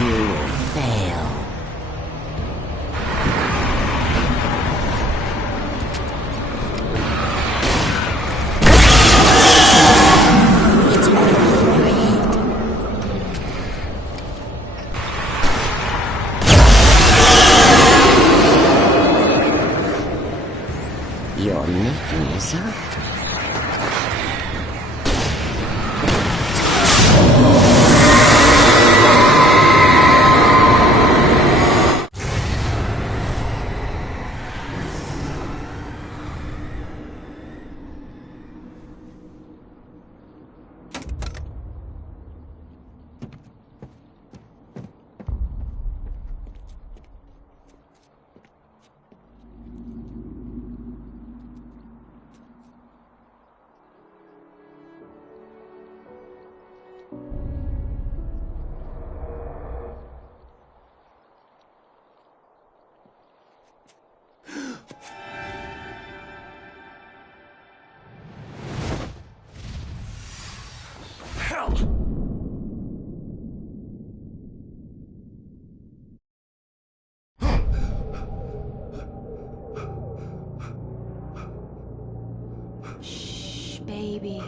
You will fail. It's over your head. You're making this up. Baby,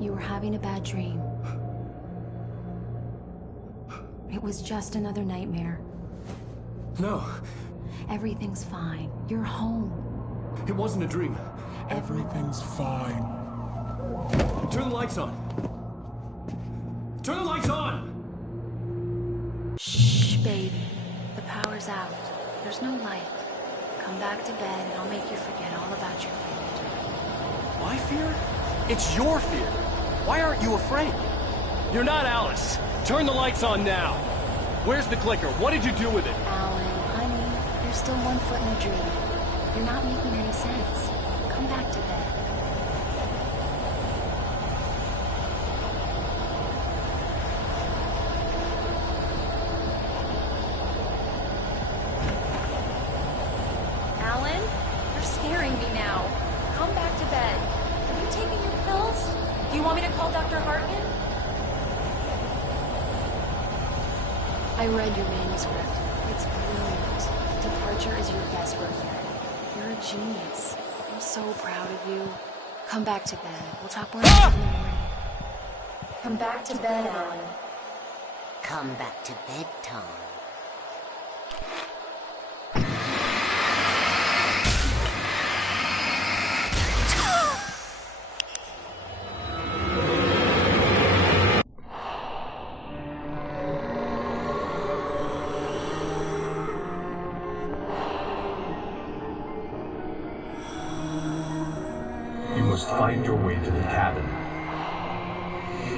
you were having a bad dream. It was just another nightmare. No. Everything's fine. You're home. It wasn't a dream. Everything's fine. Turn the lights on. Turn the lights on! Shh, baby. The power's out. There's no light. Come back to bed and I'll make you forget all about your fear. My fear? It's your fear. Why aren't you afraid? You're not Alice. Turn the lights on now. Where's the clicker? What did you do with it? Alan, honey, you're still 1 foot in a dream. You're not making any sense. Come back to bed. Alan, you're scaring me now. Come back to bed. Are you taking your pills? Do you want me to call Dr. Hartman? I read your manuscript. It's brilliant. Departure is your best work yet. You're a genius. I'm so proud of you. Come back to bed. We'll talk more about it in the morning. Come back to bed, Alan. Come back to bedtime. You must find your way to the cabin.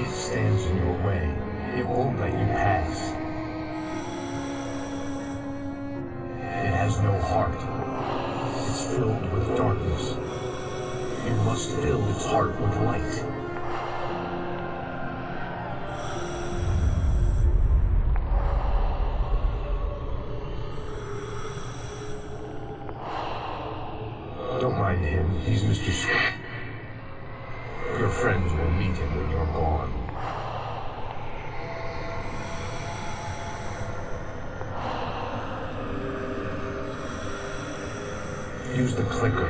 It stands in your way. It won't let you pass. It has no heart. It's filled with darkness. You must fill its heart with light. Don't mind him. He's Mr. Scott. Your friends will meet him when you're gone. Use the clicker.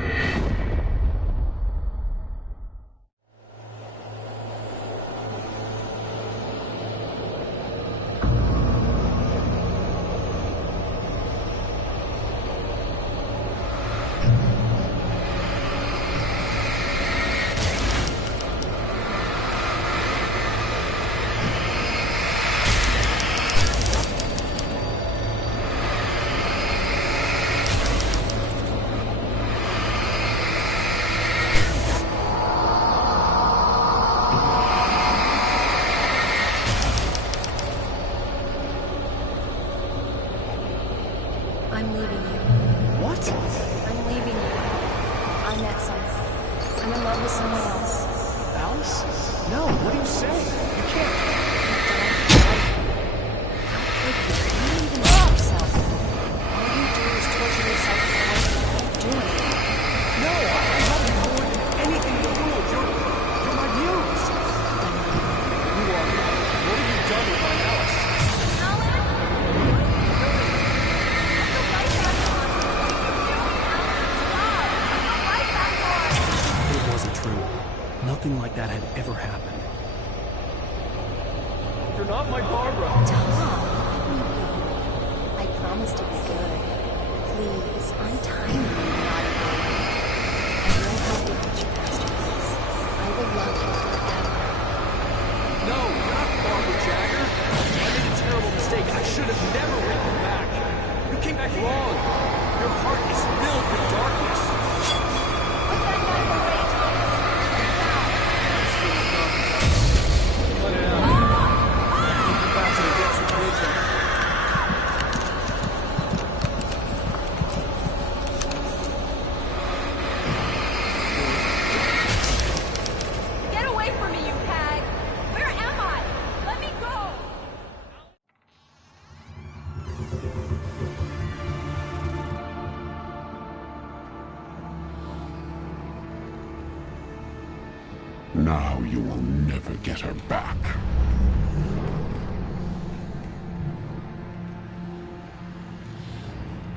I'm leaving you. What? I'm leaving you. I met someone. I'm in love with someone else. Alice? No, what are you saying? You can't. You don't even know yourself. All you do is torture yourself for what you keep doing. No, I haven't ignored anything in the world. You're my muse. You are. What have you done with my Alice? Alan? not my Barbara. Tom, let me go. I promise to be good. Please, I'm tiny and naughty baby. I will help you with your masterpiece. I will love you forever. No, you're not Barbara Jagger. I made a terrible mistake. I should have never written you back. You came back wrong. Your heart is filled with darkness. Put that knife away, Thomas. Cut it out. Take you back to the depths of wisdom. Get away from me, you hag! Where am I? Let me go! Now you will never get her back.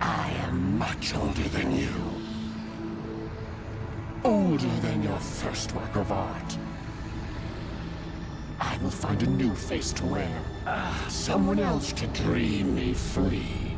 I am much older than you. Older than your first work of art. I will find a new face to wear. Someone else to dream me free.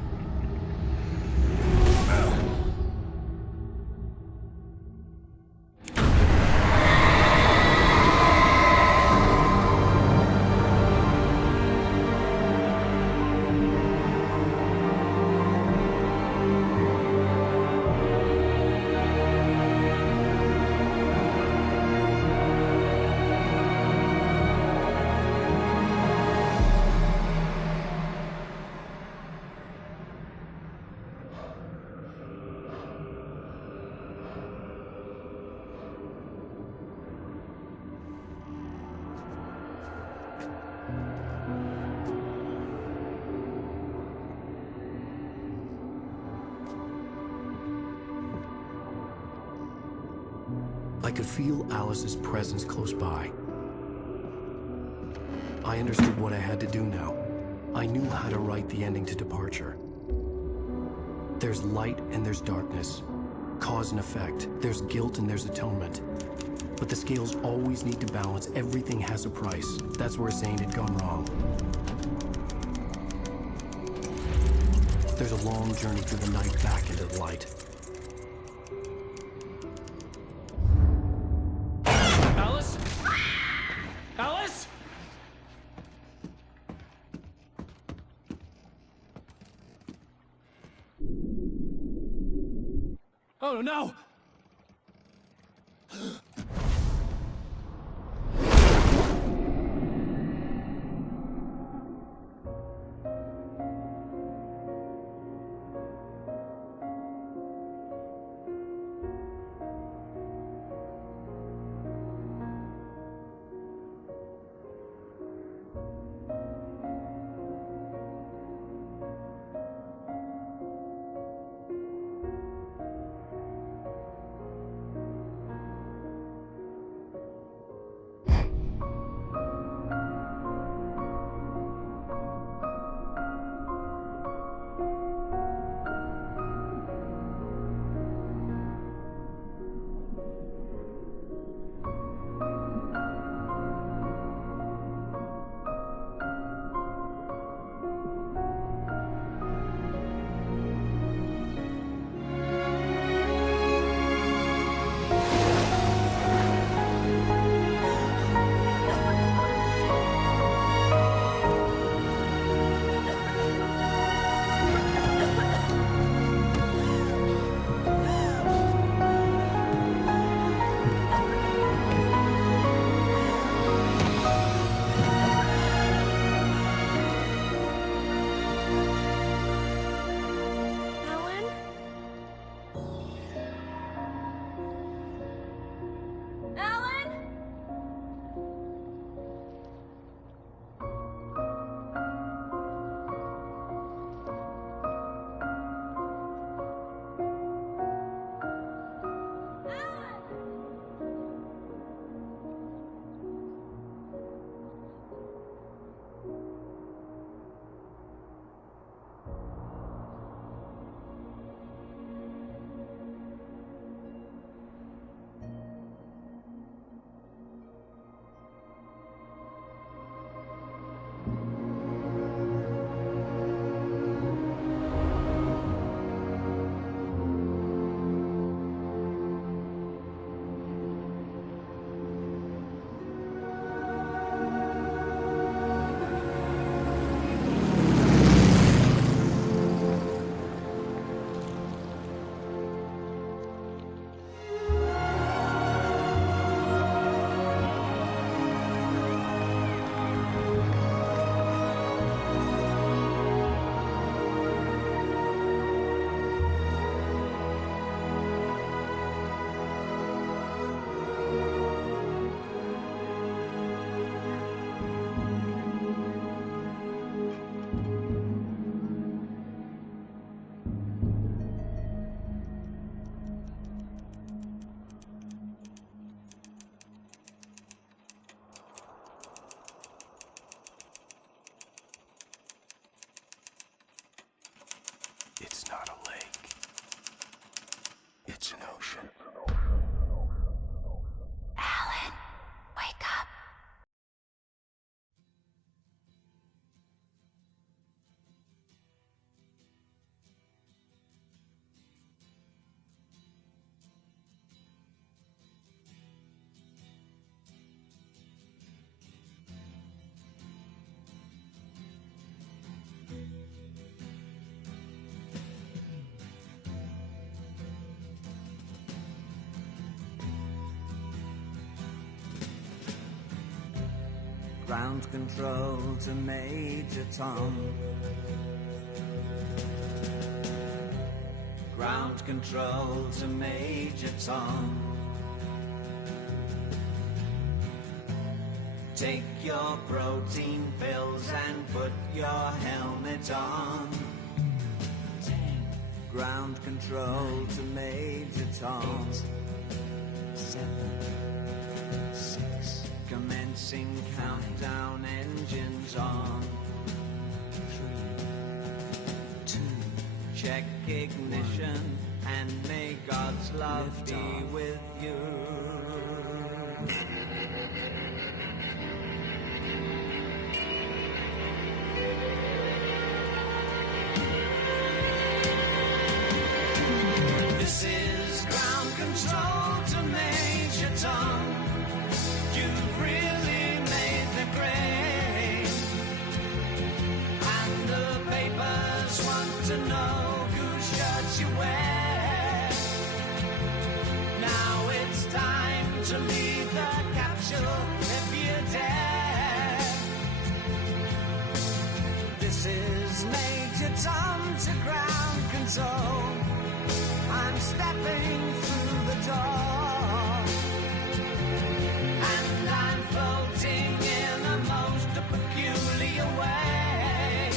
I could feel Alice's presence close by. I understood what I had to do now. I knew how to write the ending to Departure. There's light and there's darkness. Cause and effect. There's guilt and there's atonement. But the scales always need to balance. Everything has a price. That's where Zane had gone wrong. There's a long journey through the night back into the light. Alice? Alice? Oh no! It's not a lake. It's an ocean. Alan, wake up. Ground control to Major Tom. Ground control to Major Tom. Take your protein pills and put your helmet on. Ground control to Major Tom. 7, 6. Commencing countdown, engines on. 3, 2. Check ignition and may God's love be with you. This is ground control to Major Tom. You've really made the grade, and the papers want to know whose shirts you wear. Now it's time to leave the capsule if you dare. This is Major Tom to ground control. I'm stepping through the door, and I'm floating in a most peculiar way,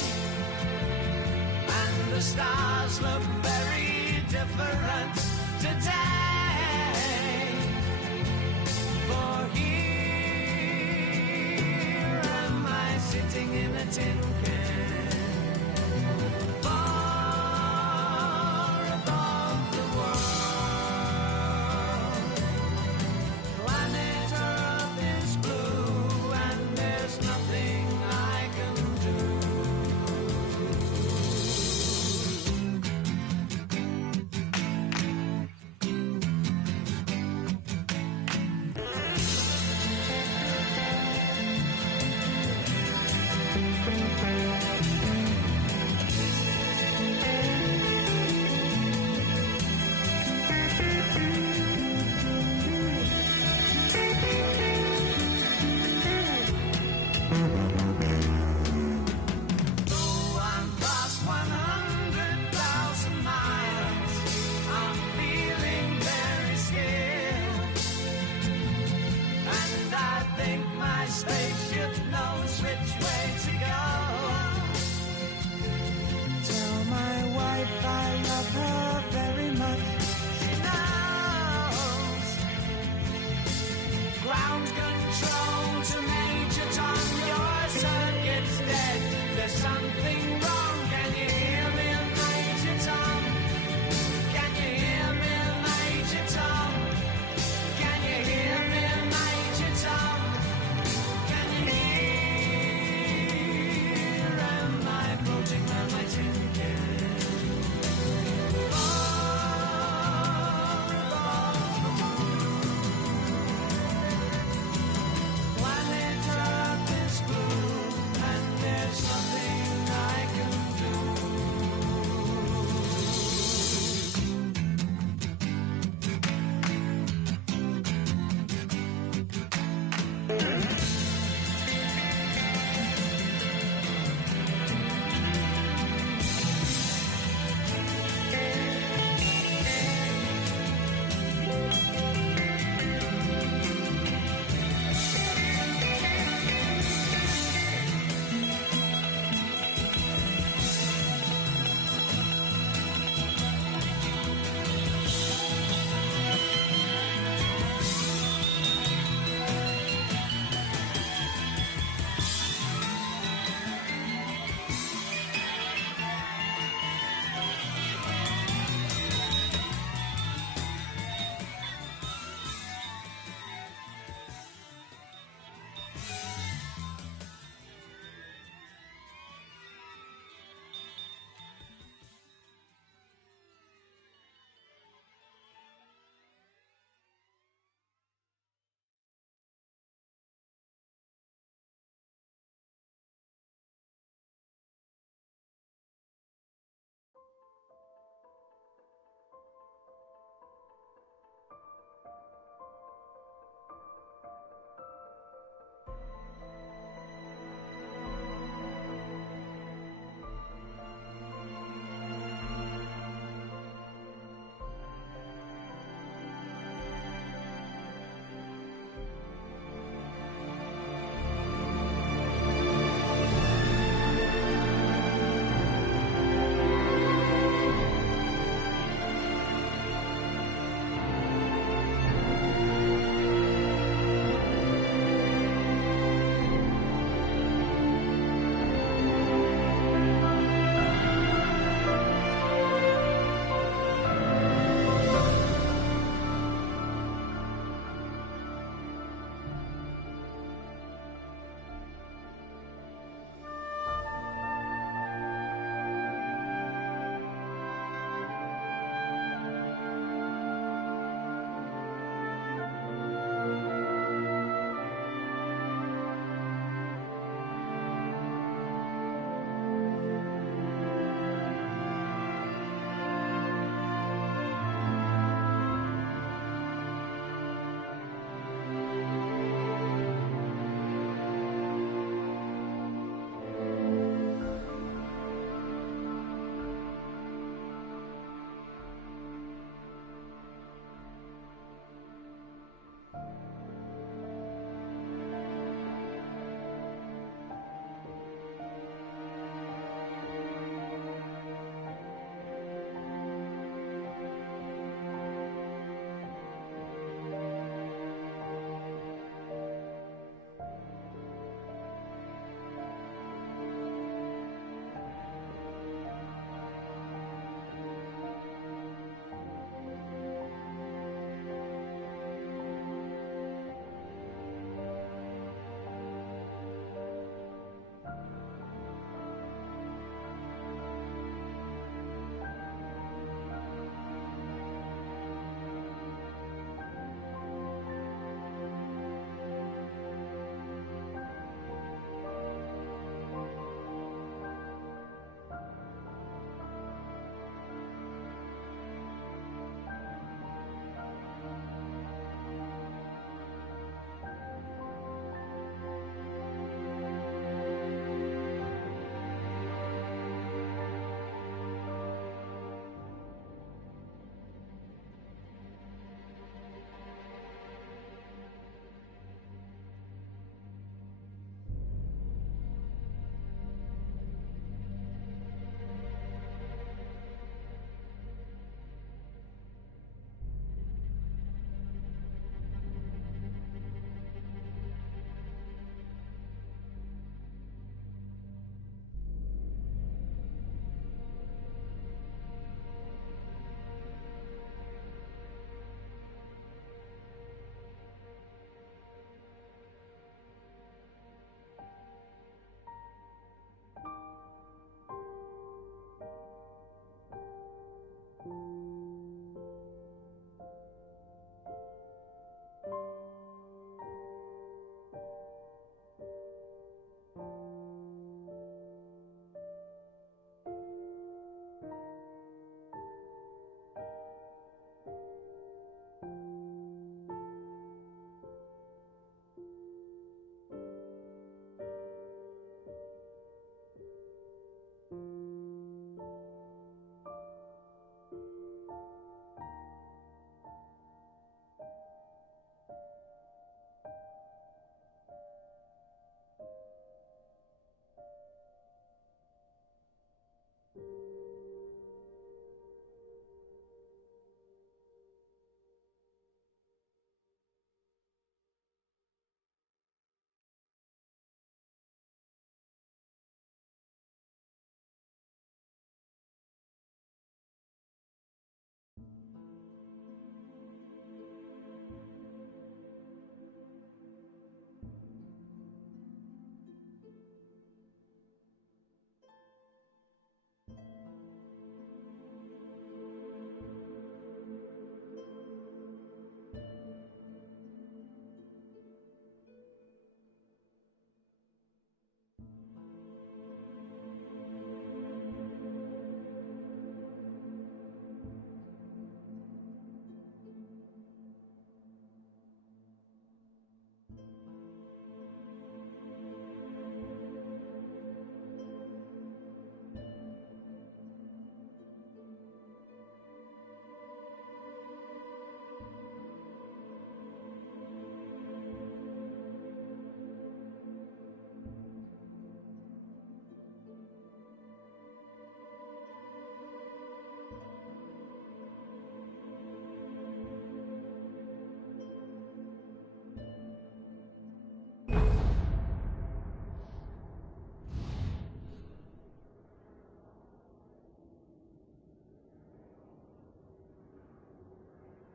and the stars look very different today. For here am I sitting in a tin